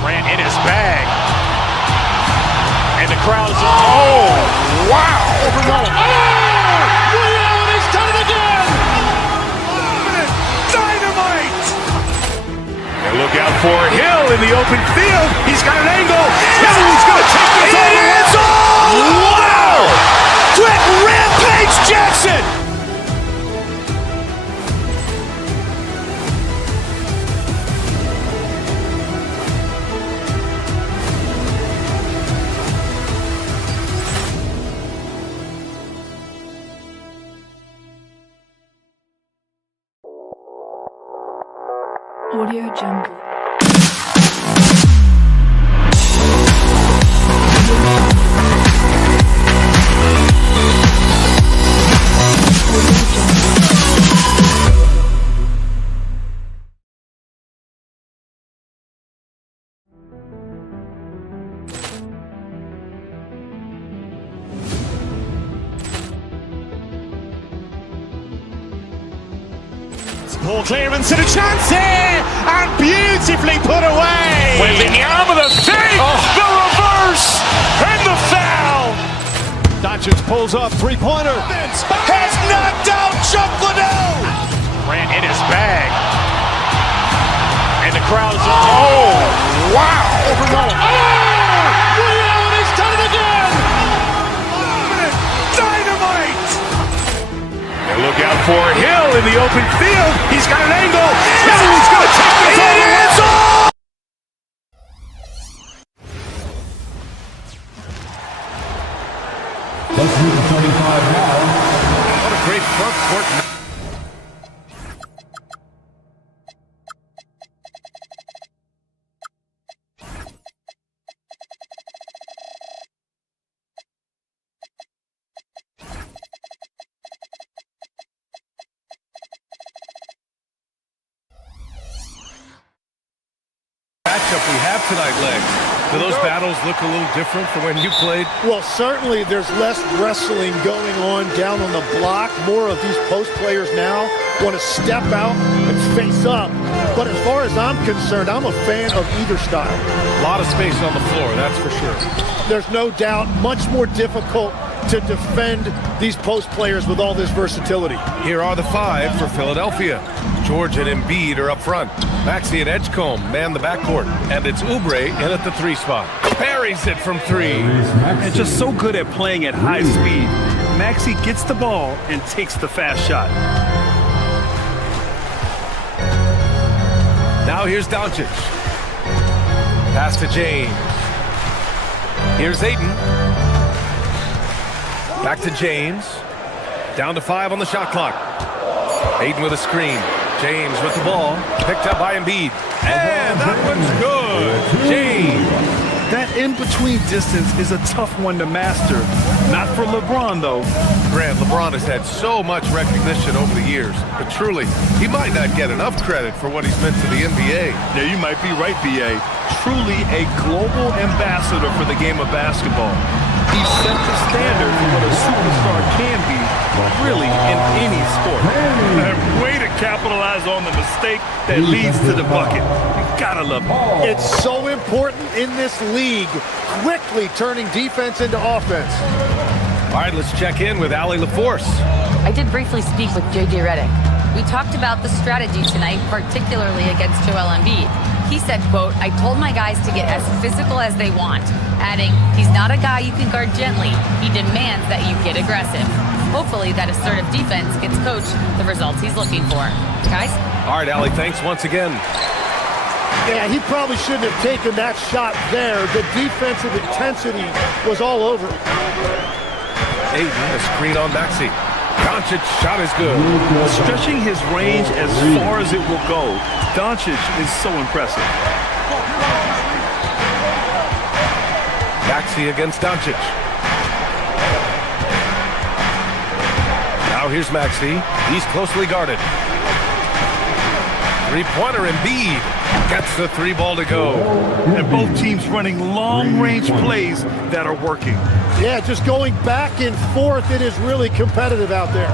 Ran in his bag. And the crowd is, oh, wow. He's done it again. Dynamite. And look out for Hill in the open field. He's got an angle. Hill's going to take this all the way. Wow! Quick Rampage Jackson. Audio Jungle. Ball clearance and a chance here, and beautifully put away. Wembanyama the fake, the reverse, and the foul. Doncic pulls up, three-pointer. Has knocked out Chuck Liddell. Ran in his bag. And the crowd is, oh, wow. He's done it again. Dynamite. And look out for Hill in the open field. He's got an angle. Hill's going to take this all the way. Let's move to 35 now. What a great front court. Matchup we have tonight, Legs. Do those battles look a little different from when you played? Well, certainly there's less wrestling going on down on the block. More of these post players now want to step out and face up. But as far as I'm concerned, I'm a fan of either style. A lot of space on the floor, that's for sure. There's no doubt much more difficult to defend these post players with all this versatility. Here are the five for Philadelphia. George and Embiid are up front. Maxey and Edgecombe man the backcourt. And it's Oubre in at the three spot. Parries it from three. And just so good at playing at high speed. Maxey gets the ball and takes the fast shot. Now here's Doncic. Pass to James. Here's Ayton. Back to James. Down to 5 on the shot clock. Ayton with a screen. James with the ball. Picked up by Embiid. And that one's good. James. That in-between distance is a tough one to master. Not for LeBron, though. Grant, LeBron has had so much recognition over the years, but truly, he might not get enough credit for what he's meant to the NBA. Yeah, you might be right, B.A. Truly a global ambassador for the game of basketball. He set the standard for what a superstar can be, really, in any sport. And way to capitalize on the mistake that leads to the bucket. You gotta love it. It's so important in this league, quickly turning defense into offense. All right, let's check in with Allie LaForce. I did briefly speak with JJ Redick. We talked about the strategy tonight, particularly against Joel Embiid. He said, quote, "I told my guys to get as physical as they want," adding, "He's not a guy you can guard gently. He demands that you get aggressive." Hopefully that assertive defense gets Coach the results he's looking for. Guys? All right, Allie, thanks once again. Yeah, he probably shouldn't have taken that shot there. The defensive intensity was all over. Ayton, a screen on Maxey. Doncic shot is good. Stretching his range as far as it will go. Doncic is so impressive. Maxey against Doncic. Now here's Maxey. He's closely guarded. Three-pointer, Embiid gets the three ball to go. And both teams running long-range plays that are working. Yeah, just going back and forth. It is really competitive out there.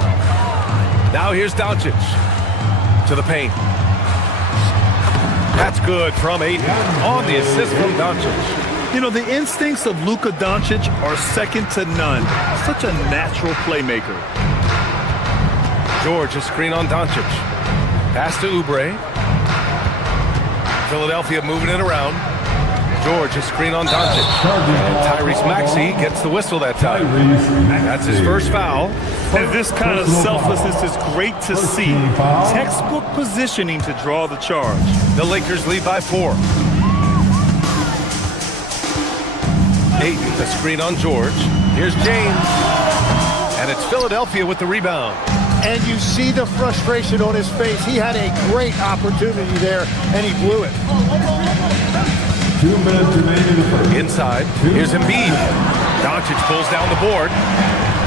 Now here's Doncic to the paint. That's good from Ayton on the assist from Doncic. You know, the instincts of Luka Doncic are second to none. Such a natural playmaker. George, a screen on Doncic. Pass to Oubre. Philadelphia moving it around. George, a screen on Doncic. And Tyrese Maxey gets the whistle that time. That's his first foul. And this kind of selflessness is great to see. Textbook positioning to draw the charge. The Lakers lead by 4. Ayton, the screen on George. Here's James. And it's Philadelphia with the rebound. And you see the frustration on his face. He had a great opportunity there, and he blew it. 2 minutes remaining in the first. Inside, here's Embiid. Doncic pulls down the board.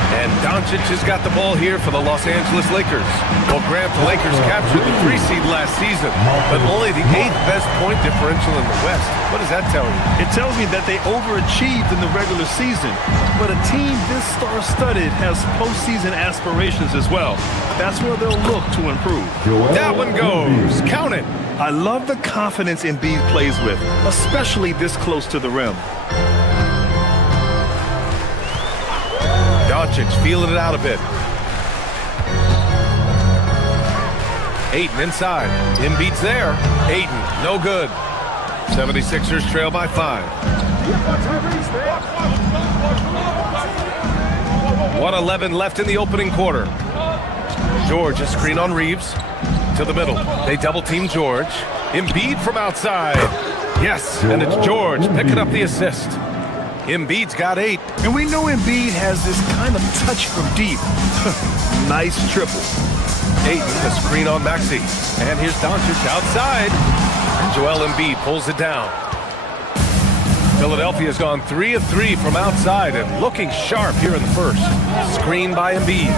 And Doncic has got the ball here for the Los Angeles Lakers. Well, Grant, the Lakers captured the 3 seed last season, but only the 8th best point differential in the West. What does that tell you? It tells me that they overachieved in the regular season, but a team this star-studded has postseason aspirations as well. That's where they'll look to improve. That one goes. Count it. I love the confidence Embiid plays with, especially this close to the rim. Doncic feeling it out a bit. Ayton inside. Embiid's there. Ayton, no good. 76ers trail by 5. 1:11 left in the opening quarter. George, a screen on Reeves. To the middle. They double team George. Embiid from outside. Yes, and it's George picking up the assist. Embiid's got 8. And we know Embiid has this kind of touch from deep. Nice triple. Ayton, the screen on Maxey. And here's Doncic outside. And Joel Embiid pulls it down. Philadelphia's gone 3 of 3 from outside and looking sharp here in the first. Screen by Embiid.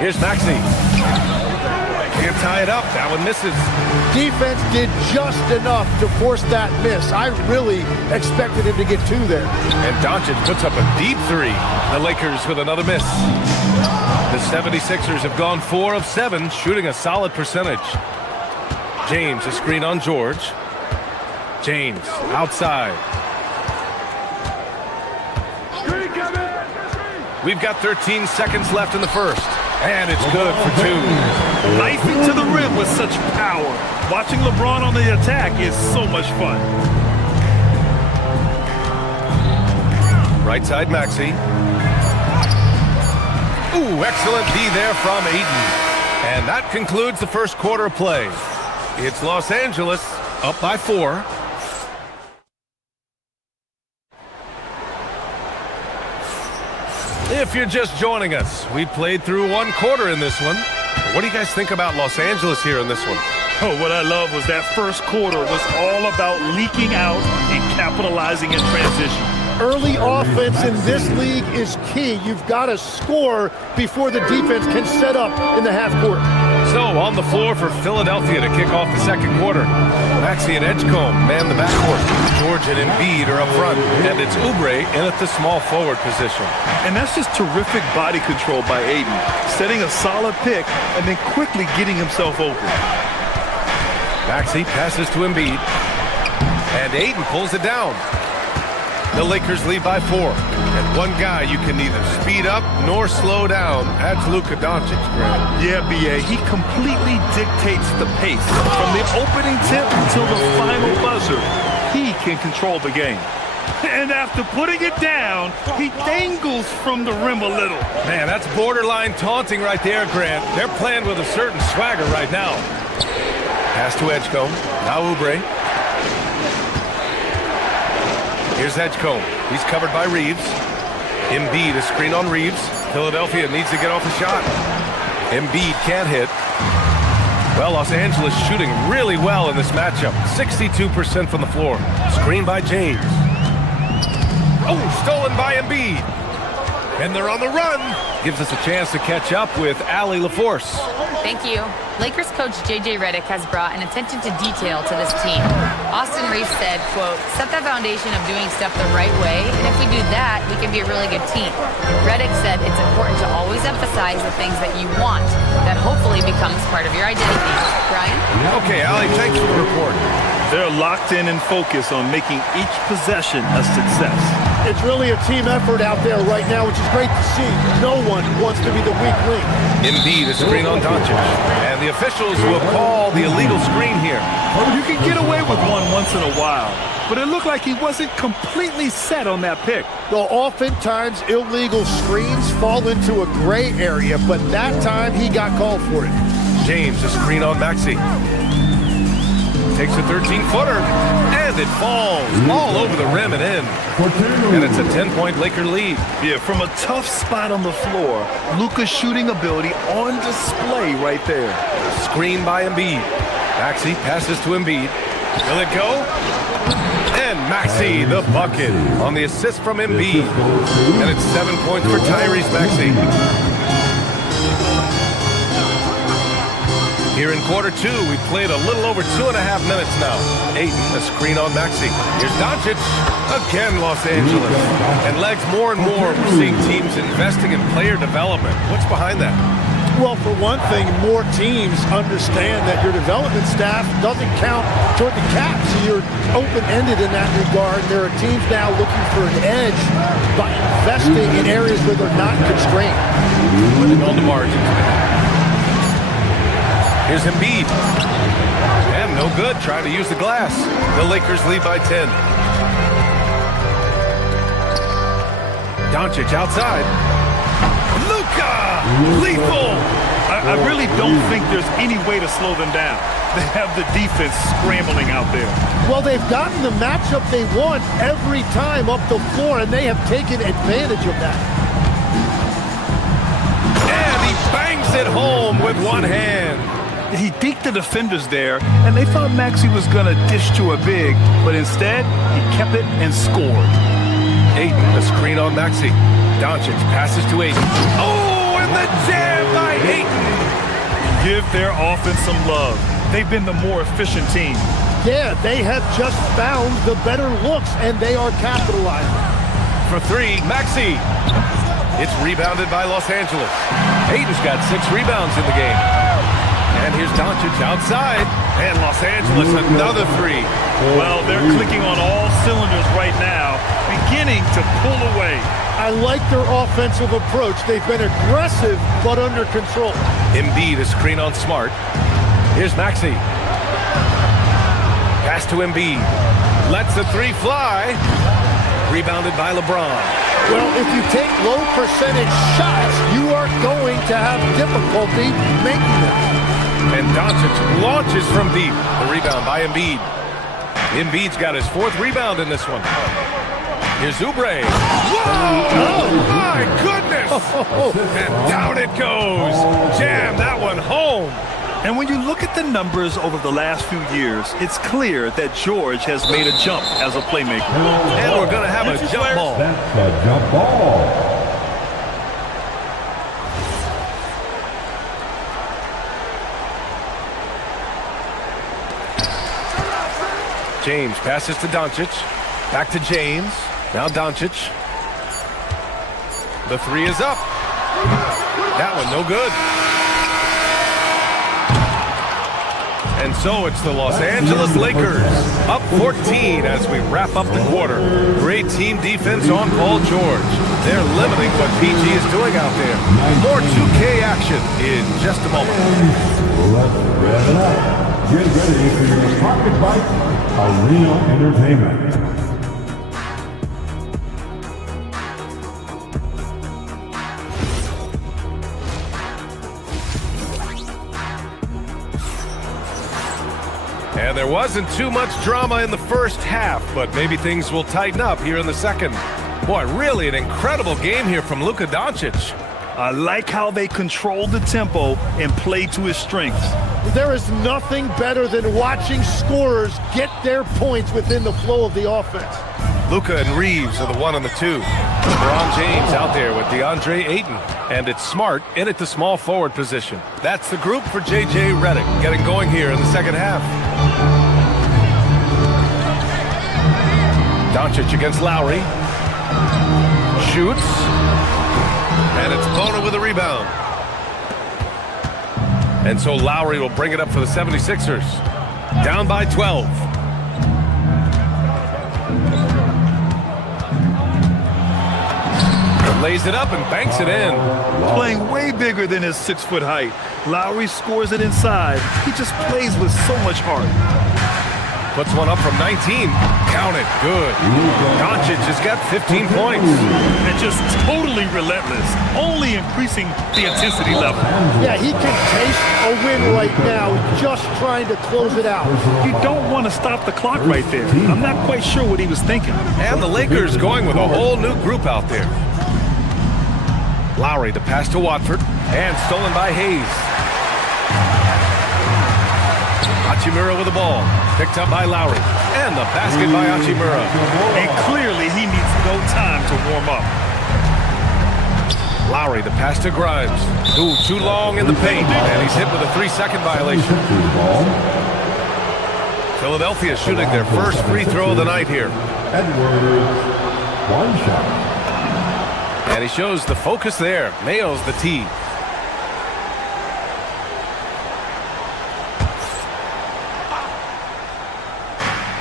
Here's Maxey. Can't tie it up. That one misses. Defense did just enough to force that miss. I really expected him to get 2 there. And Doncic puts up a deep 3. The Lakers with another miss. The 76ers have gone 4 of 7, shooting a solid percentage. James, a screen on George. James, outside. We've got 13 seconds left in the first. And it's good for 2. Knifing to the rim with such power. Watching LeBron on the attack is so much fun. Right side, Maxey. Ooh, excellent D there from Ayton. And that concludes the first quarter of play. It's Los Angeles up by 4. If you're just joining us, we played through 1 quarter in this one. What do you guys think about Los Angeles here in this one? Oh, what I love was that first quarter was all about leaking out and capitalizing in transition. Early offense in this league is key. You've got to score before the defense can set up in the half court. So on the floor for Philadelphia to kick off the second quarter. Maxey and Edgecombe man the backcourt. George and Embiid are up front. And it's Oubre in at the small forward position. And that's just terrific body control by Ayton. Setting a solid pick and then quickly getting himself open. Maxey passes to Embiid. And Ayton pulls it down. The Lakers lead by 4. And one guy you can neither speed up nor slow down. That's Luka Doncic, Grant. Yeah, B.A. He completely dictates the pace. From the opening tip until the final buzzer, he can control the game. And after putting it down, he dangles from the rim a little. Man, that's borderline taunting right there, Grant. They're playing with a certain swagger right now. Pass to Edgecombe. Now Oubre. Here's Edgecombe. He's covered by Reeves. Embiid, a screen on Reeves. Philadelphia needs to get off a shot. Embiid can't hit. Well, Los Angeles shooting really well in this matchup. 62% from the floor. Screen by James. Oh, stolen by Embiid. And they're on the run. Gives us a chance to catch up with Allie LaForce. Thank you. Lakers coach J.J. Redick has brought an attention to detail to this team. Austin Reeves said, quote, set the foundation of doing stuff the right way, and if we do that, we can be a really good team. Redick said it's important to always emphasize the things that you want. That hopefully becomes part of your identity. Brian? Okay, Allie, thanks for the report. They're locked in and focused on making each possession a success. It's really a team effort out there right now, which is great to see. No one wants to be the weak link. Indeed, a screen on Doncic. And the officials will call the illegal screen here. You can get away with one once in a while, but it looked like he wasn't completely set on that pick. Well, oftentimes illegal screens fall into a gray area, but that time he got called for it. James, a screen on Maxey. Takes a 13-footer, and it falls all over the rim and in. And it's a 10-point Laker lead. Yeah, from a tough spot on the floor, Luka's shooting ability on display right there. Screen by Embiid. Maxey passes to Embiid. Will it go? And Maxey, the bucket, on the assist from Embiid. And it's 7 points for Tyrese Maxey. Here in quarter two, we played a little over 2.5 minutes now. Ayton, a screen on Maxey. Here's Doncic. Again, Los Angeles. And legs, more and more, we're seeing teams investing in player development. What's behind that? Well, for one thing, more teams understand that your development staff doesn't count toward the cap, so you're open-ended in that regard. There are teams now looking for an edge by investing in areas where they're not constrained. Putting on the margins. Here's Embiid. And no good, trying to use the glass. The Lakers lead by 10. Doncic outside. Luka! Lethal! I really don't think there's any way to slow them down. They have the defense scrambling out there. Well, they've gotten the matchup they want every time up the floor, and they have taken advantage of that. And he bangs it home with one hand. He beat the defenders there, and they thought Maxey was going to dish to a big, but instead, he kept it and scored. Ayton, the screen on Maxey. Doncic passes to Ayton. Oh, and the jam by Ayton! Give their offense some love. They've been the more efficient team. Yeah, they have just found the better looks, and they are capitalizing. For three, Maxey. It's rebounded by Los Angeles. Ayton's got 6 rebounds in the game. And here's Doncic outside. And Los Angeles, another 3. Well, they're clicking on all cylinders right now, beginning to pull away. I like their offensive approach. They've been aggressive, but under control. Embiid, a screen on Smart. Here's Maxey. Pass to Embiid. Lets the 3 fly. Rebounded by LeBron. Well, if you take low percentage shots, you are going to have difficulty making them. And Doncic launches from deep. The rebound by Embiid. Embiid's got his 4th rebound in this one. Here's Oubre. Whoa! Oh, my goodness! And down it goes. Jam that one home. And when you look at the numbers over the last few years, it's clear that George has made a jump as a playmaker. And we're going to have a jump ball. That's a jump ball. James passes to Doncic. Back to James. Now Doncic. The 3 is up. That one no good. And so it's the Los Angeles Lakers up 14 as we wrap up the quarter. Great team defense on Paul George. They're limiting what PG is doing out there. More 2K action in just a moment. Let's rev it up. Get ready for your Pocket Bite Arena Entertainment. And there wasn't too much drama in the first half, but maybe things will tighten up here in the second. Boy, really an incredible game here from Luka Doncic. I like how they control the tempo and play to his strengths. There is nothing better than watching scorers get their points within the flow of the offense. Luka and Reeves are the 1 and the 2. LeBron James out there with DeAndre Ayton. And it's Smart in at the small forward position. That's the group for J.J. Redick getting going here in the second half. Doncic against Lowry. Shoots. And it's Bona with a rebound. And so Lowry will bring it up for the 76ers. Down by 12. Lays it up and banks it in. Playing way bigger than his 6-foot height. Lowry scores it inside. He just plays with so much heart. Puts one up from 19. Count it. Good. Doncic has got 15 points. And just totally relentless. Only increasing the intensity level. Yeah, he can taste a win right now, just trying to close it out. You don't want to stop the clock right there. I'm not quite sure what he was thinking. And the Lakers going with a whole new group out there. Lowry to pass to Watford, and stolen by Hayes. Hachimura with the ball, picked up by Lowry, and the basket by Hachimura. And clearly he needs no time to warm up. Lowry to pass to Grimes. Ooh, too long in the paint, and he's hit with a 3-second violation. Philadelphia shooting their first free throw of the night here. Edwards, 1 shot. And he shows the focus there. Nails the tee.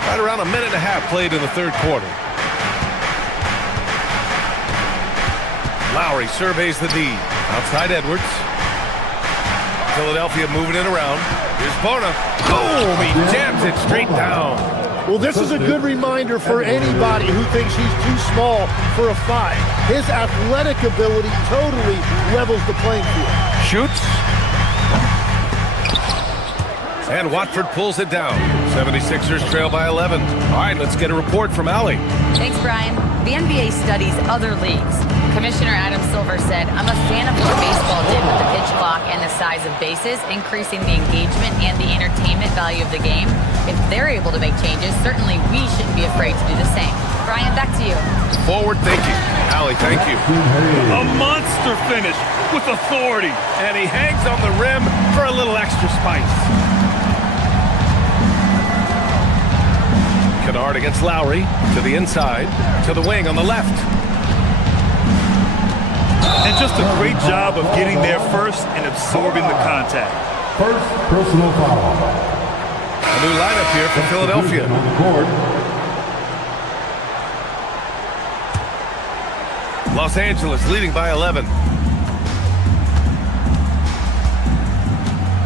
Right around a minute and a half played in the third quarter. Lowry surveys the D. Outside Edwards. Philadelphia moving it around. Here's Bona. Boom! He jams it straight down. Well, this is a good reminder for anybody who thinks he's too small for a 5. His athletic ability totally levels the playing field. Shoots. And Watford pulls it down. 76ers trail by 11. All right, let's get a report from Allie. Thanks, Brian. The NBA studies other leagues. Commissioner Adam Silver said, I'm a fan of what baseball did with the pitch clock and the size of bases, increasing the engagement and the entertainment value of the game. If they're able to make changes, certainly we shouldn't be afraid to do the same. Brian, back to you. Forward thinking. Allie, thank you. A monster finish with authority. And he hangs on the rim for a little extra spice. Kennard against Lowry, to the inside, to the wing on the left. And just a great job of getting there first and absorbing the contact. First personal foul. A new lineup here for Philadelphia. On the court. Los Angeles leading by 11.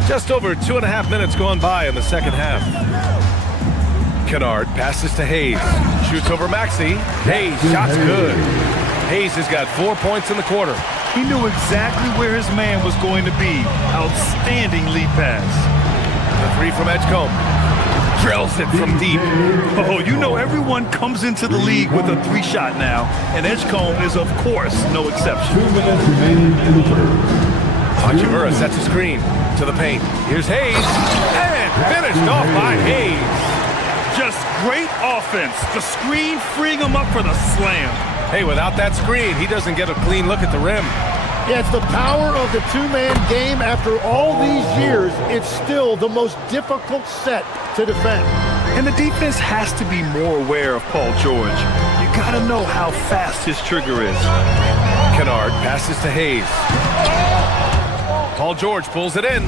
Just over 2.5 minutes gone by in the second half. Kennard passes to Hayes. Shoots over Maxey. Hayes, shot's good. Hayes has got 4 points in the quarter. He knew exactly where his man was going to be. Outstanding lead pass. The 3 from Edgecombe. Drills it from deep. Oh, you know everyone comes into the league with a 3-shot now, and Edgecombe is, of course, no exception. 2 minutes remaining in the third. Hachimura sets a screen to the paint. Here's Hayes, and finished off by Hayes. Just great offense. The screen freeing him up for the slam. Hey, without that screen, he doesn't get a clean look at the rim. Yeah, it's the power of the 2-man game. After all these years, it's still the most difficult set to defend. And the defense has to be more aware of Paul George. You got to know how fast his trigger is. Kennard passes to Hayes. Paul George pulls it in.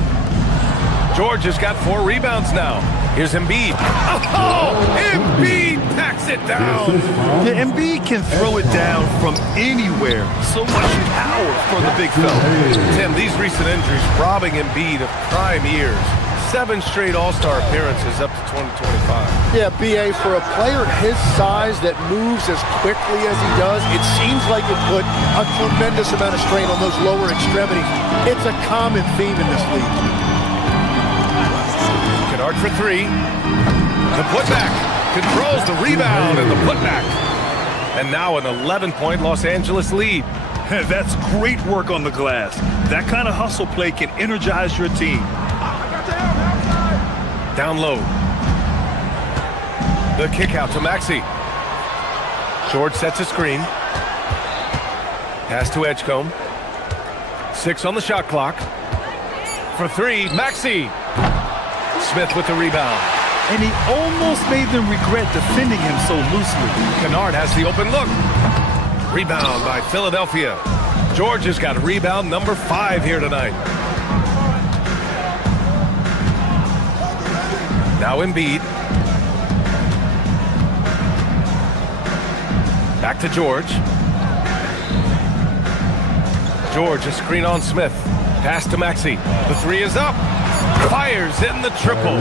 George has got 4 rebounds now. Here's Embiid. Oh, Embiid packs it down. Yeah, Embiid can throw it down from anywhere. So much power for the big fella. Tim, these recent injuries robbing Embiid of prime years. 7 straight All-Star appearances up to 2025. Yeah, B.A., for a player his size that moves as quickly as he does, it seems like it put a tremendous amount of strain on those lower extremities. It's a common theme in this league. Kennard for 3. The putback. Controls the rebound and the putback. And now an 11-point Los Angeles lead. That's great work on the glass. That kind of hustle play can energize your team. Down low. The kick out to Maxey. George sets a screen. Pass to Edgecombe. 6 on the shot clock. For 3, Maxey. Smith with the rebound. And he almost made them regret defending him so loosely. Kennard has the open look. Rebound by Philadelphia. George has got rebound number 5 here tonight. Now Embiid. Back to George. George, a screen on Smith. Pass to Maxey. The 3 is up. Fires in the triple.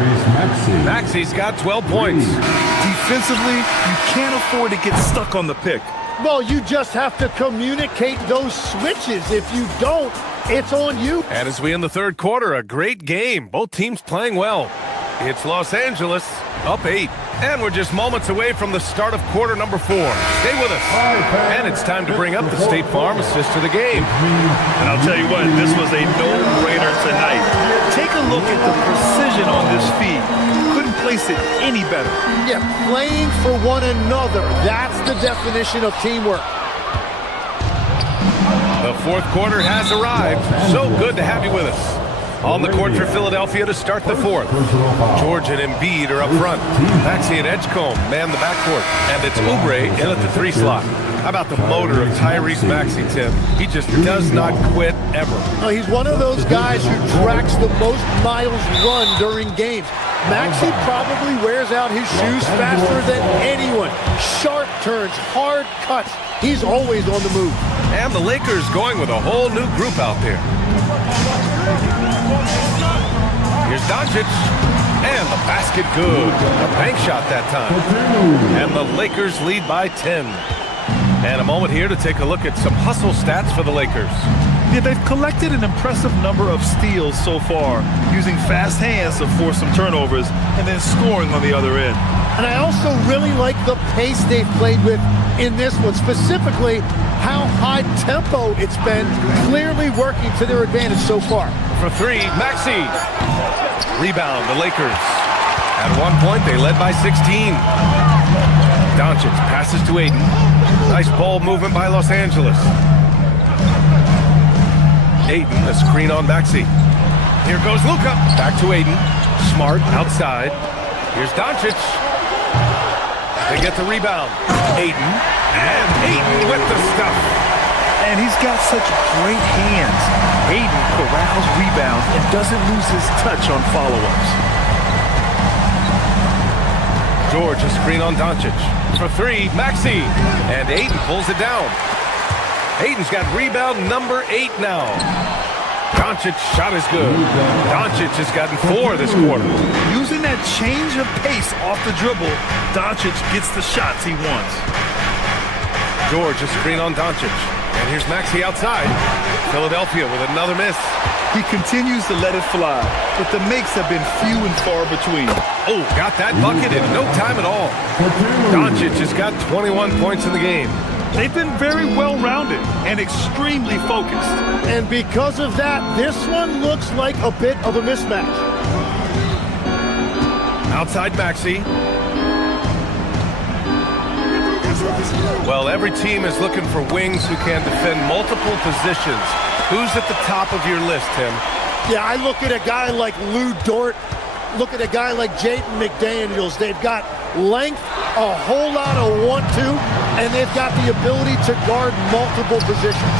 Maxey's got 12 points. Defensively, you can't afford to get stuck on the pick. Well, you just have to communicate those switches. If you don't, it's on you. And as we end the third quarter, a great game. Both teams playing well. It's Los Angeles up 8. And we're just moments away from the start of quarter number 4. Stay with us. And it's time to bring up the State Farm assist to the game. And I'll tell you what, this was a no-brainer tonight. Take a look at the precision on this feed. Couldn't place it any better. Yeah, playing for one another. That's the definition of teamwork. The fourth quarter has arrived. So good to have you with us. On the court for Philadelphia to start the fourth. George and Embiid are up front. Maxey and Edgecombe man the backcourt. And it's Oubre in at the 3 slot. How about the motor of Tyrese Maxey, Tim? He just does not quit ever. No, he's one of those guys who tracks the most miles run during games. Maxey probably wears out his shoes faster than anyone. Sharp turns, hard cuts. He's always on the move. And the Lakers going with a whole new group out there. Here's Doncic, and the basket good. A bank shot that time. And the Lakers lead by 10. And a moment here to take a look at some hustle stats for the Lakers. Yeah, they've collected an impressive number of steals so far, using fast hands to force some turnovers and then scoring on the other end. And I also really like the pace they've played with in this one, specifically how high tempo it's been, clearly working to their advantage so far. For 3, Maxey. Rebound, the Lakers. At one point, they led by 16. Doncic passes to Ayton. Nice ball movement by Los Angeles. Ayton, a screen on Maxey. Here goes Luka. Back to Ayton. Smart, outside. Here's Doncic. They get the rebound. Ayton. And Ayton with the stuff. And he's got such great hands. Ayton corrals rebounds and doesn't lose his touch on follow-ups. George, a screen on Doncic. For 3, Maxey. And Ayton pulls it down. Ayton's got rebound number 8 now. Doncic's shot is good. Doncic has gotten 4 this quarter. Using that change of pace off the dribble, Doncic gets the shots he wants. George, a screen on Doncic. And here's Maxey outside. Philadelphia with another miss. He continues to let it fly, but the makes have been few and far between. Oh, got that bucket in no time at all. Doncic has got 21 points in the game. They've been very well-rounded and extremely focused. And because of that, this one looks like a bit of a mismatch. Outside Maxey. Well, every team is looking for wings who can defend multiple positions. Who's at the top of your list, Tim? Yeah, I look at a guy like Lou Dort, look at a guy like Jaden McDaniels. They've got length, a whole lot of 1-2, and they've got the ability to guard multiple positions.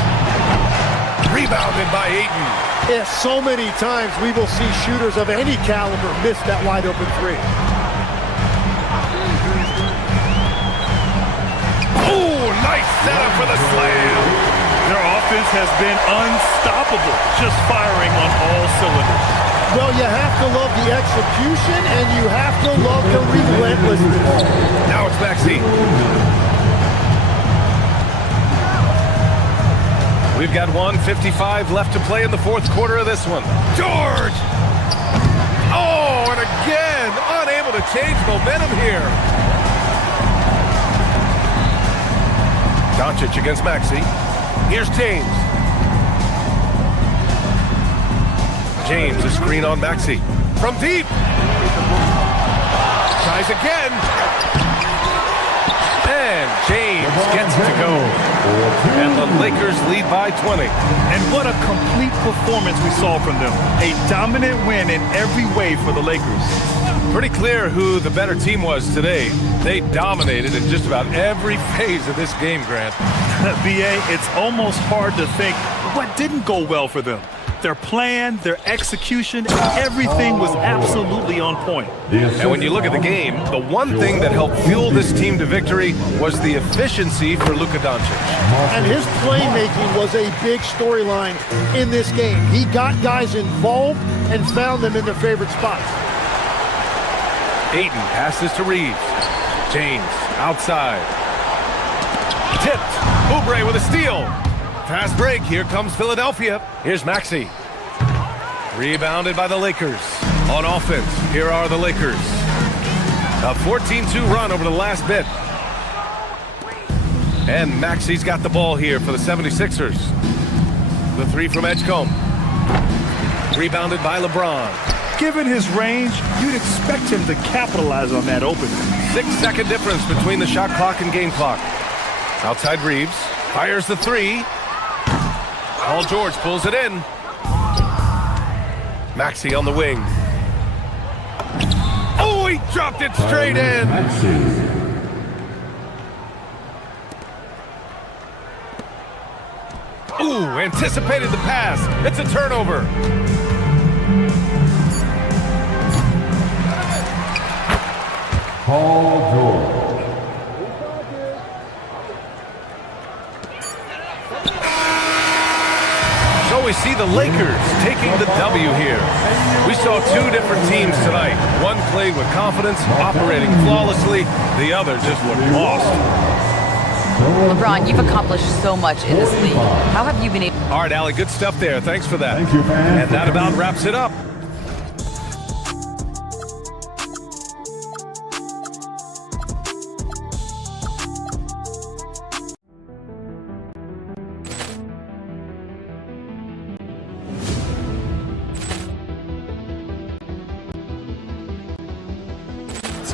Rebounded by Ayton. Yeah, so many times we will see shooters of any caliber miss that wide open 3. Oh, nice setup for the slam. Their offense has been unstoppable, just firing on all cylinders. Well, you have to love the execution, and you have to love the relentlessness. Now it's Maxey. We've got 1:55 left to play in the fourth quarter of this one. George! Oh, and again, unable to change momentum here. Doncic against Maxey. Here's James. James, a screen on Maxey. From deep. Tries again. And James gets it to go. And the Lakers lead by 20. And what a complete performance we saw from them. A dominant win in every way for the Lakers. Pretty clear who the better team was today. They dominated in just about every phase of this game, Grant. BA, it's almost hard to think what didn't go well for them. Their plan, their execution, everything was absolutely on point. And when you look at the game, the one thing that helped fuel this team to victory was the efficiency for Luka Doncic. And his playmaking was a big storyline in this game. He got guys involved and found them in their favorite spots. Ayton passes to Reeves. James outside. Tipped. Oubre with a steal. Fast break. Here comes Philadelphia. Here's Maxey. Rebounded by the Lakers. On offense, here are the Lakers. A 14-2 run over the last bit. And Maxey's got the ball here for the 76ers. The three from Edgecombe. Rebounded by LeBron. Given his range, you'd expect him to capitalize on that opening. 6-second difference between the shot clock and game clock. Outside Reeves. Fires the three. Paul George pulls it in. Maxey on the wing. Oh, he dropped it straight in. Ooh, anticipated the pass. It's a turnover. Paul George. So we see the Lakers taking the W here. We saw two different teams tonight. One played with confidence, operating flawlessly. The other just looked lost. LeBron, you've accomplished so much in this league. How have you been able? All right, Allie, good stuff there. Thanks for that. Thank you, man. And that about wraps it up.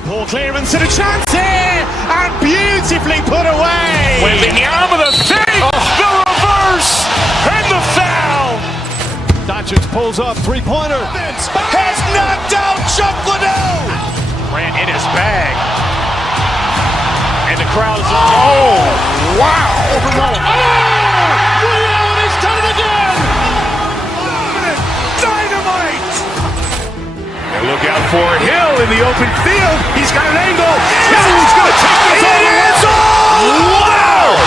Ball clearance and a chance here, and beautifully put away. Wembanyama the save, the reverse, and the foul. Doncic pulls up, three-pointer. Has knocked out Chuck Liddell. Ran in his bag. And the crowd is, oh, wow. Liddell, and he's done it again. Dynamite. And look out for Hill in the open field. He's got an angle. Hill's going to take this all the way. Wow!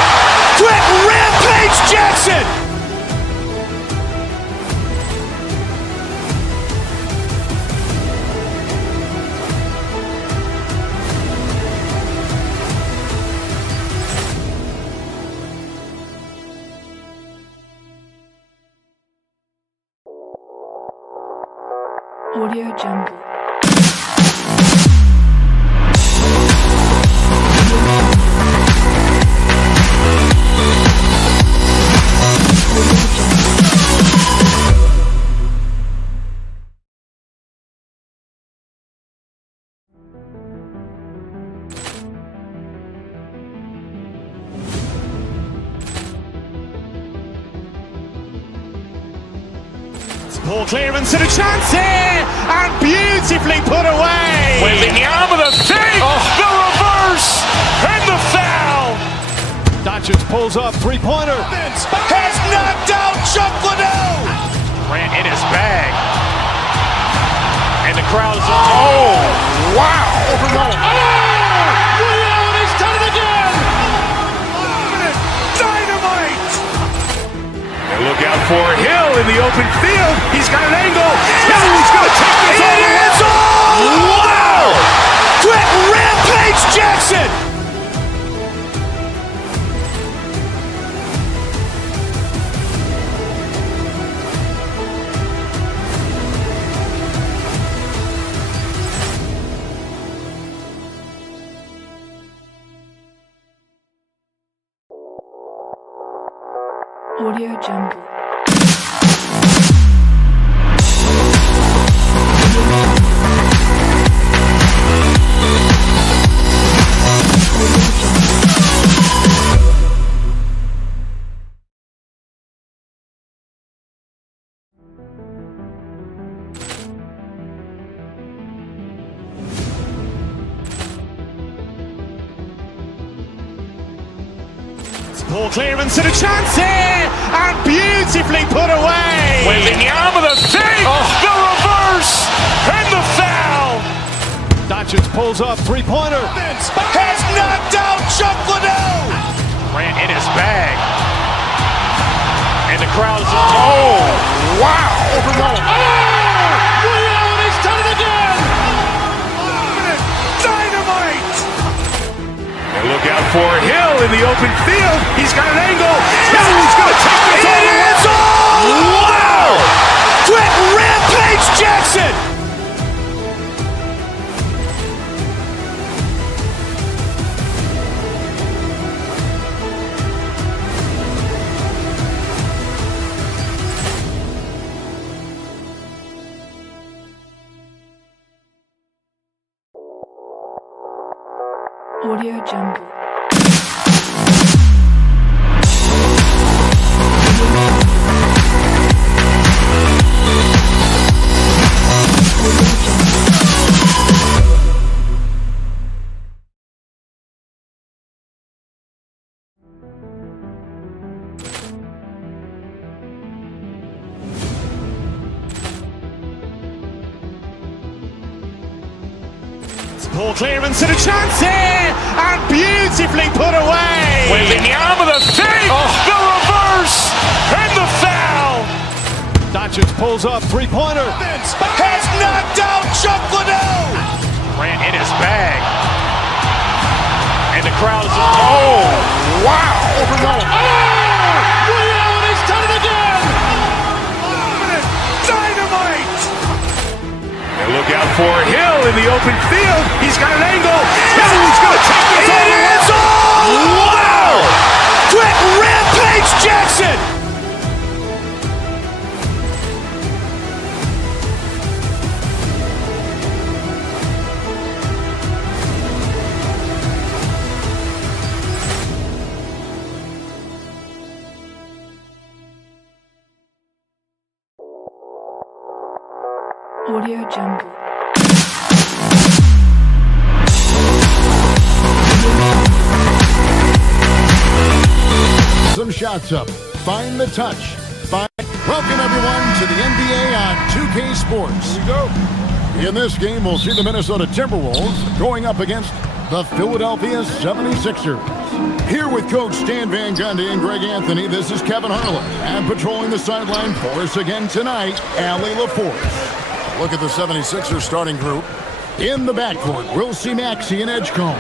Quick Rampage Jackson. Audio Jungle. Ball clearance and a chance here, and beautifully put away. Wembanyama the save, the reverse, and the foul. Doncic pulls up, three-pointer. Has knocked out Chuck Liddell. Ran in his bag. And the crowd is, oh, wow. Liddell, and he's done it again. Dynamite. And look out for Hill in the open field. He's got an angle. Hill's going to take this all the way. Wow. Quick Rampage Jackson. Audio Jungle. Audio Jungle. Ball clearance and a chance here, and beautifully put away. Wembanyama the save, the reverse, and the foul. Doncic pulls up, three-pointer. Has knocked out Chuck Liddell. Ran in his bag. And the crowd is... Oh, wow. He's done it again! Dynamite. And look out for Hill in the open field. He's got an angle. He's going to take this all the way. Wow. Quick Rampage Jackson. Audio Jungle. Ball clearance and a chance here, and beautifully put away. Wembanyama the save, the reverse, and the foul. Doncic pulls up, three-pointer. Has knocked out Chuck Liddell. Ran in his bag. And the crowd is... Oh, wow. He's done it again! Dynamite. And look out for Hill in the open field. He's got an angle. He's going to take this all the way. Wow. Quick Rampage Jackson. Audio Jungle. Some shots up. Find the touch. Welcome everyone to the NBA on 2K Sports. Here we go. In this game, we'll see the Minnesota Timberwolves going up against the Philadelphia 76ers. Here with Coach Stan Van Gundy and Greg Anthony, this is Kevin Harlan. And patrolling the sideline for us again tonight, Allie LaForce. Look at the 76ers starting group. In the backcourt, we'll see Maxey and Edgecombe.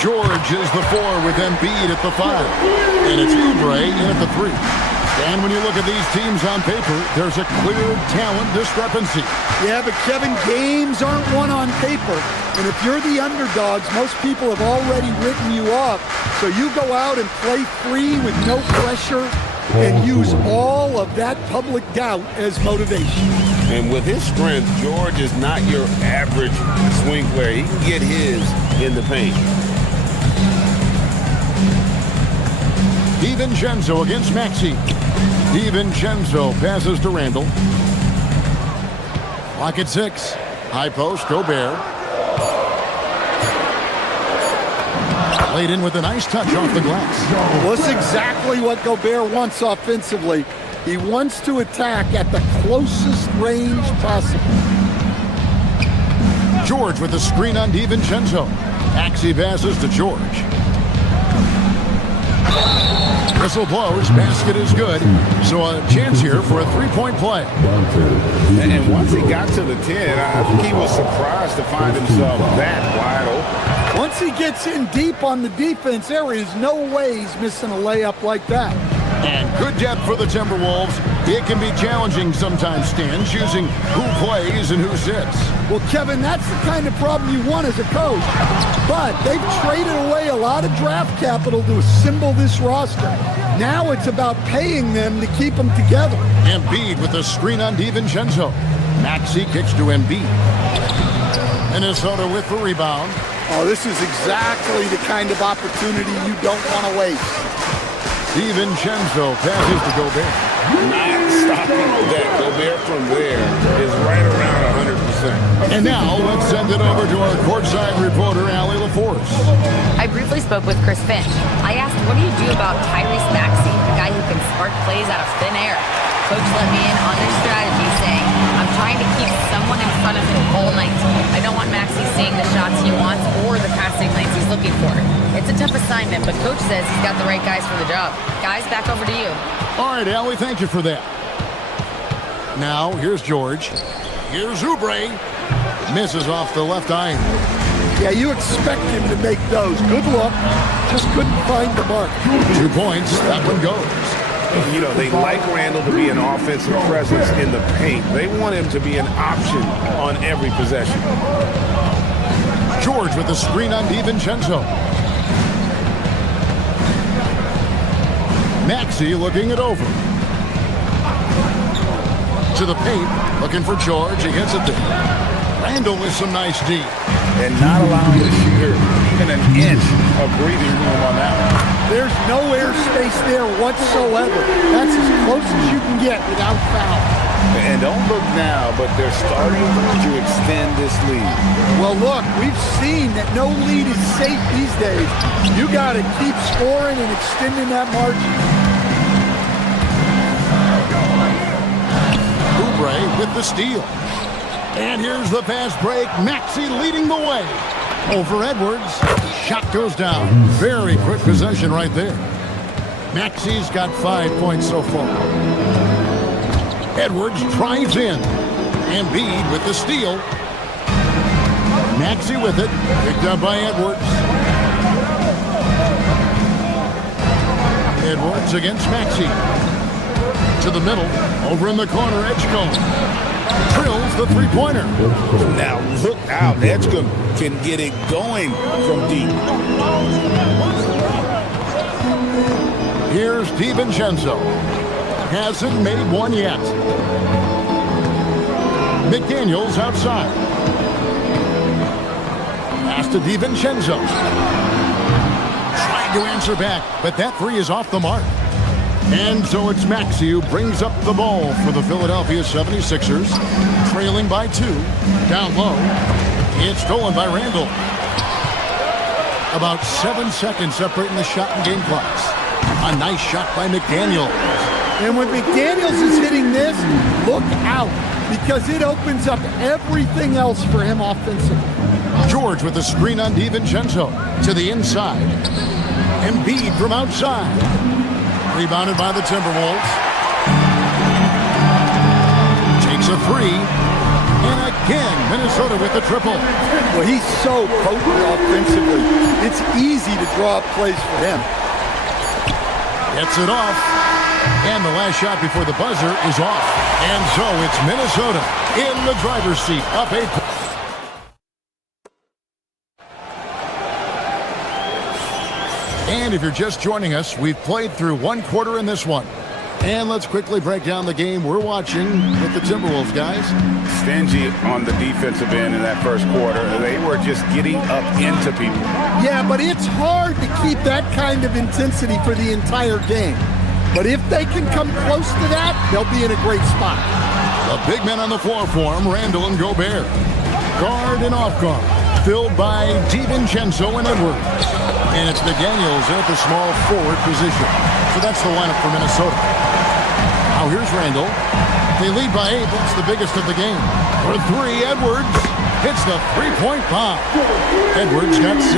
George is the 4 with Embiid at the 5. And it's Oubre in at the 3. And when you look at these teams on paper, there's a clear talent discrepancy. Yeah, but Kevin, games aren't won on paper. And if you're the underdogs, most people have already written you off. So you go out and play free with no pressure and use all of that public doubt as motivation. And with his strength, George is not your average swing player. He can get his in the paint. DiVincenzo against Maxey. DiVincenzo passes to Randall. Clock at 6. High post, Gobert. Laid in with a nice touch off the glass. Well, that's exactly what Gobert wants offensively. He wants to attack at the closest range possible. George with the screen on DiVincenzo. Maxey passes to George. Whistle blows, basket is good. So a chance here for a three-point play. And once he got to the 10, I think he was surprised to find himself that wide open. Once he gets in deep on the defense, there is no way he's missing a layup like that. And good depth for the Timberwolves. It can be challenging sometimes, Stan, choosing who plays and who sits. Well, Kevin, that's the kind of problem you want as a coach. But they've traded away a lot of draft capital to assemble this roster. Now it's about paying them to keep them together. Embiid with the screen on DiVincenzo. Maxey kicks to Embiid. Minnesota with the rebound. Oh, this is exactly the kind of opportunity you don't want to waste. DiVincenzo passes to Gobert. Not stopping that. Gobert from there is right around 100%. And now let's send it over to our courtside reporter, Allie LaForce. I briefly spoke with Chris Finch. I asked, what do you do about Tyrese Maxey, a guy who can spark plays out of thin air? Coach let me in on their strategy, saying, I'm trying to keep someone in front of him all night. I don't want Maxey seeing the shots he wants or the passing lanes he's looking for. It's a tough assignment, but Coach says he's got the right guys for the job. Guys, back over to you. All right, Allie, thank you for that. Now, here's George. Here's Oubre. Misses off the left iron. Yeah, you expect him to make those. Good luck. Just couldn't find the mark. 2 points. That one goes. You know, they like Randall to be an offensive presence in the paint. They want him to be an option on every possession. George with the screen on DiVincenzo. Maxey looking it over. To the paint, looking for George. He hits it there. Randall with some nice D. And not allowing the shooter even an inch of breathing room on that one. There's no airspace there whatsoever. That's as close as you can get without foul. And don't look now, but they're starting to extend this lead. Well, look, we've seen that no lead is safe these days. You got to keep scoring and extending that margin. Oubre with the steal. And here's the fast break. Maxey leading the way. Over Edwards. Shot goes down. Very quick possession right there. Maxey's got 5 points so far. Edwards drives in. Embiid with the steal. Maxey with it. Picked up by Edwards. Edwards against Maxey. To the middle. Over in the corner, Edgecombe. Drills the three-pointer. Now look out. Edgecombe can get it going from deep. Here's DiVincenzo. Hasn't made one yet. McDaniels outside. Pass to DiVincenzo. Trying to answer back, but that three is off the mark. And so it's Maxey who brings up the ball for the Philadelphia 76ers. Trailing by 2. Down low. It's stolen by Randall. About 7 seconds separating the shot and game clocks. A nice shot by McDaniels. And when McDaniels is hitting this, look out, because it opens up everything else for him offensively. George with the screen on DiVincenzo to the inside. Embiid from outside. Rebounded by the Timberwolves. Takes a three. And again, Minnesota with the triple. Well, he's so potent offensively. It's easy to draw up plays for him. Gets it off. And the last shot before the buzzer is off. And so it's Minnesota in the driver's seat, up 8 points. And if you're just joining us, we've played through one quarter in this one. And let's quickly break down the game we're watching with the Timberwolves, guys. Stingy on the defensive end in that first quarter. They were just getting up into people. Yeah, but it's hard to keep that kind of intensity for the entire game. But if they can come close to that, they'll be in a great spot. The big men on the floor for them, Randall and Gobert. Guard and off guard, filled by DiVincenzo and Edwards. And it's McDaniels at the small forward position. So that's the lineup for Minnesota. Now here's Randall. They lead by 8. That's the biggest of the game. For 3, Edwards hits the three-point bomb. Edwards got 6.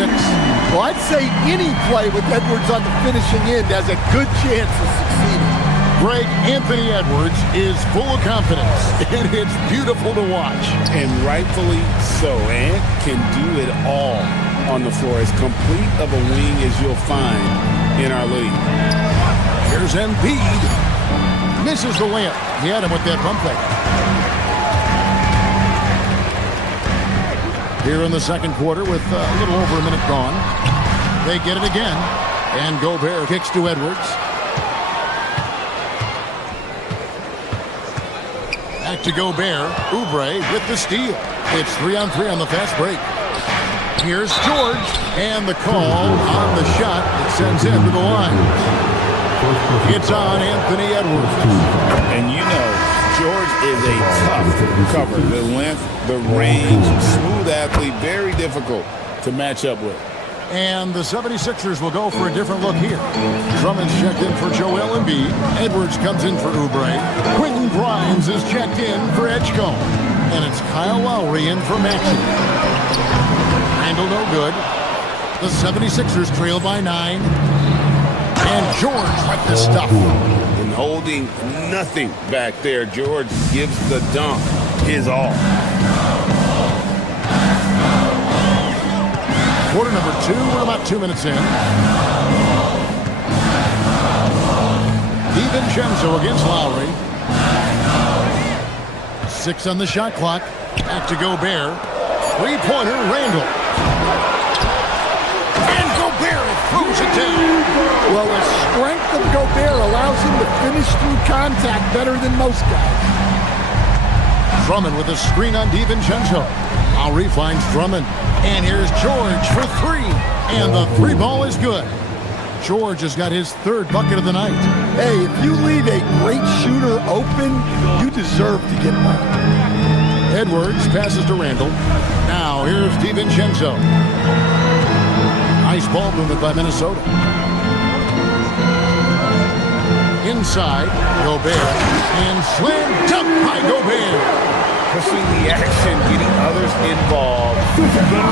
Well, I'd say any play with Edwards on the finishing end has a good chance of succeeding. Greg, Anthony Edwards is full of confidence, and it's beautiful to watch. And rightfully so. Ant can do it all on the floor. As complete of a wing as you'll find in our league. Here's Embiid. Misses the layup. He had him with that pump fake. Here in the second quarter with a little over a minute gone. They get it again. And Gobert kicks to Edwards. Back to Gobert. Oubre with the steal. It's 3-on-3 on the fast break. Here's George. And the call on the shot that sends him to the line. It's on Anthony Edwards. And you know, George is a tough cover. The length, the range, smooth athlete, very difficult to match up with. And the 76ers will go for a different look here. Drummond's checked in for Joel Embiid. Edwards comes in for Oubre. Quentin Grimes is checked in for Edgecombe. And it's Kyle Lowry in for Maxey. Randall no good. The 76ers trail by 9. And George with the stuff. And holding nothing back there, George gives the dunk his all. Quarter number 2, we're about 2 minutes in. DiVincenzo against Lowry. 6 on the shot clock. Back to Gobert. Three-pointer, Randall. And Gobert throws it down. Well, the strength of Gobert allows him to finish through contact better than most guys. Drummond with a screen on DiVincenzo. Lowry finds Drummond. And here's George for 3. And the 3 ball is good. George has got his 3rd bucket of the night. Hey, if you leave a great shooter open, you deserve to get one. Edwards passes to Randall. Now here's DiVincenzo. Nice ball movement by Minnesota. Inside, Gobert. And slam dunk by Gobert. Pushing the action, getting others involved. He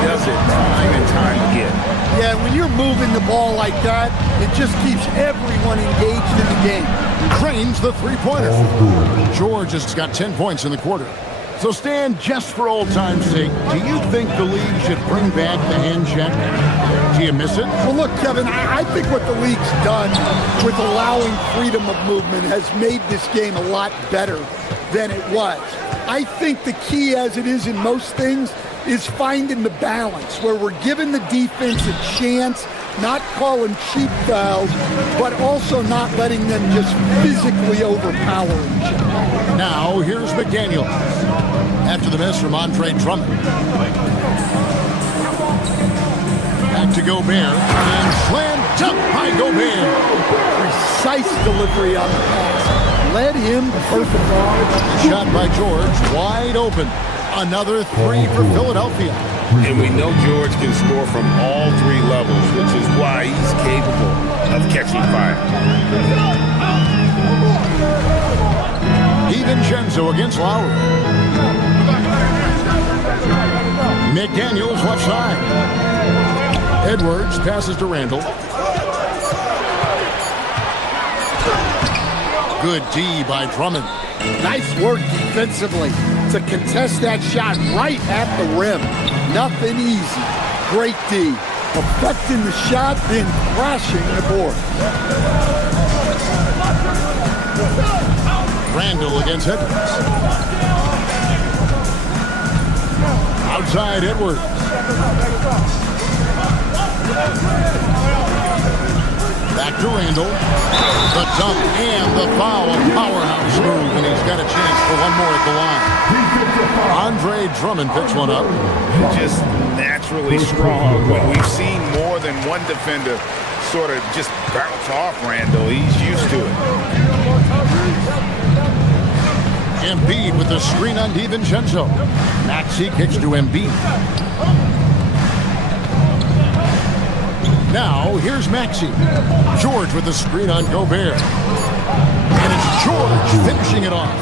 does it time and time again. Yeah, when you're moving the ball like that, it just keeps everyone engaged in the game. Cranes the 3-pointer. George has got 10 points in the quarter. So Stan, just for old time's sake, do you think the league should bring back the hand check? Do you miss it? Well, look, Kevin, I think what the league's done with allowing freedom of movement has made this game a lot better than it was. I think the key, as it is in most things, is finding the balance where we're giving the defense a chance, not calling cheap fouls, but also not letting them just physically overpower each other. Now, here's McDaniel. After the miss from Andre Drummond. Back to Gobert. And slam dunk by Gobert. Precise delivery on the pass. Led him perfect. Shot by George. Wide open. Another 3 for Philadelphia. And we know George can score from all 3 levels, which is why he's capable of catching fire. DiVincenzo against Lowry. McDaniels left side. Edwards passes to Randall. Good D by Drummond. Nice work defensively to contest that shot right at the rim. Nothing easy. Great D. Affecting the shot, then crashing the board. Randall against Edwards. Outside Edwards. Back to Randall. The dunk and the foul. A powerhouse move, and he's got a chance for one more at the line. Andre Drummond picks one up. Just naturally strong. When we've seen more than one defender sort of just bounce off Randall, he's used to it. Embiid with the screen on DiVincenzo. Maxey kicks to Embiid. Now, here's Maxey. George with the screen on Gobert. And it's George finishing it off.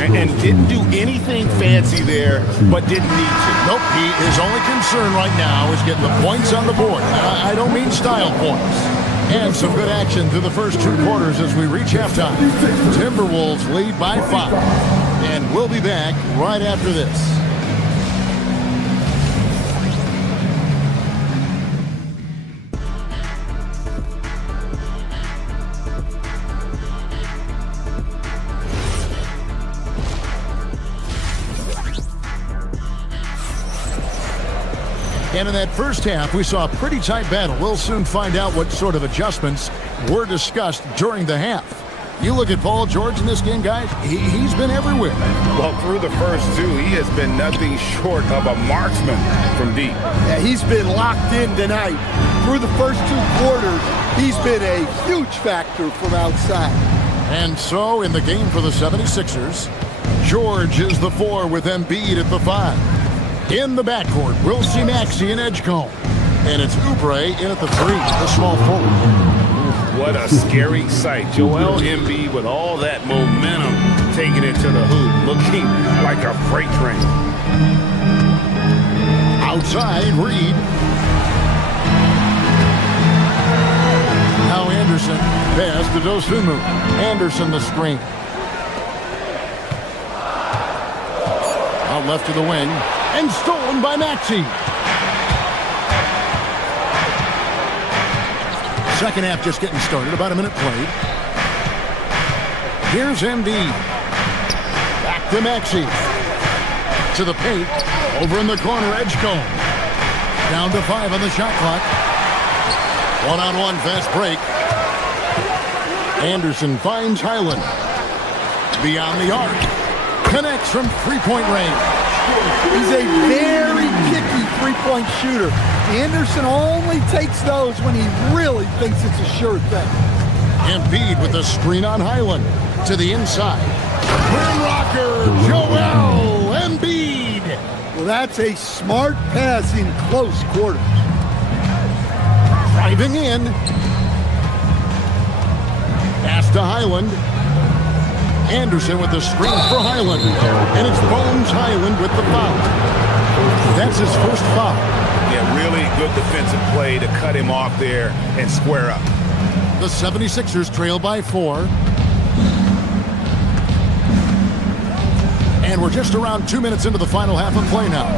And didn't do anything fancy there, but didn't need to. Nope, his only concern right now is getting the points on the board. I don't mean style points. And some good action through the first 2 quarters as we reach halftime. Timberwolves lead by 5. And we'll be back right after this. And in that first half, we saw a pretty tight battle. We'll soon find out what sort of adjustments were discussed during the half. You look at Paul George in this game, guys, he's been everywhere. Well, through the first two, he has been nothing short of a marksman from deep. Yeah, he's been locked in tonight. Through the first 2 quarters, he's been a huge factor from outside. And so, in the game for the 76ers, George is the 4 with Embiid at the 5. In the backcourt, we'll see Maxey and Edgecombe. And it's Oubre in at the 3, the small forward. What a scary sight. Joel Embiid with all that momentum taking it to the hoop, looking like a freight train. Outside, Reed. Now Anderson, pass to Dosunmu. Anderson the screen. Out left to the wing, and stolen by Maxey. Second half just getting started, about a minute played. Here's Embiid. Back to Maxey. To the paint. Over in the corner, Edgecombe. Down to 5 on the shot clock. One-on-one fast break. Anderson finds Highland. Beyond the arc. Connects from three-point range. He's a very picky three-point shooter. Anderson only takes those when he really thinks it's a sure thing. Embiid with the screen on Highland. To the inside. Rim rocker, Joel Embiid. Well, that's a smart pass in close quarters. Driving in. Pass to Highland. Anderson with the screen for Highland. And it's Bones Highland with the foul. That's his first foul. Yeah, really good defensive play to cut him off there and square up. The 76ers trail by 4. And we're just around 2 minutes into the final half of play now.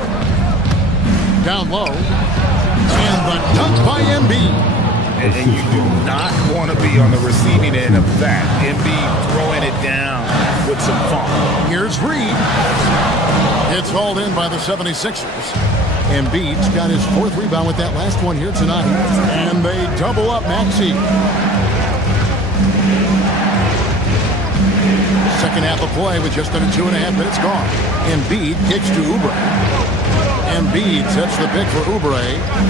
Down low. And the dunk by Embiid. And you do not want to be on the receiving end of that. Embiid throwing it down with some funk. Here's Reed. It's hauled in by the 76ers. Embiid's got his 4th rebound with that last one here tonight. And they double up Maxey. Second half of play with just under 2.5 minutes gone. Embiid kicks to Oubre. Embiid sets the pick for Oubre.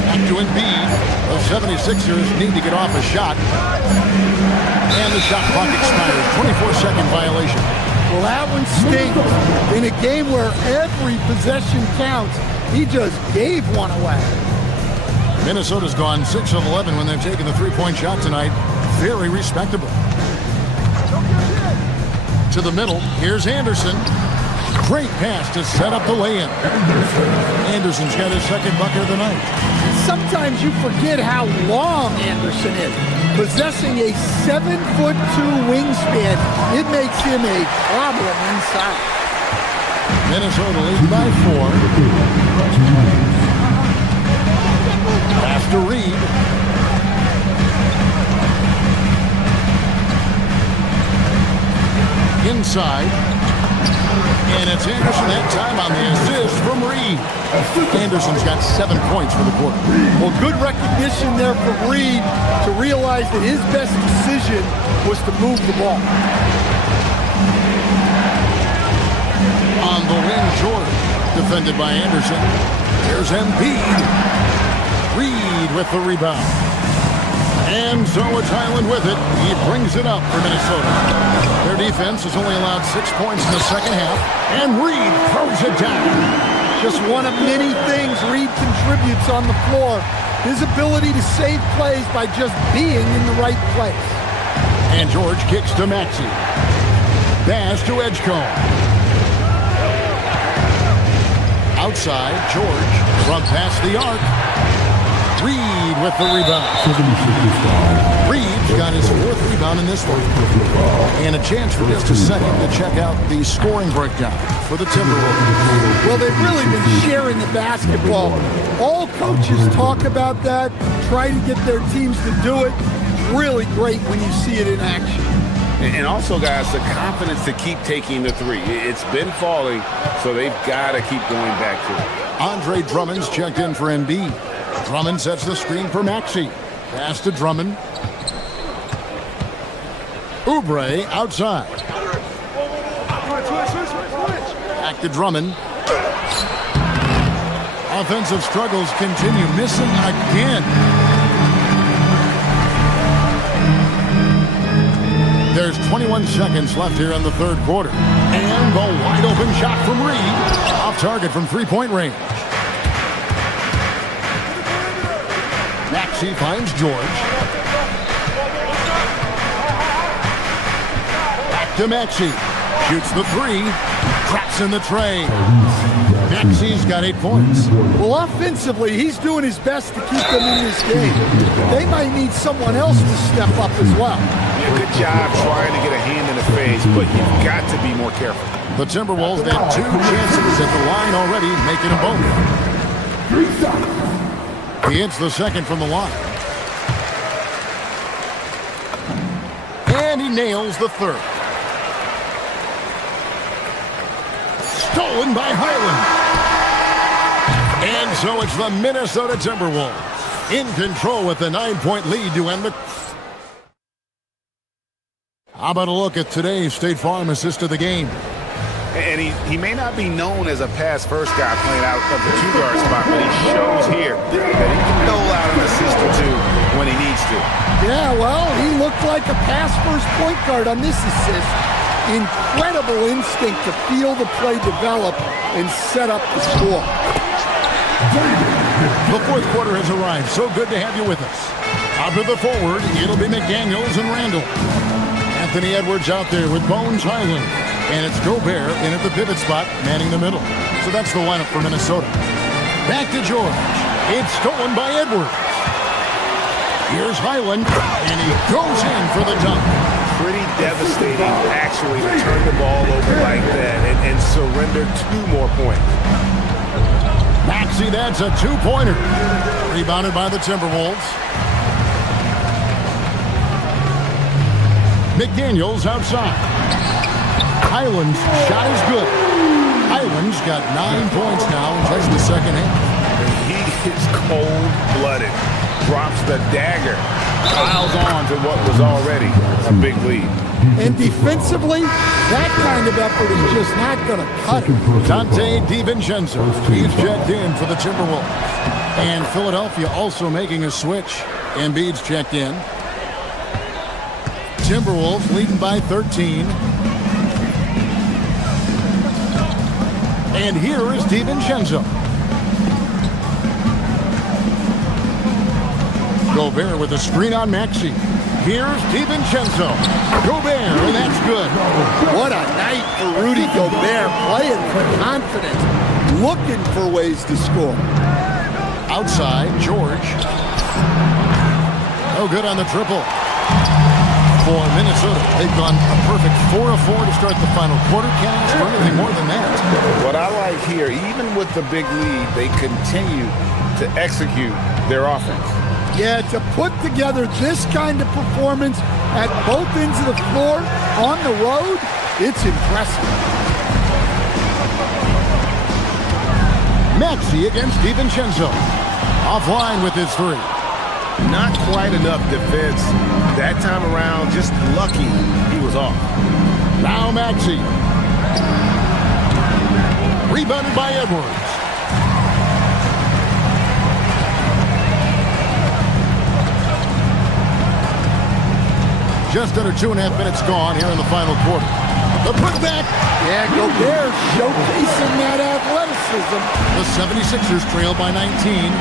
Back to Embiid. The 76ers need to get off a shot. And the shot clock expires. 24-second violation. Well, that one stinks. In a game where every possession counts, he just gave one away. Minnesota's gone 6 of 11 when they've taken the three-point shot tonight. Very respectable. To the middle. Here's Anderson. Great pass to set up the lay-in. Anderson's got his second bucket of the night. Sometimes you forget how long Anderson is. Possessing a 7'2" wingspan, it makes him a problem inside. Minnesota leads by 4. Pass to Reed. Inside. And it's Anderson that time on the assist from Reed. Anderson's got 7 points for the quarter. Well, good recognition there from Reed to realize that his best decision was to move the ball. On the wing, George, defended by Anderson. Here's Embiid. Reed with the rebound. And so it's Highland with it. He brings it up for Minnesota. Their defense has only allowed 6 points in the second half. And Reed throws it down. Just one of many things Reed contributes on the floor. His ability to save plays by just being in the right place. And George kicks to Maxey. Pass to Edgecombe. Outside, George from past the arc. Reed with the rebound. Reed's got his 4th rebound in this one. And a chance for just a second to check out the scoring breakdown for the Timberwolves. Well, they've really been sharing the basketball. All coaches talk about that, try to get their teams to do it. Really great when you see it in action. And also, guys, the confidence to keep taking the three. It's been falling, so they've got to keep going back to it. Andre Drummond's checked in for Embiid. Drummond sets the screen for Maxey. Pass to Drummond. Oubre outside. Back to Drummond. Offensive struggles continue. Missing again. There's 21 seconds left here in the third quarter. And the wide open shot from Reed. Off target from three-point range. Maxey finds George. Back to Maxey. Shoots the three. Traps in the tray. Maxey's got 8 points. Well, offensively, he's doing his best to keep them in this game. They might need someone else to step up as well. Good job trying to get a hand in the face, but you've got to be more careful. The Timberwolves had 2 chances at the line already, making them both. He hits the second from the line. And he nails the third. Stolen by Highland. And so it's the Minnesota Timberwolves in control with the 9-point lead to end the... How about a look at today's State Farm assist of the game? And he may not be known as a pass-first guy playing out of the two-guard spot, but he shows here that he can dole out an assist or two when he needs to. Yeah, well, he looked like a pass-first point guard on this assist. Incredible instinct to feel the play develop and set up the score. The fourth quarter has arrived. So good to have you with us. Out to the forward, it'll be McDaniels and Randall. Anthony Edwards out there with Bones Highland. And it's Gobert in at the pivot spot, manning the middle. So that's the lineup for Minnesota. Back to George. It's stolen by Edwards. Here's Highland, and he goes in for the dunk. Pretty devastating, actually, to turn the ball over like that and surrender 2 more points. Maxey, that's a 2-pointer. Rebounded by the Timberwolves. McDaniels outside. Highland's shot is good. Highland's got 9 points now in just the second half. He is cold-blooded. Drops the dagger. Piles on to what was already a big lead. And defensively, that kind of effort is just not going to cut it. Dante DiVincenzo, he's checked in for the Timberwolves. And Philadelphia also making a switch. Embiid's checked in. Timberwolves leading by 13. And here is DiVincenzo. Gobert with a screen on Maxey. Here's DiVincenzo. Gobert, and that's good. What a night for Rudy Gobert, playing for confidence, looking for ways to score. Outside, George. No good on the triple. For Minnesota, they've gone a perfect 4 of 4 to start the final quarter. Can't ask for anything more than that. What I like here, even with the big lead, they continue to execute their offense. Yeah, to put together this kind of performance at both ends of the floor on the road, it's impressive. Maxey against DiVincenzo. Offline with his 3. Not quite enough defense that time around. Just lucky he was off. Now Maxey. Rebounded by Edwards. Just under 2.5 minutes gone here in the final quarter. The putback. Yeah, Gobert showcasing that athleticism. The 76ers trail by 19.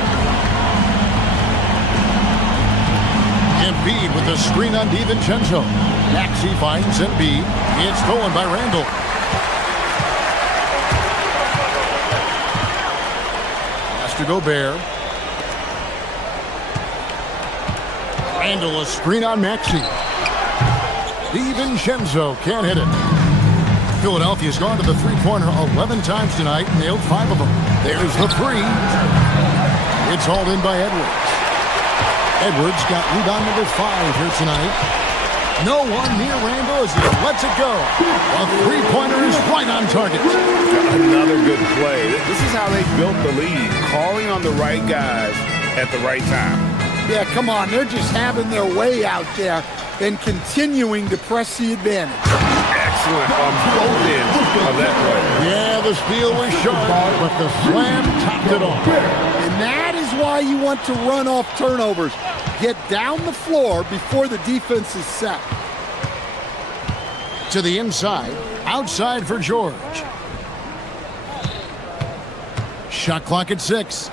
Embiid with the screen on DiVincenzo. Maxey finds Embiid. It's stolen by Randall. Pass to Gobert. Randall a screen on Maxey. DiVincenzo can't hit it. Philadelphia's gone to the three-pointer 11 times tonight, nailed 5 of them. There's the 3. It's hauled in by Edwards. Edwards got rebound number 5 here tonight. No one near Randall as he lets it go. A three-pointer is right on target. Another good play. This is how they built the lead, calling on the right guys at the right time. Yeah, come on. They're just having their way out there. and continuing to press the advantage. Excellent on both ends of that play. Yeah, the steal was sharp, but the slam topped it off. And that is why you want to run off turnovers. Get down the floor before the defense is set. To the inside, outside for George. Shot clock at 6.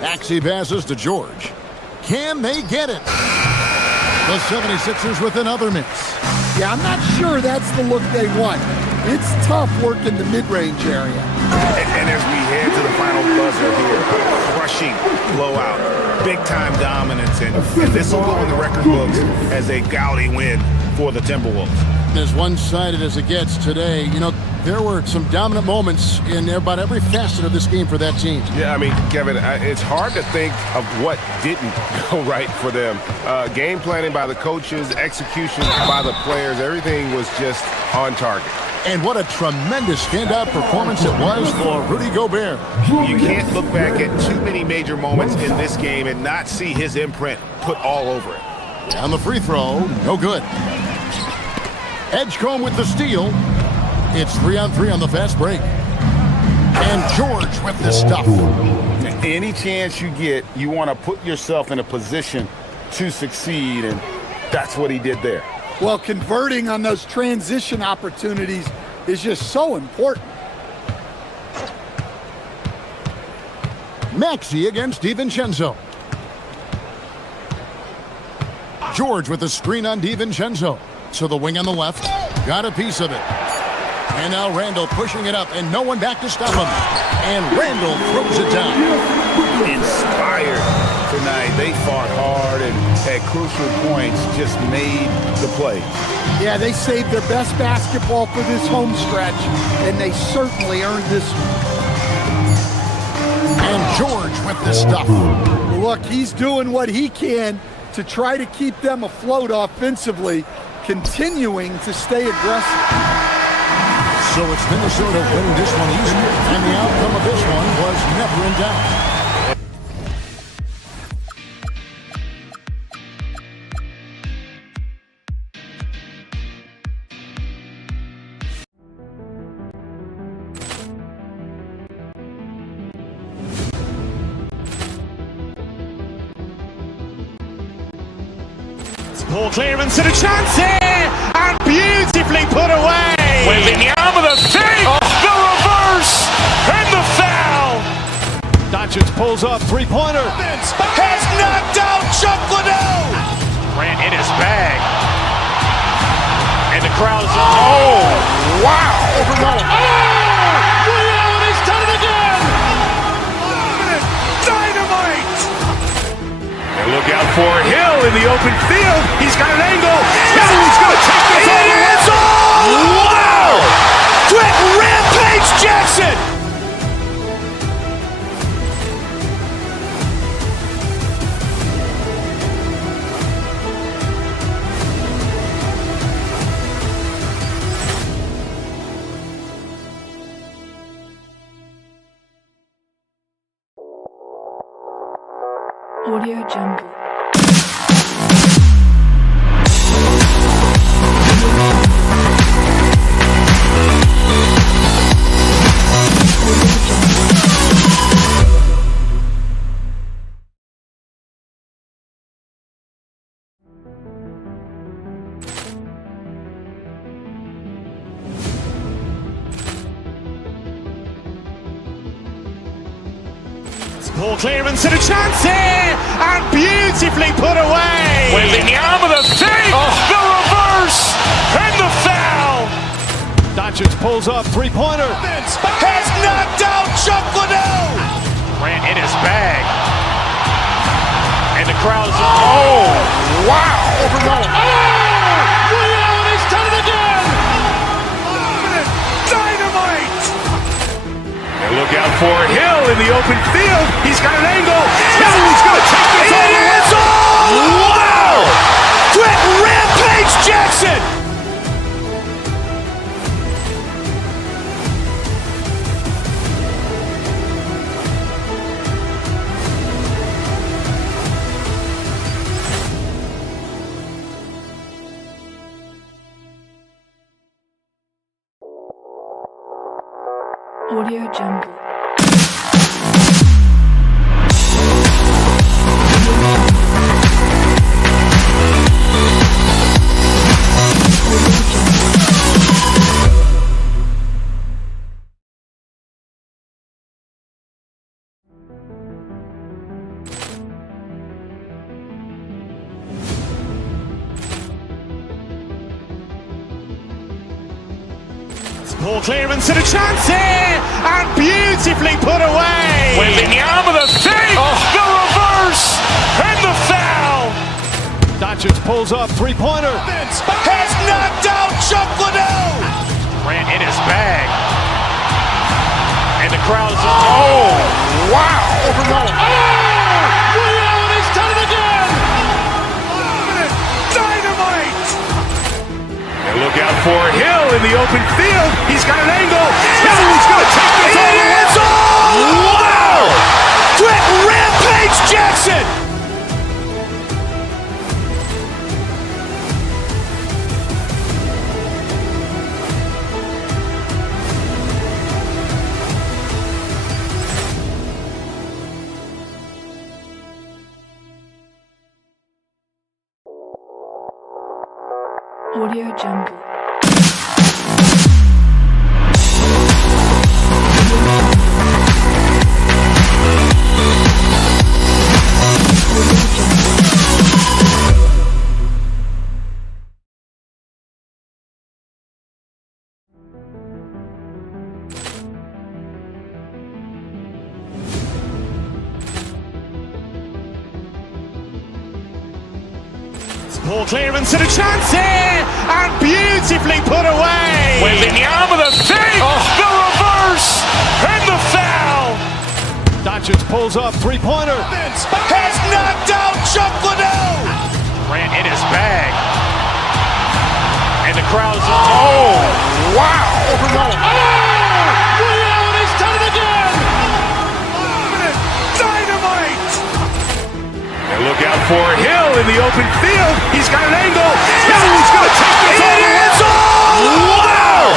Maxey passes to George. Can they get it? The 76ers with another miss. Yeah, I'm not sure that's the look they want. It's tough working the mid-range area. And as we head to the final buzzer here, a crushing blowout, big-time dominance, and this will go in the record books as a gaudy win for the Timberwolves. As one-sided as it gets today, you know, there were some dominant moments in about every facet of this game for that team. Yeah, I mean, Kevin, it's hard to think of what didn't go right for them. Game planning by the coaches, execution by the players, everything was just on target. And what a tremendous standout performance it was for Rudy Gobert. You can't look back at too many major moments in this game and not see his imprint put all over it. On the free throw, no good. Edgecombe with the steal. It's 3-on-3 on the fast break. And George with the stuff. Any chance you get, you want to put yourself in a position to succeed, and that's what he did there. Well, converting on those transition opportunities is just so important. Maxey against DiVincenzo. George with the screen on DiVincenzo. So the wing on the left got a piece of it. And now Randall pushing it up, and no one back to stop him. And Randall throws it down. Inspired tonight. They fought hard and at crucial points just made the play. Yeah, they saved their best basketball for this home stretch, and they certainly earned this one. And George with the stuff. Look, he's doing what he can to try to keep them afloat offensively, continuing to stay aggressive. So it's Minnesota winning this one easy, and the outcome of this one was never in doubt. Ball clearance and a chance here, and beautifully put away. Wembanyama the fake, the reverse, and the foul. Doncic pulls up, three-pointer. Has knocked out Chuck Liddell. Grant in his bag. And the crowd is... Oh, wow. Reality's done it again. Dynamite. And look out for Hill in the open field. He's got an angle. He's going to take this all the way. Wow! Quick Rampage Jackson. Audio Jungle. Ball clearance and a chance here, and beautifully put away. Wembanyama the fake, the reverse, and the foul. Doncic pulls up, three-pointer. Has knocked out Chuck Liddell. Grant in his bag. And the crowd is... Oh, wow. Reality's done it again. Dynamite. And look out for Hill in the open field. He's got an angle. He's going to take this all the way. Wow! Quick Rampage Jackson. Audio Jungle. Ball clearance and a chance here, and beautifully put away. Wembanyama the fake, the reverse, and the foul. Doncic pulls up, three-pointer. Has knocked out Chuck Liddell. Ran in his bag. And the crowd is, oh, wow. Overrun. Liddell, and he's done it again. Dynamite. And look out for Hill in the open field. He's got an angle. Hill is going to take this all the way. Wow! Quick Rampage Jackson. Audio Jungle. Ball clearance and a chance here, and beautifully put away. Wembanyama the fake, the reverse, and the foul. Doncic pulls up, three-pointer. Has knocked out Chuck Liddell. Ran in his bag. And the crowd is, oh, wow. Overrun. Liddell, and he's done it again. Dynamite. And look out for Hill in the open field. He's got an angle. Hill is going to take this all the way. Wow!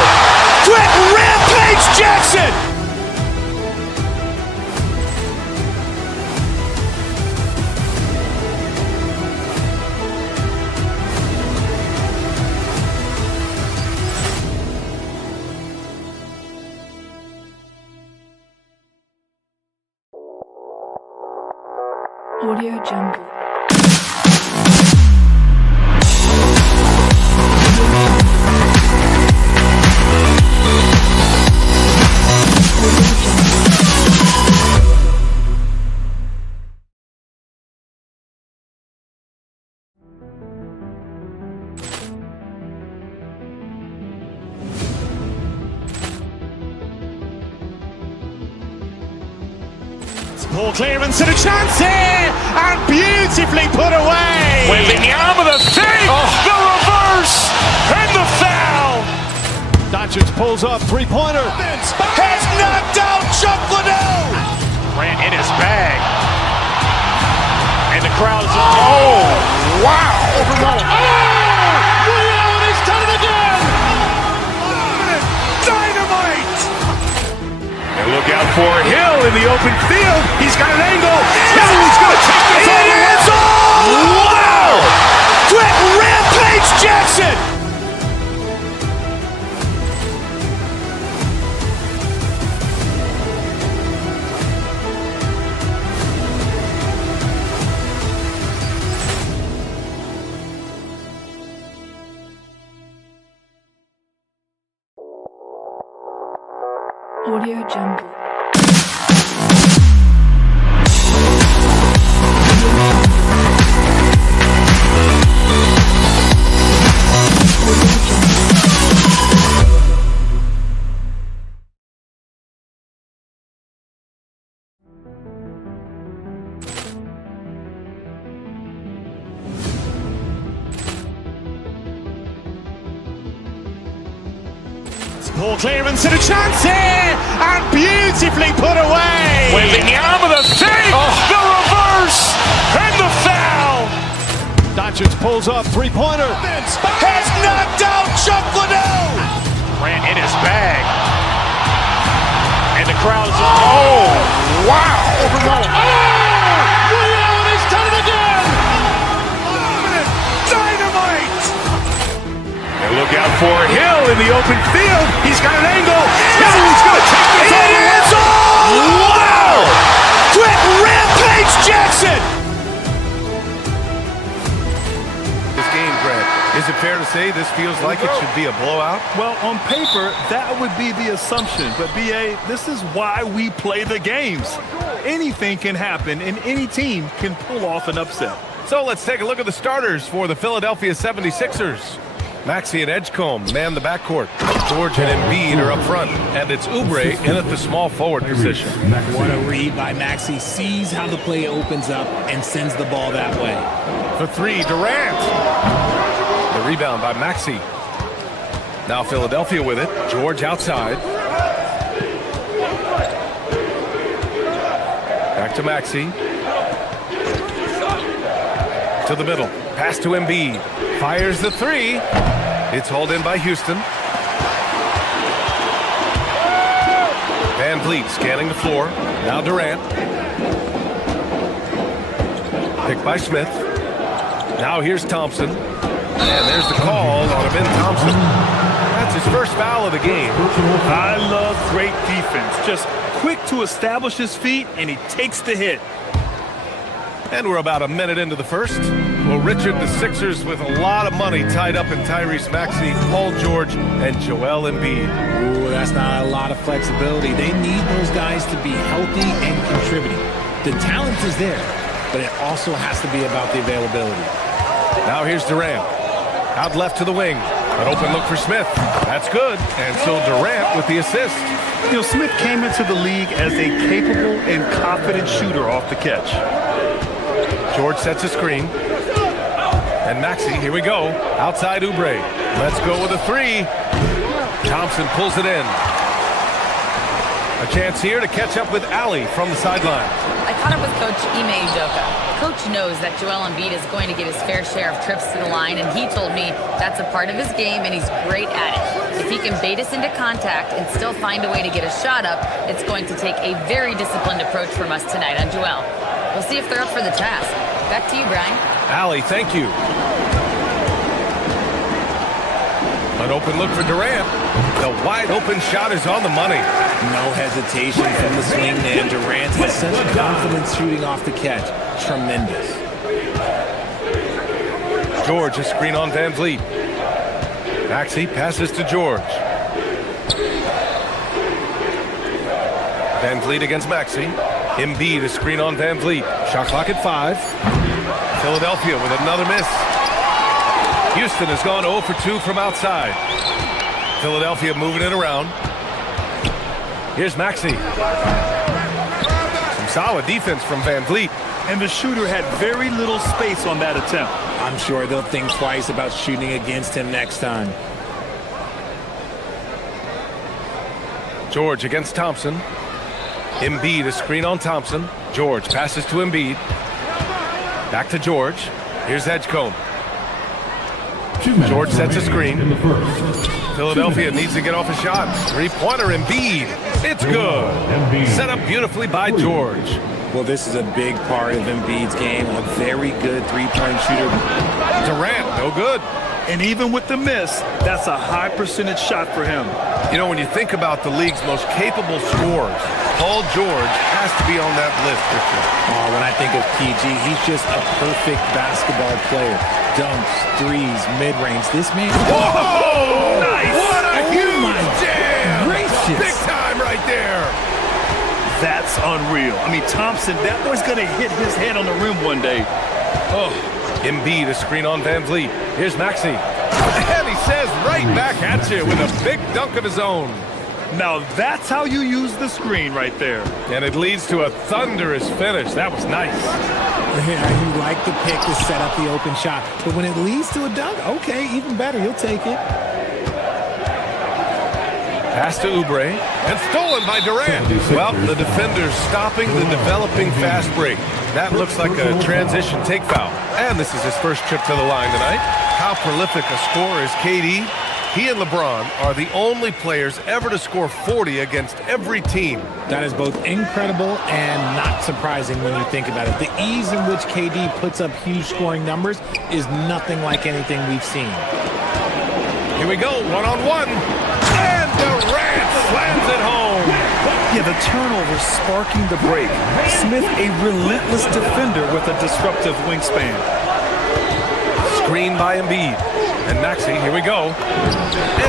Quick Rampage Jackson. Audio Jungle. Ball clearance and a chance here, and beautifully put away. Wembanyama the fake, the reverse, and the foul. Doncic pulls up, three-pointer. Has knocked out Chuck Liddell. Ran in his bag. And the crowd is, oh, wow. Overrun. Liddell, and he's done it again. Dynamite. And look out for Hill in the open field. He's got an angle. Hill is going to take this all the way. Wow! Quick Rampage Jackson. Audio Jungle. Ball clearance and a chance here, and beautifully put away. Wembanyama the fake, the reverse, and the foul. Doncic pulls up, three-pointer. Has knocked out Chuck Liddell. Ran in his bag. crowd is just, oh, wow, overwhelmed. Oh, Ray Allen has done it again. Dynamite! And look out for Hill in the open field. He's got an angle. He's going to take this all the way. Wow! Quick Rampage Jackson! This game, Grant, is it fair to say this feels like it should be a blowout? Well, on paper, that would be the assumption. But, B.A., this is why we play the games. Anything can happen, and any team can pull off an upset. So let's take a look at the starters for the Philadelphia 76ers. Maxey and Edgecombe man the backcourt. George and Embiid are up front, and it's Oubre in at the small forward position. What a read by Maxey. Sees how the play opens up and sends the ball that way. For three, Durant. The rebound by Maxey. Now Philadelphia with it. George outside. Back to Maxey. To the middle. Pass to Embiid. Fires the three. It's hauled in by Houston. Van Vliet scanning the floor. Now Durant. Picked by Smith. Now here's Thompson. And there's the call on Ben Thompson. That's his first foul of the game. I love great defense. Just quick to establish his feet, and he takes the hit. And we're about a minute into the first. Well, Richard, the Sixers with a lot of money tied up in Tyrese Maxey, Paul George, and Joel Embiid. Ooh, that's not a lot of flexibility. They need those guys to be healthy and contributing. The talent is there, but it also has to be about the availability. Now here's Durant. Out left to the wing. An open look for Smith. That's good. And so Durant with the assist. You know, Smith came into the league as a capable and confident shooter off the catch. George sets a screen. And Maxey, here we go. Outside Oubre. Let's go with a three. Thompson pulls it in. A chance here to catch up with Ali from the sideline. I caught up with Coach Ime Udoka. Coach knows that Joel Embiid is going to get his fair share of trips to the line, and he told me that's a part of his game, and he's great at it. If he can bait us into contact and still find a way to get a shot up, it's going to take a very disciplined approach from us tonight on Joel. We'll see if they're up for the task. Back to you, Brian. Ali, thank you. An open look for Durant. The wide open shot is on the money. No hesitation from the swing man. Durant has such confidence shooting off the catch. Tremendous. George, a screen on Van Vliet. Maxey passes to George. Van Vliet against Maxey. Embiid, a screen on Van Vliet. Shot clock at 5. Philadelphia with another miss. Houston has gone 0 for 2 from outside. Philadelphia moving it around. Here's Maxey. Some solid defense from Van Vliet. And the shooter had very little space on that attempt. I'm sure they'll think twice about shooting against him next time. George against Thompson. Embiid, a screen on Thompson. George passes to Embiid. Back to George. Here's Edgecombe. George sets a screen. Philadelphia needs to get off a shot. Three-pointer, Embiid. It's good. Set up beautifully by George. Well, this is a big part of Embiid's game. A very good three-point shooter. Durant, no good. And even with the miss, that's a high percentage shot for him. You know, when you think about the league's most capable scorers, Paul George has to be on that list, Richard. Oh, when I think of PG, he's just a perfect basketball player. Dunks, threes, mid-range. This man... Whoa! Nice! What a huge jam! Gracious. Big time right there! That's unreal. I mean, Thompson, that boy's going to hit his head on the rim one day. Oh, Embiid, a screen on Van Vliet. Here's Maxey. And he says right back at you with a big dunk of his own. Now that's how you use the screen right there. And it leads to a thunderous finish. That was nice. Yeah, you like the pick to set up the open shot. But when it leads to a dunk, okay, even better. You'll take it. Pass to Oubre. And stolen by Durant. Well, the defender's stopping the developing fast break. That looks like a transition take foul. And this is his first trip to the line tonight. How prolific a scorer is KD? He and LeBron are the only players ever to score 40 against every team. That is both incredible and not surprising when you think about it. The ease in which KD puts up huge scoring numbers is nothing like anything we've seen. Here we go, one-on-one. And Durant slams it home. Yeah, the turnover sparking the break. Smith, a relentless defender with a disruptive wingspan. Screen by Embiid. And Maxey, here we go.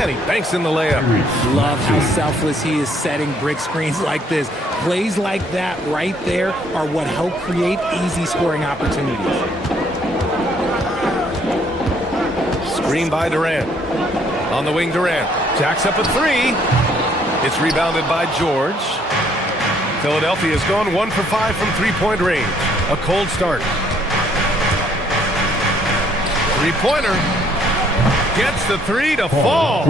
And he banks in the layup. Love how selfless he is setting brick screens like this. Plays like that right there are what help create easy scoring opportunities. Screen by Durant. On the wing, Durant. Jacks up a three. It's rebounded by George. Philadelphia's gone 1 for 5 from three-point range. A cold start. Three-pointer. Gets the three to fall.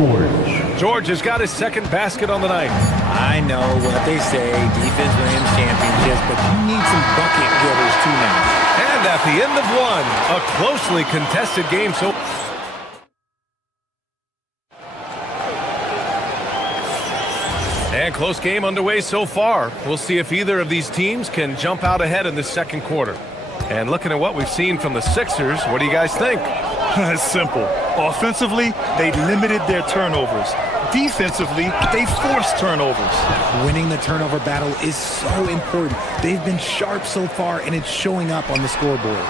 George has got his second basket on the night. I know what they say, defense wins championships, but you need some bucket getters too now. And at the end of one, a closely contested game. And close game underway so far. We'll see if either of these teams can jump out ahead in the second quarter. And looking at what we've seen from the Sixers, what do you guys think? It's simple. Offensively, they limited their turnovers. Defensively, they forced turnovers. Winning the turnover battle is so important. They've been sharp so far, and it's showing up on the scoreboard.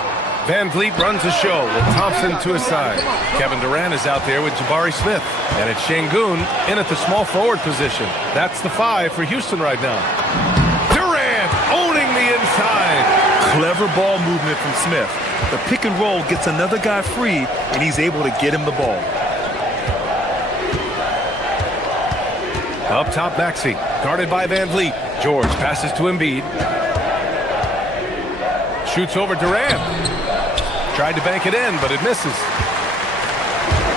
Van Vliet runs the show with Thompson to his side. Kevin Durant is out there with Jabari Smith. And it's Şengün in at the small forward position. That's the 5 for Houston right now. Durant owning the inside. Clever ball movement from Smith. The pick and roll gets another guy free, and he's able to get him the ball. Up top, Maxey, guarded by Van Vliet. George passes to Embiid. Shoots over Durant. Tried to bank it in, but it misses.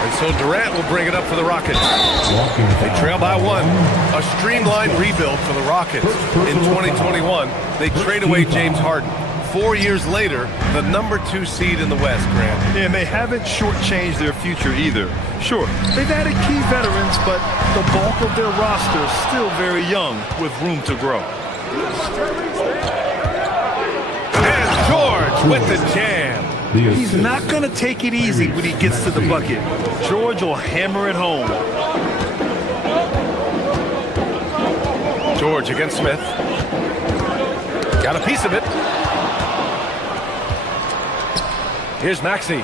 And so Durant will bring it up for the Rockets. They trail by 1. A streamlined rebuild for the Rockets. In 2021, they trade away James Harden. 4 years later, the number 2 seed in the West, Grant. Yeah, and they haven't shortchanged their future either. Sure, they've added key veterans, but the bulk of their roster is still very young with room to grow. And George with the jam. He's not going to take it easy when he gets to the bucket. George will hammer it home. George against Smith. Got a piece of it. Here's Maxey.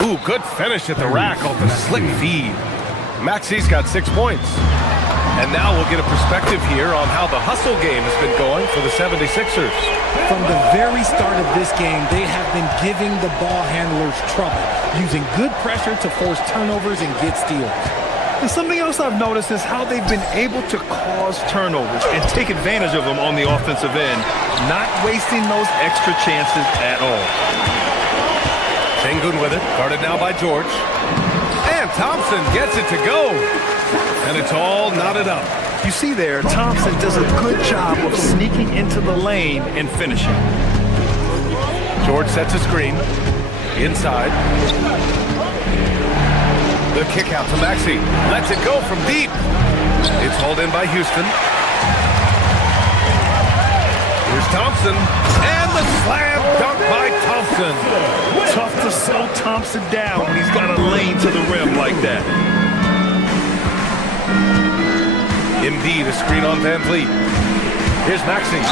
Ooh, good finish at the rack off the slick feed. Maxey's got 6 points. And now we'll get a perspective here on how the hustle game has been going for the 76ers. From the very start of this game, they have been giving the ball handlers trouble, using good pressure to force turnovers and get steals. And something else I've noticed is how they've been able to cause turnovers and take advantage of them on the offensive end, not wasting those extra chances at all. Şengün with it, guarded now by George. And Thompson gets it to go. And it's all knotted up. You see there, Thompson does a good job of sneaking into the lane and finishing. George sets a screen. Inside. The kick out to Maxey. Lets it go from deep. It's hauled in by Houston. Here's Thompson. And the slam dunk by Thompson. Tough to slow Thompson down when he's got a lane to the rim like that. Embiid, a screen on Van Vliet. Here's Maxey.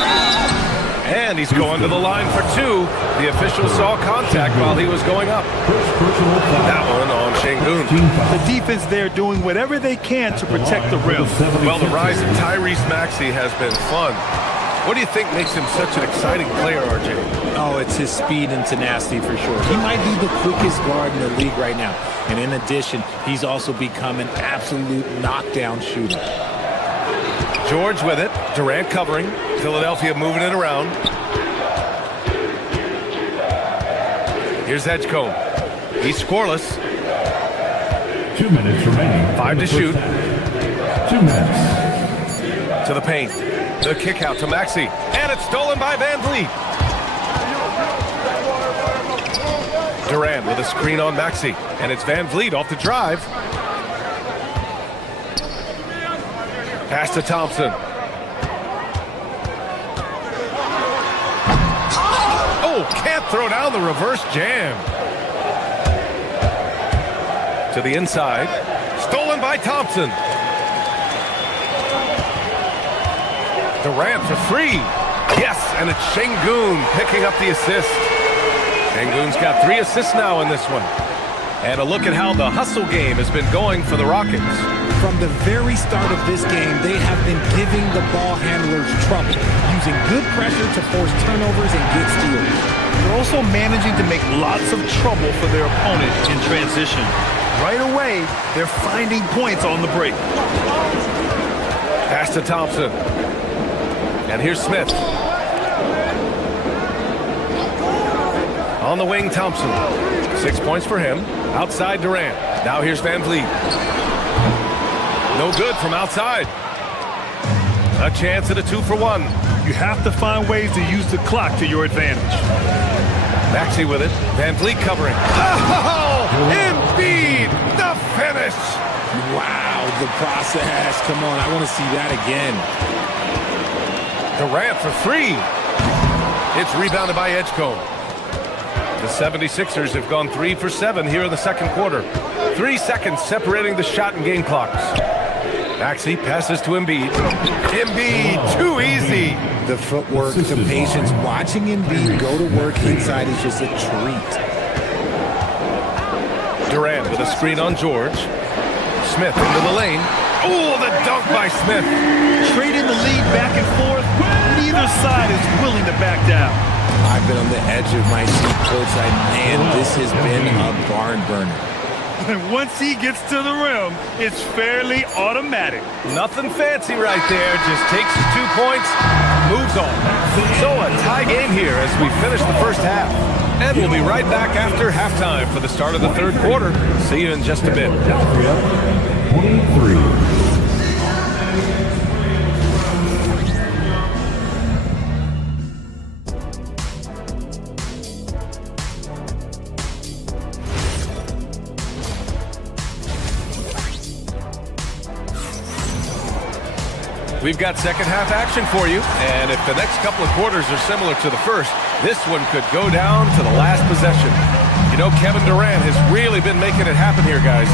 And he's going to the line for 2. The official saw contact while he was going up. That one on Şengün. The defense there doing whatever they can to protect the rim. Well, the rise of Tyrese Maxey has been fun. What do you think makes him such an exciting player, RJ? Oh, it's his speed and tenacity for sure. He might be the quickest guard in the league right now. And in addition, he's also become an absolute knockdown shooter. George with it. Durant covering. Philadelphia moving it around. Here's Edgecombe. He's scoreless. 2 minutes remaining. 5 to shoot. 2 minutes. To the paint. The kick out to Maxey. And it's stolen by Van Vliet. Durant with a screen on Maxey. And it's Van Vliet off the drive. Pass to Thompson. Oh, can't throw down the reverse jam. To the inside. Stolen by Thompson. Durant for three. Yes, and it's Şengün picking up the assist. Şengün's got 3 assists now in this one. And a look at how the hustle game has been going for the Rockets. From the very start of this game, they have been giving the ball handlers trouble, using good pressure to force turnovers and get steals. They're also managing to make lots of trouble for their opponent in transition. Right away, they're finding points on the break. Pass to Thompson. And here's Smith. On the wing, Thompson. 6 points for him. Outside Durant. Now here's Van Vliet. No good from outside. A chance at a 2-for-1. You have to find ways to use the clock to your advantage. Maxey with it. Van Vliet covering. Oh! Embiid! The finish! Wow, the process. Come on, I want to see that again. Durant for 3. It's rebounded by Edgecombe. The 76ers have gone 3 for 7 here in the second quarter. 3 seconds separating the shot and game clocks. Maxey passes to Embiid. Embiid, too easy. The footwork, the patience. Watching Embiid go to work inside is just a treat. Durant with a screen on George. Smith into the lane. Oh, the dunk by Smith. Trading the lead back and forth. Neither side is willing to back down. I've been on the edge of my seat courtside. Man, this has been a barn burner. And once he gets to the rim, it's fairly automatic. Nothing fancy right there. Just takes his 2 points, moves on. So a tie game here as we finish the first half. And we'll be right back after halftime for the start of the third quarter. See you in just a bit. 23. We've got second half action for you, and if the next couple of quarters are similar to the first, this one could go down to the last possession. You know, Kevin Durant has really been making it happen here, guys.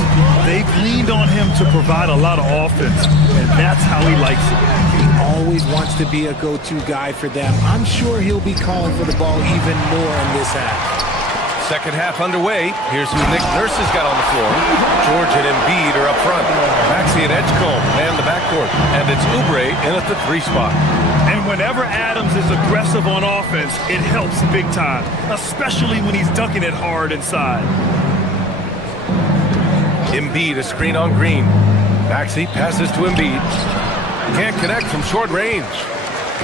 They've leaned on him to provide a lot of offense, and that's how he likes it. He always wants to be a go-to guy for them. I'm sure he'll be calling for the ball even more in this half. Second half underway. Here's who Nick Nurse has got on the floor. George and Embiid are up front. Maxey and Edgecombe man the backcourt. And it's Oubre in at the 3 spot. And whenever Adams is aggressive on offense, it helps big time, especially when he's dunking it hard inside. Embiid, a screen on Green. Maxey passes to Embiid. Can't connect from short range.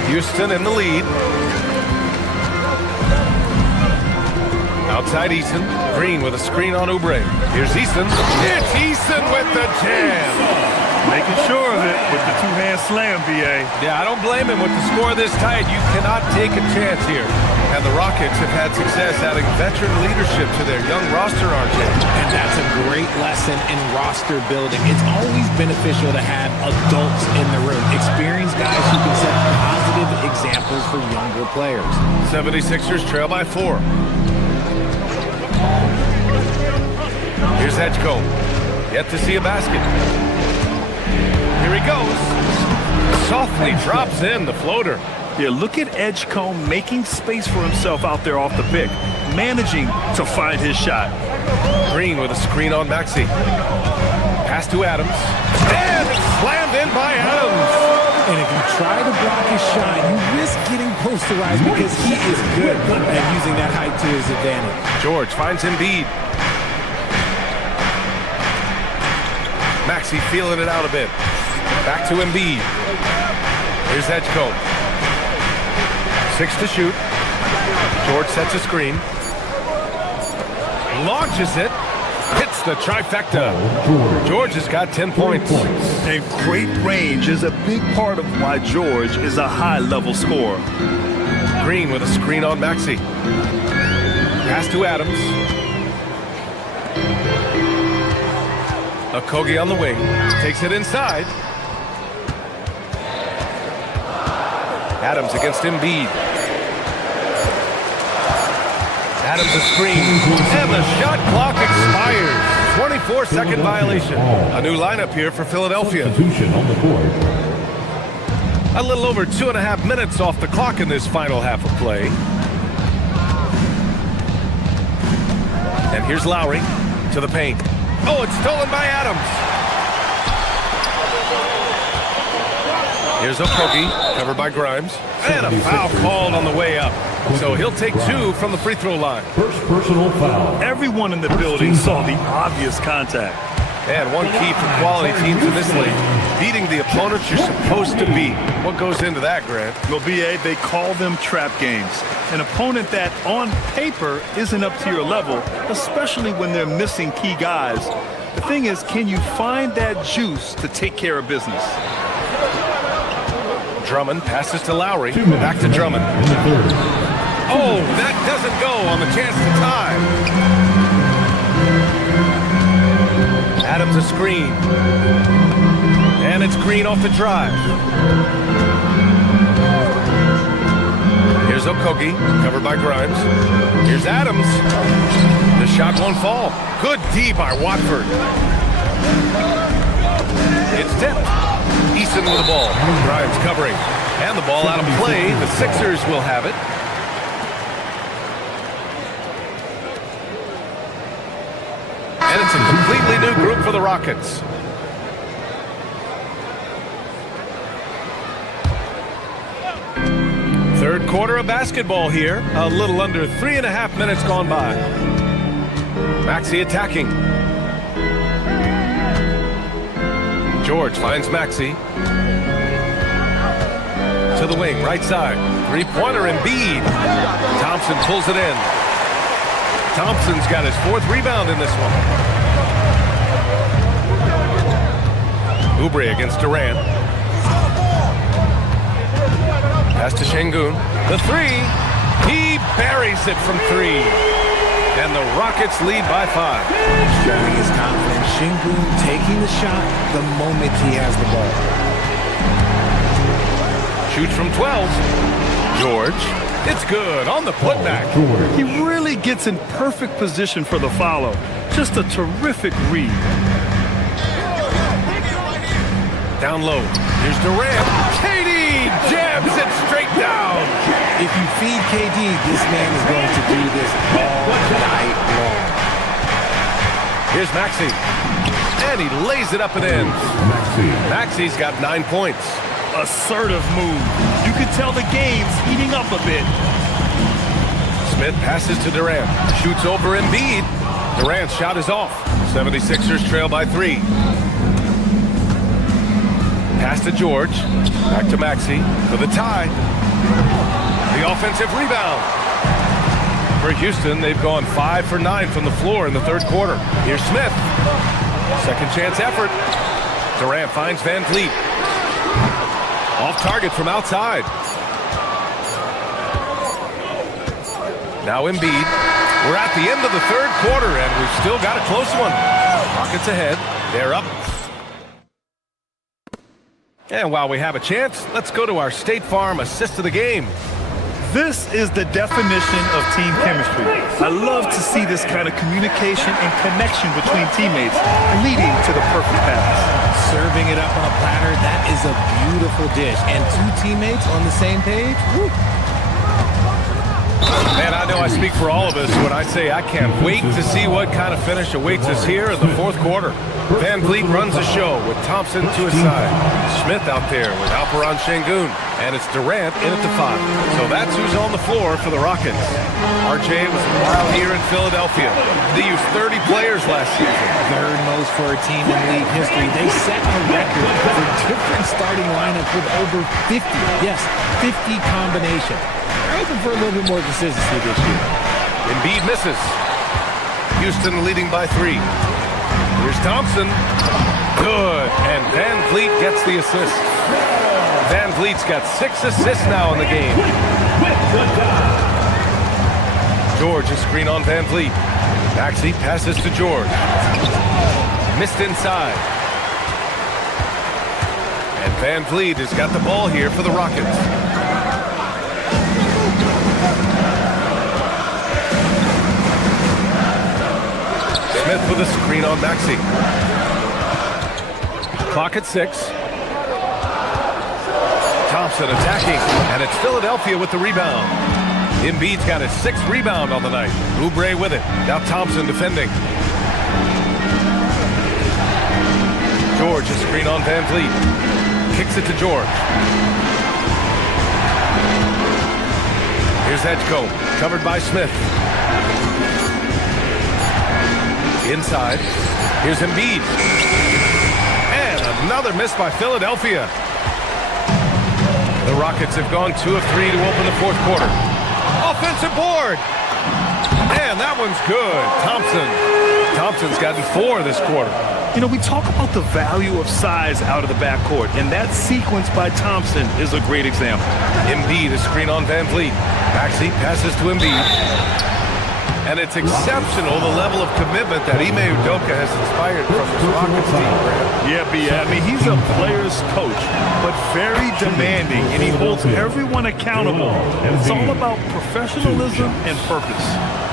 Houston in the lead. Outside Eason. Green with a screen on Oubre. Here's Eason. It's Eason with the jam. Making sure of it with the two-hand slam, B.A. Yeah, I don't blame him with the score this tight. You cannot take a chance here. And the Rockets have had success adding veteran leadership to their young roster, RJ. And that's a great lesson in roster building. It's always beneficial to have adults in the room, experienced guys who can set positive examples for younger players. 76ers trail by 4. Here's Edgecombe. Yet to see a basket. Here he goes. Softly drops in the floater. Yeah, look at Edgecombe making space for himself out there off the pick, managing to find his shot. Green with a screen on Maxey. Pass to Adams. And it's slammed in by Adams. And if you try to block his shot, you risk getting posterized because he is good at using that height to his advantage. George finds Embiid. Maxey feeling it out a bit. Back to Embiid. Here's Edgecombe. 6 to shoot. George sets a screen. Launches it. Hits the trifecta. George has got 10 points. And great range is a big part of why George is a high-level scorer. Green with a screen on Maxey. Pass to Adams. Okogie on the wing. Takes it inside. Adams against Embiid. Adams a screen, and the shot clock expires. 24-second violation. A new lineup here for Philadelphia. Substitution on the board. A little over 2.5 minutes off the clock in this final half of play. And here's Lowry to the paint. Oh, it's stolen by Adams. Here's Okogie, covered by Grimes. And a foul called on the way up. So he'll take 2 from the free throw line. First personal foul. Everyone in the building saw the obvious contact. And one key for quality teams in this league, beating the opponents you're supposed to beat. What goes into that, Grant? Well, BA, they call them trap games. An opponent that, on paper, isn't up to your level, especially when they're missing key guys. The thing is, can you find that juice to take care of business? Drummond passes to Lowry. Back to Drummond. In the third. Oh, that doesn't go on the chance to tie. Adams a screen. And it's Green off the drive. Here's Okogie, covered by Grimes. Here's Adams. The shot won't fall. Good D by Watford. It's tipped. Easton with the ball. Grimes covering. And the ball out of play. The Sixers will have it. And it's a completely new group for the Rockets. Third quarter of basketball here. A little under 3.5 minutes gone by. Maxey attacking. George finds Maxey. To the wing, right side. Three-pointer Embiid. Thompson pulls it in. Thompson's got his 4th rebound in this one. Oubre against Durant. Pass to Şengün. The 3. He buries it from 3. And the Rockets lead by 5. Showing his confidence. Şengün taking the shot the moment he has the ball. Shoots from 12. George. It's good on the putback. He really gets in perfect position for the follow. Just a terrific read. Down low. Here's Durant. KD jams it straight down. If you feed KD, this man is going to do this all night long. Here's Maxey. And he lays it up and in. Maxey's got 9 points. Assertive move. You can tell the game's heating up a bit. Smith passes to Durant. Shoots over Embiid. Durant's shot is off. 76ers trail by 3. Pass to George. Back to Maxey for the tie. The offensive rebound. For Houston, they've gone 5 for 9 from the floor in the third quarter. Here's Smith. Second chance effort. Durant finds Van Vliet. Off target from outside. Now Embiid. We're at the end of the third quarter, and we've still got a close one. Rockets ahead. They're up. And while we have a chance, let's go to our State Farm assist of the game. This is the definition of team chemistry. I love to see this kind of communication and connection between teammates, leading to the perfect pass. Serving it up on a platter, that is a beautiful dish. And 2 teammates on the same page? Woo. Man, I know I speak for all of us when I say I can't wait to see what kind of finish awaits us here in the fourth quarter. Van Vliet runs the show with Thompson to his side. Smith out there with Alperen Şengün. And it's Durant in at the 5. So that's who's on the floor for the Rockets. RJ was wild here in Philadelphia. They used 30 players last season. Third most for a team in league history. They set a record for different starting lineups with over 50. Yes, 50 combinations. They're hoping for a little bit more consistency this year. Embiid misses. Houston leading by 3. Here's Thompson. Good. And Van Vliet gets the assist. Van Vliet's got 6 assists now in the game. George is screen on Van Vliet. Maxey passes to George. Missed inside. And Van Vliet has got the ball here for the Rockets. Smith with a screen on Maxey. Clock at 6. Thompson attacking, and it's Philadelphia with the rebound. Embiid's got his 6th rebound on the night. Oubre with it. Now Thompson defending. George, a screen on Van Vliet. Kicks it to George. Here's Edgecombe, covered by Smith. Inside. Here's Embiid. And another miss by Philadelphia. The Rockets have gone 2 of 3 to open the 4th quarter. Offensive board. And that one's good. Thompson's gotten 4 this quarter. You know, we talk about the value of size out of the backcourt, and that sequence by Thompson is a great example. Embiid, a screen on Van Vliet. Maxey passes to Embiid. And it's exceptional, the level of commitment that Ime Udoka has inspired from this Rockets team. Yeah, I mean, he's a player's coach, but very demanding, and he holds everyone accountable. It's all about professionalism and purpose.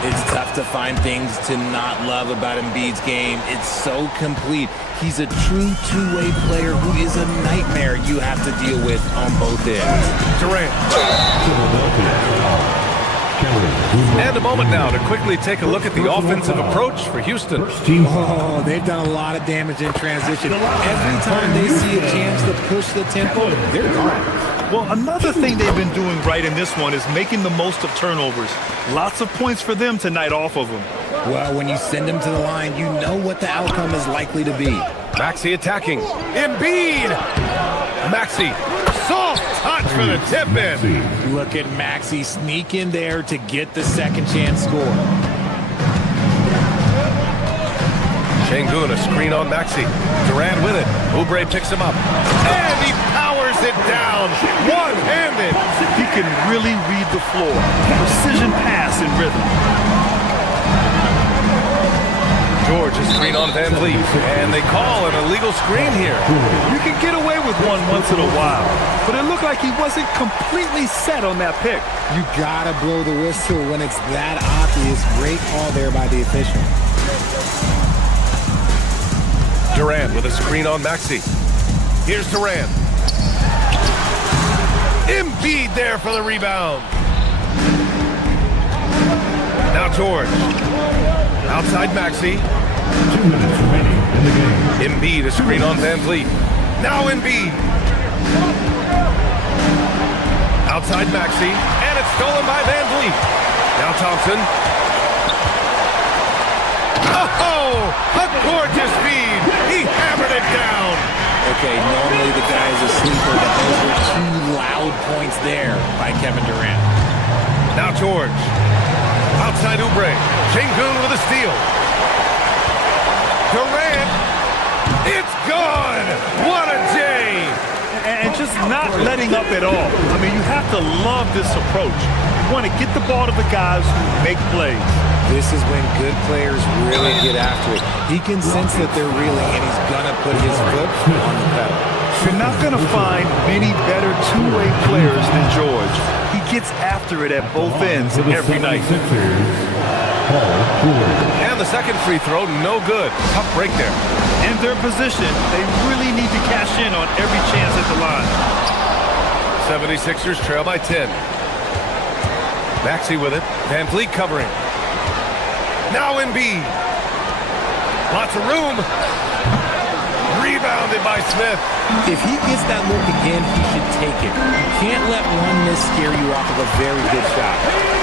It's tough to find things to not love about Embiid's game. It's so complete. He's a true two-way player who is a nightmare you have to deal with on both ends. Durant. And a moment now to quickly take a look at the offensive approach for Houston. Oh, they've done a lot of damage in transition. Every time they see a chance to push the tempo, they're gone. Well, another thing they've been doing right in this one is making the most of turnovers. Lots of points for them tonight off of them. Well, when you send them to the line, you know what the outcome is likely to be. Maxey attacking. Embiid! Maxey. Soft touch for the tip-in. Look at Maxey sneak in there to get the second chance score. Şengün, a screen on Maxey. Durant with it. Oubre picks him up. And he powers it down. One-handed. He can really read the floor. Precision pass in rhythm. George, a screen on Van Vliet. And they call an illegal screen here. You can get away with one once in a while, but it looked like he wasn't completely set on that pick. You gotta blow the whistle when it's that obvious. Great call there by the official. Durant with a screen on Maxey. Here's Durant. Embiid there for the rebound. Now George. Outside Maxey. 2 minutes remaining in the game. Embiid, a screen on Van Vliet. Now Embiid. Outside Maxey. And it's stolen by Van Vliet. Now Thompson. Oh, a gorgeous feed. He hammered it down. Okay, normally the guy is a sleeper, but those were 2 loud points there by Kevin Durant. Now George. Outside Oubre. Şengün with a steal. Durant. It's gone. What a day. And just not letting up at all. I mean, you have to love this approach. You want to get the ball to the guys who make plays. This is when good players really get after it. He can sense that they're reeling, and he's going to put his foot on the pedal. You're not going to find many better two-way players than George. He gets after it at both ends every night. And the second free throw, no good. Tough break there. In their position, they really need to cash in on every chance at the line. 76ers trail by 10. Maxey with it. Van Vliet covering. Now Embiid. Lots of room. Rebounded by Smith. If he gets that look again, he should take it. You can't let one miss scare you off of a very good shot.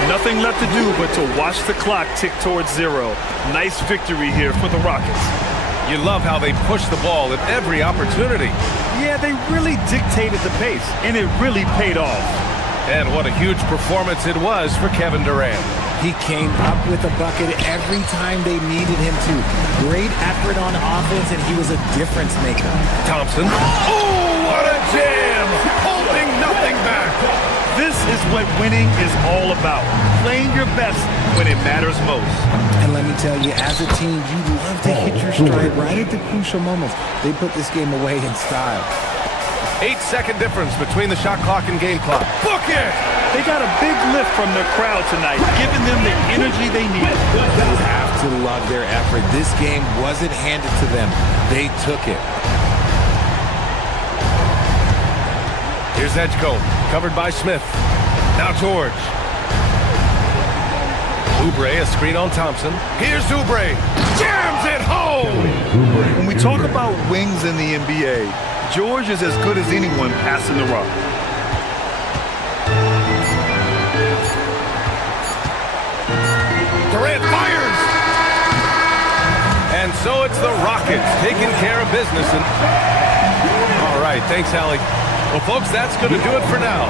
Nothing left to do but to watch the clock tick towards 0. Nice victory here for the Rockets. You love how they push the ball at every opportunity. Yeah, they really dictated the pace, and it really paid off. And what a huge performance it was for Kevin Durant. He came up with a bucket every time they needed him to. Great effort on offense, and he was a difference maker. Thompson. Oh, what a jam! Holding nothing back. This is what winning is all about. Playing your best when it matters most. And let me tell you, as a team, you love to hit your stride right at the crucial moments. They put this game away in style. 8-second difference between the shot clock and game clock. Book it! They got a big lift from their crowd tonight, giving them the energy they need. You have to love their effort. This game wasn't handed to them. They took it. Here's Edgecombe, covered by Smith. Now George. Oubre, a screen on Thompson. Here's Oubre. Jams it home! When we talk about wings in the NBA, George is as good as anyone passing the rock. Durant fires! And so it's the Rockets taking care of business. And all right, thanks, Allie. Well, folks, that's going to do it for now.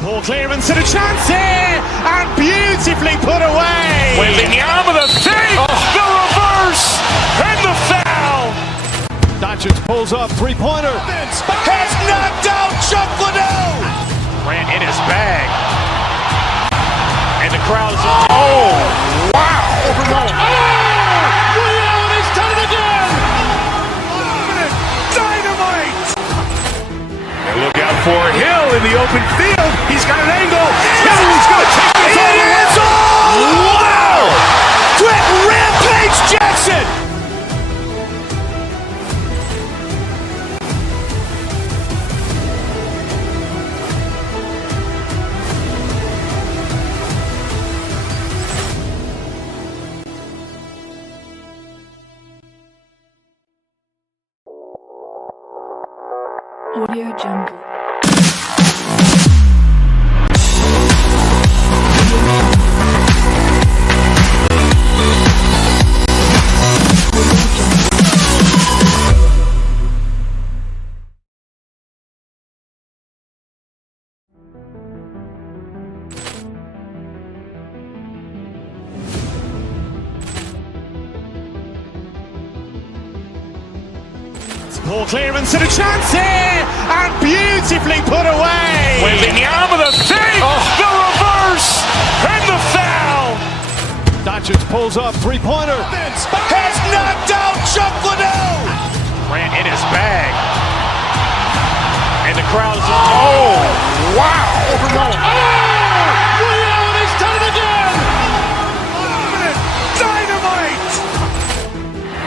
Ball clearance and a chance here, and beautifully put away. Wembanyama the save, the reverse, and the foul. Doncic pulls up, three-pointer. Has knocked out Chuck Liddell. Ran in his bag. And the crowd is... Oh, wow. Ray Allen has done it again. Dynamite. And look out for Hill in the open field. He's got an angle. He's going to take this all the way. Wow. Quick Rampage Jackson. Audio Jungle. Ball clearance and a chance here, and beautifully put away. Wembanyama the save, the reverse, and the foul. Doncic pulls up, three-pointer. Has knocked out Chuck Liddell. Ran in his bag. And the crowd is... Oh, wow. Ray Allen has done it again. Dynamite.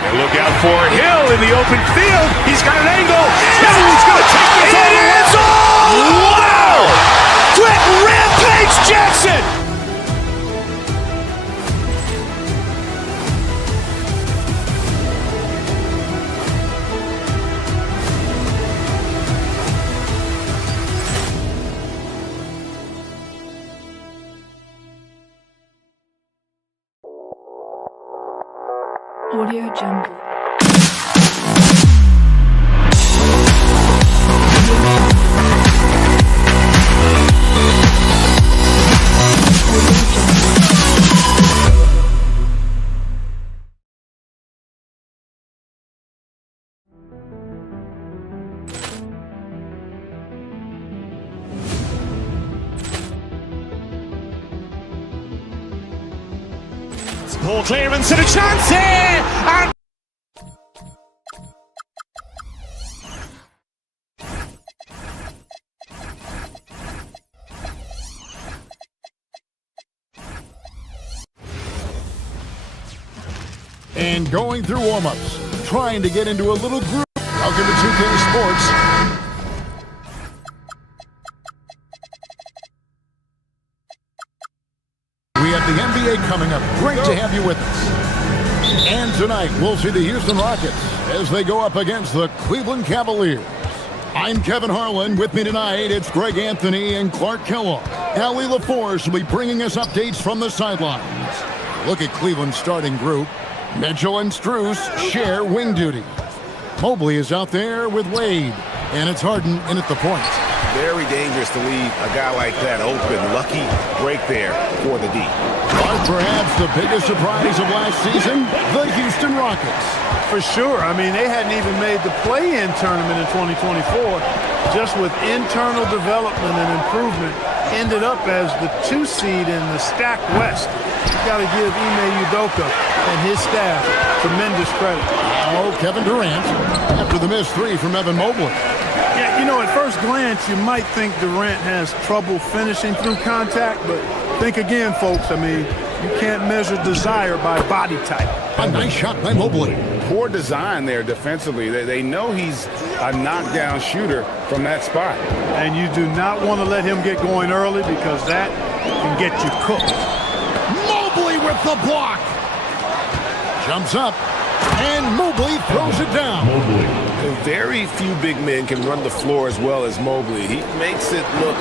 And look out for Hill in the open field. He's got an angle. He's going to take this all the way. Wow. Quick Rampage Jackson. Audio Jungle. Ball clearance and a chance here, and And going through warm-ups, trying to get into a little group. Welcome to 2K Sports. We have the NBA coming up. Great to have you with us. And tonight, we'll see the Houston Rockets as they go up against the Cleveland Cavaliers. I'm Kevin Harlan. With me tonight, it's Greg Anthony and Clark Kellogg. Allie LaForce will be bringing us updates from the sidelines. Look at Cleveland's starting group. Mitchell and Strus share wing duty. Mobley is out there with Wade, and it's Harden in at the point. Very dangerous to leave a guy like that open. Lucky break there for the D. But perhaps the biggest surprise of last season, the Houston Rockets. For sure. I mean, they hadn't even made the play-in tournament in 2024. Just with internal development and improvement, ended up as the 2 seed in the stacked West. You got to give Ime Udoka and his staff tremendous credit. Oh, Kevin Durant after the missed 3 from Evan Mobley. Yeah, you know, at first glance, you might think Durant has trouble finishing through contact, but think again, folks. I mean, you can't measure desire by body type. A nice shot by Mobley. Poor design there defensively. They know he's a knockdown shooter from that spot. And you do not want to let him get going early because that can get you cooked. Mobley with the block. Jumps up, and Mobley throws it down. Very few big men can run the floor as well as Mobley. He makes it look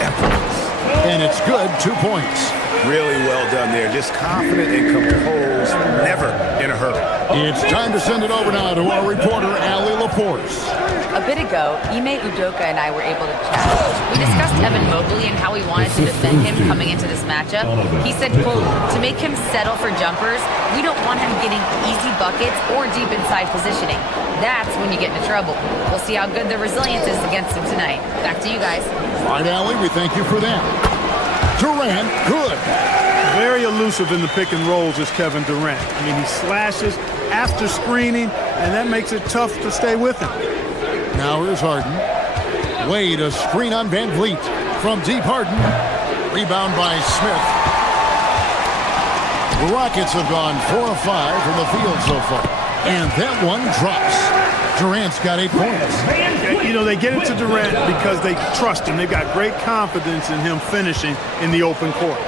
effortless. And it's good, 2 points. Really well done there. Just confident and composed, never in a hurry. It's time to send it over now to our reporter, Allie Laporce. A bit ago, Ime Udoka and I were able to chat. We discussed Evan Mobley and how we wanted to defend him coming into this matchup. He said, quote, to make him settle for jumpers, we don't want him getting easy buckets or deep inside positioning. That's when you get into trouble. We'll see how good the resilience is against him tonight. Back to you guys. All right, Allie, we thank you for that. Durant, good. Very elusive in the pick and rolls is Kevin Durant. I mean, he slashes after screening, and that makes it tough to stay with him. Now here's Harden. Wade, a screen on Van Vliet. From deep, Harden. Rebound by Smith. The Rockets have gone 4 of 5 from the field so far. And that one drops. Durant's got 8 points. You know, they get it to Durant because they trust him. They've got great confidence in him finishing in the open court.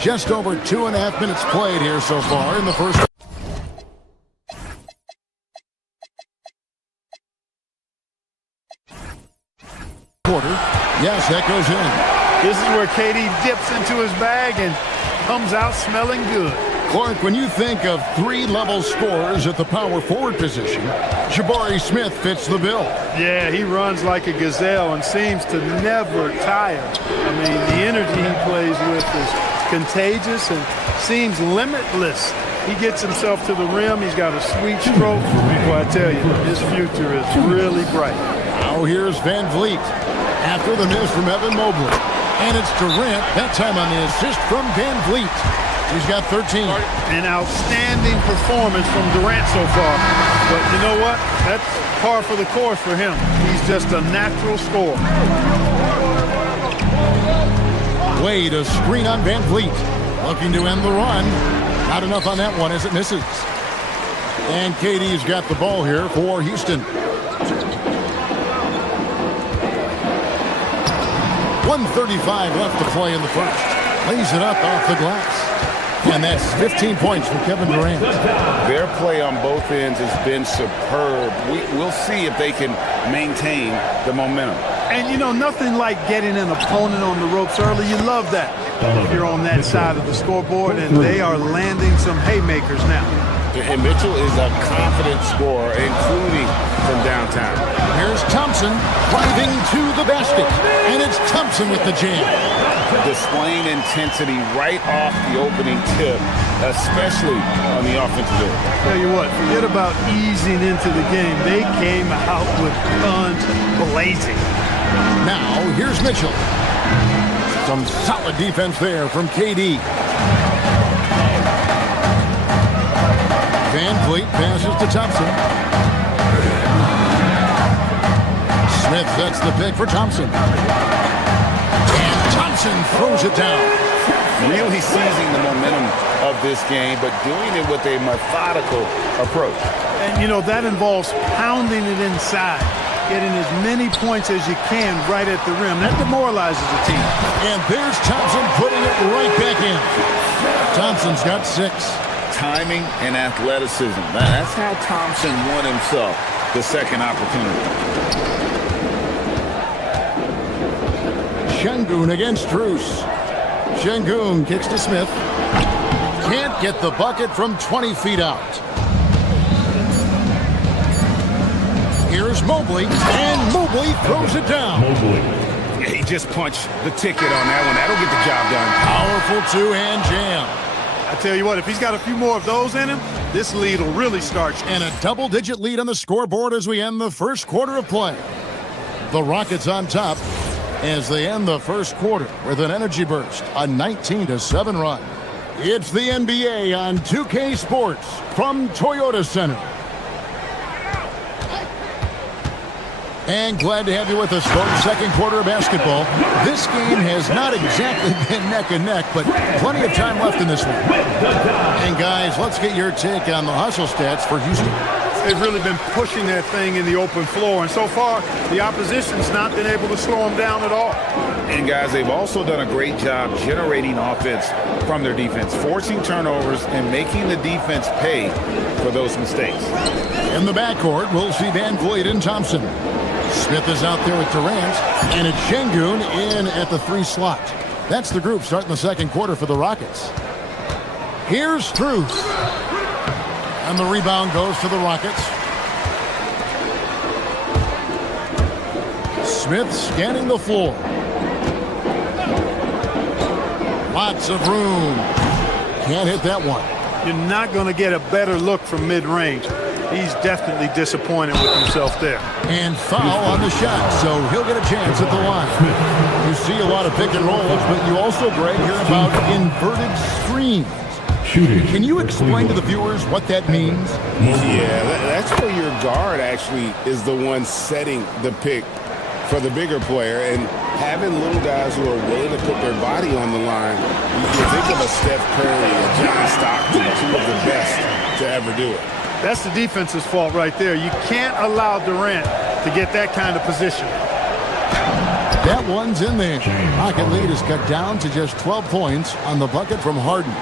Just over 2.5 minutes played here so far in the first quarter. Yes, that goes in. This is where KD dips into his bag and comes out smelling good. Clark, when you think of 3-level scorers at the power forward position, Jabari Smith fits the bill. Yeah, he runs like a gazelle and seems to never tire. I mean, the energy he plays with is contagious and seems limitless. He gets himself to the rim. He's got a sweet stroke. Well, I tell you, his future is really bright. Now here's Van Vliet after the miss from Evan Mobley. And it's Durant, that time on the assist from Van Vliet. He's got 13. An outstanding performance from Durant so far. But you know what? That's par for the course for him. He's just a natural scorer. Wade, a screen on Van Vliet. Looking to end the run. Not enough on that one as it misses. And KD's got the ball here for Houston. 1:35 left to play in the first. Lays it up off the glass. And that's 15 points for Kevin Durant. Their play on both ends has been superb. We'll see if they can maintain the momentum. And, you know, nothing like getting an opponent on the ropes early. You love that if you're on that side of the scoreboard, and they are landing some haymakers now. And Mitchell is a confident scorer, including from downtown. Here's Thompson driving to the basket, and it's Thompson with the jam. Displaying intensity right off the opening tip, especially on the offensive end. Tell you what, forget about easing into the game. They came out with guns blazing. Now, here's Mitchell. Some solid defense there from KD. Van Vliet passes to Thompson. Smith sets the pick for Thompson. And Thompson throws it down. Really seizing the momentum of this game, but doing it with a methodical approach. And, you know, that involves pounding it inside, getting as many points as you can right at the rim. That demoralizes the team. And there's Thompson putting it right back in. Thompson's got 6. Timing and athleticism. That's how Thompson won himself the second opportunity. Şengün against Strus. Şengün kicks to Smith. Can't get the bucket from 20 feet out. Here's Mobley, and Mobley throws it down. He just punch the ticket on that one. That'll get the job done. Powerful two-hand jam. I tell you what, if he's got a few more of those in him, this lead will really start. And a double-digit lead on the scoreboard as we end the first quarter of play. The Rockets on top as they end the first quarter with an energy burst, a 19-7 run. It's the NBA on 2K Sports from Toyota Center. And glad to have you with us for the second quarter of basketball. This game has not exactly been neck and neck, but plenty of time left in this one. And guys, let's get your take on the hustle stats for Houston. They've really been pushing that thing in the open floor, and so far, the opposition's not been able to slow them down at all. And guys, they've also done a great job generating offense from their defense, forcing turnovers and making the defense pay for those mistakes. In the backcourt, we'll see Van Vliet and Thompson. Smith is out there with Durant, and it's Şengün in at the 3 slot. That's the group starting the second quarter for the Rockets. Here's Strus. And the rebound goes to the Rockets. Smith scanning the floor. Lots of room. Can't hit that one. You're not going to get a better look from mid-range. He's definitely disappointed with himself there. And foul on the shot, so he'll get a chance at the line. You see a lot of pick and rolls, but you also, Greg, hear about inverted screens. Can you explain to the viewers what that means? Yeah, that's where your guard actually is the one setting the pick for the bigger player, and having little guys who are willing to put their body on the line. You think of a Steph Curry, a John Stockton, two of the best to ever do it. That's the defense's fault right there. You can't allow Durant to get that kind of position. That one's in there. Rocket lead is cut down to just 12 points on the bucket from Harden.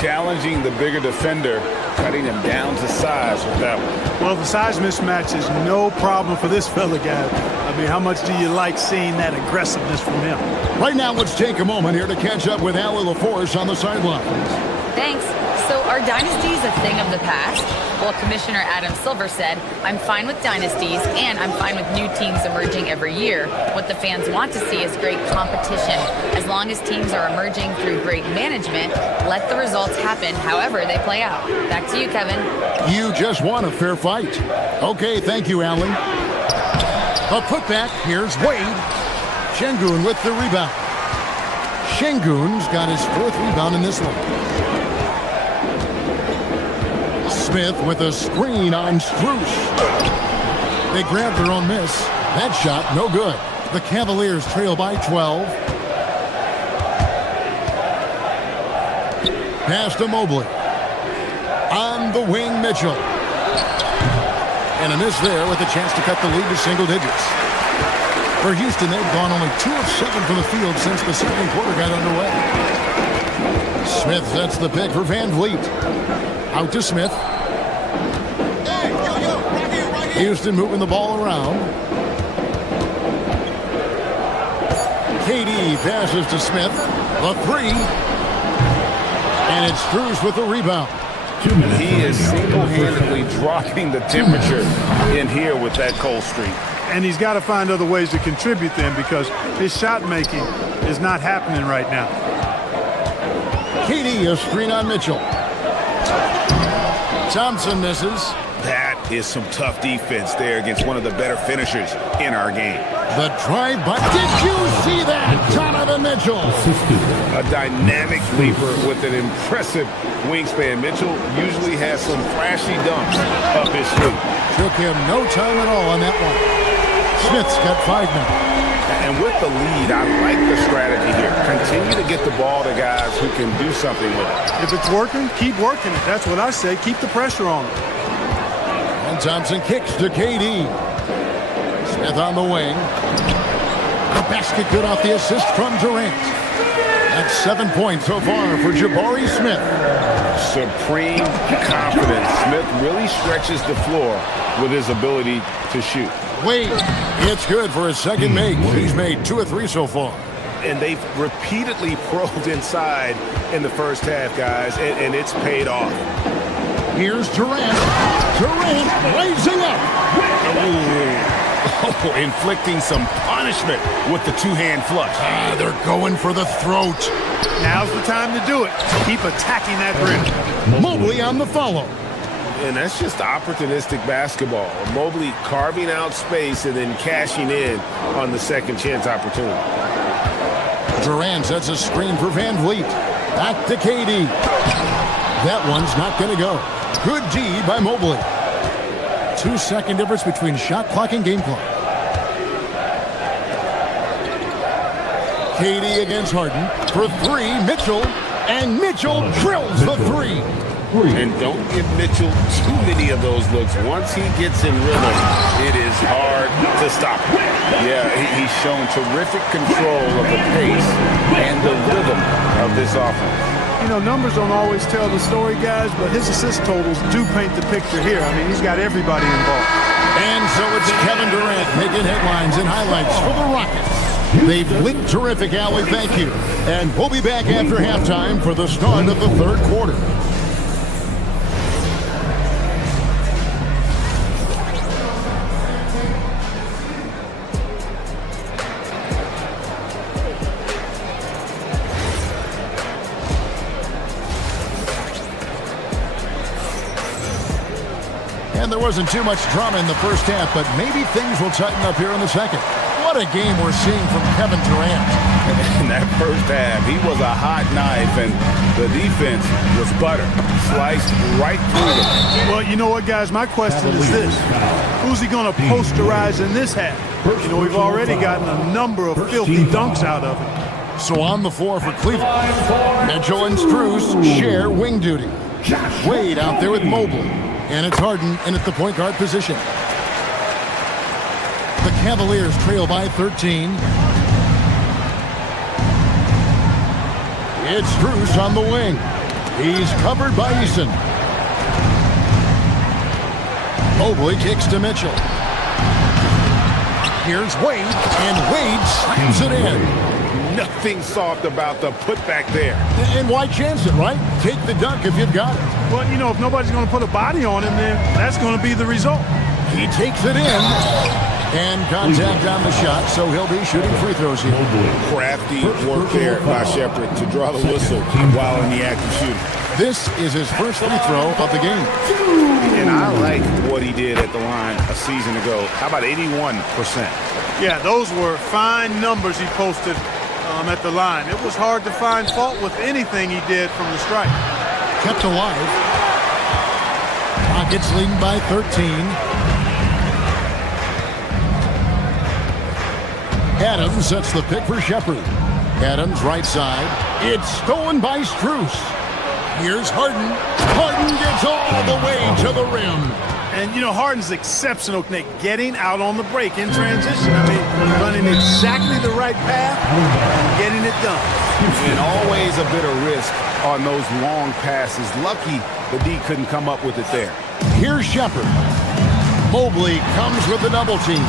Challenging the bigger defender, cutting him down to size with that one. Well, the size mismatch is no problem for this fella, guy. I mean, how much do you like seeing that aggressiveness from him? Right now, let's take a moment here to catch up with Allie LaForce on the sidelines. Thanks. So are dynasties a thing of the past? Well, Commissioner Adam Silver said, I'm fine with dynasties and I'm fine with new teams emerging every year. What the fans want to see is great competition. As long as teams are emerging through great management, let the results happen however they play out. Back to you, Kevin. You just want a fair fight. Okay, thank you, Allie. A putback, here's Wade. Şengün with the rebound. Şengün's got his 4th rebound in this one. Smith with a screen on Strus. They grabbed their own miss. That shot, no good. The Cavaliers trail by 12. Pass to Mobley. On the wing, Mitchell. And a miss there with a chance to cut the lead to single digits. For Houston, they've gone only 2 of 7 from the field since the second quarter got underway. Smith sets the pick for Van Vliet. Out to Smith. Houston moving the ball around. KD passes to Smith. The 3. And it's Strus with the rebound. He is single-handedly dropping the temperature in here with that cold streak. And he's got to find other ways to contribute then, because his shot making is not happening right now. KD, a screen on Mitchell. Thompson misses. That is some tough defense there against one of the better finishers in our game. The drive, but did you see that? Donovan Mitchell. A dynamic leaper with an impressive wingspan. Mitchell usually has some flashy dunks up his sleeve. Took him no time at all on that one. Smith's got 5 now. And with the lead, I like the strategy here. Continue to get the ball to guys who can do something with it. If it's working, keep working it. That's what I say. Keep the pressure on him. And Thompson kicks to KD. Smith on the wing. The basket good off the assist from Durant. That's 7 points so far for Jabari Smith. Supreme confidence. Smith really stretches the floor with his ability to shoot. Wade, it's good for his second make. He's made 2 or 3 so far. And they've repeatedly probed inside in the first half, guys, and it's paid off. Here's Durant. Durant raising up. Oh, inflicting some punishment with the two-hand flush. They're going for the throat. Now's the time to do it. Keep attacking that rim. Mobley on the follow. And that's just opportunistic basketball. Mobley carving out space and then cashing in on the second chance opportunity. Durant sets a screen for Van Vliet. Back to KD. That one's not going to go. Good D by Mobley. 2-second difference between shot clock and game clock. KD against Harden for three. Mitchell. And Mitchell drills the three. And don't give Mitchell too many of those looks. Once he gets in rhythm, it is hard to stop him. Yeah, he's shown terrific control of the pace and the rhythm of this offense. You know, numbers don't always tell the story, guys, but his assist totals do paint the picture here. I mean, he's got everybody involved. And so it's Kevin Durant making headlines and highlights for the Rockets. They've looked terrific, Allie. Thank you. And we'll be back after halftime for the start of the third quarter. And there wasn't too much drama in the first half, but maybe things will tighten up here in the second. What a game we're seeing from Kevin Durant. In that first half, he was a hot knife, and the defense was butter. Sliced right through them. Well, you know what, guys? My question is this. Who's he going to posterize in this half? You know, we've already gotten a number of filthy dunks out of it. So on the floor for Cleveland, Mitchell and Strus share wing duty. Wade out there with Mobley. And it's Harden in at the point guard position. The Cavaliers trail by 13. It's Strus on the wing. He's covered by Eason. Mobley kicks to Mitchell. Here's Wade, and Wade slams it in. Nothing soft about the putback there. And why chance it, right? Take the dunk if you've got it. Well, you know, if nobody's going to put a body on him, then that's going to be the result. He takes it in. And contact on the shot, so he'll be shooting free throws here. Crafty work there by Shepherd to draw the whistle while in the act of shooting. This is his first free throw of the game. And I like what he did at the line a season ago. How about 81%? Yeah, those were fine numbers he posted at the line. It was hard to find fault with anything he did from the stripe. Kept alive. Rockets leading by 13. Adams sets the pick for Shepherd. Adams right side. It's stolen by Strus. Here's Harden. Harden gets all the way to the rim. And, you know, Harden's exceptional, Nick, getting out on the break in transition. I mean, running exactly the right path and getting it done. And always a bit of risk on those long passes. Lucky the D couldn't come up with it there. Here's Shepherd. Mobley comes with the double team.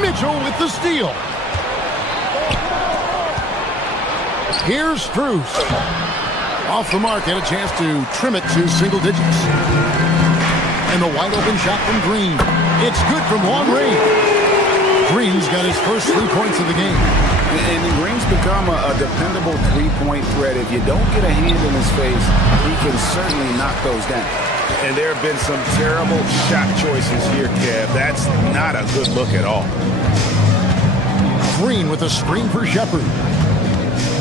Mitchell with the steal. Here's Strus. Off the mark, had a chance to trim it to single digits. And the wide open shot from Green. It's good from long range. Green's got his first 3 points of the game. And Green's become a dependable three-point threat. If you don't get a hand in his face, he can certainly knock those down. And there have been some terrible shot choices here, Kev. That's not a good look at all. Green with a screen for Shepherd.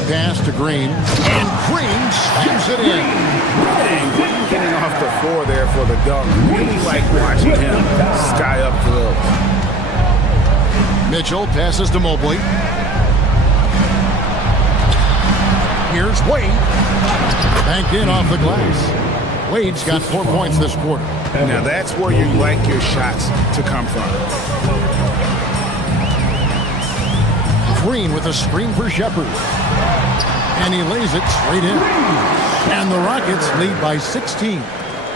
Pass to Green, and Green slams it in. And Green getting off the floor there for the dunk. Really like watching him sky up through. Mitchell passes to Mobley. Here's Wade. Banked in off the glass. Wade's got 4 points this quarter. Now that's where you like your shots to come from. Green with a screen for Shepherd. And he lays it straight in. And the Rockets lead by 16.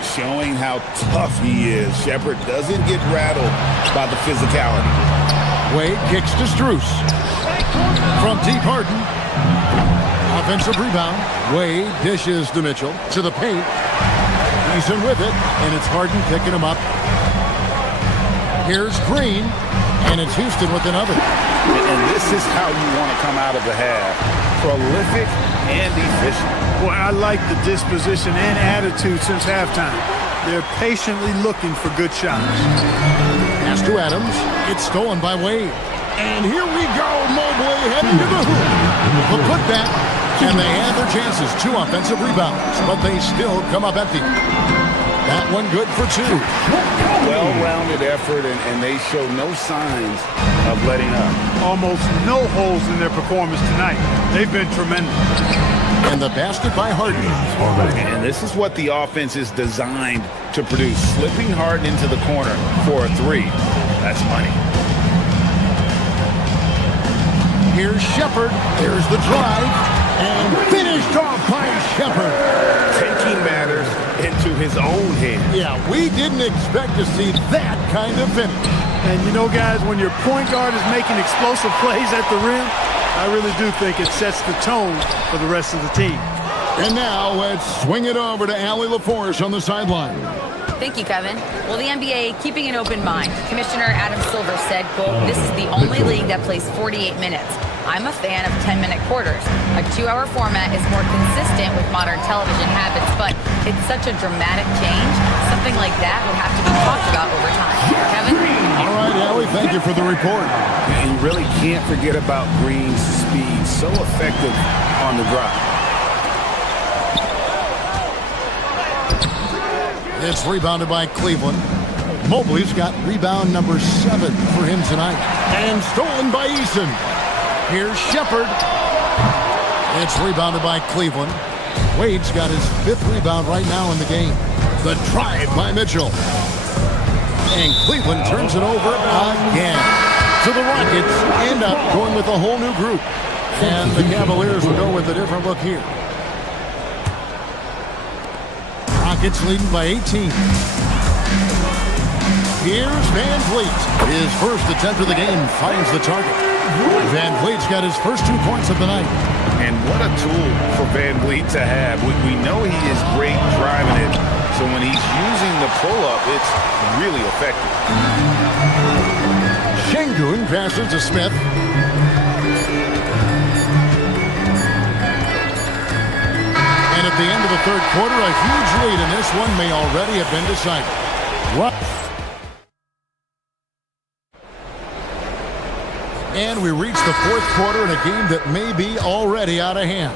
Showing how tough he is. Shepherd doesn't get rattled by the physicality. Wade kicks to Strus. From deep Harden. Offensive rebound. Wade dishes to Mitchell. To the paint. Eason with it. And it's Harden picking him up. Here's Green. And it's Houston with another. And this is how you want to come out of the half. Prolific and efficient. Boy, I like the disposition and attitude since halftime. They're patiently looking for good shots. Pass to Adams. It's stolen by Wade. And here we go. Mobley heading to the hoop. The putback. And they have their chances. 2 offensive rebounds. But they still come up empty. That one good for 2. Well-rounded effort, and they show no signs of letting up. Almost no holes in their performance tonight. They've been tremendous. And the basket by Harden. And this is what the offense is designed to produce. Slipping Harden into the corner for a 3. That's money. Here's Shepherd. There's the drive. And finished off by Shepherd. Taking matters into his own hands. Yeah, we didn't expect to see that kind of finish. And you know, guys, when your point guard is making explosive plays at the rim, I really do think it sets the tone for the rest of the team. And now let's swing it over to Allie LaForce on the sideline. Thank you, Kevin. Well, the NBA keeping an open mind. Commissioner Adam Silver said, quote, "This is the only league that plays 48 minutes. I'm a fan of 10-minute quarters. A 2-hour format is more consistent with modern television habits, but it's such a dramatic change. Something like that would have to be talked about over time." Kevin? All right, Allie, thank you for the report. And you really can't forget about Green's speed. So effective on the drive. It's rebounded by Cleveland. Mobley's got rebound number 7 for him tonight. And stolen by Eason. Here's Shepherd. It's rebounded by Cleveland. Wade's got his 5th rebound right now in the game. The drive by Mitchell. And Cleveland turns it over again. So the Rockets end up going with a whole new group. And the Cavaliers will go with a different look here. Rockets leading by 18. Here's Van Vliet. His first attempt of the game finds the target. Van Vliet's got his first 2 points of the night. And what a tool for Van Vliet to have. We know he is great driving it, so when he's using the pull-up, it's really effective. Şengün passes to Smith. And at the end of the 3rd quarter, a huge lead, and this one may already have been decided. And we reach the 4th quarter in a game that may be already out of hand.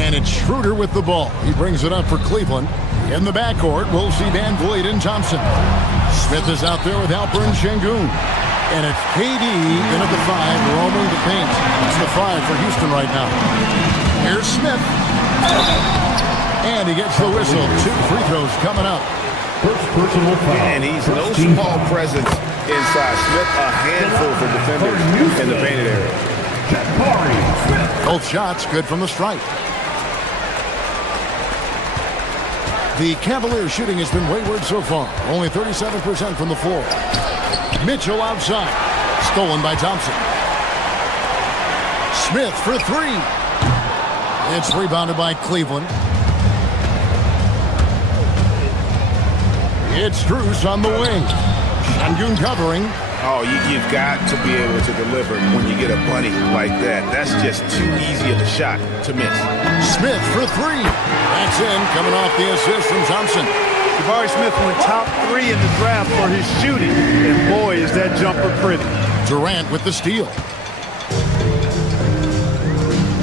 And it's Schroeder with the ball. He brings it up for Cleveland. In the backcourt, we'll see Van Vliet and Thompson. Smith is out there with Alper and Şengün. And it's KD in at the 5, roaming the paint. It's the 5 for Houston right now. Here's Smith. And he gets the whistle. 2 free throws coming up. First personal foul. And he's no small presence inside. Smith, a handful for defenders in the painted area. Both shots good from the stripe. The Cavaliers shooting has been wayward so far. Only 37% from the floor. Mitchell outside. Stolen by Thompson. Smith for 3. It's rebounded by Cleveland. It's Strus on the wing. Şengün covering. Oh, you've got to be able to deliver when you get a bunny like that. That's just too easy of a shot to miss. Smith for 3. That's in, coming off the assist from Thompson. Jabari Smith went top 3 in the draft for his shooting. And boy, is that jumper pretty. Durant with the steal.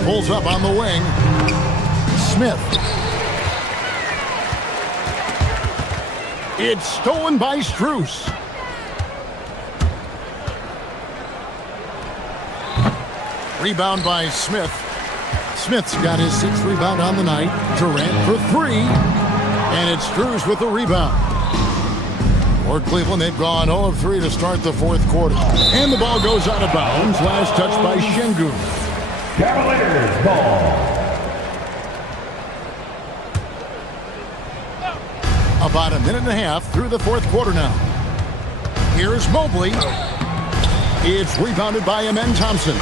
Pulls up on the wing. Smith. It's stolen by Strus. Rebound by Smith. Smith's got his 6th rebound on the night. Durant for 3. And it's Strus with the rebound. For Cleveland, they've gone 0 of 3 to start the 4th quarter. And the ball goes out of bounds. Last touch by Şengün. Cavaliers ball. About a minute and a half through the 4th quarter now. Here's Mobley. It's rebounded by Amen Thompson.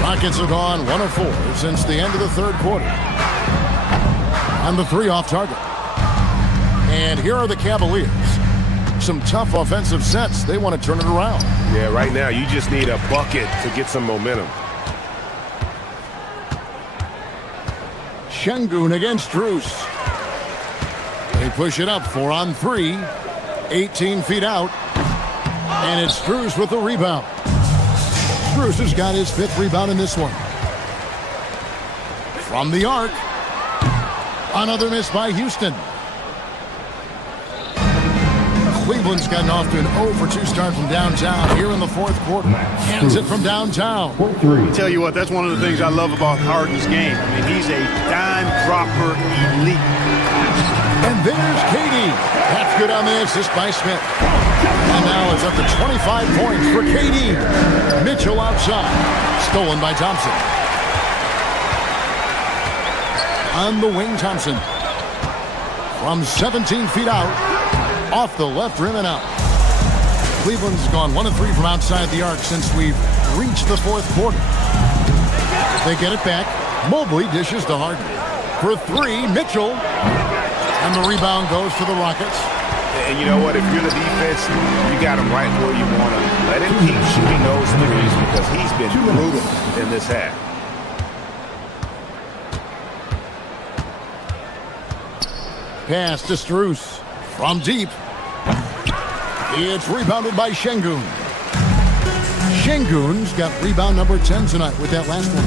Rockets have gone 1 of 4 since the end of the 3rd quarter. On the 3 off target. And here are the Cavaliers. some tough offensive sets. They want to turn it around. Yeah, right now you just need a bucket to get some momentum. Şengün against Strus. They push it up 4 on 3. 18 feet out. And it's Strus with the rebound. Strus has got his 5th rebound in this one. From the arc. Another miss by Houston. Cleveland's gotten off to an 0 for 2 start from downtown here in the 4th quarter. Hands it from downtown. I'll tell you what, that's one of the things I love about Harden's game. I mean, he's a dime dropper elite. And there's KD. That's good on the assist by Smith. And now it's up to 25 points for KD. Mitchell outside. Stolen by Thompson. On the wing, Thompson. From 17 feet out. Off the left rim and out. Cleveland's gone 1 of 3 from outside the arc since we've reached the 4th quarter. They get it back. Mobley dishes to Harden. For 3, Mitchell. And the rebound goes to the Rockets. And you know what? If you're the defense, you got him right where you want him. Let him keep shooting those threes because he's been brutal in this half. Pass to Strus. From deep. It's rebounded by Şengün. Şengün's got rebound number 10 tonight with that last one.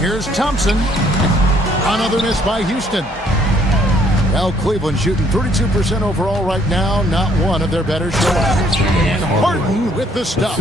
Here's Thompson. Another miss by Houston. Now Cleveland shooting 32% overall right now. Not one of their better shots. And Harden with the stuff.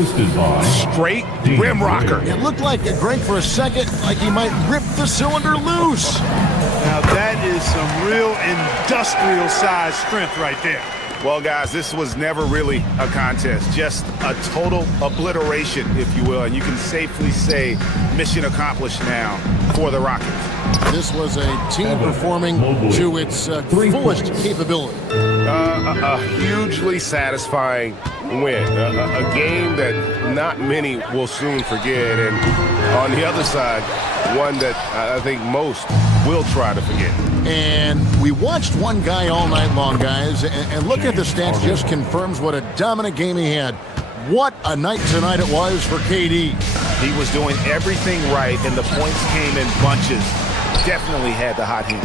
Straight rim rocker. It looked like it Greg for a second, like he might rip the cylinder loose. Now that is some real industrial size strength right there. Well, guys, this was never really a contest, just a total obliteration, if you will. And you can safely say mission accomplished now for the Rockets. This was a team performing to its fullest capability. A hugely satisfying win. A game that not many will soon forget. And on the other side, one that I think most will try to forget. And we watched one guy all night long, guys, and look at the stats, just confirms what a dominant game he had. What a night tonight it was for KD. He was doing everything right, and the points came in bunches. Definitely had the hot hand.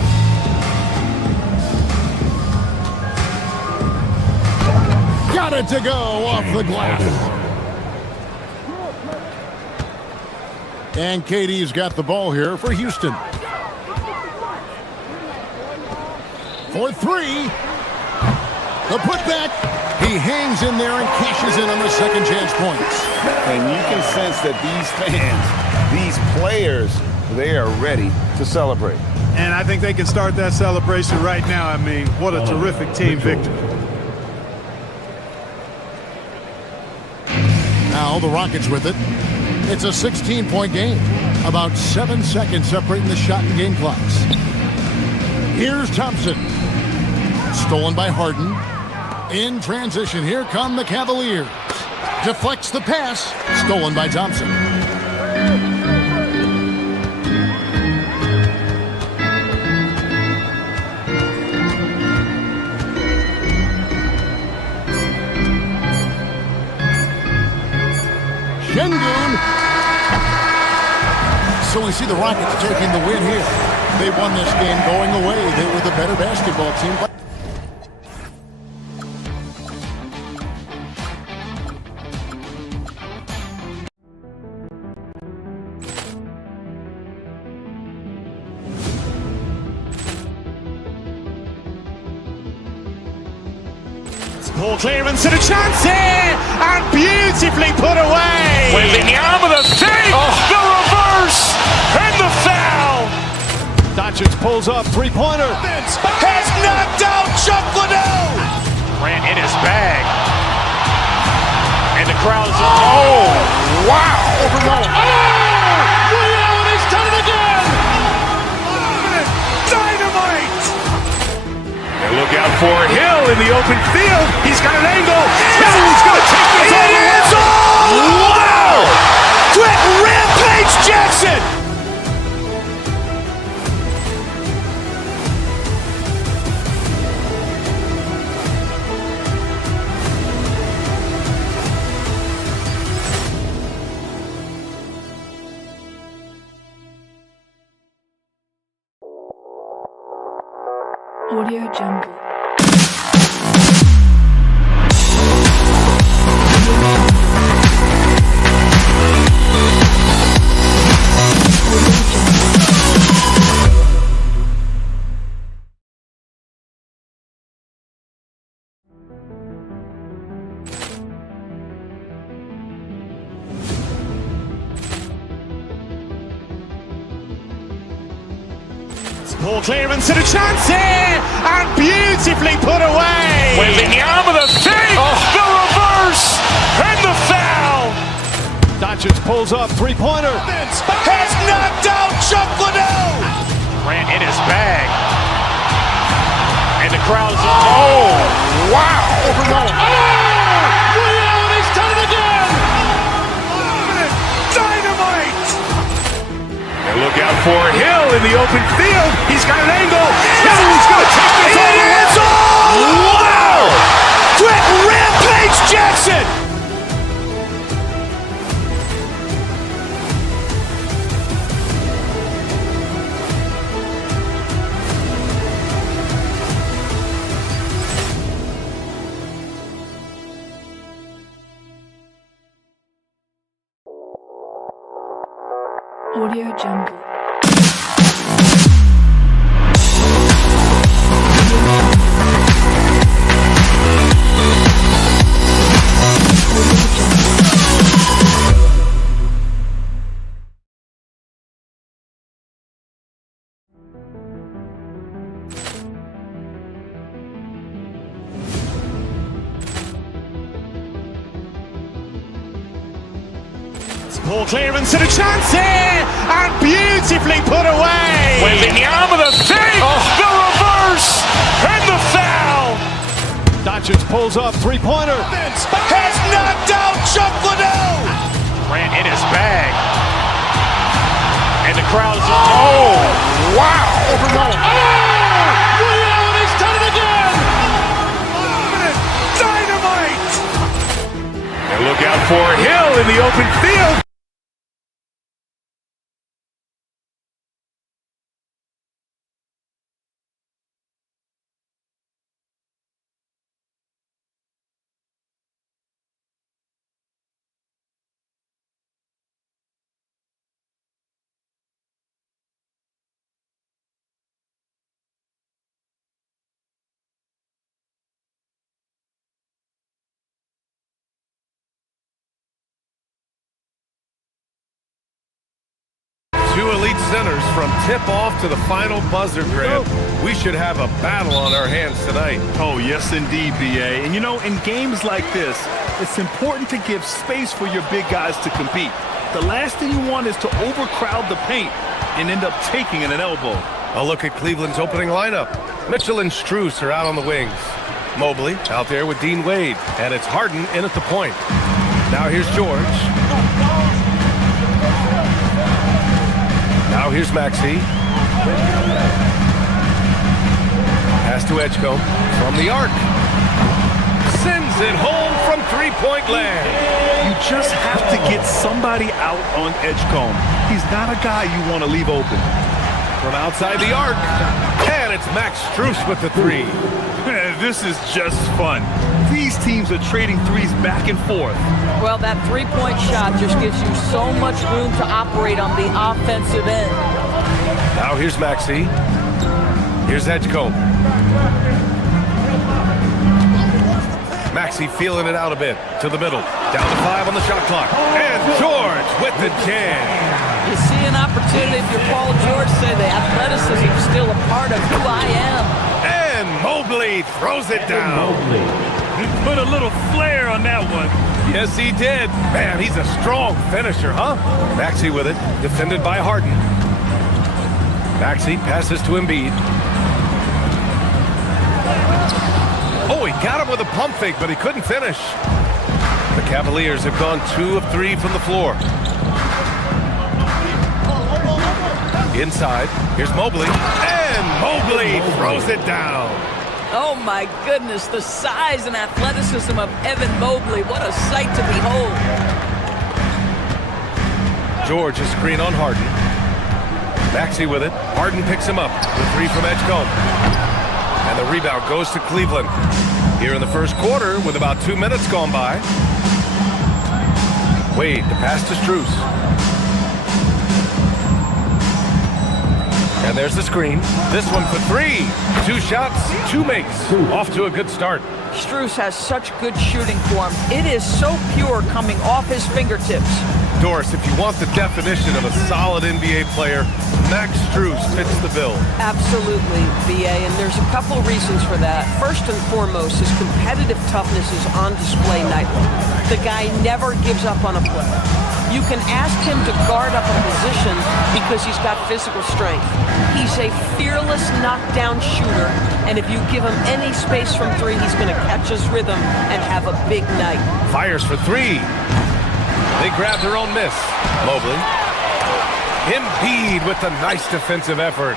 Got it to go off the glass. And KD's got the ball here for Houston. For 3. The putback. He hangs in there and cashes in on the second chance points. And you can sense that these fans, these players, they are ready to celebrate. And I think they can start that celebration right now. I mean, what a terrific team victory. Now the Rockets with it. It's a 16-point game. About 7 seconds separating the shot and game clocks. Here's Thompson. Stolen by Harden. In transition, here come the Cavaliers. Deflects the pass. Stolen by Thompson. Şengün. So we see the Rockets taking the win here. They won this game going away. They were the better basketball team. Ball clearance and a chance here, and beautifully put away. Wembanyama the save, the reverse, and the foul. Doncic pulls up, three-pointer. Has knocked out Chuck Liddell. Ran in his bag. And the crowd is... Oh, wow. Reality's done it again. Dynamite. And look out for Hill in the open field. He's got an angle. He's going to take this all the way. Wow. Quick Rampage Jackson. Audio Jungle. Ball clearance and a chance here, and beautifully put away. Wembanyama the fake, the reverse, and the foul. Doncic pulls up, three-pointer. Has knocked out Chuck Liddell. Grant in his bag. And the crowd is... Oh, wow. Leon has done it again. Dynamite. And look out for Hill in the open field. He's got an angle. He's going to take this all the way. Wow! Quick Rampage Jackson. Audio Jungle. Ball clearance and a chance here, and beautifully put away. Wembanyama the fake, the reverse, and the foul. Doncic pulls up, three-pointer. Has knocked out Chuck Liddell. Grant in his bag. And the crowd is... Oh, wow. Leon has done it again. Dynamite. And look out for Hill in the open field. Two elite centers from tip-off to the final buzzer grab. We should have a battle on our hands tonight. Oh, yes, indeed, B.A. And, you know, in games like this, it's important to give space for your big guys to compete. The last thing you want is to overcrowd the paint and end up taking an elbow. A look at Cleveland's opening lineup. Mitchell and Strus are out on the wings. Mobley out there with Dean Wade. And it's Harden in at the point. Now here's George. Now here's Maxey. Pass to Edgecombe from the arc. Sends it home from three-point land. You just have to get somebody out on Edgecombe. He's not a guy you want to leave open. From outside the arc. And it's Max Strus with the three. This is just fun. These teams are trading threes back and forth. Well, that three-point shot just gives you so much room to operate on the offensive end. Now here's Maxey. Here's Edgecombe. Maxey feeling it out a bit to the middle. Down to 5 on the shot clock. And George with the jam. You see an opportunity if you're Paul George, say the athleticism is still a part of who I am. And Mobley throws it down. He put a little flair on that one. Yes, he did. Man, he's a strong finisher, huh? Maxey with it, defended by Harden. Maxey passes to Embiid. Oh, he got him with a pump fake, but he couldn't finish. The Cavaliers have gone 2 of 3 from the floor. Inside, here's Mobley. And Mobley throws it down. Oh my goodness, the size and athleticism of Evan Mobley. What a sight to behold. George is screen on Harden. Maxey with it. Harden picks him up. The three from Edgecombe. And the rebound goes to Cleveland. Here in the first quarter with about 2 minutes gone by. Wade, the pass to Strus. And there's the screen. This one for three. 2 shots, 2 makes. Off to a good start. Strus has such good shooting form. It is so pure coming off his fingertips. Doris, if you want the definition of a solid NBA player, Max Strus fits the bill. Absolutely, BA, and there's a couple reasons for that. First and foremost, his competitive toughness is on display nightly. The guy never gives up on a play. You can ask him to guard up a position because he's got physical strength. He's a fearless knockdown shooter, and if you give him any space from three, he's going to catch his rhythm and have a big night. Fires for three. They grab their own miss. Mobley. Embiid with a nice defensive effort.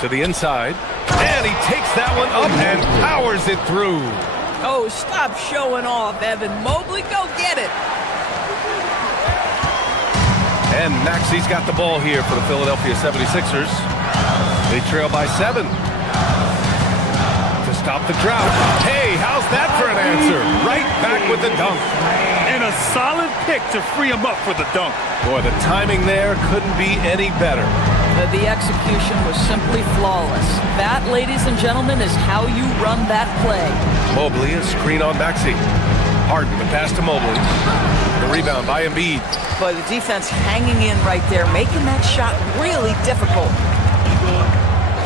To the inside. And he takes that one up and powers it through. Oh, stop showing off, Evan Mobley. Go get it. And Maxi's got the ball here for the Philadelphia 76ers. They trail by 7. To stop the drought. Hey, how's that for an answer? Right back with the dunk. And a solid pick to free him up for the dunk. Boy, the timing there couldn't be any better. The execution was simply flawless. That, ladies and gentlemen, is how you run that play. Mobley, a screen on Maxi. Harden, the pass to Mobley. The rebound by Embiid. But the defense hanging in right there, making that shot really difficult.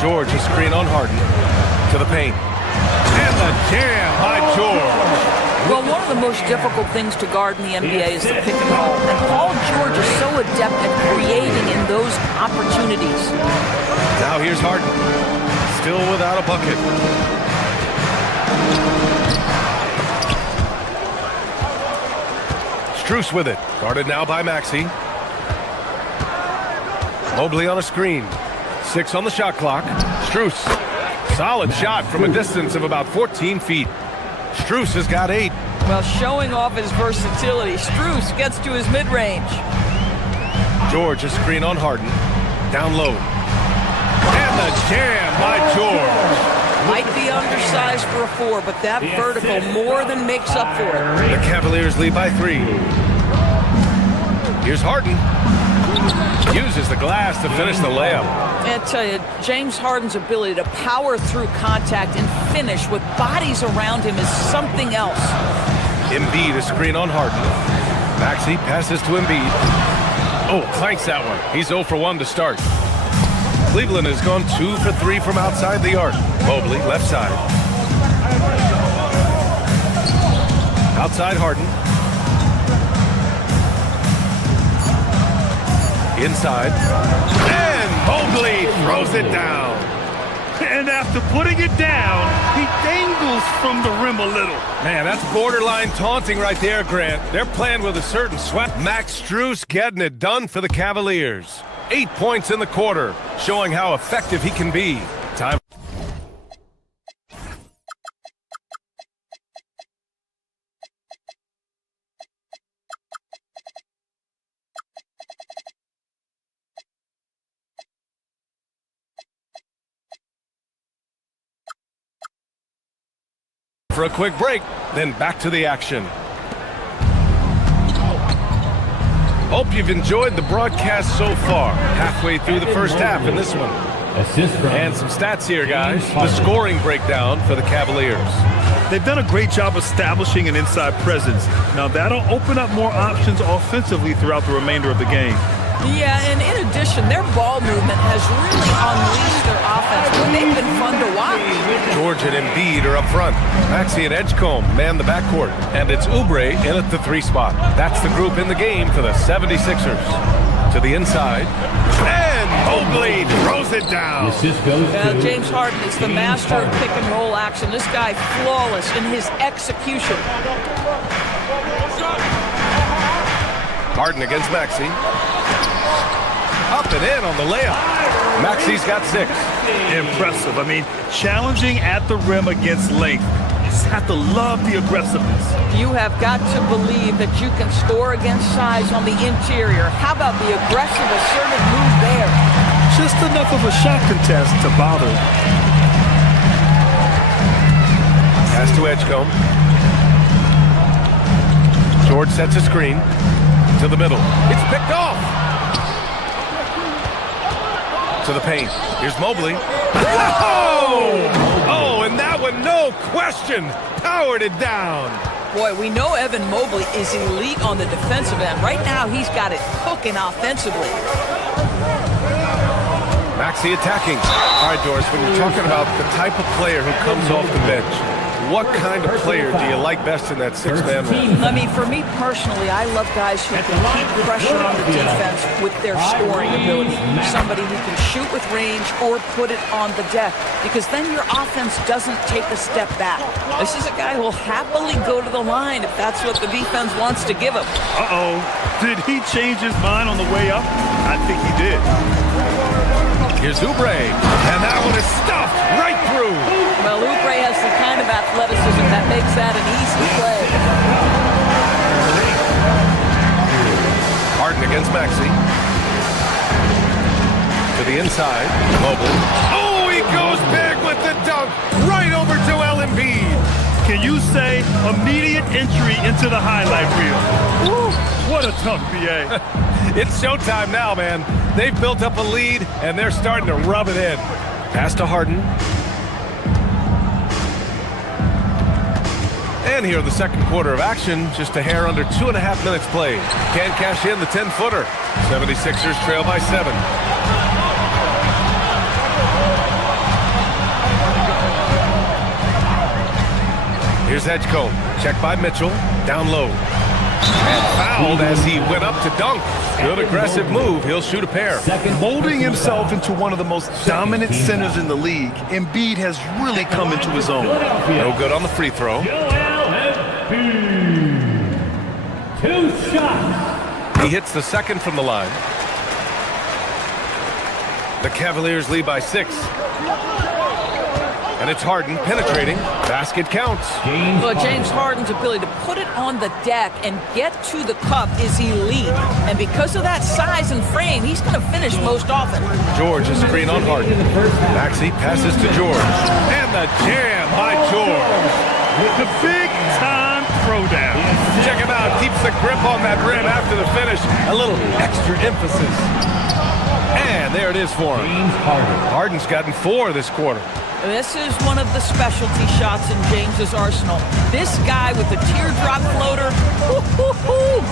George, a screen on Harden. To the paint. And the jam by George. Well, one of the most difficult things to guard in the NBA is the pick and roll. And Paul George is so adept at creating in those opportunities. Now here's Harden. Still without a bucket. Strus with it. Guarded now by Maxi. Mobley on a screen. 6 on the shot clock. Strus. Solid shot from a distance of about 14 feet. Strus has got 8. Well, showing off his versatility, Strus gets to his mid-range. George, a screen on Harden. Down low. And the jam by George. Might be undersized for a 4, but that vertical more than makes up for it. The Cavaliers lead by 3. Here's Harden. Uses the glass to finish the layup. I tell you, James Harden's ability to power through contact and finish with bodies around him is something else. Embiid, a screen on Harden. Maxi passes to Embiid. Oh, clanks that one. He's 0 for 1 to start. Cleveland has gone 2 for 3 from outside the arc. Mobley, left side. Outside Harden. Inside. And Mobley throws it down. And after putting it down, he dangles from the rim a little. Man, that's borderline taunting right there, Grant. They're playing with a certain sweat. Max Strus getting it done for the Cavaliers. 8 points in the quarter, showing how effective he can be. Time. For a quick break, then back to the action. Hope you've enjoyed the broadcast so far. Halfway through the first half in this one. And some stats here, guys. The scoring breakdown for the Cavaliers. They've done a great job establishing an inside presence. Now that'll open up more options offensively throughout the remainder of the game. Yeah, and in addition, their ball movement has really unleashed their offense, but they've been fun to watch. George and Embiid are up front. Maxi and Edgecombe man the backcourt. And it's Oubre in at the 3 spot. That's the group in the game for the 76ers. To the inside. And Mobley throws it down. James Harden is the master of pick and roll action. This guy flawless in his execution. Harden against Maxi. Up and in on the layup. Maxi's got 6. Impressive. I mean, challenging at the rim against length. You just have to love the aggressiveness. You have got to believe that you can score against size on the interior. How about the aggressive, assertive move there? just enough of a shot contest to bother. Pass to Edgecombe. George sets a screen to the middle. It's picked off. To the paint. Here's Mobley. Oh, and that one, no question, powered it down. Boy, we know Evan Mobley is elite on the defensive end. Right now, he's got it cooking offensively. Maxey attacking. All right, Doris, when you're talking about the type of player who comes off the bench, what kind of player do you like best in that six-man role? I mean, for me personally, I love guys who can keep pressure on the defense with their scoring ability. Somebody who can shoot with range or put it on the deck, because then your offense doesn't take a step back. This is a guy who will happily go to the line if that's what the defense wants to give him. Uh-oh. Did he change his mind on the way up? I think he did. Here's Oubre, and that one is stuffed right through. Well, Oubre has the kind of athleticism that makes that an easy play. Harden against Maxey. To the inside, Mobley. Oh, he goes big with the dunk, right over to Embiid. Can you say immediate entry into the highlight reel? Woo, what a tough BA. It's showtime now, man. They've built up a lead, and they're starting to rub it in. Pass to Harden. And here in the second quarter of action, just a hair under 2.5 minutes played. Can't cash in the 10-footer. 76ers trail by 7. Here's Edgecombe. Checked by Mitchell. Down low. And fouled as he went up to dunk. Good aggressive move. He'll shoot a pair. Molding himself into one of the most dominant centers in the league, Embiid has really come into his own. No good on the free throw. 2 shots. He hits the second from the line. The Cavaliers lead by 6. And it's Harden penetrating. Basket counts. Well, James Harden's ability to put it on the deck and get to the cup is elite. And because of that size and frame, he's going to finish most often. George is screen on Harden. Maxey passes to George. And the jam by George. The big-time throwdown. Check him out. Keeps the grip on that rim after the finish. A little extra emphasis. And there it is for him. Harden's gotten 4 this quarter. This is one of the specialty shots in James's arsenal. This guy with the teardrop floater,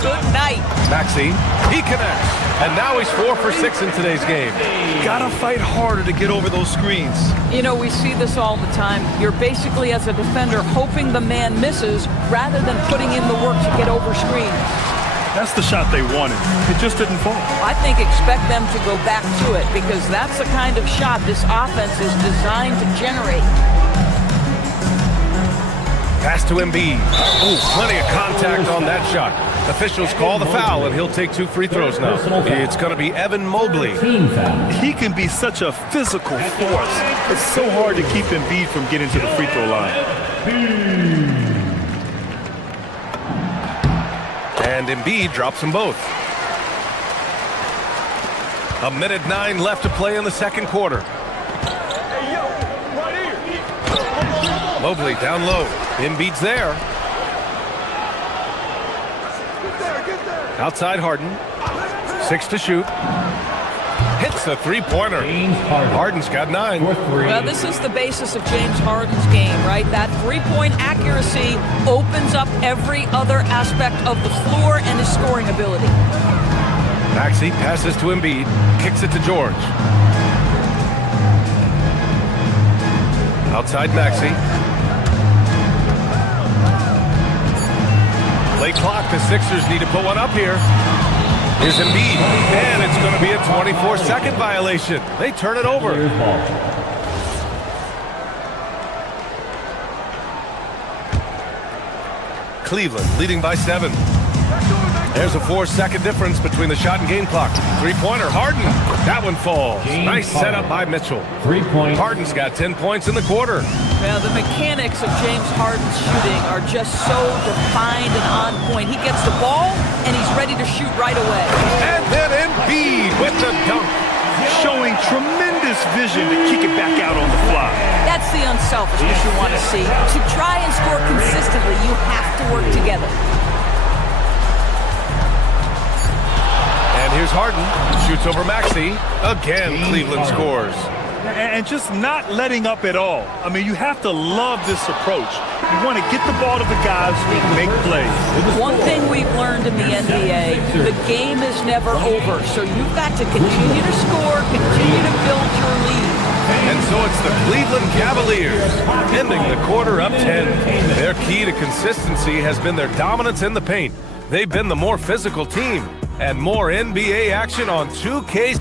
good night. Maxey, he connects. And now he's 4 for 6 in today's game. Gotta fight harder to get over those screens. You know, we see this all the time. You're basically, as a defender, hoping the man misses rather than putting in the work to get over screens. That's the shot they wanted. It just didn't fall. I think expect them to go back to it, because that's the kind of shot this offense is designed to generate. Pass to Embiid. Oh, plenty of contact on that shot. Officials call the foul, and he'll take 2 free throws now. It's going to be Evan Mobley. He can be such a physical force. It's so hard to keep Embiid from getting to the free throw line. And Embiid drops them both. 1:09 left to play in the second quarter. Mobley down low. Embiid's there. Outside Harden. 6 to shoot. Hits the three-pointer. Harden's got 9. Well, this is the basis of James Harden's game, right? That three-point accuracy opens up every other aspect of the floor and his scoring ability. Maxey passes to Embiid. Kicks it to George. Outside Maxey. Play clock. The Sixers need to put one up here. Here's Embiid, and it's going to be a 24-second violation. They turn it over. Cleveland leading by 7. There's a 4-second difference between the shot and game clock. Three-pointer, Harden. That one falls. Nice setup by Mitchell. 3 points. Harden's got 10 points in the quarter. Now, the mechanics of James Harden's shooting are just so defined and on point. He gets the ball, and he's ready to shoot right away. And then Embiid with the dunk. Showing tremendous tremendous vision to kick it back out on the fly. That's the unselfishness you want to see. To try and score consistently, you have to work together. And here's Harden. Shoots over Maxey. Again, Cleveland scores. And just not letting up at all. I mean, you have to love this approach. You want to get the ball to the guys who make plays. One thing we've learned in the NBA, the game is never over. So you've got to continue to score, continue to build your lead. And so it's the Cleveland Cavaliers, ending the quarter up 10. Their key to consistency has been their dominance in the paint. They've been the more physical team. And more NBA action on 2K.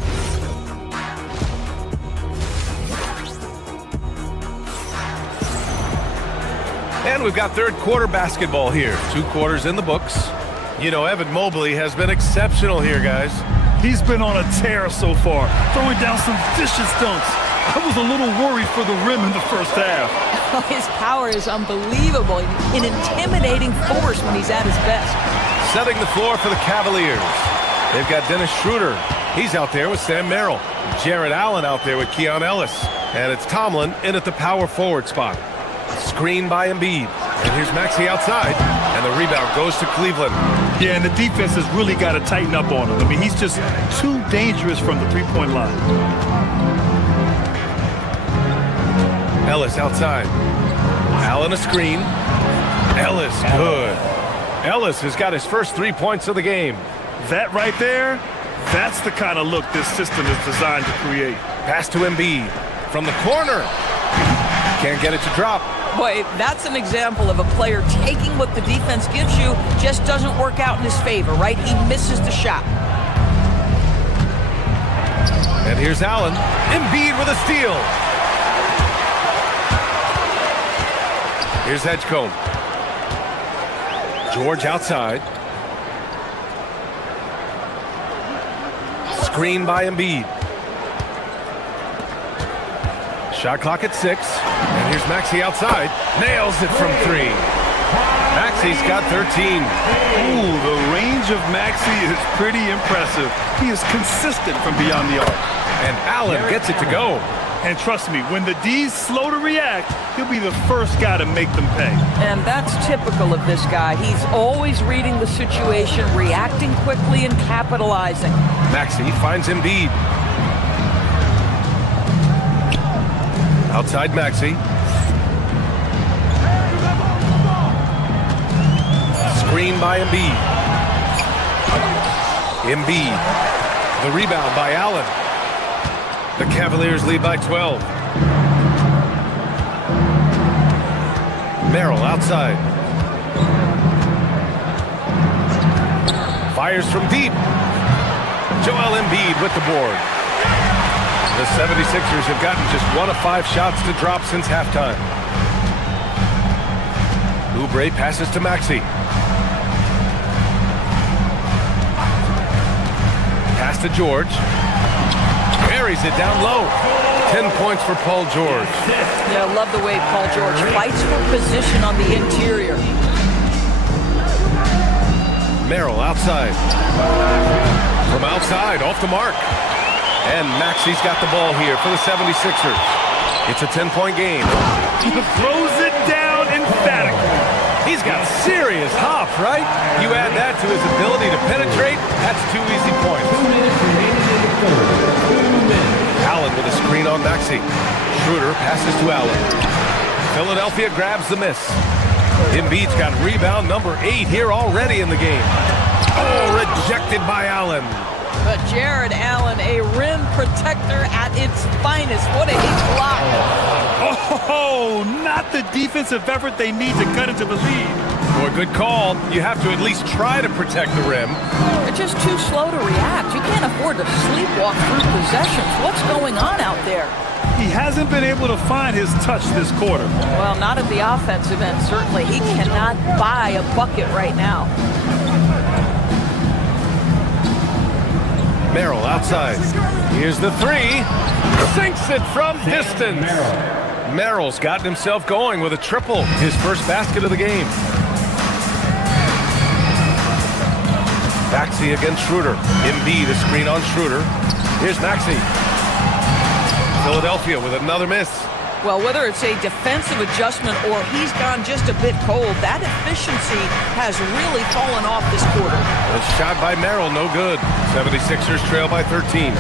And we've got third quarter basketball here. 2 quarters in the books. You know, Evan Mobley has been exceptional here, guys. He's been on a tear so far, throwing down some vicious dunks. I was a little worried for the rim in the first half. His power is unbelievable, an intimidating force when he's at his best. Setting the floor for the Cavaliers. They've got Dennis Schroeder. He's out there with Sam Merrill. Jared Allen out there with Keon Ellis. And it's Tomlin in at the power forward spot. Screen by Embiid. And here's Maxey outside. And the rebound goes to Cleveland. Yeah, and the defense has really got to tighten up on him. I mean, he's just too dangerous from the three-point line. Ellis outside. Allen a screen. Ellis good. Ellis has got his first 3 points of the game. That right there, that's the kind of look this system is designed to create. Pass to Embiid from the corner. Can't get it to drop. Boy, that's an example of a player taking what the defense gives you, just doesn't work out in his favor, right? He misses the shot. And here's Allen. Embiid with a steal. Here's Edgecombe. George outside. Screen by Embiid. Shot clock at 6. And here's Maxey outside. Nails it from 3. Maxey's got 13. Ooh, the range of Maxey is pretty impressive. He is consistent from beyond the arc. And Allen gets it to go. And trust me, when the D's slow to react, he'll be the first guy to make them pay. And that's typical of this guy. He's always reading the situation, reacting quickly, and capitalizing. Maxey finds Embiid. Outside Maxey. Screen by Embiid. Embiid. The rebound by Allen. The Cavaliers lead by 12. Merrill outside. Fires from deep. Joel Embiid with the board. The 76ers have gotten just 1 of 5 shots to drop since halftime. Oubre passes to Maxey. Pass to George. Carries it down low. 10 points for Paul George. Yeah, I love the way Paul George fights for position on the interior. Merrill outside. From outside, off the mark. And Maxey's got the ball here for the 76ers. It's a 10-point game. He throws it down emphatically. He's got serious hop, right? You add that to his ability to penetrate, that's 2 easy points. 2 minutes remaining in the third. 2 minutes. Allen with a screen on Maxey. Schroeder passes to Allen. Philadelphia grabs the miss. Embiid's got rebound number 8 here already in the game. Oh, rejected by Allen. But Jared Allen, a rim protector at its finest. What a block. Oh, not the defensive effort they need to cut into the lead. Boy, good call. You have to at least try to protect the rim. They're just too slow to react. You can't afford to sleepwalk through possessions. What's going on out there? He hasn't been able to find his touch this quarter. Well, not at the offensive end, certainly. He cannot buy a bucket right now. Merrill outside. Here's the 3. Sinks it from distance. Merrill's gotten himself going with a triple. His first basket of the game. Maxey against Schroeder. Embiid a screen on Schroeder. Here's Maxey. Philadelphia with another miss. Well, whether it's a defensive adjustment or he's gone just a bit cold, that efficiency has really fallen off this quarter. A shot by Merrill, no good. 76ers trail by 13.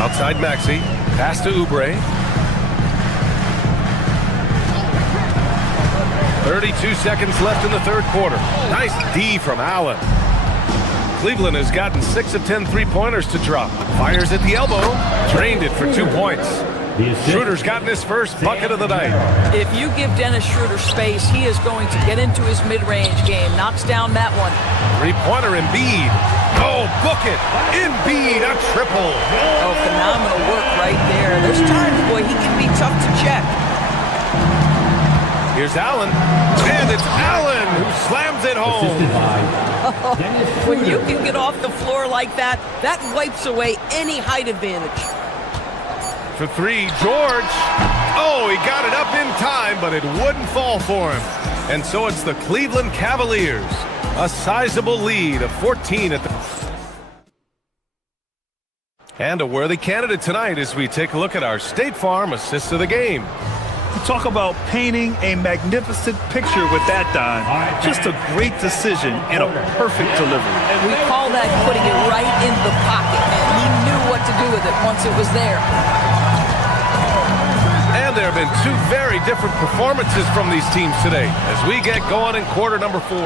Outside Maxey, pass to Oubre. 32 seconds left in the third quarter. Nice D from Allen. Cleveland has gotten 6 of 10 three-pointers to drop. Fires at the elbow, drained it for 2 points. Schroeder's gotten his first bucket of the night. If you give Dennis Schroeder space, he is going to get into his mid-range game. Knocks down that one. Three-pointer Embiid. Oh, book it. Embiid, a triple. Oh, phenomenal work right there. There's times, boy, he can be tough to check. Here's Allen, and it's Allen who slams it home. When you can get off the floor like that, that wipes away any height advantage. For three, George. Oh, he got it up in time, but it wouldn't fall for him. And so it's the Cleveland Cavaliers. A sizable lead of 14 at the... And a worthy candidate tonight as we take a look at our State Farm assists of the game. Talk about painting a magnificent picture with that dime. Just a great decision and a perfect delivery. We call that putting it right in the pocket, and he knew what to do with it once it was there. And there have been two very different performances from these teams today as we get going in quarter number 4.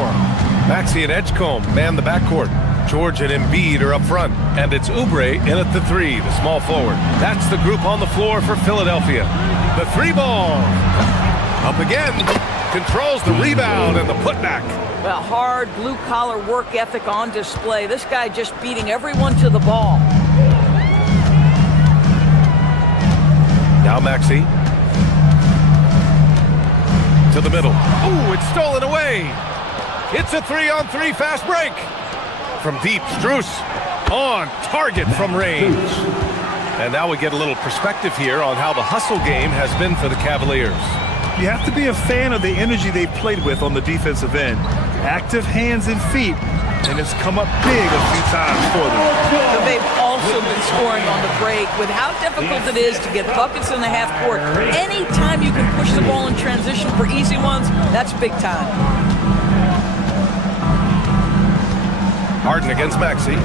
Maxey and Edgecombe man the backcourt. George and Embiid are up front, and it's Oubre in at the 3, the small forward. That's the group on the floor for Philadelphia. The 3 ball. Up again. Controls the rebound and the putback. Well, hard blue-collar work ethic on display. This guy just beating everyone to the ball. Now Maxey. To the middle. Ooh, it's stolen away. It's a 3-on-3 fast break. From deep, Strus on target from range. And now we get a little perspective here on how the hustle game has been for the Cavaliers. You have to be a fan of the energy they've played with on the defensive end. Active hands and feet, and it's come up big a few times for them. But they've also been scoring on the break. With how difficult it is to get buckets in the half court, anytime you can push the ball in transition for easy ones, that's big time. Harden against Maxey.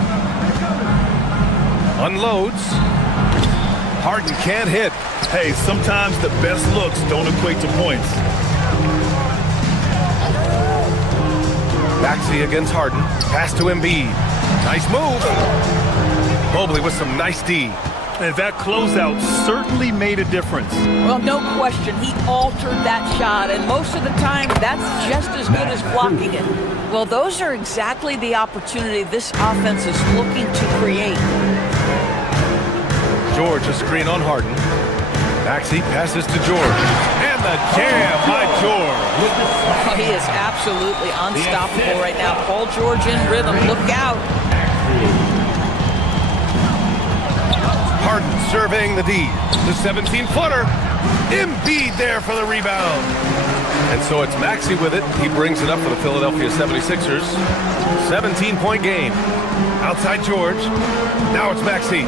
Unloads. Harden can't hit. Hey, sometimes the best looks don't equate to points. Maxey against Harden. Pass to Embiid. Nice move. Mobley with some nice D. And that closeout certainly made a difference. Well, no question. He altered that shot, and most of the time, that's just as good as blocking it. Well, those are exactly the opportunity this offense is looking to create. George, a screen on Harden. Maxey passes to George. And the jam by George. Oh, he is absolutely unstoppable right now. Paul George in rhythm. Look out. Harden surveying the D. The 17-footer. Embiid there for the rebound. And so it's Maxey with it. He brings it up for the Philadelphia 76ers. 17-point game. Outside George. Now it's Maxey.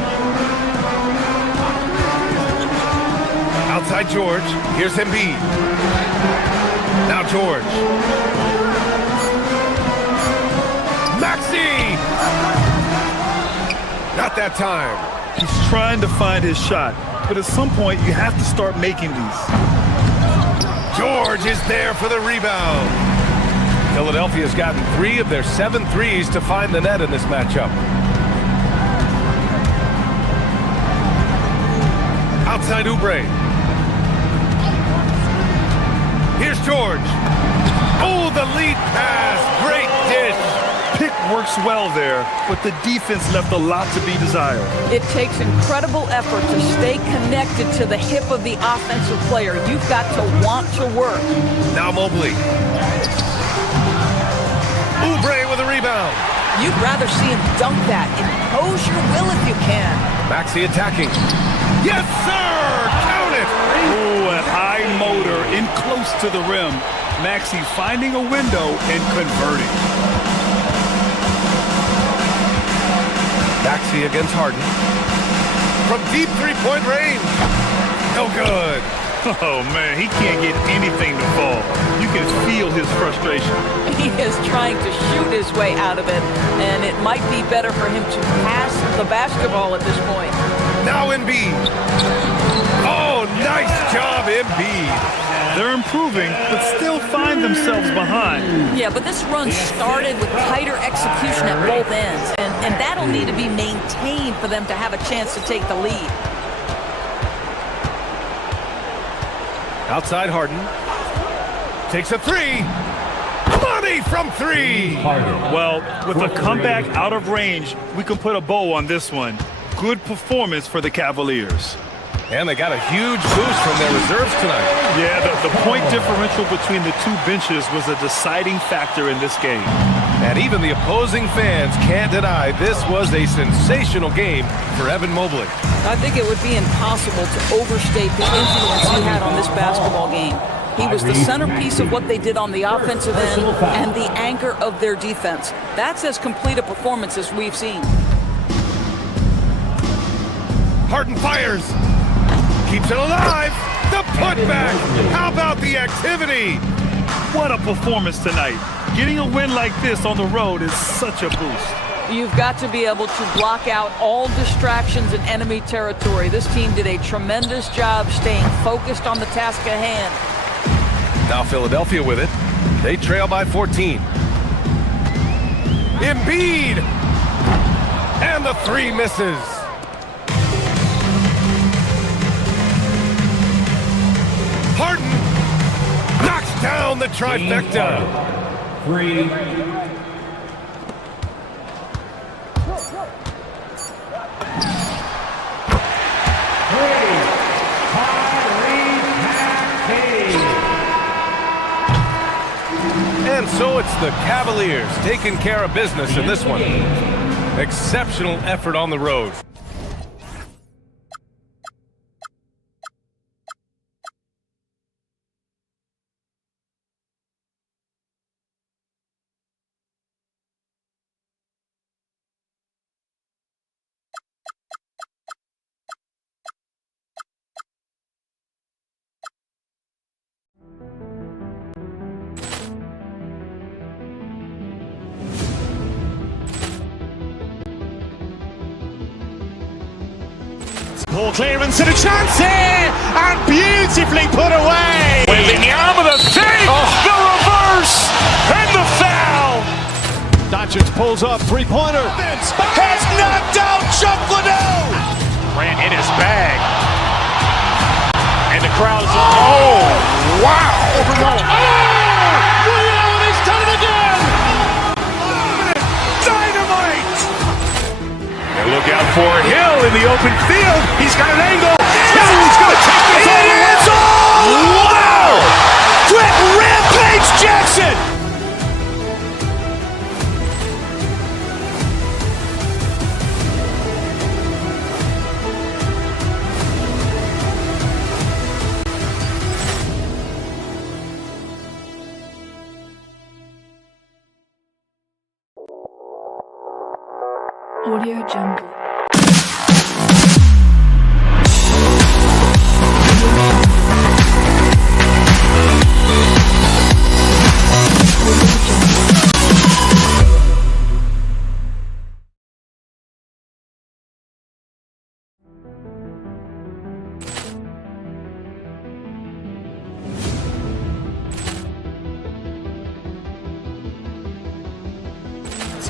Outside George. Here's Embiid. Now George. Maxey! Not that time. He's trying to find his shot, but at some point you have to start making these. George is there for the rebound. Philadelphia's gotten 3 of their 7 threes to find the net in this matchup. Outside Oubre. Here's George. Oh, the lead pass. Great dish. Pick works well there, but the defense left a lot to be desired. It takes incredible effort to stay connected to the hip of the offensive player. You've got to want to work. Now Mobley. Oubre with a rebound. You'd rather see him dunk that. Impose your will if you can. Maxey attacking. Yes, sir! Count it! Oh, a high motor in close to the rim. Maxey finding a window and converting. moxie against Harden. From deep three-point range. No good. Oh, man, he can't get anything to fall. You can feel his frustration. He is trying to shoot his way out of it, and it might be better for him to pass the basketball at this point. Now Embiid. Oh, nice job, Embiid. They're improving, but still find themselves behind. Yeah, but this run started with tighter execution at both ends, and that'll need to be maintained for them to have a chance to take the lead. Outside Harden. Takes a three. Money from three. Well, with a comeback out of range, we can put a bow on this one. Good performance for the Cavaliers. And they got a huge boost from their reserves tonight. Yeah, the point differential between the two benches was a deciding factor in this game. And even the opposing fans can't deny this was a sensational game for Evan Mobley. I think it would be impossible to overstate the influence he had on this basketball game. He was the centerpiece of what they did on the offensive end and the anchor of their defense. That's as complete a performance as we've seen. Harden fires. Keeps it alive. The putback. How about the activity? What a performance tonight. Getting a win like this on the road is such a boost. You've got to be able to block out all distractions in enemy territory. This team did a tremendous job staying focused on the task at hand. Now Philadelphia with it. They trail by 14. Embiid! And the three misses. Harden knocks down the trifecta. Three. And so it's the Cavaliers taking care of business in this one. Exceptional effort on the road. Ball clearance and a chance here, and beautifully put away. Wembanyama the save, the reverse, and the foul. Doncic pulls up, three-pointer. Has knocked out Chuck Liddell. Grant in his bag. And the crowd is, oh, wow. He's done it again. Dynamite. And look out for Hill in the open field. He's got an angle. Hill's going to take this all the way. Wow! Quick rampage Jackson. Audio Jungle.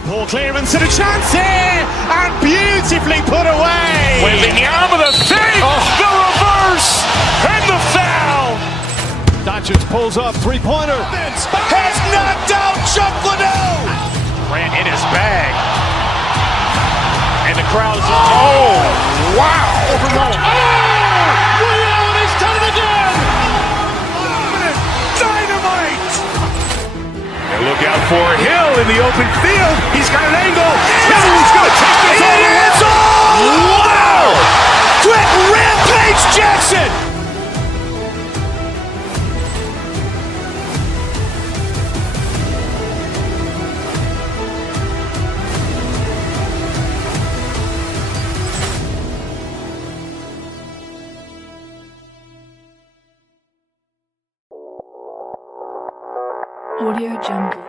Ball clearance and a chance here, and beautifully put away. Wembanyama the save, the reverse, and the foul. Doncic pulls up, three-pointer. Has knocked out Chuck Liddell. Grant in his bag. And the crowd is, oh, wow. He's done it again. Dynamite. And look out for Hill in the open field. He's got an angle. Hill's going to take this all the way. Wow! Quick rampage Jackson. Audio Jungle.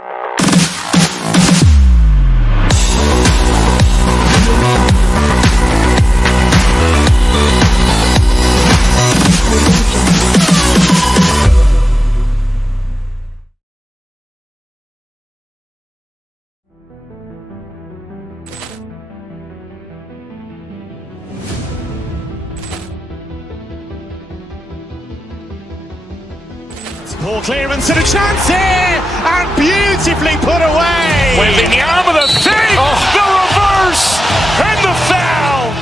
Ball clearance and a chance here, and beautifully put away. Wembanyama the fake, the reverse, and the foul.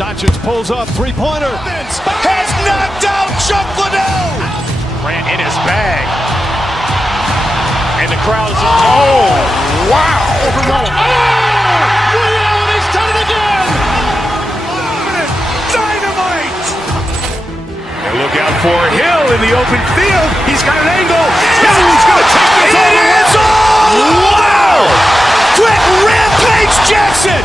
Doncic pulls up, three-pointer. Has knocked out Chuck Liddell. Grant in his bag. And the crowd is, oh, wow. He's done it again. Dynamite. And look out for Hill in the open field. He's got an angle. He's going to take this all the way. Wow! Quick rampage Jackson.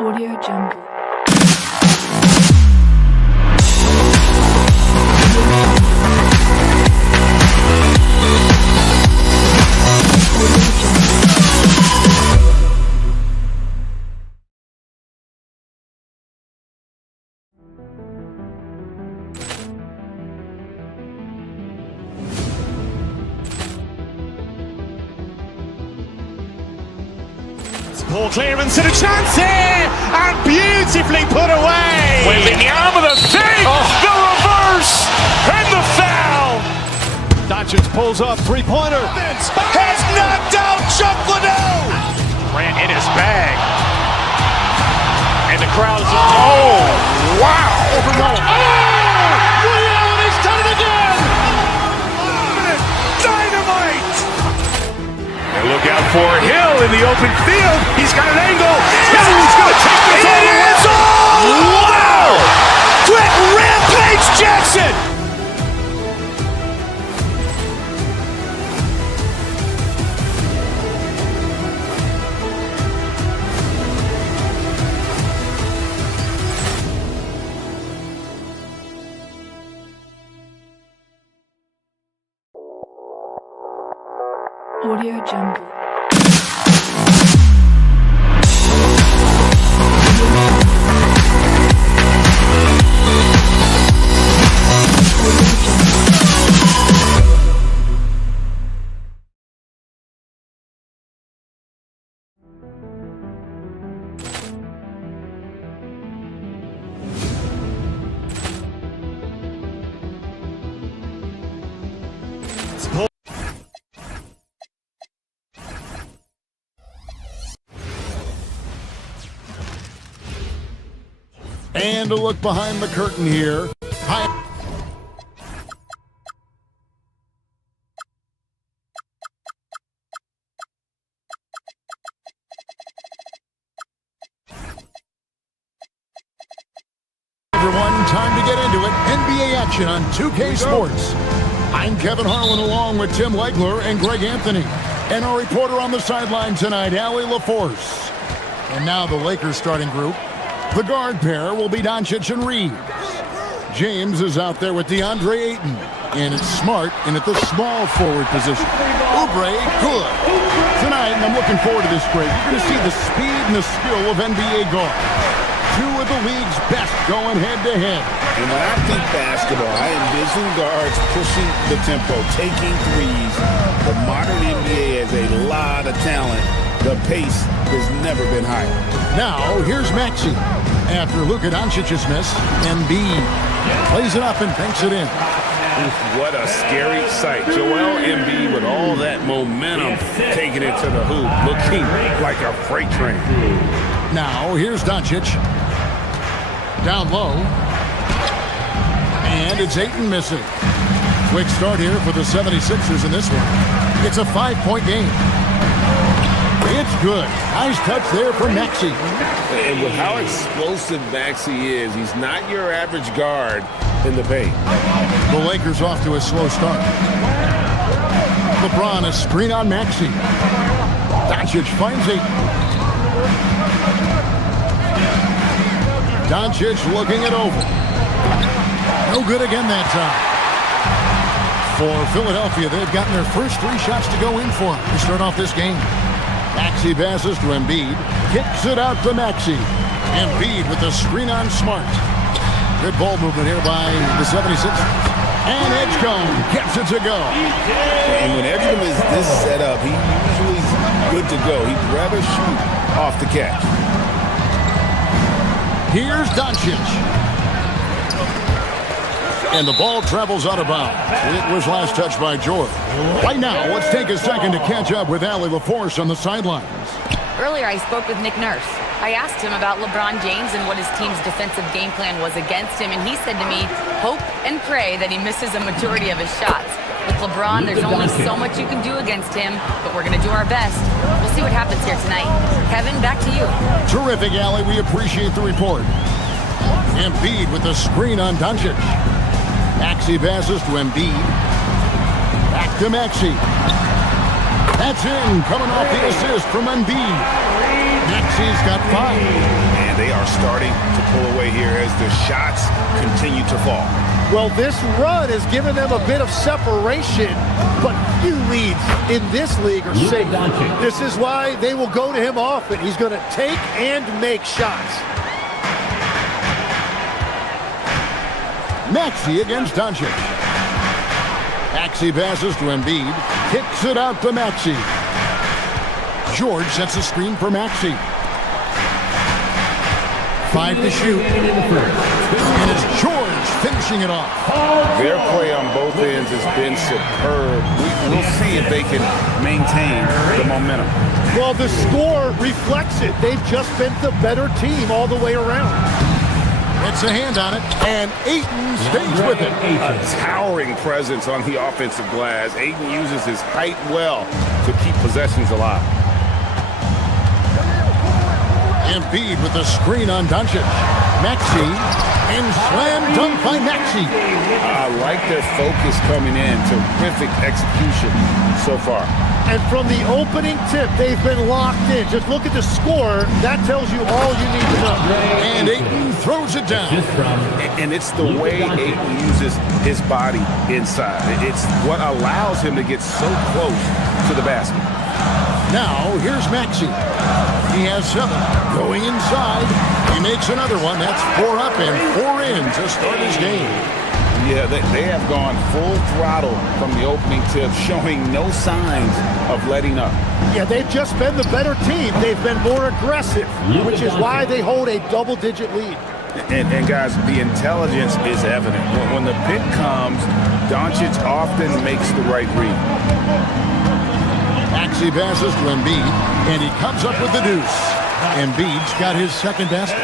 Audio Jungle. Ball clearance and a chance here, and beautifully put away. Wembanyama the fake, the reverse, and the foul. Doncic pulls up, three-pointer. Has knocked out Chuck Liddell. Grant in his bag. And the crowd is, oh, wow. He's done it again. Dynamite. And look out for Hill in the open field. He's got an angle. He's going to take this all the way. Wow! Quick rampage Jackson. Audio Jungle. And a look behind the curtain here. Everyone, time to get into it. NBA action on 2K Sports. I'm Kevin Harlan along with Tim Legler and Greg Anthony. And our reporter on the sideline tonight, Allie LaForce. And now the Lakers starting group. The guard pair will be Doncic and Reeves. James is out there with DeAndre Ayton. And it's Smart in at the small forward position. Oubre, good. Tonight, and I'm looking forward to this, Greg, you're going to see the speed and the skill of NBA guards. Two of the league's best going head-to-head. And when I think basketball, I envision guards pushing the tempo, taking threes. The modern NBA has a lot of talent. The pace has never been higher. Now, here's Maxey. After Luka Doncic's miss, Embiid plays it up and banks it in. What a scary sight. Joel Embiid with all that momentum taking it to the hoop, looking like a freight train. Now, here's Doncic. Down low. And it's Ayton missing. Quick start here for the 76ers in this one. It's a 5-point game. It's good. Nice touch there from Maxey. And with how explosive Maxey is, he's not your average guard. in the paint. The Lakers off to a slow start. LeBron, a screen on Maxey. Doncic finds it. Doncic looking it over. No good again that time. For Philadelphia, they've gotten their first 3 shots to go in for to start off this game. Maxey passes to Embiid. Kicks it out to Maxey. Embiid with the screen on Smart. Good ball movement here by the 76ers. And Edgecombe gets it to go. And when Edgecombe is this set up, he usually is good to go. He'd rather shoot off the catch. Here's Doncic. And the ball travels out of bounds. It was last touched by George. Right now, let's take a second to catch up with Allie LaForce on the sidelines. Earlier, I spoke with Nick Nurse. I asked him about LeBron James and what his team's defensive game plan was against him, and he said to me, hope and pray that he misses a majority of his shots. With LeBron, there's only so much you can do against him, but we're going to do our best. We'll see what happens here tonight. Kevin, back to you. Terrific, Allie. We appreciate the report. Embiid with the screen on Doncic. Maxey passes to Embiid. Back to Maxey. That's in, coming off the assist from Embiid. Maxey's got 5. And they are starting to pull away here as the shots continue to fall. Well, this run has given them a bit of separation, but few leads in this league are safe. This is why they will go to him often. He's going to take and make shots. Maxey against Doncic. Maxey passes to Embiid. Kicks it out to Maxey. George sets a screen for Maxey. 5 to shoot. And it's George finishing it off. Their play on both ends has been superb. We'll see if they can maintain the momentum. Well, the score reflects it. They've just been the better team all the way around. It's a hand on it, and Ayton stays with it. A towering presence on the offensive glass. Ayton uses his height well to keep possessions alive. Embiid with the screen on Doncic. Maxey, and slam dunk by Maxey. I like their focus coming in. Terrific execution so far. And from the opening tip, they've been locked in. Just look at the score. That tells you all you need to know. And Ayton throws it down. And it's the way Ayton uses his body inside. It's what allows him to get so close to the basket. Now, here's Maxey. He has 7. Going inside. He makes another one. That's 4 up and 4 in to start his game. Yeah, they have gone full throttle from the opening tip, showing no signs of letting up. Yeah, they've just been the better team. They've been more aggressive, which is why they hold a double-digit lead. And guys, the intelligence is evident. When the pick comes, Doncic often makes the right read. Maxey passes to Embiid, and he comes up with the deuce. Embiid's got his second basket.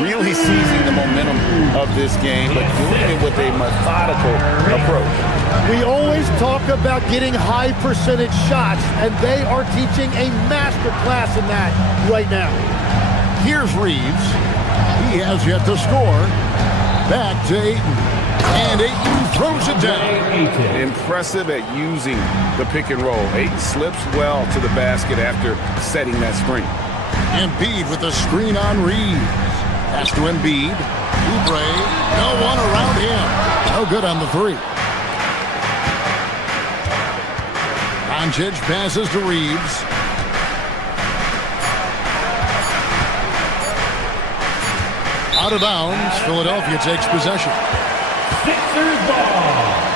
Really seizing the momentum of this game, but doing it with a methodical approach. We always talk about getting high percentage shots, and they are teaching a master class in that right now. Here's Reeves. He has yet to score. Back to Ayton. And Ayton throws it down. Impressive at using the pick and roll. Ayton slips well to the basket after setting that screen. Embiid with the screen on Reeves. Pass to Embiid. Oubre. No one around him. No good on the 3. Doncic passes to Reeves. Out of bounds. Philadelphia takes possession. Sixers ball.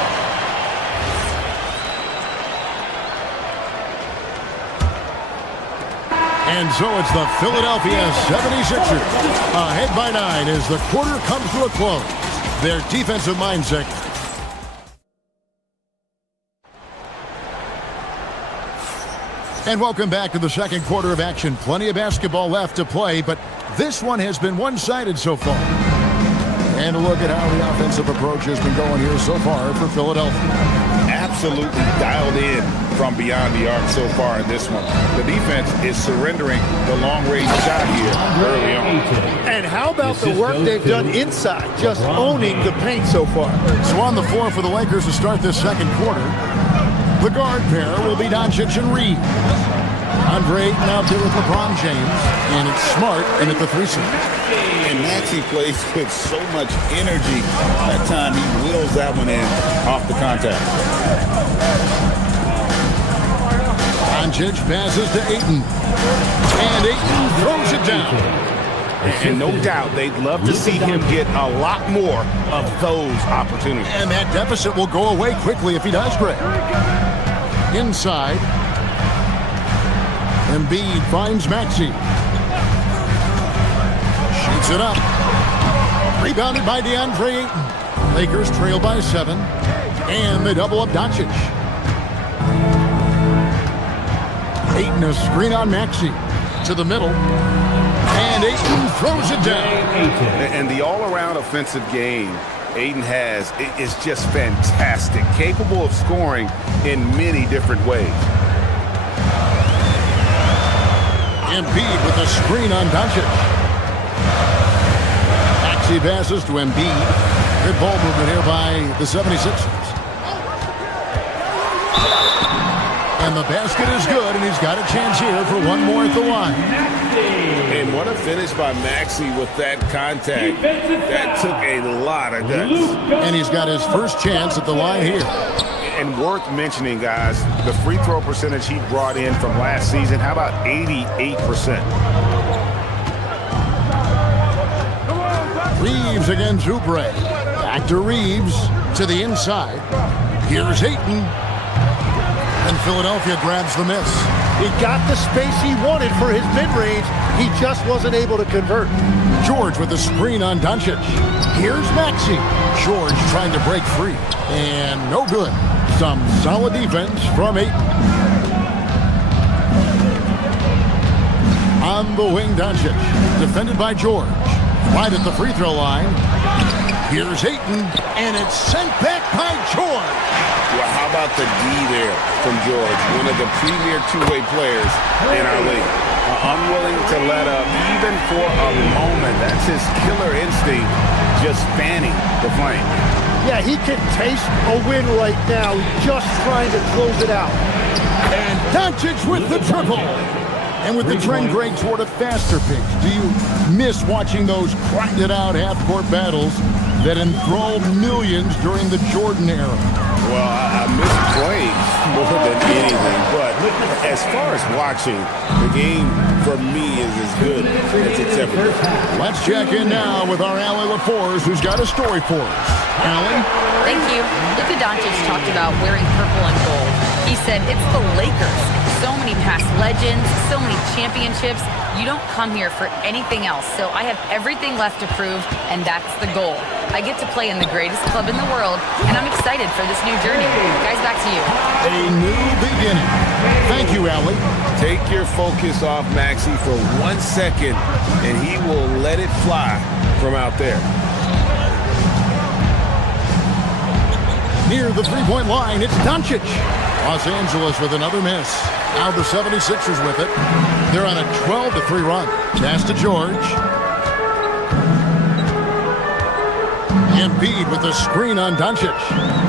And so it's the Philadelphia 76ers. Ahead by 9 as the quarter comes to a close. Their defensive mindset. And welcome back to the second quarter of action. Plenty of basketball left to play, but this one has been one-sided so far. And look at how the offensive approach has been going here so far for Philadelphia. Absolutely dialed in from beyond the arc so far in this one. The defense is surrendering the long-range shot here early on. And how about the work they've done inside, just owning the paint so far? So on the floor for the Lakers to start this second quarter, the guard pair will be Doncic and Reed. Andre Ayton out there with LeBron James, and it's Smart in at the 3-seed. And Maxey plays with so much energy. That time he wheels that one in off the contact. Doncic passes to Ayton, and Ayton throws it down. And no doubt they'd love to see him get a lot more of those opportunities. And that deficit will go away quickly if he does, Greg. Inside, Embiid finds Maxey. Shoots it up. Rebounded by DeAndre Ayton. Lakers trail by 7. And they double up Doncic. Ayton a screen on Maxey. To the middle. And Ayton throws it down. And the all-around offensive game Ayton has is just fantastic. Capable of scoring in many different ways. Embiid with a screen on Doncic. Maxey passes to Embiid. Good ball movement here by the 76ers. And the basket is good, and he's got a chance here for one more at the line. And what a finish by Maxey with that contact. That took a lot of guts. And he's got his first chance at the line here. And worth mentioning, guys, the free throw percentage he brought in from last season, how about 88%? Reeves against Oubre. Back to Reeves to the inside. Here's Ayton. And Philadelphia grabs the miss. He got the space he wanted for his mid-range. He just wasn't able to convert. George with a screen on Doncic. Here's Maxey. George trying to break free. And no good. Some solid defense from Ayton. On the wing, Doncic. Defended by George. Right at the free throw line. Here's Ayton. And it's sent back by George. Well, how about the D there from George? One of the premier two-way players in our league. Unwilling to let up even for a moment. That's his killer instinct, just fanning the flame. Yeah, he can taste a win right now, just trying to close it out. And Doncic with the triple. And with the trend, Greg, toward a faster pace, do you miss watching those grinded-out half-court battles that enthralled millions during the Jordan era? Well, I miss playing more than anything, but as far as watching, the game for me is as good as it's ever been. Let's check in now with our Allie LaForce, who's got a story for us. Allie? Thank you. Luka Doncic talked about wearing purple and gold. He said, it's the Lakers. So many past legends, so many championships. You don't come here for anything else. So I have everything left to prove, and that's the goal. I get to play in the greatest club in the world, and I'm excited for this new journey. Guys, back to you. A new beginning. Thank you, Allie. Take your focus off Maxey for 1 second, and he will let it fly from out there. Near the three-point line, it's Doncic. Los Angeles with another miss. Now the 76ers with it. They're on a 12-3 run. Pass to George. Embiid with the screen on Doncic.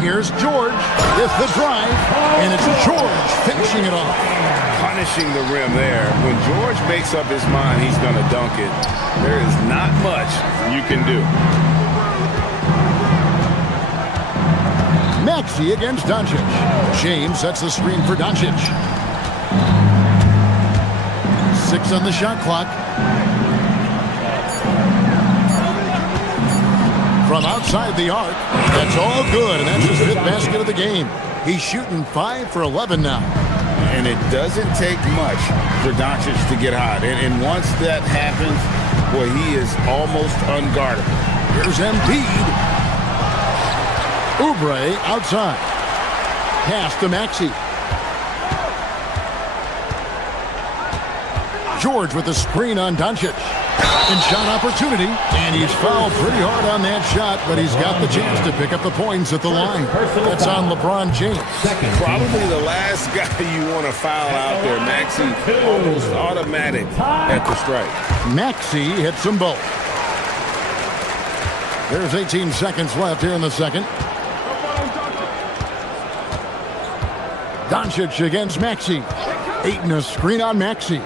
Here's George with the drive, and it's George finishing it off. Punishing the rim there. When George makes up his mind he's going to dunk it, there is not much you can do. Maxey against Doncic. James sets the screen for Doncic. 6 on the shot clock. From outside the arc, that's all good, and that's his 5th basket of the game. He's shooting 5 for 11 now. And it doesn't take much for Doncic to get hot. And once that happens, boy, he is almost unguardable. Here's Embiid. Oubre outside. Pass to Maxey. George with the screen on Doncic. And shot opportunity, and he's fouled pretty hard on that shot, but he's got the chance to pick up the points at the line. That's on LeBron James. Probably the last guy you want to foul out there. Maxey almost automatic at the strike. Maxey hits them both. There's 18 seconds left here in the second. Doncic against Maxey. Ayton a screen on Maxey.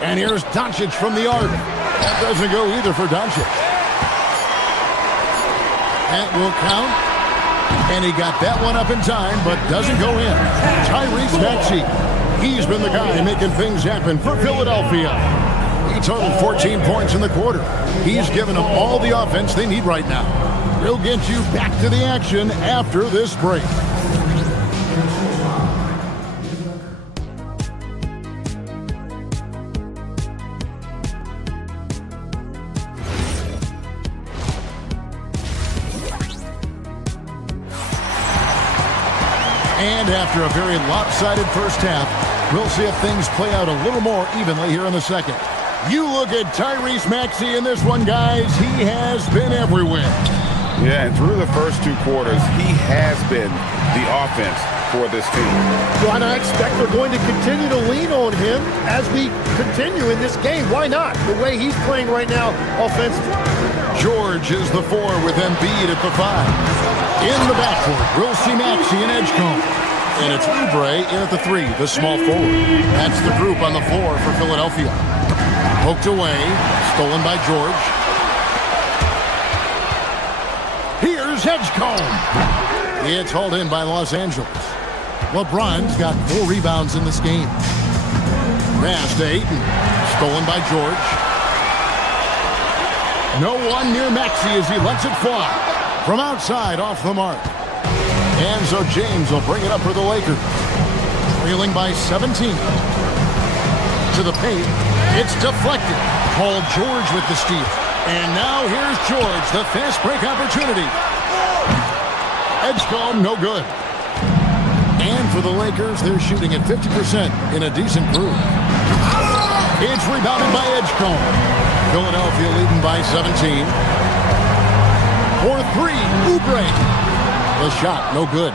And here's Doncic from the arc. That doesn't go either for Doncic. That will count. And he got that one up in time, but doesn't go in. Tyrese Maxey. He's been the guy making things happen for Philadelphia. He totaled 14 points in the quarter. He's given them all the offense they need right now. We'll get you back to the action after this break. And after a very lopsided first half, we'll see if things play out a little more evenly here in the second. You look at Tyrese Maxey in this one, guys. He has been everywhere. Yeah, and through the first two quarters, he has been the offense for this team. Well, and I expect they're going to continue to lean on him as we continue in this game. Why not? The way he's playing right now offensively. George is the 4 with Embiid at the 5. In the backcourt, we'll see Maxey and Edgecombe. And it's Oubre in at the 3, the small forward. That's the group on the floor for Philadelphia. Poked away, stolen by George. Here's Edgecombe. It's hauled in by Los Angeles. LeBron's got 4 rebounds in this game. Pass to Ayton. Stolen by George. No one near Maxey as he lets it fly. From outside, off the mark. And so James will bring it up for the Lakers. Trailing by 17. To the paint. It's deflected. Paul George with the steal. And now here's George, the fast break opportunity. Edgecombe, no good. And for the Lakers, they're shooting at 50% in a decent group. It's rebounded by Edgecombe. Philadelphia leading by 17. For 3, Oubre. The shot, no good.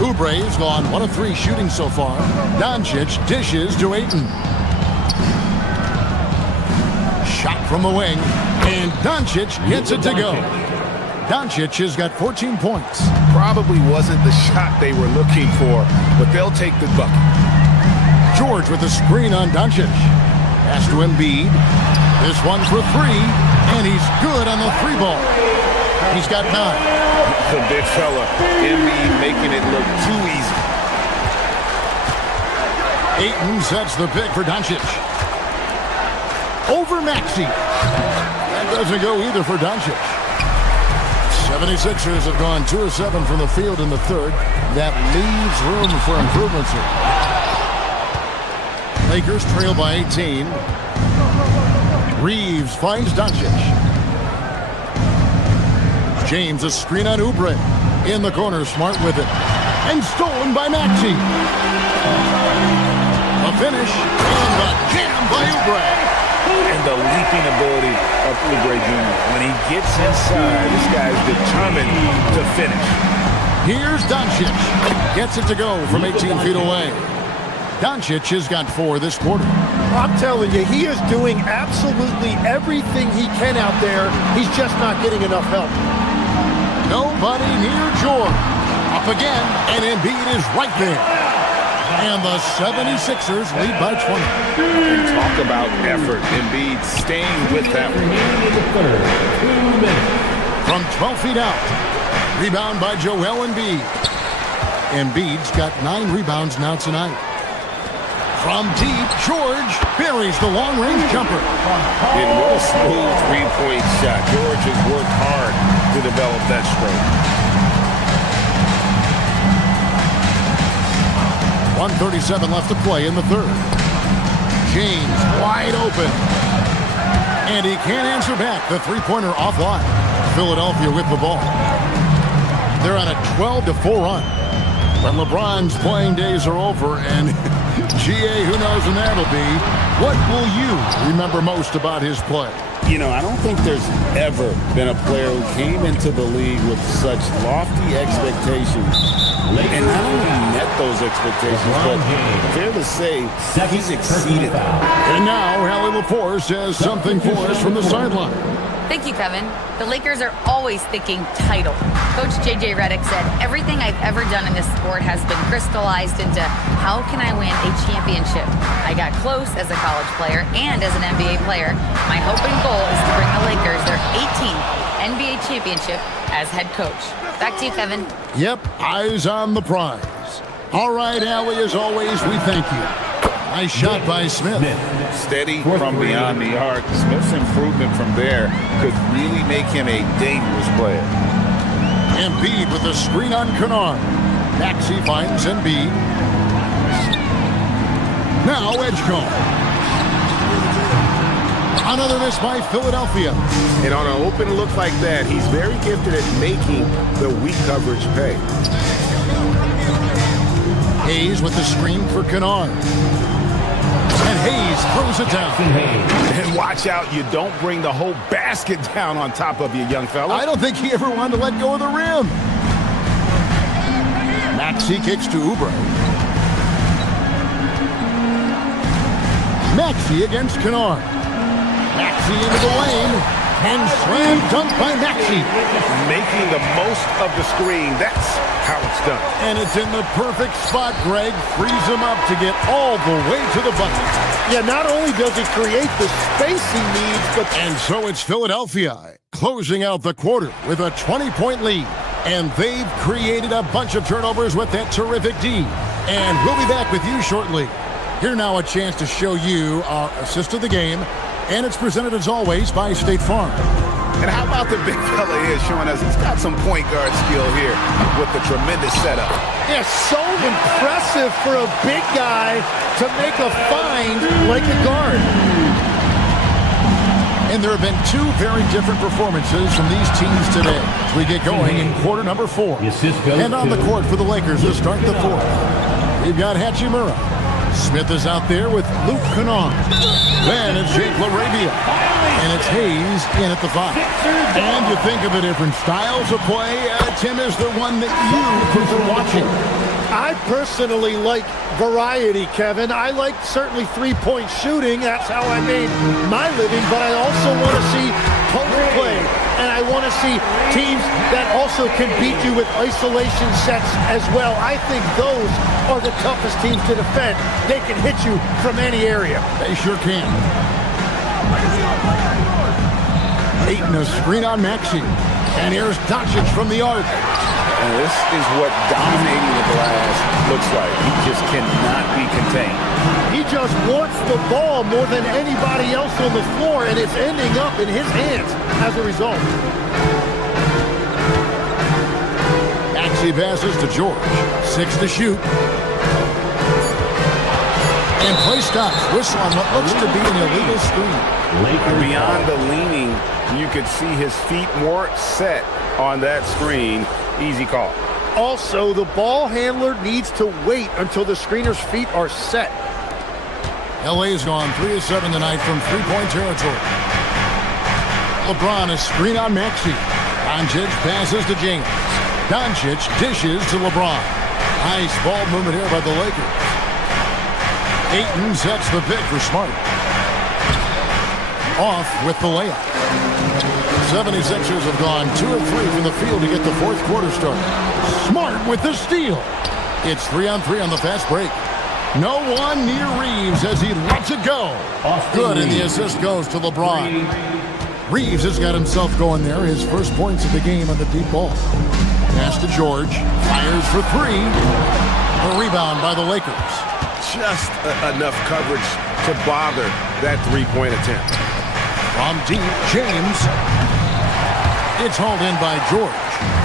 Oubre's gone 1 of 3 shooting so far. Doncic dishes to Ayton. Shot from the wing, and Doncic gets it to go. Doncic has got 14 points. Probably wasn't the shot they were looking for, but they'll take the bucket. George with the screen on Doncic. Pass to Embiid. This one for 3, and he's good on the 3-ball. He's got 9. The big fella, Embiid, making it look too easy. Ayton sets the pick for Doncic. Over Maxey. That doesn't go either for Doncic. 76ers have gone 2 of 7 from the field in the third. That leaves room for improvements here. Lakers trail by 18. Reeves finds Doncic. James a screen on Oubre. In the corner, Smart with it. And stolen by Maxey. A finish. And the jam by Oubre. And the leaping ability of Oubre Jr. When he gets inside, this guy's determined to finish. Here's Doncic. Gets it to go from 18 feet away. Doncic has got 4 this quarter. I'm telling you, he is doing absolutely everything he can out there. He's just not getting enough help. Nobody near George. Up again, and Embiid is right there. And the 76ers lead by 20. And talk about effort. Embiid staying with that one. From 12 feet out. Rebound by Joel Embiid. Embiid's got 9 rebounds now tonight. From deep, George buries the long-range jumper. And what a smooth three-point shot. George has worked hard to develop that stroke. 1:37 left to play in the third. James wide open. And he can't answer back. The three-pointer offline. Philadelphia with the ball. They're on a 12-4 run. But LeBron's playing days are over, and GA, who knows when that'll be. What will you remember most about his play? You know, I don't think there's ever been a player who came into the league with such lofty expectations and not only met those expectations, but fair to say, he's exceeded them. And now, Hallie LaForce has something for us from the sideline. Thank you, Kevin. The Lakers are always thinking title. Coach J.J. Redick said, everything I've ever done in this sport has been crystallized into how can I win a championship? I got close as a college player and as an NBA player. My hope and goal is to bring the Lakers their 18th NBA championship as head coach. Back to you, Kevin. Yep, eyes on the prize. All right, Allie, as always, we thank you. Nice shot by Smith. Steady from beyond the arc. Smith's improvement from there could really make him a dangerous player. Embiid with a screen on Kennard. Maxey finds Embiid. Now Edgecombe. Another miss by Philadelphia. And on an open look like that, he's very gifted at making the weak coverage pay. Hayes with the screen for Kennard. And Hayes throws it down. And watch out, you don't bring the whole basket down on top of you, young fella. I don't think he ever wanted to let go of the rim. Maxey kicks to Oubre. Maxey against Kennard. Maxey into the lane. And slam dunk by Maxey. Making the most of the screen. That's how it's done. And it's in the perfect spot, Greg. Frees him up to get all the way to the bucket. Yeah, not only does he create the space he needs, but... And so it's Philadelphia closing out the quarter with a 20-point lead. And they've created a bunch of turnovers with that terrific D. And we'll be back with you shortly. Here now a chance to show you our assist of the game. And it's presented, as always, by State Farm. And how about the big fella here showing us he's got some point guard skill here with the tremendous setup. Yeah, so impressive for a big guy to make a find like a guard. And there have been two very different performances from these teams today as we get going in quarter number 4. And on the court for the Lakers to start the fourth, we've got Hachimura. Smith is out there with Luke Kennard. Then it's Jake LaRavia. And it's Hayes in at the 5. And you think of the different styles of play, Tim is the one that you prefer watching. I personally like variety, Kevin. I like certainly three-point shooting. That's how I made my living. But I also want to see post play. And I want to see teams that also can beat you with isolation sets as well. I think those are the toughest teams to defend. They can hit you from any area. They sure can. Ayton a screen on Maxey. And here's Doncic from the arc. And this is what dominating the glass looks like. He just cannot be contained. He just wants the ball more than anybody else on the floor, and it's ending up in his hands as a result. Maxey passes to George. 6 to shoot. And play stops. Whistle on what looks to be an illegal screen. Beyond the leaning, you could see his feet more set on that screen. Easy call. Also, the ball handler needs to wait until the screener's feet are set. LA's gone 3 of 7 tonight from three-point territory. LeBron a screen on Maxey. Doncic passes to James. Doncic dishes to LeBron. Nice ball movement here by the Lakers. Ayton sets the pick for Smart. Off with the layup. 76ers have gone 2 of 3 from the field to get the fourth quarter started. Smart with the steal. It's 3-on-3 on the fast break. No one near Reeves as he lets it go. Good, and the assist goes to LeBron. Reeves has got himself going there. His first points of the game on the deep ball. Pass to George. Fires for 3. A rebound by the Lakers. Just enough coverage to bother that three-point attempt. From deep, James. It's hauled in by George.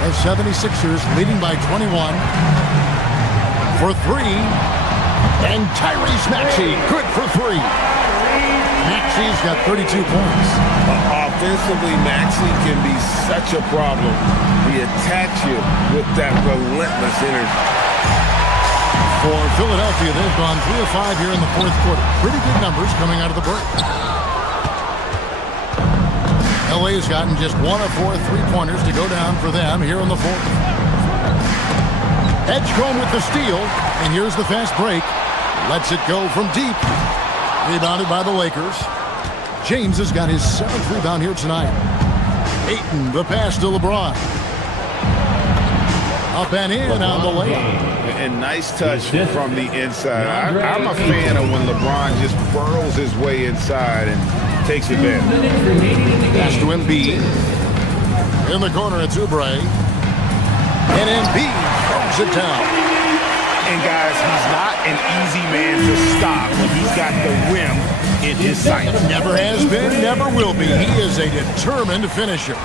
The 76ers leading by 21. For 3. And Tyrese Maxey, good for 3. Maxey's got 32 points. Offensively, Maxey can be such a problem. He attacks you with that relentless energy. For Philadelphia, they've gone 3 of 5 here in the fourth quarter. Pretty good numbers coming out of the break. LA has gotten just 1 of 4 3-pointers to go down for them here in the fourth. Edgecombe with the steal, and here's the fast break. Lets it go from deep. Rebounded by the Lakers. James has got his 7th rebound here tonight. Ayton, the pass to LeBron. Up and in on the layup. And nice touch from the inside. I'm a fan of when LeBron just burrows his way inside and takes advantage. Pass to Embiid. In the corner, it's Oubre. And Embiid throws it down. And guys, he's not an easy man to stop when he's got the rim in his sight. Never has been, never will be. He is a determined finisher.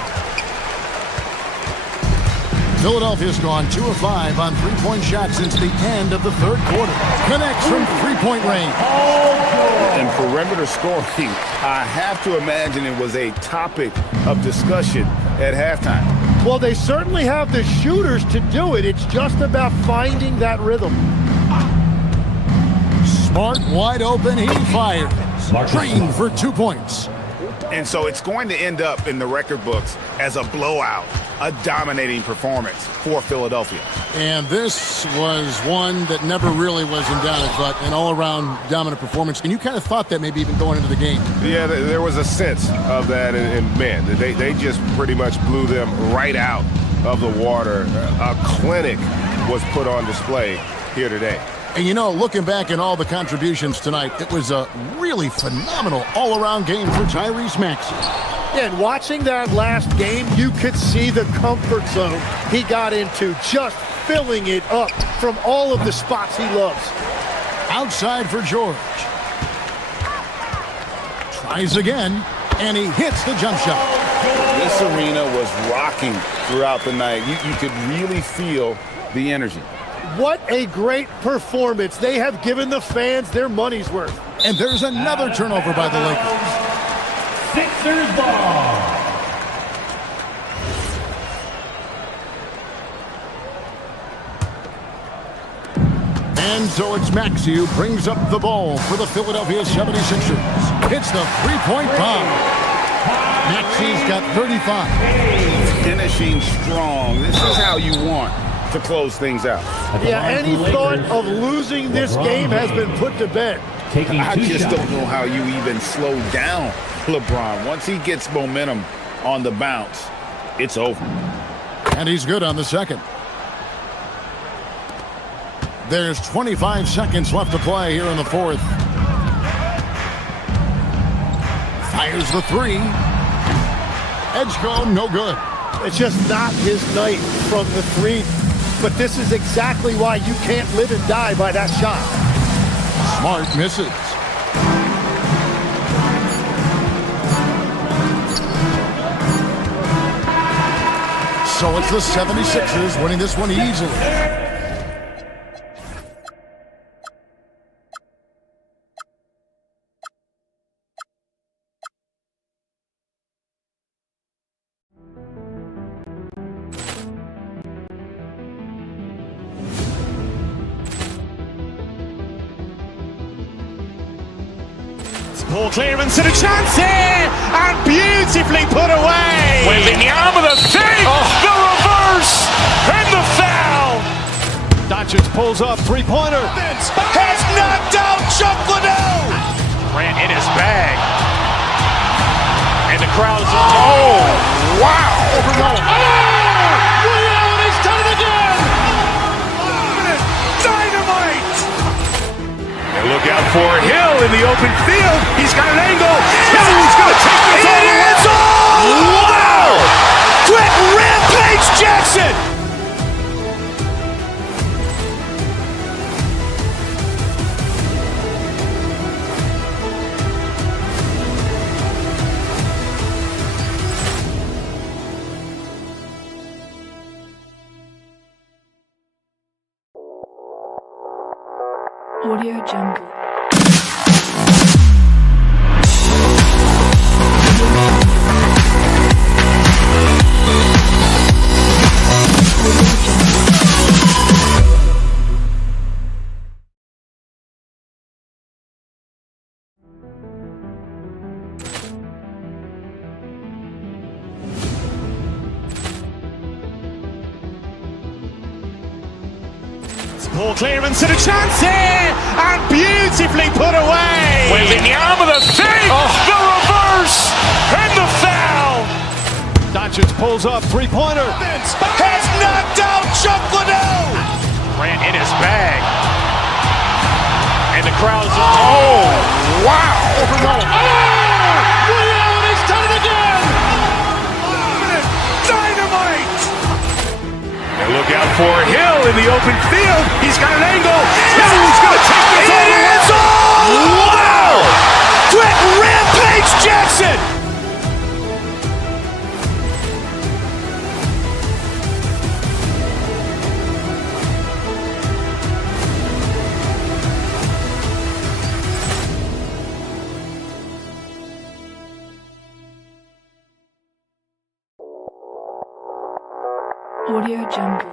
Philadelphia's gone 2 of 5 on 3-point shots since the end of the third quarter. Connects from 3-point range. And perimeter scoring, I have to imagine it was a topic of discussion at halftime. Well, they certainly have the shooters to do it. It's just about finding that rhythm. Smart, wide open, he fires. Green for 2 points. And so it's going to end up in the record books as a blowout, a dominating performance for Philadelphia. And this was one that never really was in doubt, but an all-around dominant performance. And you kind of thought that maybe even going into the game. Yeah, there was a sense of that, and man, they just pretty much blew them right out of the water. A clinic was put on display here today. And you know, looking back at all the contributions tonight, it was a really phenomenal all-around game for Tyrese Maxey. Yeah, and watching that last game, you could see the comfort zone he got into, just filling it up from all of the spots he loves. Outside for George. Tries again, and he hits the jump shot. This arena was rocking throughout the night. You could really feel the energy. What a great performance. They have given the fans their money's worth. And there's another turnover by the Lakers. Sixers ball. And so it's Maxey who brings up the ball for the Philadelphia 76ers. It's the three-point bomb. Maxey's got 35. Finishing strong. This is how you want to close things out. Yeah, any thought of losing this game has been put to bed. I just don't know how you even slow down LeBron. Once he gets momentum on the bounce, it's over. And he's good on the second. There's 25 seconds left to play here in the fourth. Fires the three. Edgecombe, no good. It's just not his night from the three. But this is exactly why you can't live and die by that shot. Smart misses. So it's the 76ers winning this one easily. Ball clearance and a chance here, and beautifully put away. Wembanyama the save, the reverse, and the foul. Doncic pulls up, three-pointer. Has knocked out Chuck Liddell. Ran in his bag. And the crowd is... Oh, wow. He's done it again. Dynamite. And look out for Hill in the open field. He's got an angle. Hill's going to take this all the way. Wow! Quick Rampage Jackson. Audio Jungle. Ball clearance and a chance here, and beautifully put away. Wembanyama the fake, the reverse, and the foul. Doncic pulls up, three-pointer. Has knocked out Chuck Liddell. Grant in his bag. And the crowd's wow. Ray Allen has done it again. Dynamite. And look out for Hill in the open field. He's got an angle. He's going to take this all the way. Wow! Quick Rampage Jackson. Audio Jungle.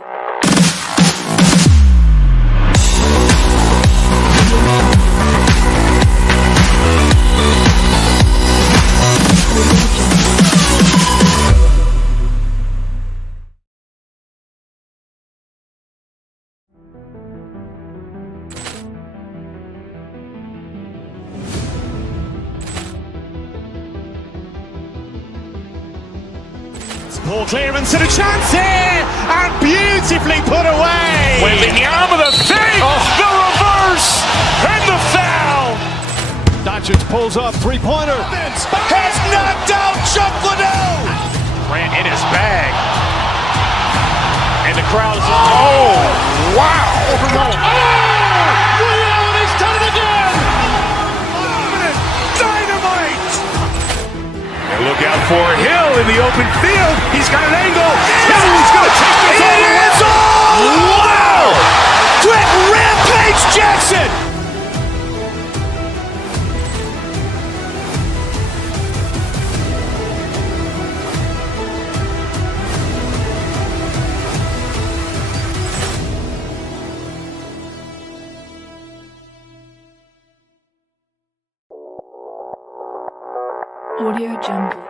Ball clearance and a chance here, and beautifully put away. Wembanyama the fake, the reverse, and the foul. Doncic pulls up, three-pointer. Has knocked out Chuck Liddell. Grant in his bag. And the crowd's wow. Ray Allen has done it again. Dynamite. And look out for Hill in the open field. He's got an angle. He's going to take this all the way. Wow! Quick Rampage Jackson. Audio Jungle.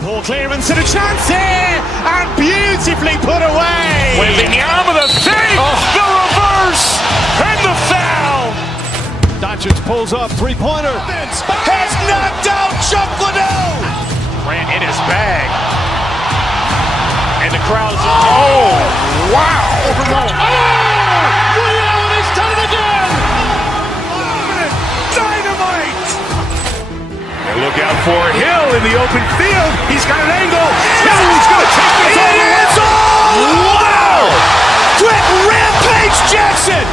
Ball clearance and a chance here, and beautifully put away. Wembanyama the fake, the reverse, and the foul. Doncic pulls up, three-pointer. Has knocked out Chuck Liddell. Grant in his bag. And the crowd's wow. Ray Allen has done it again. Dynamite. And look out for Hill in the open field. He's got an angle. He's going to take this all the way. Wow! Quick Rampage Jackson.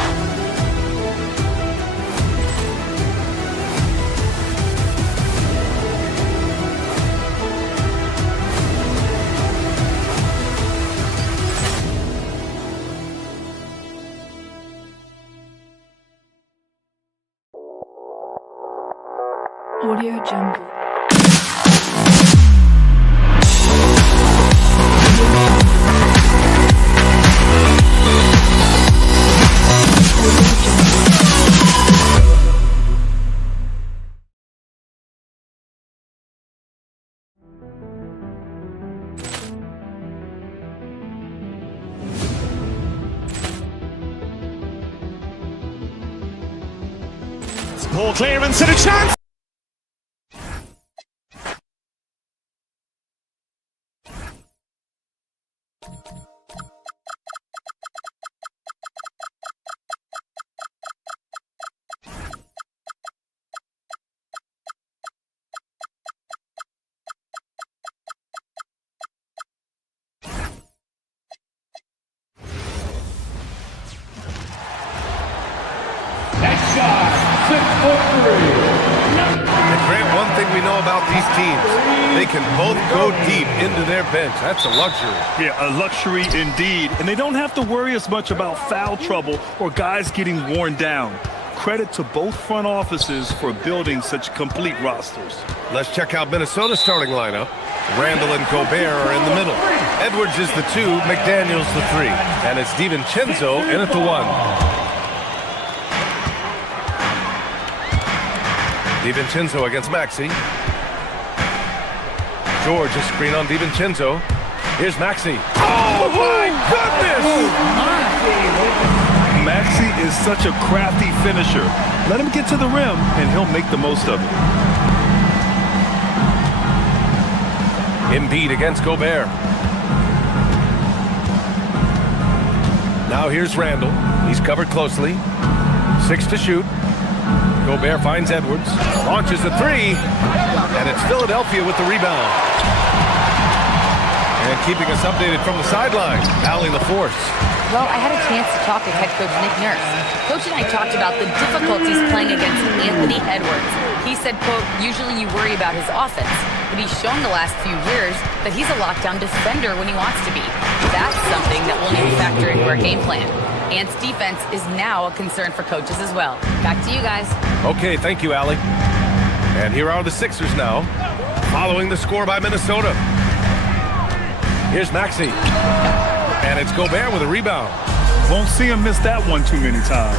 Audio Jungle. Ball clearance and a chance. And Grant, one thing we know about these teams, they can both go deep into their bench. That's a luxury. Yeah, a luxury indeed. And they don't have to worry as much about foul trouble or guys getting worn down. Credit to both front offices for building such complete rosters. Let's check out Minnesota's starting lineup. Randall and Gobert are in the middle. Edwards is the 2, McDaniels the 3. And it's DiVincenzo in at the 1. DiVincenzo against Maxey. George, a screen on DiVincenzo. Here's Maxey. Oh, my goodness! Maxey is such a crafty finisher. Let him get to the rim, and he'll make the most of it. Embiid against Gobert. Now here's Randall. He's covered closely. 6 to shoot. Gobert finds Edwards. Launches a 3. And it's Philadelphia with the rebound. And keeping us updated from the sideline, Allie LaForce. Well, I had a chance to talk with head coach Nick Nurse. Coach and I talked about the difficulties playing against Anthony Edwards. He said, quote, usually you worry about his offense, but he's shown the last few years that he's a lockdown defender when he wants to be. That's something that we'll need to factor into our game plan. Ant's defense is now a concern for coaches as well. Back to you guys. Okay, thank you, Allie. And here are the Sixers now, following the score by Minnesota. Here's Maxey. And it's Gobert with a rebound. Won't see him miss that one too many times.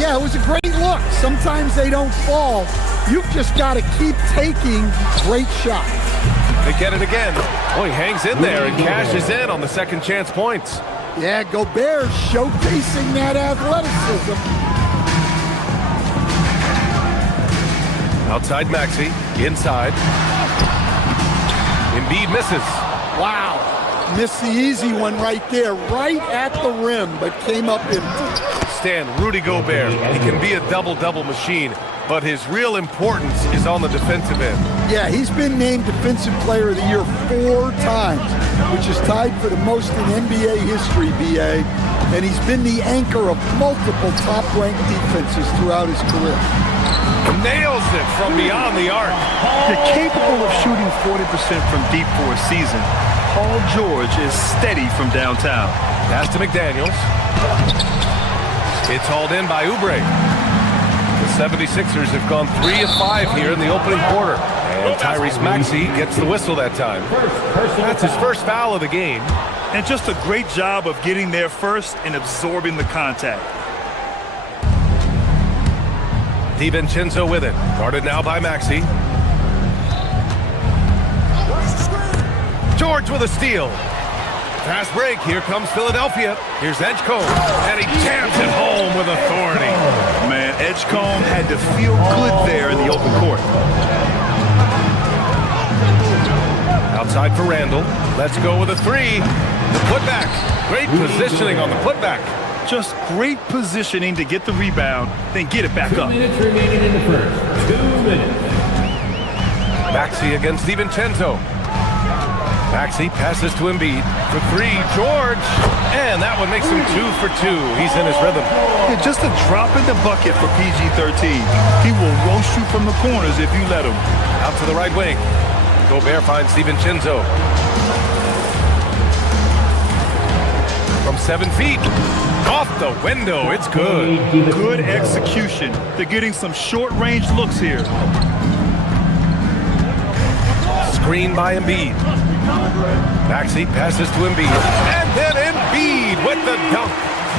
Yeah, it was a great look. Sometimes they don't fall. You've just got to keep taking great shots. They get it again. Oh, he hangs in there and cashes in on the second chance points. Yeah, Gobert showcasing that athleticism. Outside Maxey, inside. Embiid misses. Wow. Missed the easy one right there, right at the rim, but came up empty. Stan, Rudy Gobert, he can be a double-double machine, but his real importance is on the defensive end. Yeah, he's been named Defensive Player of the Year 4 times, which is tied for the most in NBA history, BA, and he's been the anchor of multiple top-ranked defenses throughout his career. Nails it from beyond the arc. You're capable of shooting 40% from deep for a season. Paul George is steady from downtown. Pass to McDaniels. It's hauled in by Oubre. The 76ers have gone 3 of 5 here in the opening quarter. And Tyrese Maxey gets the whistle that time. That's his first foul of the game. And just a great job of getting there first and absorbing the contact. DiVincenzo with it. Guarded now by Maxey. George with a steal. Fast break. Here comes Philadelphia. Here's Edgecombe. And he jams it home with authority. Man, Edgecombe had to feel good there in the open court. Outside for Randall. Let's go with a 3. The putback. Great positioning on the putback. Just great positioning to get the rebound, then get it back up. 2 minutes remaining in the first. 2 minutes. Maxey against DiVincenzo. Maxey passes to Embiid for 3. George. And that one makes him 2 for 2. He's in his rhythm. Yeah, just a drop in the bucket for PG-13. He will roast you from the corners if you let him. Out to the right wing. Gobert finds DiVincenzo. From 7 feet. Off the window. It's good. Good execution. They're getting some short-range looks here. Screen by Embiid. Maxey passes to Embiid. And then Embiid with the dunk.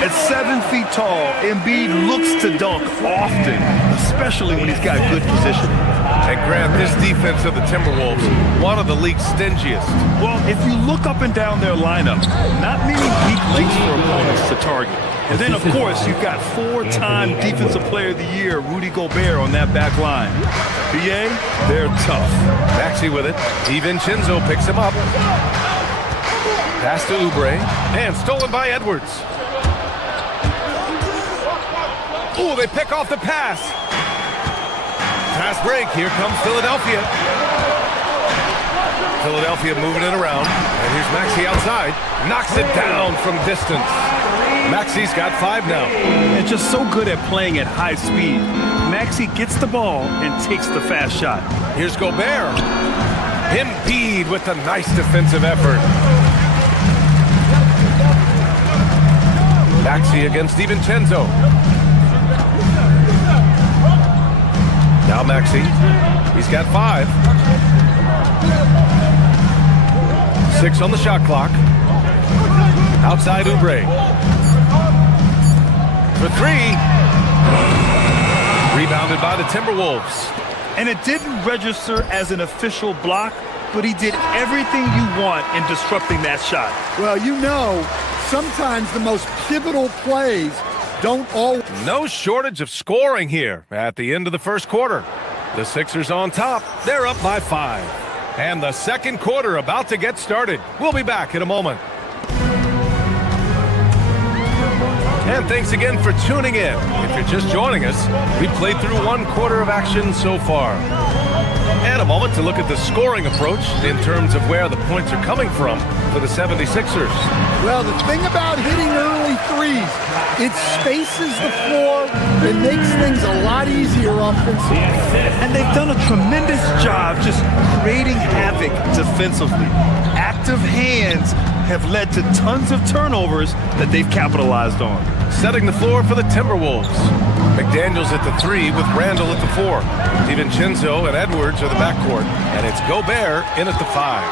At 7 feet tall, Embiid looks to dunk often, especially when he's got good positioning. And Grant, this defense of the Timberwolves, one of the league's stingiest. Well, if you look up and down their lineup, not many weak links for opponents to target. And then, of course, you've got 4-time Defensive Player of the Year, Rudy Gobert, on that back line. BA, they're tough. Maxey with it. DiVincenzo picks him up. Pass to Oubre. And stolen by Edwards. Ooh, they pick off the pass. Fast break. Here comes Philadelphia. Philadelphia moving it around. And here's Maxey outside. Knocks it down from distance. Maxey's got 5 now. And just so good at playing at high speed. Maxey gets the ball and takes the fast shot. Here's Gobert. Embiid with a nice defensive effort. Maxey against DiVincenzo. Now Maxey. He's got 5. 6 on the shot clock. Outside Oubre. For 3. Rebounded by the Timberwolves. And it didn't register as an official block, but he did everything you want in disrupting that shot. Well, you know, sometimes the most pivotal plays don't always. No shortage of scoring here at the end of the first quarter. The Sixers on top. They're up by 5. And the second quarter about to get started. We'll be back in a moment. And thanks again for tuning in. If you're just joining us, we've played through 1 quarter of action so far. And a moment to look at the scoring approach in terms of where the points are coming from for the 76ers. Well, the thing about hitting early threes, it spaces the floor. It makes things a lot easier offensively. And they've done a tremendous job just creating havoc defensively. Active hands have led to tons of turnovers that they've capitalized on. Setting the floor for the Timberwolves. McDaniels at the 3 with Randall at the 4. DiVincenzo and Edwards are the backcourt. And it's Gobert in at the 5.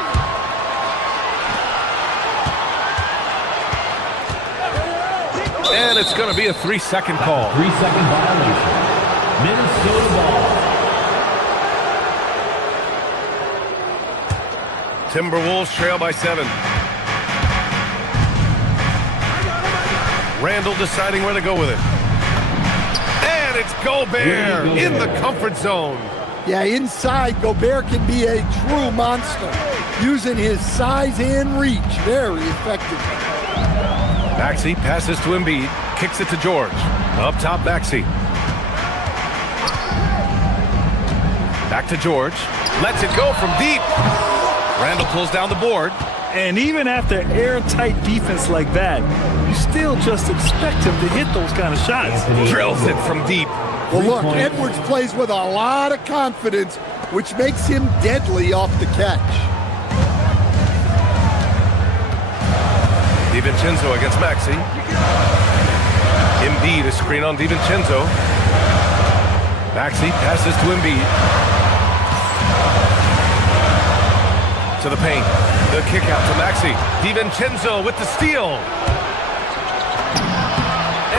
And it's going to be a 3-second call. 3-second violation. Minnesota ball. Timberwolves trail by 7. Randall deciding where to go with it. And it's Gobert in the comfort zone. Yeah, inside, Gobert can be a true monster, using his size and reach very effectively. Maxey passes to Embiid, kicks it to George. Up top, Maxey. Back to George. Lets it go from deep. Randall pulls down the board. And even after airtight defense like that, you still just expect him to hit those kind of shots. Drills it from deep. Well, look, Edwards plays with a lot of confidence, which makes him deadly off the catch. DiVincenzo against Maxey. Embiid, a screen on DiVincenzo. Maxey passes to Embiid. To the paint. The kick out to Maxey. DiVincenzo with the steal.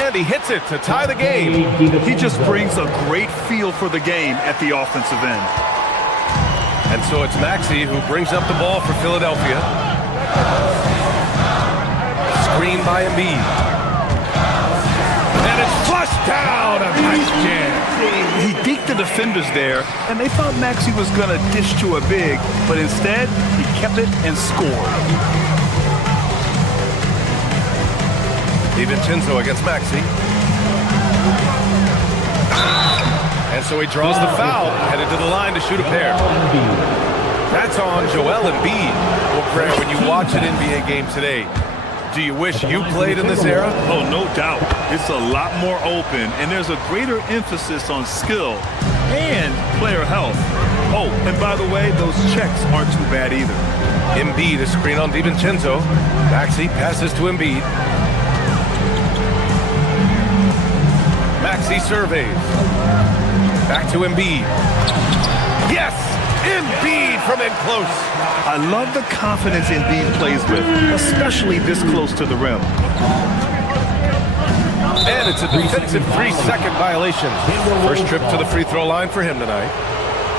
And he hits it to tie the game. He just brings a great feel for the game at the offensive end. And so it's Maxey who brings up the ball for Philadelphia. Screen by Embiid. And it's flushed down. A nice jam. He deked the defenders there, and they thought Maxey was going to dish to a big, but instead, he kept it and scored. DiVincenzo against Maxey. And so he draws the foul, headed to the line to shoot a pair. That's on Joel Embiid. Well, Craig, when you watch an NBA game today, do you wish you played in this era? Oh, no doubt. It's a lot more open, and there's a greater emphasis on skill and player health. Oh, and by the way, those checks aren't too bad either. Embiid, a screen on DiVincenzo. Maxey passes to Embiid. Maxey surveys. Back to Embiid. Yes! Embiid from in close. I love the confidence Embiid plays with, especially this close to the rim. And it's a defensive 3-second violation. First trip to the free throw line for him tonight.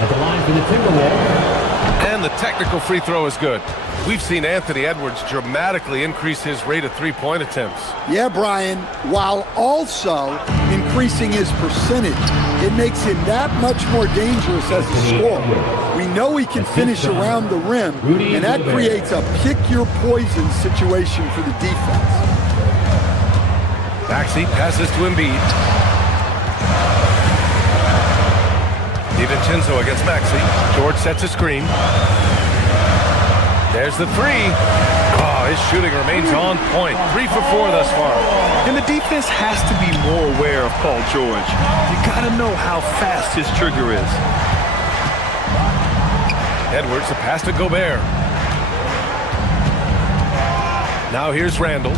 At the line for the Timberwolves. And the technical free throw is good. We've seen Anthony Edwards dramatically increase his rate of three-point attempts. Yeah, Brian, while also increasing his percentage. It makes him that much more dangerous as a scorer. We know he can finish around the rim, and that creates a pick-your-poison situation for the defense. Maxey passes to Embiid. DiVincenzo against Maxey. George sets a screen. There's the 3. Oh, his shooting remains on point. 3 for 4 thus far. And the defense has to be more aware of Paul George. You got to know how fast his trigger is. Edwards, the pass to Gobert. Now here's Randall.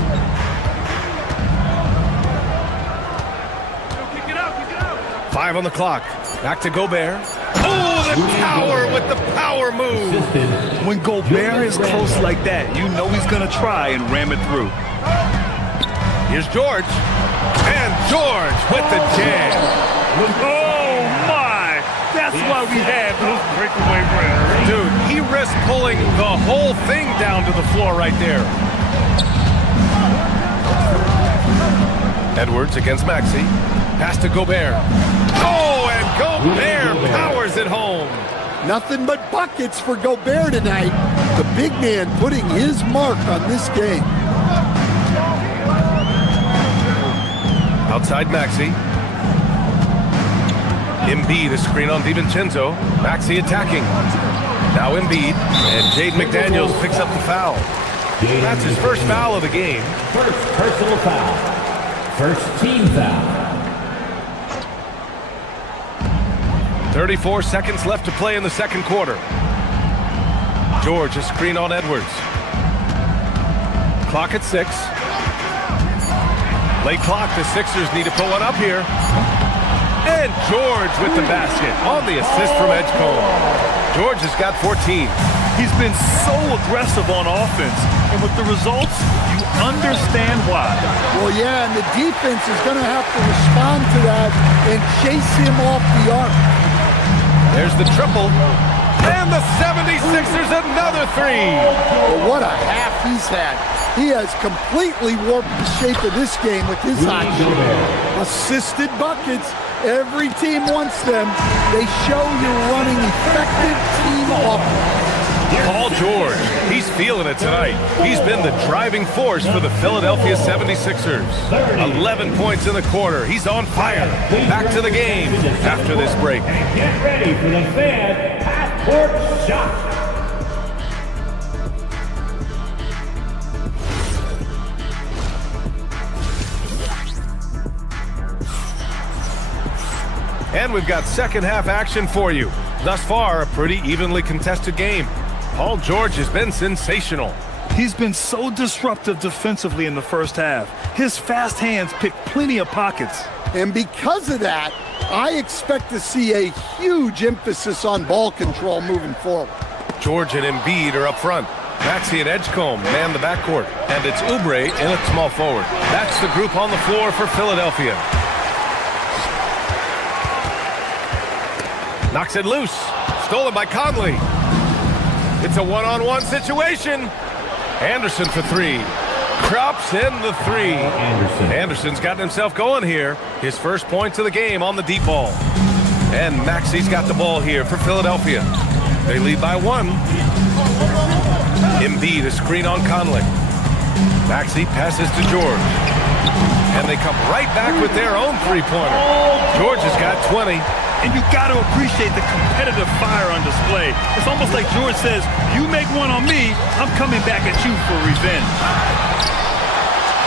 Kick it out. 5 on the clock. Back to Gobert. Oh, the tower with the power move. When Gobert is close like that, you know he's going to try and ram it through. Here's George. And George with the jam. Oh, my. That's why we have those breakaway rims. Dude, he risked pulling the whole thing down to the floor right there. Edwards against Maxey. Pass to Gobert. Oh, and Gobert powers it home. Nothing but buckets for Gobert tonight. The big man putting his mark on this game. Outside Maxey. Embiid, a screen on DiVincenzo. Maxey attacking. Now Embiid, and Jaden McDaniels picks up the foul. That's his first foul of the game. First personal foul. First team foul. 34 seconds left to play in the second quarter. George, a screen on Edwards. Clock at 6. Late clock, the Sixers need to put one up here. And George with the basket on the assist from Edgecombe. George has got 14. He's been so aggressive on offense, and with the results, you understand why. Well, yeah, and the defense is going to have to respond to that and chase him off the arc. There's the triple. And the 76ers another three. Well, what a half he's had. He has completely warped the shape of this game with his hot shot. Assisted buckets. Every team wants them. They show you're running effective team offense. Paul George, he's feeling it tonight. He's been the driving force for the Philadelphia 76ers. 11 points in the quarter. He's on fire. Back to the game after this break. Get ready for the fan passport shot. And we've got second half action for you. Thus far, a pretty evenly contested game. Paul George has been sensational. He's been so disruptive defensively in the first half. His fast hands pick plenty of pockets. And because of that, I expect to see a huge emphasis on ball control moving forward. George and Embiid are up front. Maxey and Edgecombe man the backcourt. And it's Oubre in at small forward. That's the group on the floor for Philadelphia. Knocks it loose. Stolen by Conley. It's a one-on-one situation. Anderson for three. Crops in the three. Anderson's gotten himself going here. His first points of the game on the deep ball. And Maxey's got the ball here for Philadelphia. They lead by 1. Embiid, a screen on Conley. Maxey passes to George. And they come right back with their own three-pointer. George has got 20. And you got to appreciate the competitive fire on display. It's almost like George says, you make one on me, I'm coming back at you for revenge.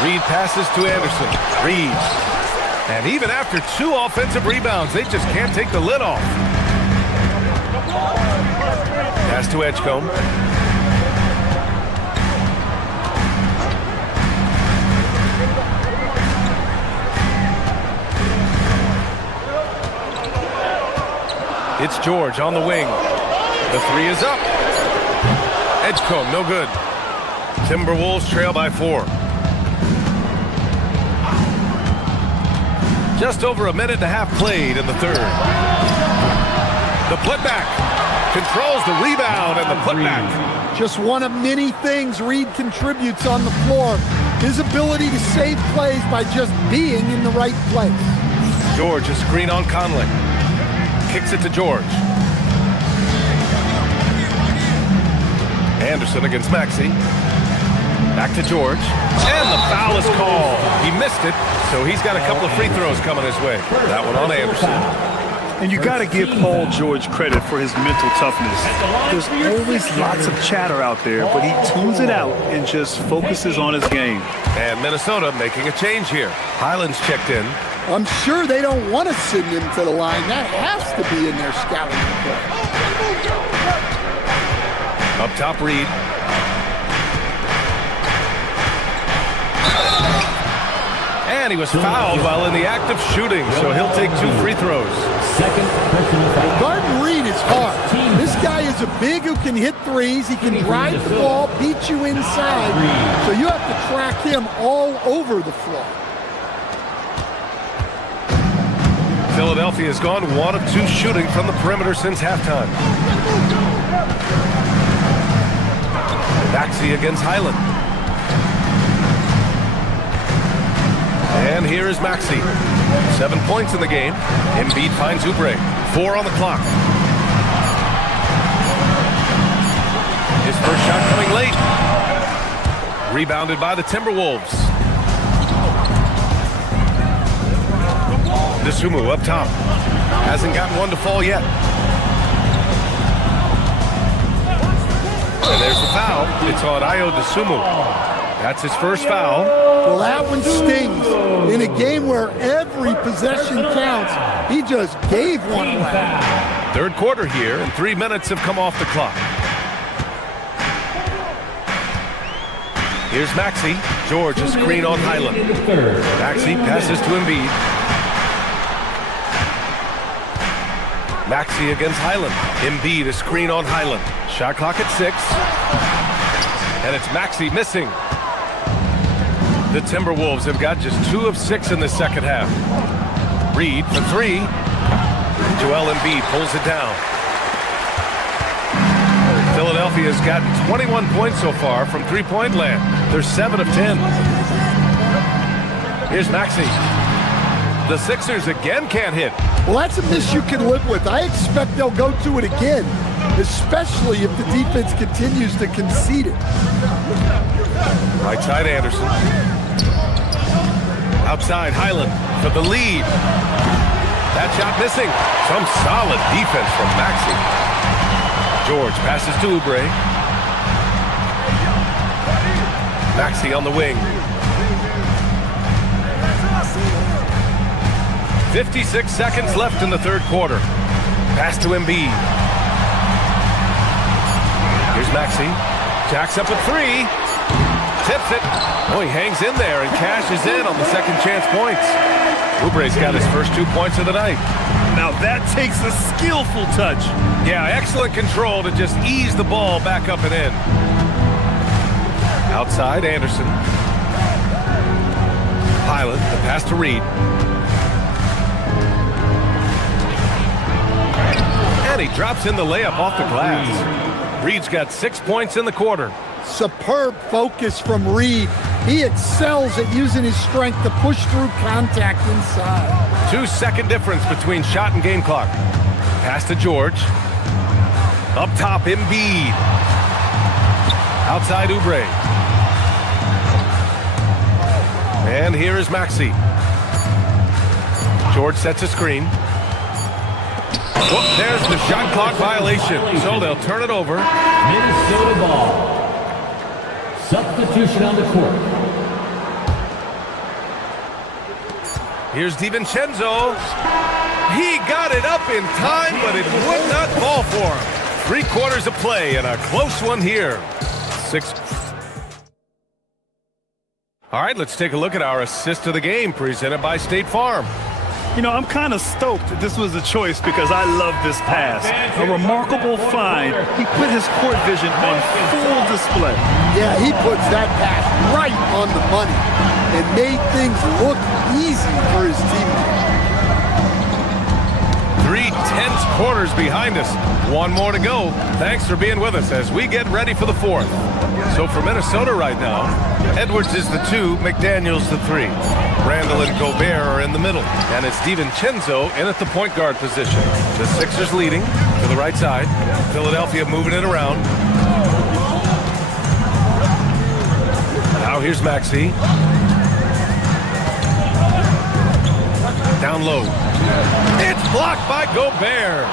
Reed passes to Anderson. Reed. And even after 2 offensive rebounds, they just can't take the lid off. Pass to Edgecombe. It's George on the wing. The three is up. Edgecombe, no good. Timberwolves trail by 4. Just over a minute and a half played in the third. The putback. Controls the rebound and the putback. Just one of many things Reed contributes on the floor. His ability to save plays by just being in the right place. George, a screen on Conley. Kicks it to George. Anderson against Maxey. Back to George. And the foul is called. He missed it, so he's got a couple of free throws coming his way. That one on Anderson. And you got to give Paul George credit for his mental toughness. There's always lots of chatter out there, but he tunes it out and just focuses on his game. And Minnesota making a change here. Highlands checked in. I'm sure they don't want to send him to the line. That has to be in their scouting report. Up top, Reed. And he was fouled while in the act of shooting, so he'll take 2 free throws. Second personal foul. Guarding Reed is hard. This guy is a big who can hit threes. He can drive the ball, beat you inside. So you have to track him all over the floor. Philadelphia has gone 1 of 2 shooting from the perimeter since halftime. Maxey against Highland. And here is Maxey. 7 points in the game. Embiid finds Oubre. 4 on the clock. His first shot coming late. Rebounded by the Timberwolves. Dosunmu up top. Hasn't gotten one to fall yet. And there's the foul. It's on Ayo Dosunmu. That's his first foul. Well, that one stings. In a game where every possession counts, he just gave one away. Third quarter here, and 3 minutes have come off the clock. Here's Maxey. George, a screen on Highland. Maxey passes to Embiid. Maxey against Highland. Embiid, a screen on Highland. Shot clock at 6. And it's Maxey missing. The Timberwolves have got just 2 of 6 in the second half. Reed for 3. Joel Embiid pulls it down. Philadelphia has gotten 21 points so far from three-point land. They're 7 of 10. Here's Maxey. The Sixers again can't hit. Well, that's a miss you can live with. I expect they'll go to it again, especially if the defense continues to concede it. Right side Anderson. Outside Highland for the lead. That shot missing. Some solid defense from Maxey. George passes to Oubre. Maxey on the wing. 56 seconds left in the third quarter. Pass to Embiid. Here's Maxey. Jacks up a 3. Tips it. Oh, he hangs in there and cashes in on the second chance points. Oubre's got his first 2 points of the night. Now that takes a skillful touch. Yeah, excellent control to just ease the ball back up and in. Outside, Anderson. Highland, the pass to Reed. And he drops in the layup off the glass. Reed's got 6 points in the quarter. Superb focus from Reed. He excels at using his strength to push through contact inside. 2-second difference between shot and game clock. Pass to George. Up top, Embiid. Outside, Oubre. And here is Maxey. George sets a screen. Whoop, there's the shot clock violation. So they'll turn it over. Minnesota ball. Substitution on the court. Here's DiVincenzo. He got it up in time, but it would not fall for him. 3 quarters of play and a close one here. 6. All right, let's take a look at our assist of the game presented by State Farm. You know, I'm kind of stoked that this was a choice because I love this pass. A remarkable find. He put his court vision on full display. Yeah, he puts that pass right on the money and made things look easy for his teammates. 3 tense quarters behind us. 1 more to go. Thanks for being with us as we get ready for the 4th. So for Minnesota right now, Edwards is the 2, McDaniels the 3. Randall and Gobert are in the middle, and it's DiVincenzo in at the point guard position. The Sixers leading to the right side. Philadelphia moving it around. Now here's Maxey. Down low. It's blocked by Gobert.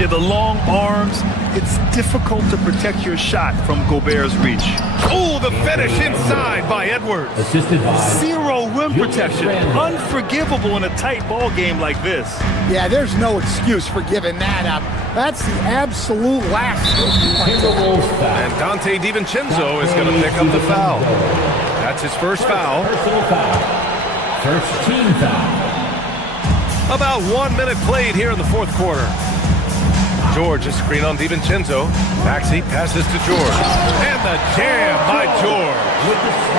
Yeah, the long arms. It's difficult to protect your shot from Gobert's reach. Oh, the finish inside by Edwards. Assisted by 0 rim protection. Unforgivable in a tight ball game like this. Yeah, there's no excuse for giving that up. That's the absolute last. Timberwolves foul. And Dante DiVincenzo is going to pick up the foul. That's his first foul. Personal foul. First team foul. About 1 minute played here in the fourth quarter. George, a screen on DiVincenzo. Maxey passes to George. And the jam by George.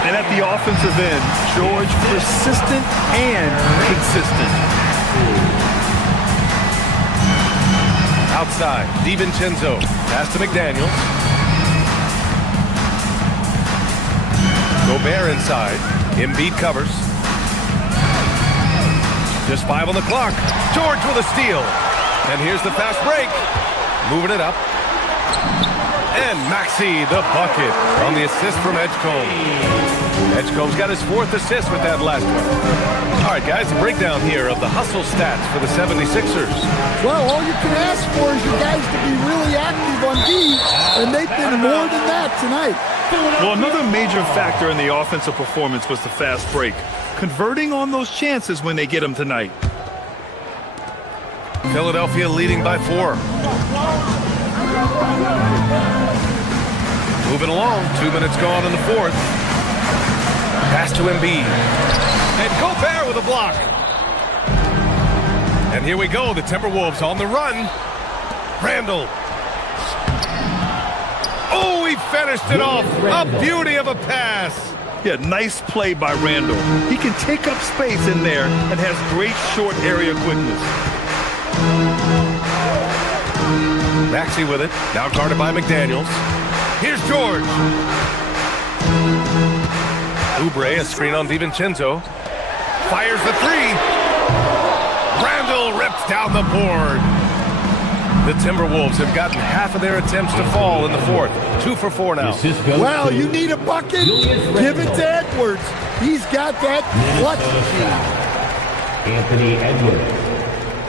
And at the offensive end, George persistent and consistent. Outside, DiVincenzo. Pass to McDaniels. Gobert inside. Embiid covers. Just 5 on the clock. George with a steal. And here's the fast break. Moving it up. And Maxey, the bucket, on the assist from Edgecombe. Edgecombe's got his 4th assist with that last one. All right, guys, the breakdown here of the hustle stats for the 76ers. Well, all you can ask for is your guys to be really active on D, and they've been more than that tonight. Well, another major factor in the offensive performance was the fast break. Converting on those chances when they get them tonight. Philadelphia leading by 4. Moving along, 2 minutes gone in the fourth. Pass to Embiid. And Gobert with a block. And here we go, the Timberwolves on the run. Randall. Oh, he finished it off. A beauty of a pass. Yeah, nice play by Randall. He can take up space in there and has great short area quickness. Maxey with it. Now guarded by McDaniels. Here's George. Oubre, a screen on DiVincenzo. Fires the 3. Randall rips down the board. The Timberwolves have gotten half of their attempts to fall in the fourth. 2 for 4 now. Well, you need a bucket? Give it to Edwards. He's got that clutch. Anthony Edwards.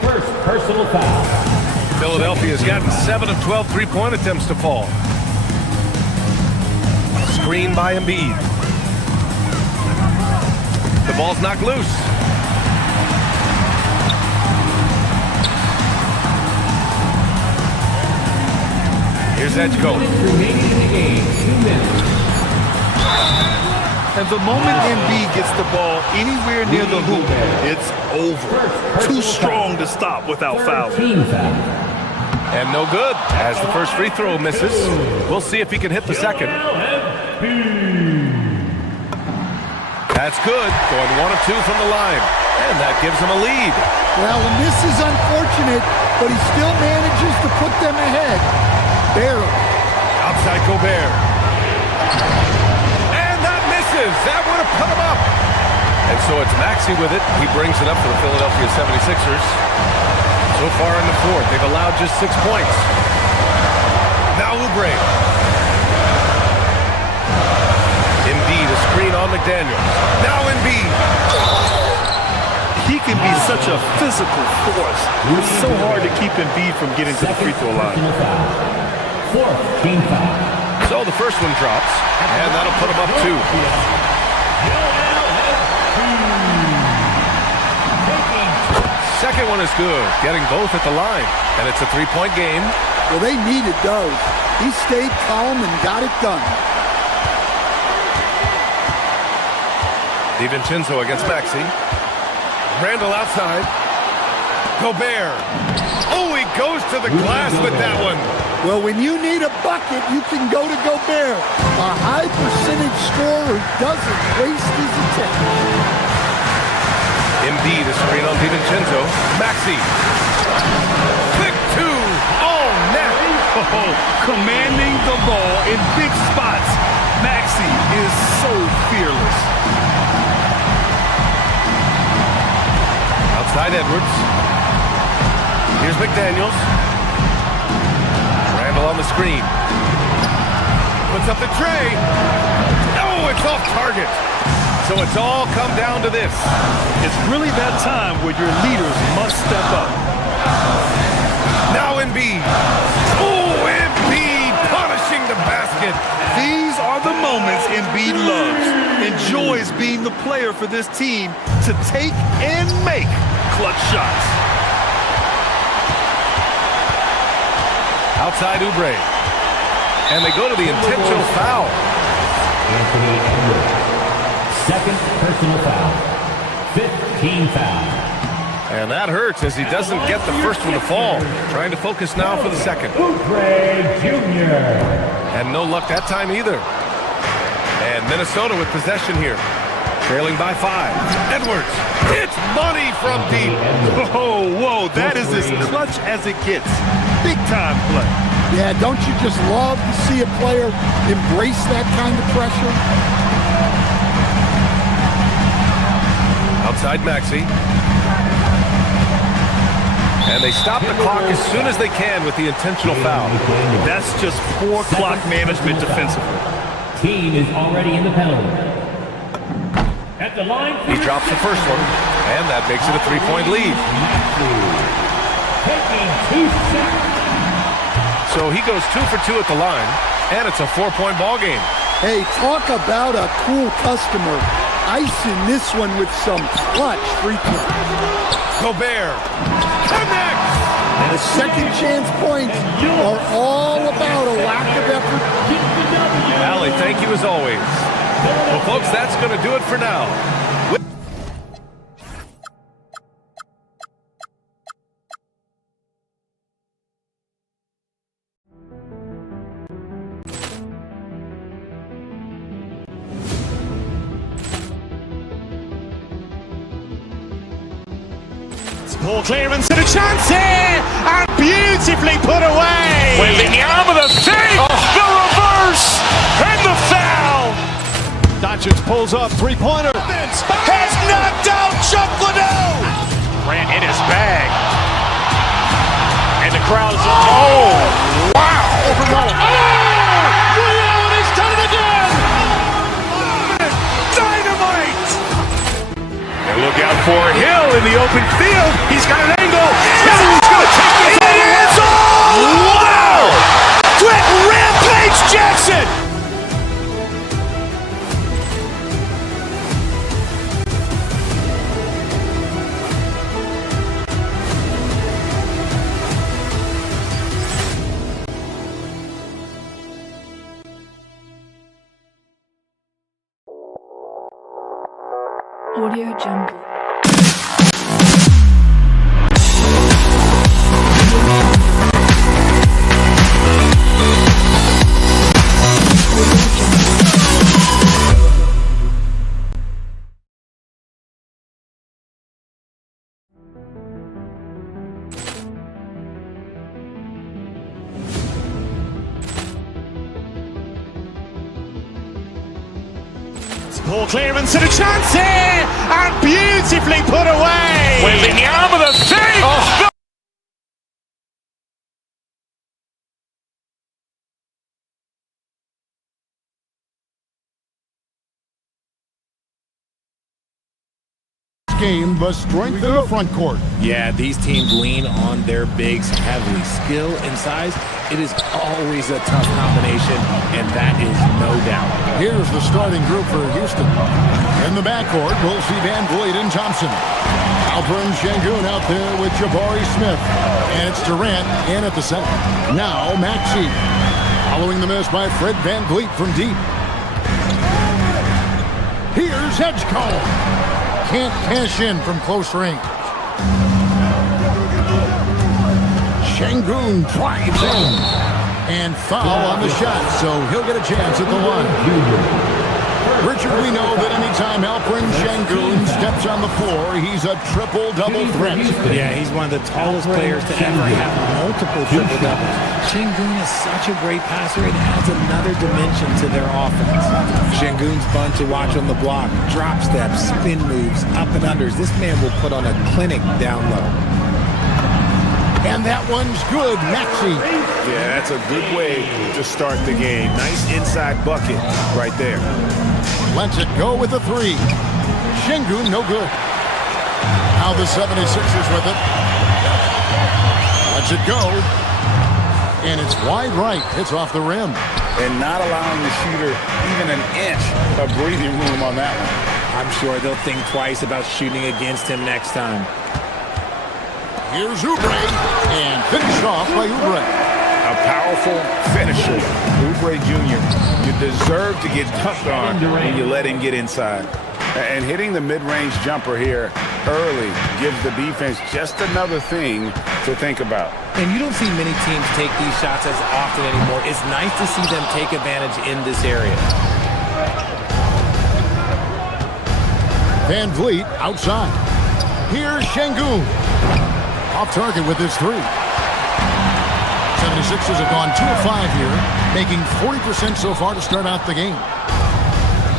First personal foul. Philadelphia's gotten 7 of 12 three-point attempts to fall. Screen by Embiid. The ball's knocked loose. Here's Edgecombe. And the moment Embiid gets the ball anywhere near the hoop, it's over. Too strong to stop without fouling. And no good, as the first free throw misses. We'll see if he can hit the second. That's good, going 1 of 2 from the line. And that gives him a lead. Well, and this is unfortunate, but he still manages to put them ahead. Barely. Outside Gobert. And that misses. That would have put him up. And so it's Maxey with it. He brings it up for the Philadelphia 76ers. So far in the fourth, they've allowed just 6 points. Now Oubre. Embiid, a screen on McDaniels. Now Embiid. He can be such a physical force. It's so hard to keep Embiid from getting to the free throw line. 4th team foul. So the first one drops, and that'll put him up 2. Second one is good, getting both at the line. And it's a 3-point game. Well, they needed those. He stayed calm and got it done. DiVincenzo against Maxey. Randall outside. Gobert. Oh, he goes to the glass with that one. Well, when you need a bucket, you can go to Gobert. A high percentage scorer doesn't waste his attempt. Embiid, a screen on DiVincenzo. Maxey. Quick 2. Oh, net. Oh, commanding the ball in big spots. Maxey is so fearless. Outside Edwards. Here's McDaniels. Randall on the screen. Puts up the tray. Oh, it's off target. So it's all come down to this. It's really that time where your leaders must step up. Now Embiid. Oh, Embiid punishing the basket. These are the moments Embiid loves. Enjoys being the player for this team to take and make clutch shots. Outside Oubre. And they go to the intentional foul. Anthony Edwards. Second personal foul. 5th team foul. And that hurts as he doesn't get the first one to fall. Trying to focus now for the second. And no luck that time either. And Minnesota with possession here. Trailing by 5. Edwards. It's money from deep. Whoa, that is as clutch as it gets. Big time play. Yeah, don't you just love to see a player embrace that kind of pressure? Outside Maxey. And they stop the clock as soon as they can with the intentional foul. That's just poor clock management defensively. Team is already in the penalty. At the line, he drops the first one, and that makes it a 3-point lead. Taking 2 shots. So he goes 2 for 2 at the line, and it's a 4-point ball game. Hey, talk about a cool customer. Icing this one with some clutch free throws. Gobert connects! And the second chance points are all about a lack of effort. Allie, thank you as always. Well, folks, that's going to do it for now. Ball clearance and a chance here, and beautifully put away. Wembanyama the fake, the reverse, and the foul. Doncic pulls up, three-pointer. Has knocked out Chuck Liddell. Grant in his bag. And the crowd is, oh, wow. He's done it again. Dynamite. And look out for Hill in the open field. He's got an angle. Hill's going to take this all the way. Wow. Quick Rampage Jackson. Audio Jungle. Ball clearance and a chance here, and beautifully put away. Wembanyama the fake. Oh. Game, the strength in the front court. Yeah, these teams lean on their bigs heavily. Skill and size, it is always a tough combination, and that is no doubt. Here's the starting group for Houston. In the backcourt, we'll see Van Vliet and Thompson. Alperen Şengün out there with Jabari Smith. And it's Durant in at the center. Now Maxey. Following the miss by Fred Van Vliet from deep. Here's Edgecombe. Can't cash in from close range. Şengün drives in. And foul on the shot, so he'll get a chance at the line. Richard, we know that anytime Alperen Şengün steps on the floor, he's a triple-double threat. Yeah, he's one of the tallest players to ever have multiple triple-doubles. Şengün is such a great passer, it adds another dimension to their offense. Şengün's fun to watch on the block. Drop steps, spin moves, up and unders. This man will put on a clinic down low. And that one's good, Maxey. Yeah, that's a good way to start the game. Nice inside bucket right there. Lets it go with a three. Şengün, no good. Now the 76ers with it. Lets it go. And it's wide right. It's off the rim. And not allowing the shooter even an inch of breathing room on that one. I'm sure they'll think twice about shooting against him next time. Here's Oubre, and finished off by Oubre. A powerful finisher, Oubre Jr. You deserve to get dunked on when you let him get inside. And hitting the mid-range jumper here early gives the defense just another thing to think about. And you don't see many teams take these shots as often anymore. It's nice to see them take advantage in this area. Van Vliet outside. Here's Şengün. Off target with his three. 76ers have gone 2 of 5 here, making 40% so far to start out the game.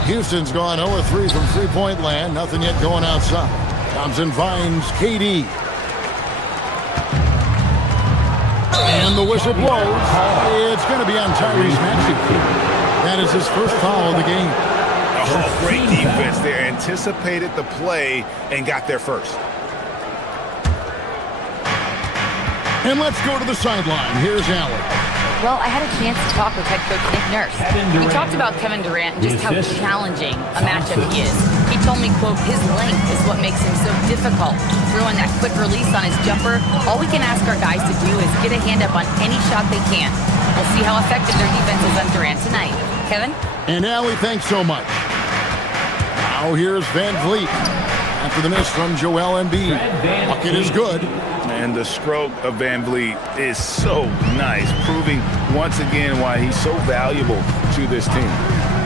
Houston's gone 0 of 3 from three-point land. Nothing yet going outside. Thompson finds KD. And the whistle blows. It's going to be on Tyrese Maxey. That is his first foul of the game. Oh, great defense there. Anticipated the play and got there first. And let's go to the sideline. Here's Allen. Well, I had a chance to talk with head coach Nick Nurse. We talked about Kevin Durant and just how challenging a matchup he is. He told me, quote, his length is what makes him so difficult. Throwing that quick release on his jumper, all we can ask our guys to do is get a hand up on any shot they can. We'll see how effective their defense is on Durant tonight. Kevin? And Allie, thanks so much. Now here's Van Vliet. After the miss from Joel Embiid. Bucket is good. And the stroke of Van Vliet is so nice, proving once again why he's so valuable to this team.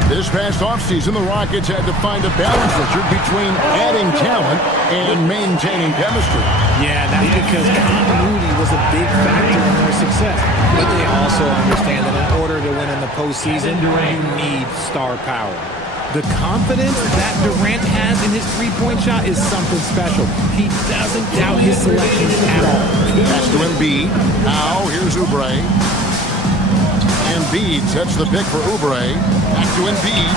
This past offseason, the Rockets had to find a balance, Richard, between adding talent and maintaining chemistry. Yeah, that's because continuity was a big factor in their success. But they also understand that in order to win in the postseason, you need star power. The confidence that Durant has in his three-point shot is something special. He doesn't doubt his selections at all. Pass to Embiid. Now here's Oubre. Embiid sets the pick for Oubre. Back to Embiid.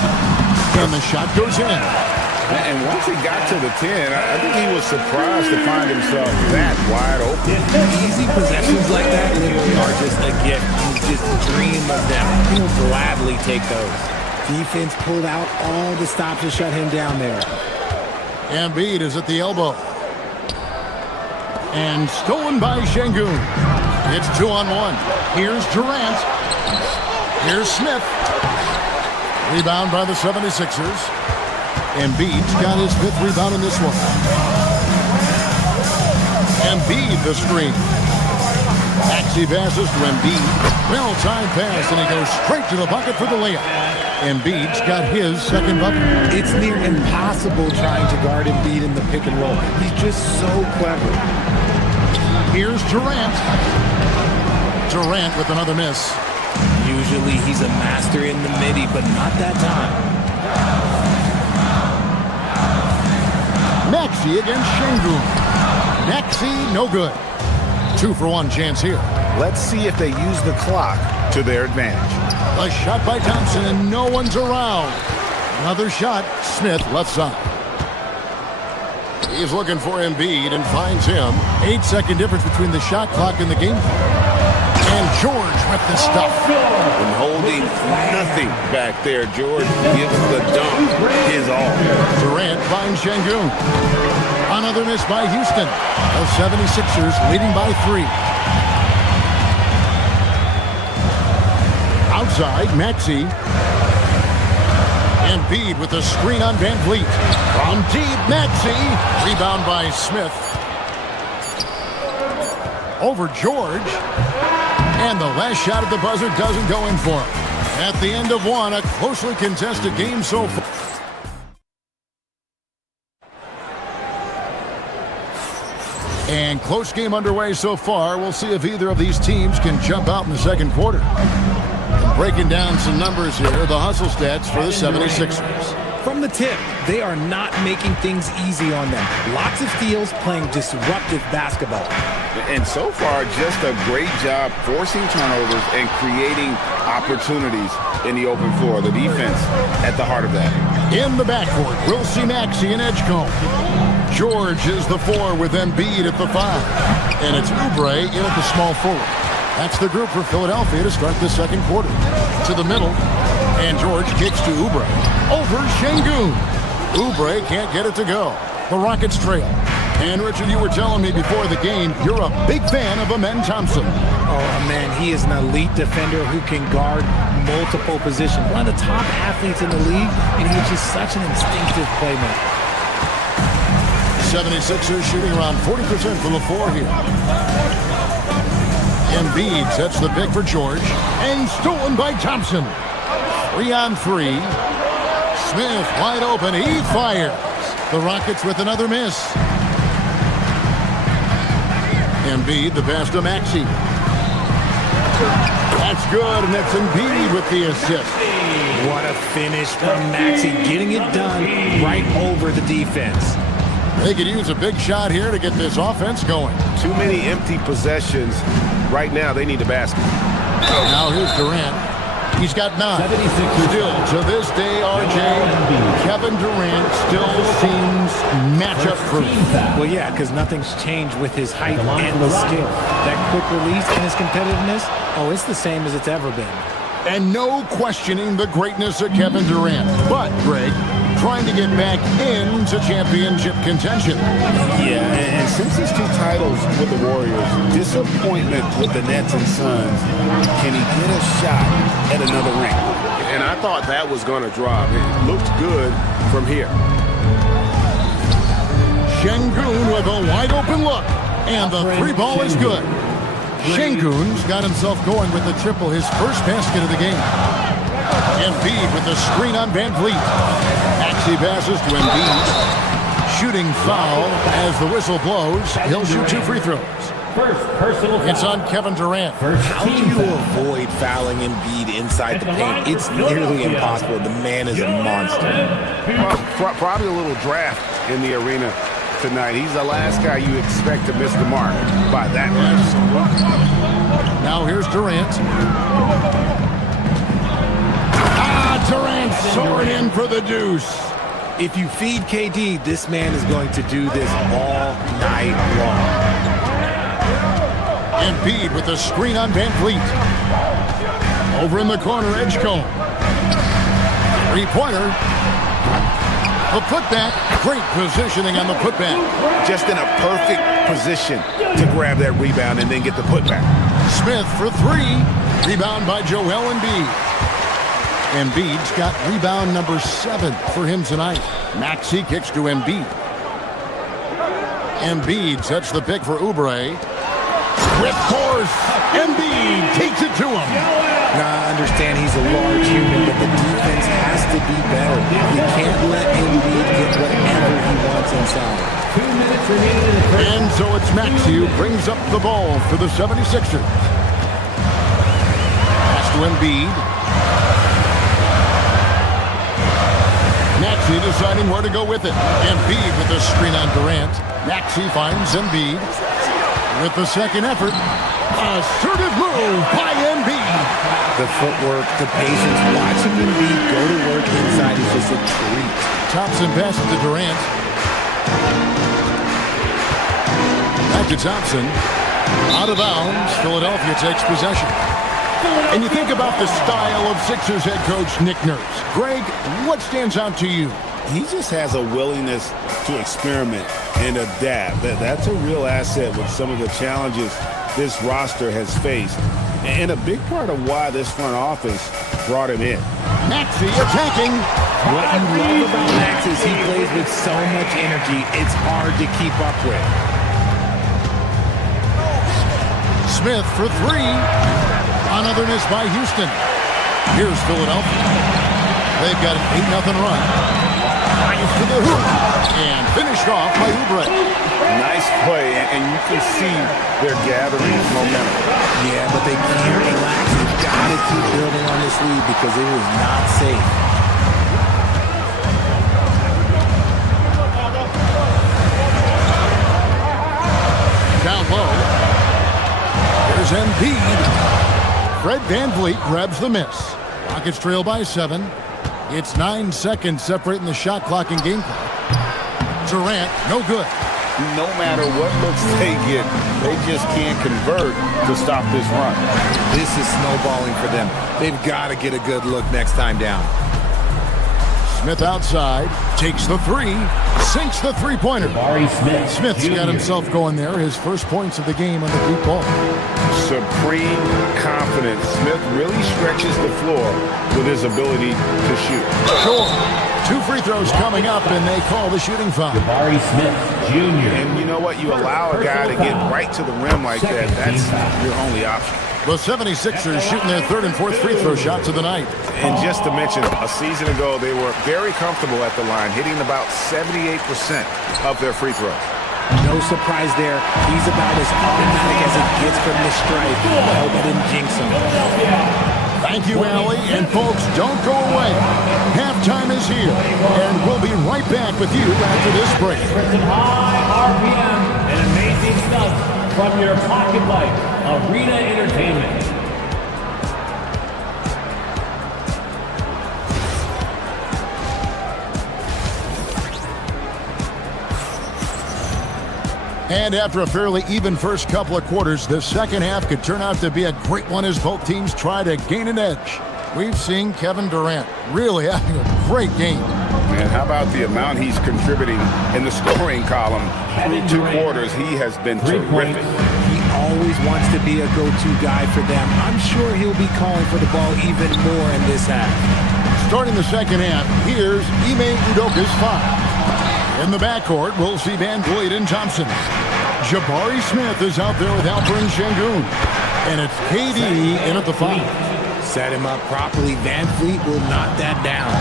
And the shot goes in. And once he got to the 10, I think he was surprised to find himself that wide open. Easy possessions like that literally are just a gift. You just dream of them. He'll gladly take those. Defense pulled out all the stops to shut him down there. Embiid is at the elbow. And stolen by Şengün. It's 2-on-1. Here's Durant. Here's Smith. Rebound by the 76ers. Embiid's got his 5th rebound in this one. Embiid the screen. Maxey passes to Embiid. Well-timed pass, and he goes straight to the bucket for the layup. Embiid's got his second bucket. It's near impossible trying to guard Embiid in the pick and roll. He's just so clever. Here's Durant. Durant with another miss. Usually he's a master in the midi, but not that time. Maxey against Şengün. Maxey, no good. 2-for-1 chance here. Let's see if they use the clock to their advantage. A shot by Thompson, and no one's around. Another shot. Smith left side. He's looking for Embiid and finds him. 8-second difference between the shot clock and the game clock. And George with the stuff. And holding nothing back there, George gives the dunk his all. Durant finds Şengün. Another miss by Houston. The 76ers leading by 3. Outside, Maxey. Embiid with the screen on Van Vliet. From deep, Maxey. Rebound by Smith. Over George. And the last shot at the buzzer doesn't go in for him. At the end of one, a closely contested game so far. And close game underway so far. We'll see if either of these teams can jump out in the second quarter. And breaking down some numbers here, the hustle stats for the 76ers. From the tip, they are not making things easy on them. Lots of steals, playing disruptive basketball. And so far, just a great job forcing turnovers and creating opportunities in the open floor. The defense at the heart of that. In the backcourt, we'll see Maxey and Edgecombe. George is the 4 with Embiid at the 5. And it's Oubre in at the small forward. That's the group for Philadelphia to start the second quarter. To the middle, and George kicks to Oubre. Over Şengün. Oubre can't get it to go. The Rockets trail. And Richard, you were telling me before the game, you're a big fan of Amen Thompson. Oh, man, he is an elite defender who can guard multiple positions. One of the top athletes in the league, and he's just such an instinctive playmaker. 76ers shooting around 40% from the floor here. Embiid sets the pick for George. And stolen by Thompson. 3-on-3. Smith wide open. He fires. The Rockets with another miss. Embiid, the pass to Maxey. That's good, and that's Embiid with the assist. What a finish from Maxey, getting it done right over the defense. They could use a big shot here to get this offense going. Too many empty possessions. Right now, they need a basket. Now here's Durant. He's got 9. Still, to this day, RJ, Kevin Durant still seems matchup-proof. Well, yeah, because nothing's changed with his height and the skill. That quick release and his competitiveness, oh, it's the same as it's ever been. And no questioning the greatness of Kevin Durant. But, Greg, trying to get back into championship contention. Yeah, and since his 2 titles with the Warriors, disappointment with the Nets and Suns, can he get a shot at another ring? And I thought that was going to drop. It looked good from here. Şengün with a wide open look. And the 3 ball is good. Şengün's got himself going with the triple, his first basket of the game. Embiid with the screen on Van Vliet. Maxey passes to Embiid. Shooting foul as the whistle blows. He'll shoot 2 free throws. First personal foul. It's on Kevin Durant. How do you avoid fouling Embiid inside the paint? It's nearly impossible. The man is a monster. Probably a little draft in the arena tonight. He's the last guy you expect to miss the mark by that much. Now here's Durant. Durant soaring in for the deuce. If you feed KD, this man is going to do this all night long. Embiid with the screen on Van Vliet. Over in the corner, Edgecombe. 3-pointer. The putback. Great positioning on the putback. Just in a perfect position to grab that rebound and then get the putback. Smith for 3. Rebound by Joel Embiid. Embiid's got rebound number 7 for him tonight. Maxey kicks to Embiid. Embiid sets the pick for Oubre. With force, Embiid takes it to him. Now, I understand he's a large human, but the defense has to be better. You can't let Embiid get whatever he wants inside. 2 minutes remaining in the first. And so it's Maxey who brings up the ball for the 76ers. Pass to Embiid. Maxey deciding where to go with it. Embiid with the screen on Durant. Maxey finds Embiid with the second effort. Assertive move by Embiid. The footwork, the patience, watching Embiid go to work inside is just a treat. Thompson passes to Durant. Back to Thompson. Out of bounds. Philadelphia takes possession. And you think about the style of Sixers head coach Nick Nurse. Greg, what stands out to you? He just has a willingness to experiment and adapt. That's a real asset with some of the challenges this roster has faced. And a big part of why this front office brought him in. Maxey attacking. What you love about Max is he plays with so much energy, it's hard to keep up with. Smith for 3. Another miss by Houston. Here's Philadelphia. They've got an 8-0 run. To the hoop. And finished off by Oubre. Nice play, and you can see they're gathering momentum. Yeah, but they can't relax. You've got to keep building on this lead because it is not safe. Down low. There's Embiid. Fred VanVleet grabs the miss. Rockets trail by 7. It's 9 seconds separating the shot clock and game clock. Durant, no good. No matter what looks they get, they just can't convert to stop this run. This is snowballing for them. They've got to get a good look next time down. Smith outside, takes the three, sinks the three-pointer. Smith's got himself going there, his first points of the game on the deep ball. Supreme confidence. Smith really stretches the floor with his ability to shoot. Sure. 2 free throws coming up, and they call the shooting foul. And you know what? You allow a guy to get right to the rim like that. That's your only option. The 76ers shooting their 3rd and 4th free throw shots of the night. And just to mention, a season ago, they were very comfortable at the line, hitting about 78% of their free throws. No surprise there. He's about as automatic as it gets from this strike. I hope I didn't jinx him. Thank you, Allie. And folks, don't go away. Halftime is here, and we'll be right back with you after this break. High RPM and amazing stuff from your pocket light, Arena Entertainment. And after a fairly even first couple of quarters, the second half could turn out to be a great one as both teams try to gain an edge. We've seen Kevin Durant really having a great game. And how about the amount he's contributing in the scoring column? Through 2 quarters, he has been terrific. He always wants to be a go-to guy for them. I'm sure he'll be calling for the ball even more in this half. Starting the second half, here's Ime Udoka's foul. In the backcourt, we'll see Van Vliet and Thompson. Jabari Smith is out there with Alperen Şengün. And it's KD in at the foul. Set him up properly. Van Vliet will knock that down.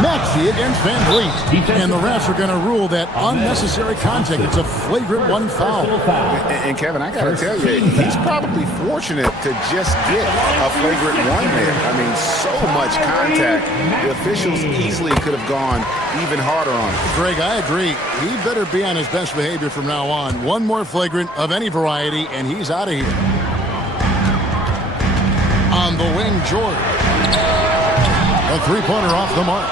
Maxey against Van Vliet. And the refs are going to rule that unnecessary contact. It's a flagrant 1 foul. And Kevin, I got to tell you, he's probably fortunate to just get a flagrant 1 there. I mean, so much contact. The officials easily could have gone even harder on him. Greg, I agree. He better be on his best behavior from now on. 1 more flagrant of any variety, and he's out of here. On the wing, George. A 3-pointer off the mark.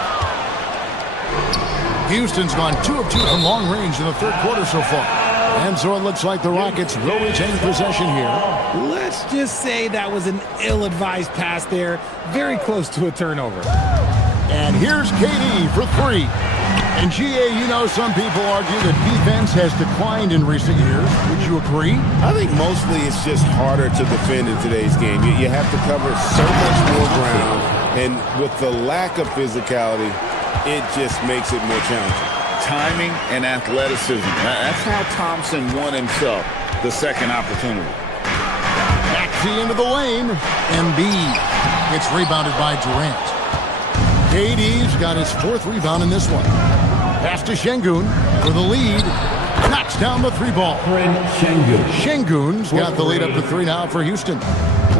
Houston's gone 2 of 2 from long range in the 3rd quarter so far. And so it looks like the Rockets will retain possession here. Let's just say that was an ill-advised pass there. Very close to a turnover. And here's KD for 3. And GA, you know, some people argue that defense has declined in recent years. Would you agree? I think mostly it's just harder to defend in today's game. You have to cover so much more ground. And with the lack of physicality, it just makes it more challenging. Timing and athleticism. That's how Thompson won himself the second opportunity. Maxey into the lane. Embiid gets rebounded by Durant. KD's got his 4th rebound in this one. Pass to Şengün for the lead. Knocks down the 3-ball. Şengün's got the lead up to 3 now for Houston.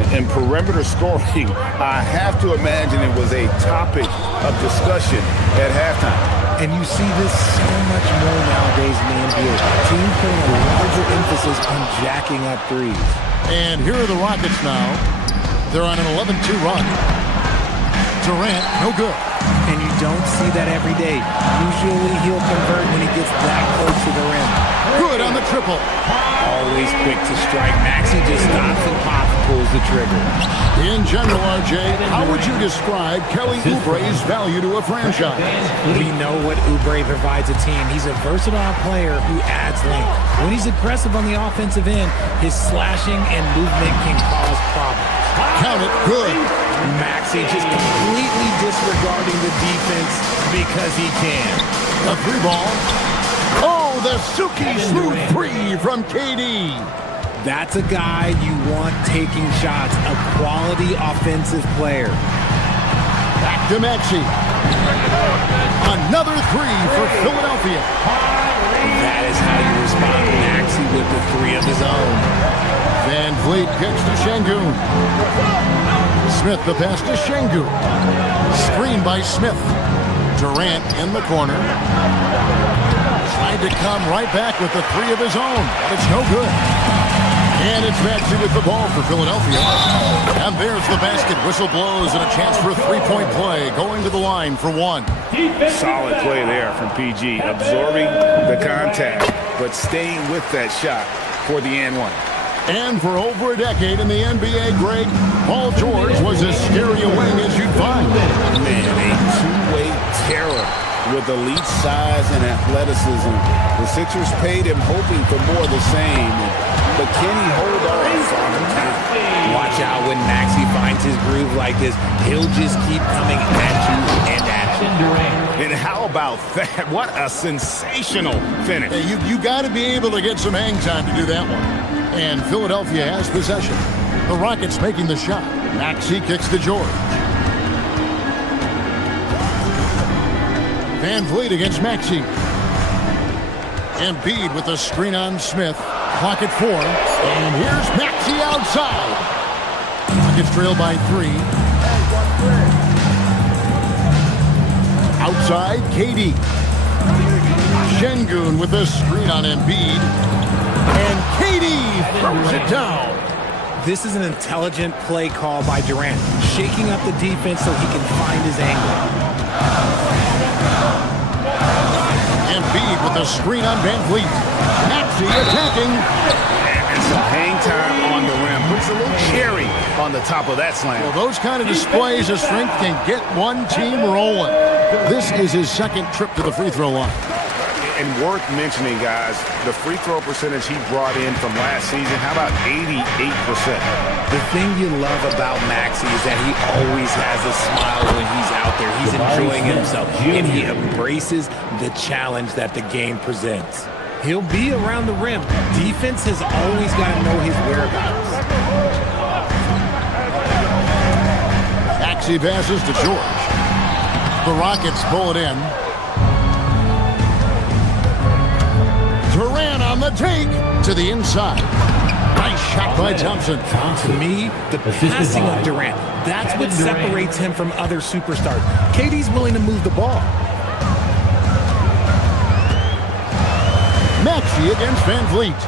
And perimeter scoring, I have to imagine it was a topic of discussion at halftime. And you see this so much more nowadays in the NBA. Teams putting a larger emphasis on jacking up threes. And here are the Rockets now. They're on an 11-2 run. Durant, no good. And you don't see that every day. Usually he'll convert when he gets that close to the rim. Good on the triple. Always quick to strike. Maxey just stops and pops, pulls the trigger. In general, RJ, how would you describe Kelly Oubre's value to a franchise? We know what Oubre provides a team. He's a versatile player who adds length. When he's aggressive on the offensive end, his slashing and movement can cause problems. Count it. Good. Maxey just completely disregarding the defense because he can. A 3-ball. Oh, the Suki smooth 3 from KD. That's a guy you want taking shots, a quality offensive player. Back to Maxey. Another 3 for Philadelphia. That is how you respond to Maxey with the 3 of his own. Van Vliet kicks to Şengün. Smith the pass to Şengün. Screen by Smith. Durant in the corner. Tried to come right back with the 3 of his own, but it's no good. And it's Maxey with the ball for Philadelphia. And there's the basket. Whistle blows and a chance for a 3-point play. Going to the line for 1. Solid play there from PG. Absorbing the contact, but staying with that shot for the and 1. And for over a decade in the NBA, Greg, Paul George was as scary a wing as you'd find. Man, a two-way terror with elite size and athleticism. The Sixers paid him hoping for more of the same. But can he hold on, Father Time? Watch out when Maxey finds his groove like this. He'll just keep coming at you and at you. And how about that? What a sensational finish. Hey, you got to be able to get some hang time to do that one. And Philadelphia has possession. The Rockets making the shot. Maxey kicks to George. Van Vliet against Maxey. Embiid with a screen on Smith. Clock at 4. And here's Maxey outside. Rockets trail by 3. Outside, KD. Şengün with a screen on Embiid. And KD throws it down. This is an intelligent play call by Durant, shaking up the defense so he can find his angle. Embiid with a screen on Van Vliet. Maxey attacking. And some hang time on the rim. Puts a little cherry on the top of that slam. Well, those kind of displays of strength can get one team rolling. This is his second trip to the free throw line. And worth mentioning, guys, the free throw percentage he brought in from last season, how about 88%? The thing you love about Maxey is that he always has a smile when he's out there. He's enjoying himself, and he embraces the challenge that the game presents. He'll be around the rim. Defense has always got to know his whereabouts. Maxey passes to George. The Rockets pull it in. Durant on the take to the inside. Nice shot by Thompson. To me, the passing of Durant, that's what separates him from other superstars. KD's willing to move the ball. Maxey against Van Vliet.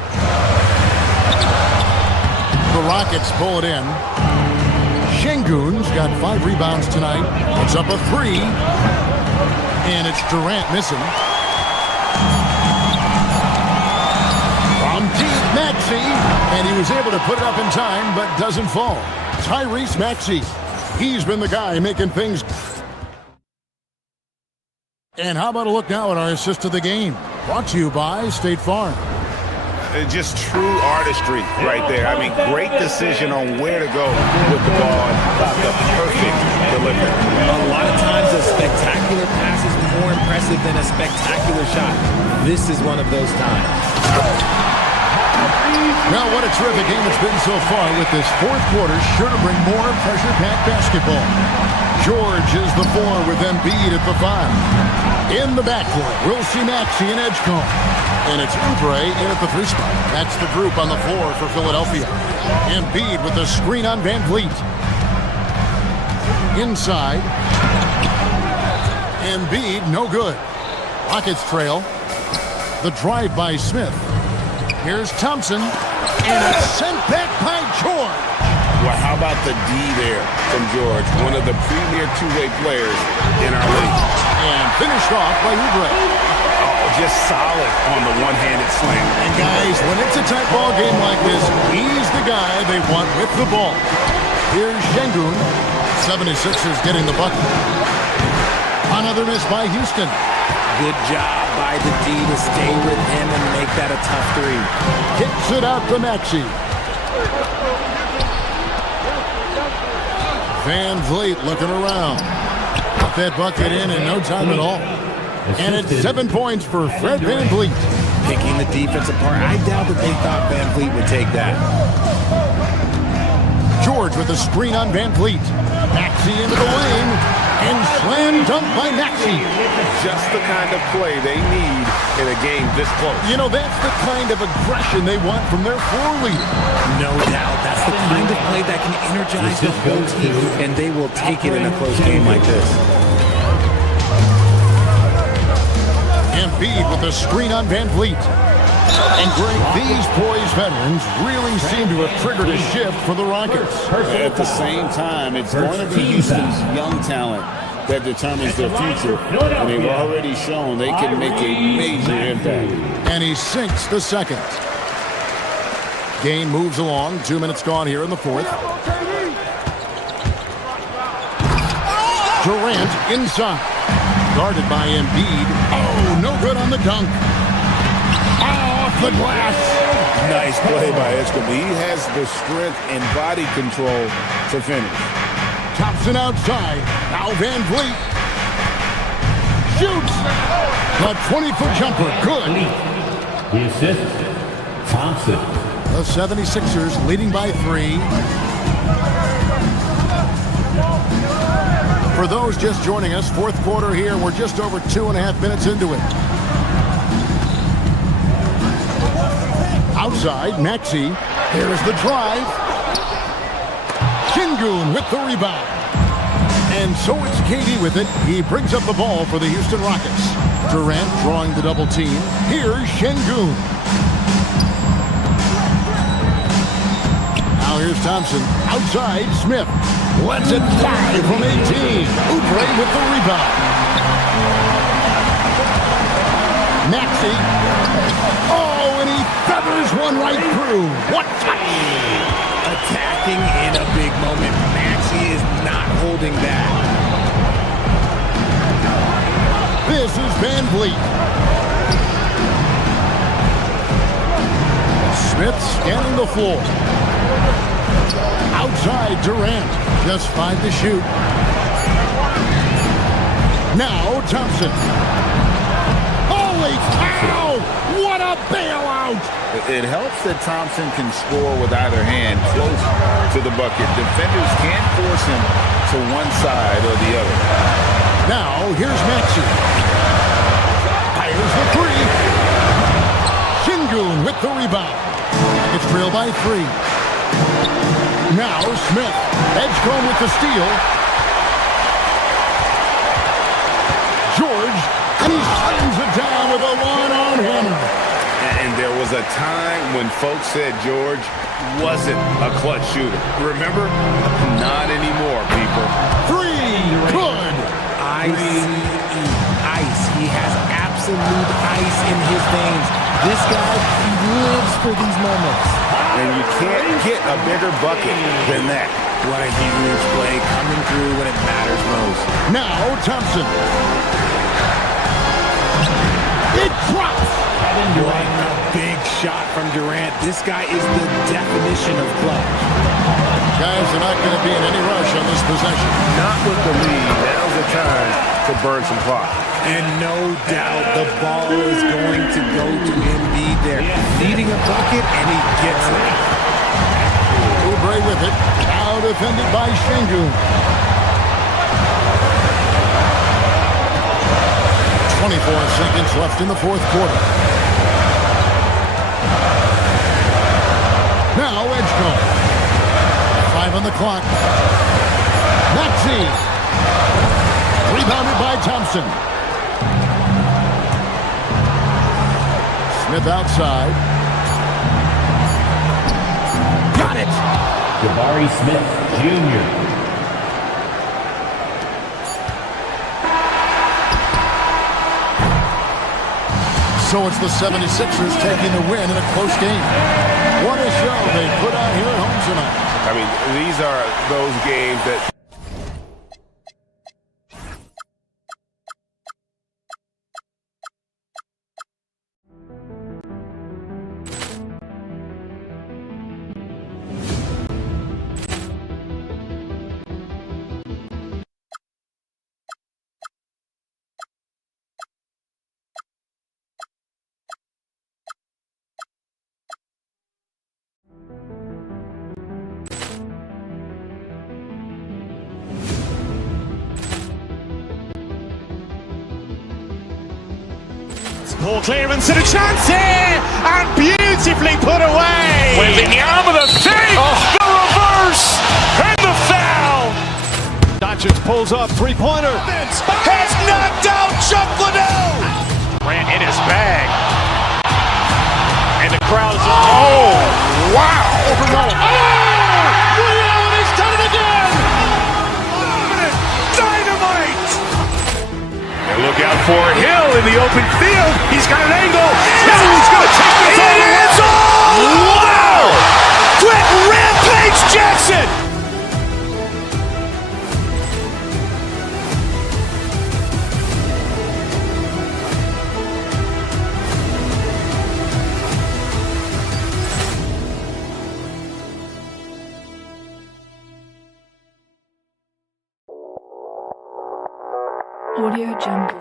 The Rockets pull it in. Şengün's got 5 rebounds tonight. It's up a 3. And it's Durant missing. From deep, Maxey. And he was able to put it up in time, but doesn't fall. Tyrese Maxey. He's been the guy making things. And how about a look now at our assist of the game? Brought to you by State Farm. Just true artistry right there. I mean, great decision on where to go with the ball. The perfect delivery. A lot of times a spectacular pass is more impressive than a spectacular shot. This is one of those times. Now, what a terrific game it's been so far with this fourth quarter. Sure to bring more pressure-packed basketball. George is the 4 with Embiid at the 5. In the backcourt, we'll see Maxey and Edgecombe. And it's Oubre in at the 3 spot. That's the group on the floor for Philadelphia. Embiid with the screen on Van Vliet. Inside. Embiid, no good. Rockets trail. The drive by Smith. Here's Thompson. And it's sent back by George. Well, how about the D there from George? One of the premier two-way players in our league. And finished off by Oubre. Oh, just solid on the one-handed slam. And guys, when it's a tight ball game like this, he's the guy they want with the ball. Here's Şengün. 76ers getting the bucket. Another miss by Houston. Good job by the D to stay with him and make that a tough 3. Kicks it out to Maxey. Van Vliet looking around. Got that bucket in no time at all. And it's 7 points for Fred Van Vliet. Picking the defense apart. I doubt that they thought Van Vliet would take that. George with a screen on Van Vliet. Maxey into the lane. And slam dunk by Maxey. Just the kind of play they need in a game this close. You know, that's the kind of aggression they want from their floor leader. No doubt. That's the kind of play that can energize the whole team, and they will take it in a close game like this. Embiid with a screen on Van Vliet. And Greg, these poised veterans really seem to have triggered a shift for the Rockets. At the same time, it's going to be Houston's young talent that determines their future. And they've already shown they can make a major impact. And he sinks the second. Game moves along. 2 minutes gone here in the fourth. Durant inside. Guarded by Embiid. Oh, no good on the dunk. Off the glass. Nice play by Escobar. He has the strength and body control to finish. Thompson outside. Now Van Vliet. Shoots. A 20-foot jumper. Good. The assist, Thompson. The 76ers leading by 3. For those just joining us, fourth quarter here. We're just over 2.5 minutes into it. Outside, Maxey. Here's the drive. Şengün with the rebound. And so it's Katie with it. He brings up the ball for the Houston Rockets. Durant drawing the double team. Here's Şengün. Now here's Thompson. Outside, Smith. Lets it fly from 18. Oubre with the rebound. Maxey. Oh, and he feathers one right through. What touch! Attacking in a big moment. Maxey is not holding back. This is Van Vliet. Smith scanning the floor. Outside, Durant. Just 5 to shoot. Now, Thompson. Holy cow! What a bailout! It helps that Thompson can score with either hand close to the bucket. Defenders can't force him to one side or the other. Now, here's Maxey. Fires the 3. Şengün with the rebound. It's trailed by 3. Now, Smith. Edgecombe with the steal. George, and he slams it down with a one-arm hammer. And there was a time when folks said George wasn't a clutch shooter. Remember? Not anymore, people. 3. Good. Ice. He has absolute ice in his veins. This guy, he lives for these moments. And you can't get a bigger bucket than that. What a huge play coming through when it matters most. Now, Thompson. It drops. What a big shot from Durant. This guy is the definition of clutch. Guys are not going to be in any rush on this possession. Not with the lead. Now's the time to burn some clock. And no doubt the ball is going to go to Embiid there. Needing a bucket, and he gets it. Oubre with it. Now defended by Şengün. 24 seconds left in the fourth quarter. Now Edgecombe. 5 on the clock. Maxey. Rebounded by Thompson. Smith outside. Got it. Jabari Smith, Jr. So it's the 76ers taking the win in a close game. What a show they put on here at home tonight. I mean, these are those games that... Ball clearance and a chance here, and beautifully put away. Wembanyama the fake, the reverse, and the foul. Doncic pulls up, three-pointer. Has knocked out Chuck Liddell. Ran in his bag. And the crowd is... Oh, wow. Leon has done it again. Dynamite. And look out for Hill in the open field. He's got an angle. He's going to take this all the way. Wow. Quick Rampage Jackson. Audio Jungle.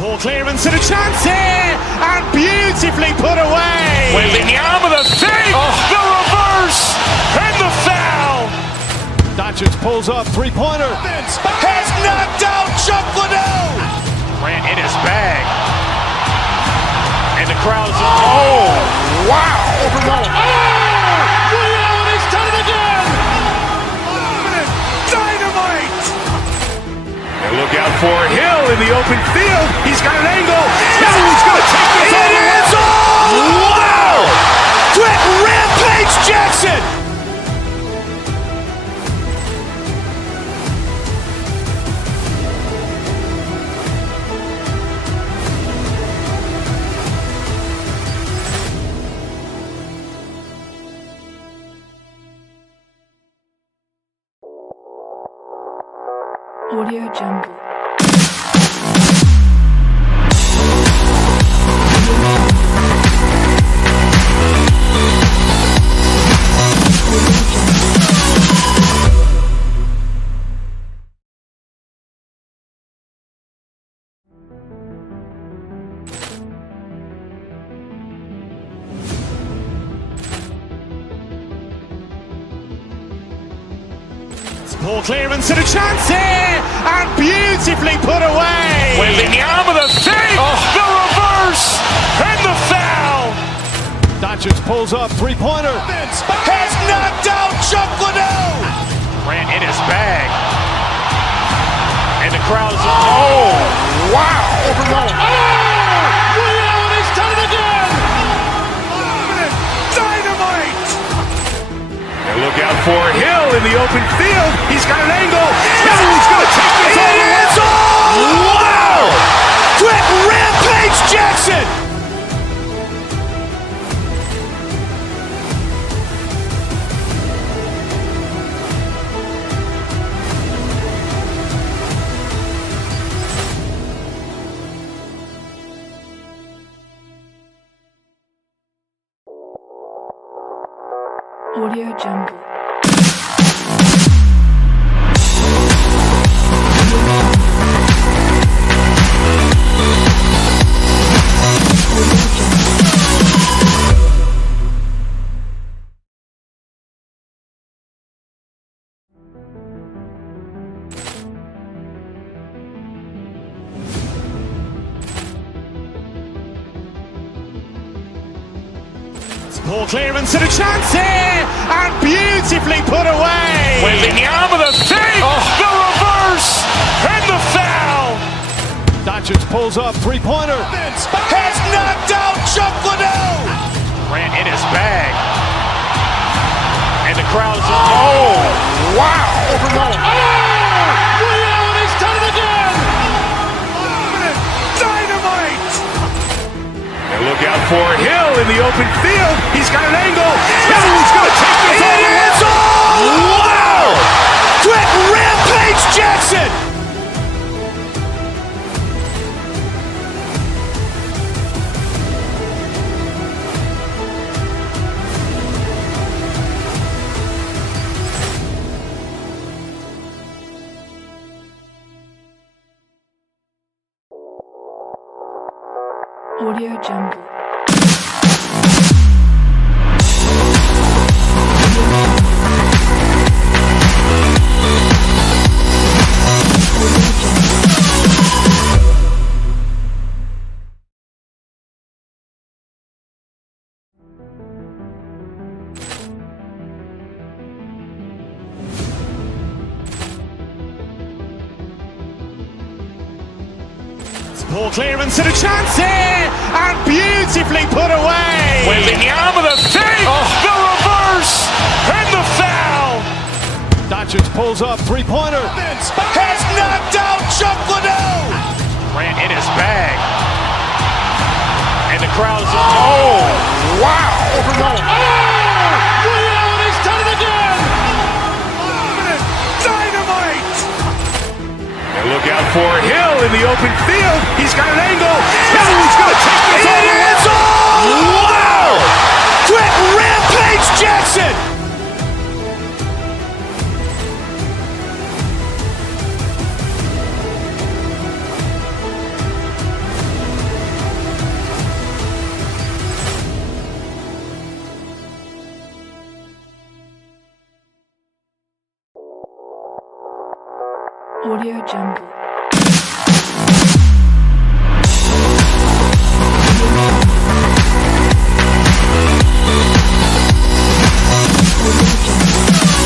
Ball clearance and a chance here, and beautifully put away. Wembanyama the save, the reverse, and the foul. Doncic pulls up, three-pointer. Has knocked out Chuck Liddell. Grant in his bag, and the crowd's Oh, wow. He's done it again. Dynamite. And look out for Hill in the open field. He's got an angle. He's going to take this all the way. Wow! Quick Rampage Jackson. Audio Jungle. Ball clearance and a chance here, and beautifully put away. Wembanyama the save, the reverse, and the foul. Doncic pulls up, three-pointer. Has knocked out Chuck Liddell. Grant in his bag, and the crowd's wow. He's done it again. Dynamite. And look out for Hill in the open field. He's got an angle. He's going to take this all the way. Wow! Quick Rampage Jackson. Audio Jungle. Ball clearance and a chance here, and beautifully put away. Wembanyama the save, the reverse, and the foul. Doncic pulls up, three-pointer. Has knocked out Chuck Liddell. Grant in his bag, and the crowd's wow. He's done it again. Dynamite. And look out for Hill in the open field. He's got an angle. He's going to take this all the way. Wow! Quick Rampage Jackson. Audio Jungle. Ball clearance and a chance here, and beautifully put away. Wembanyama the save, the reverse, and the foul. Doncic pulls up, three-pointer. Has knocked out Chuck Liddell. Grant in his bag, over Nolan. And he's done it again! Dynamite! And look out for Hill in the open field. He's got an angle. Hill's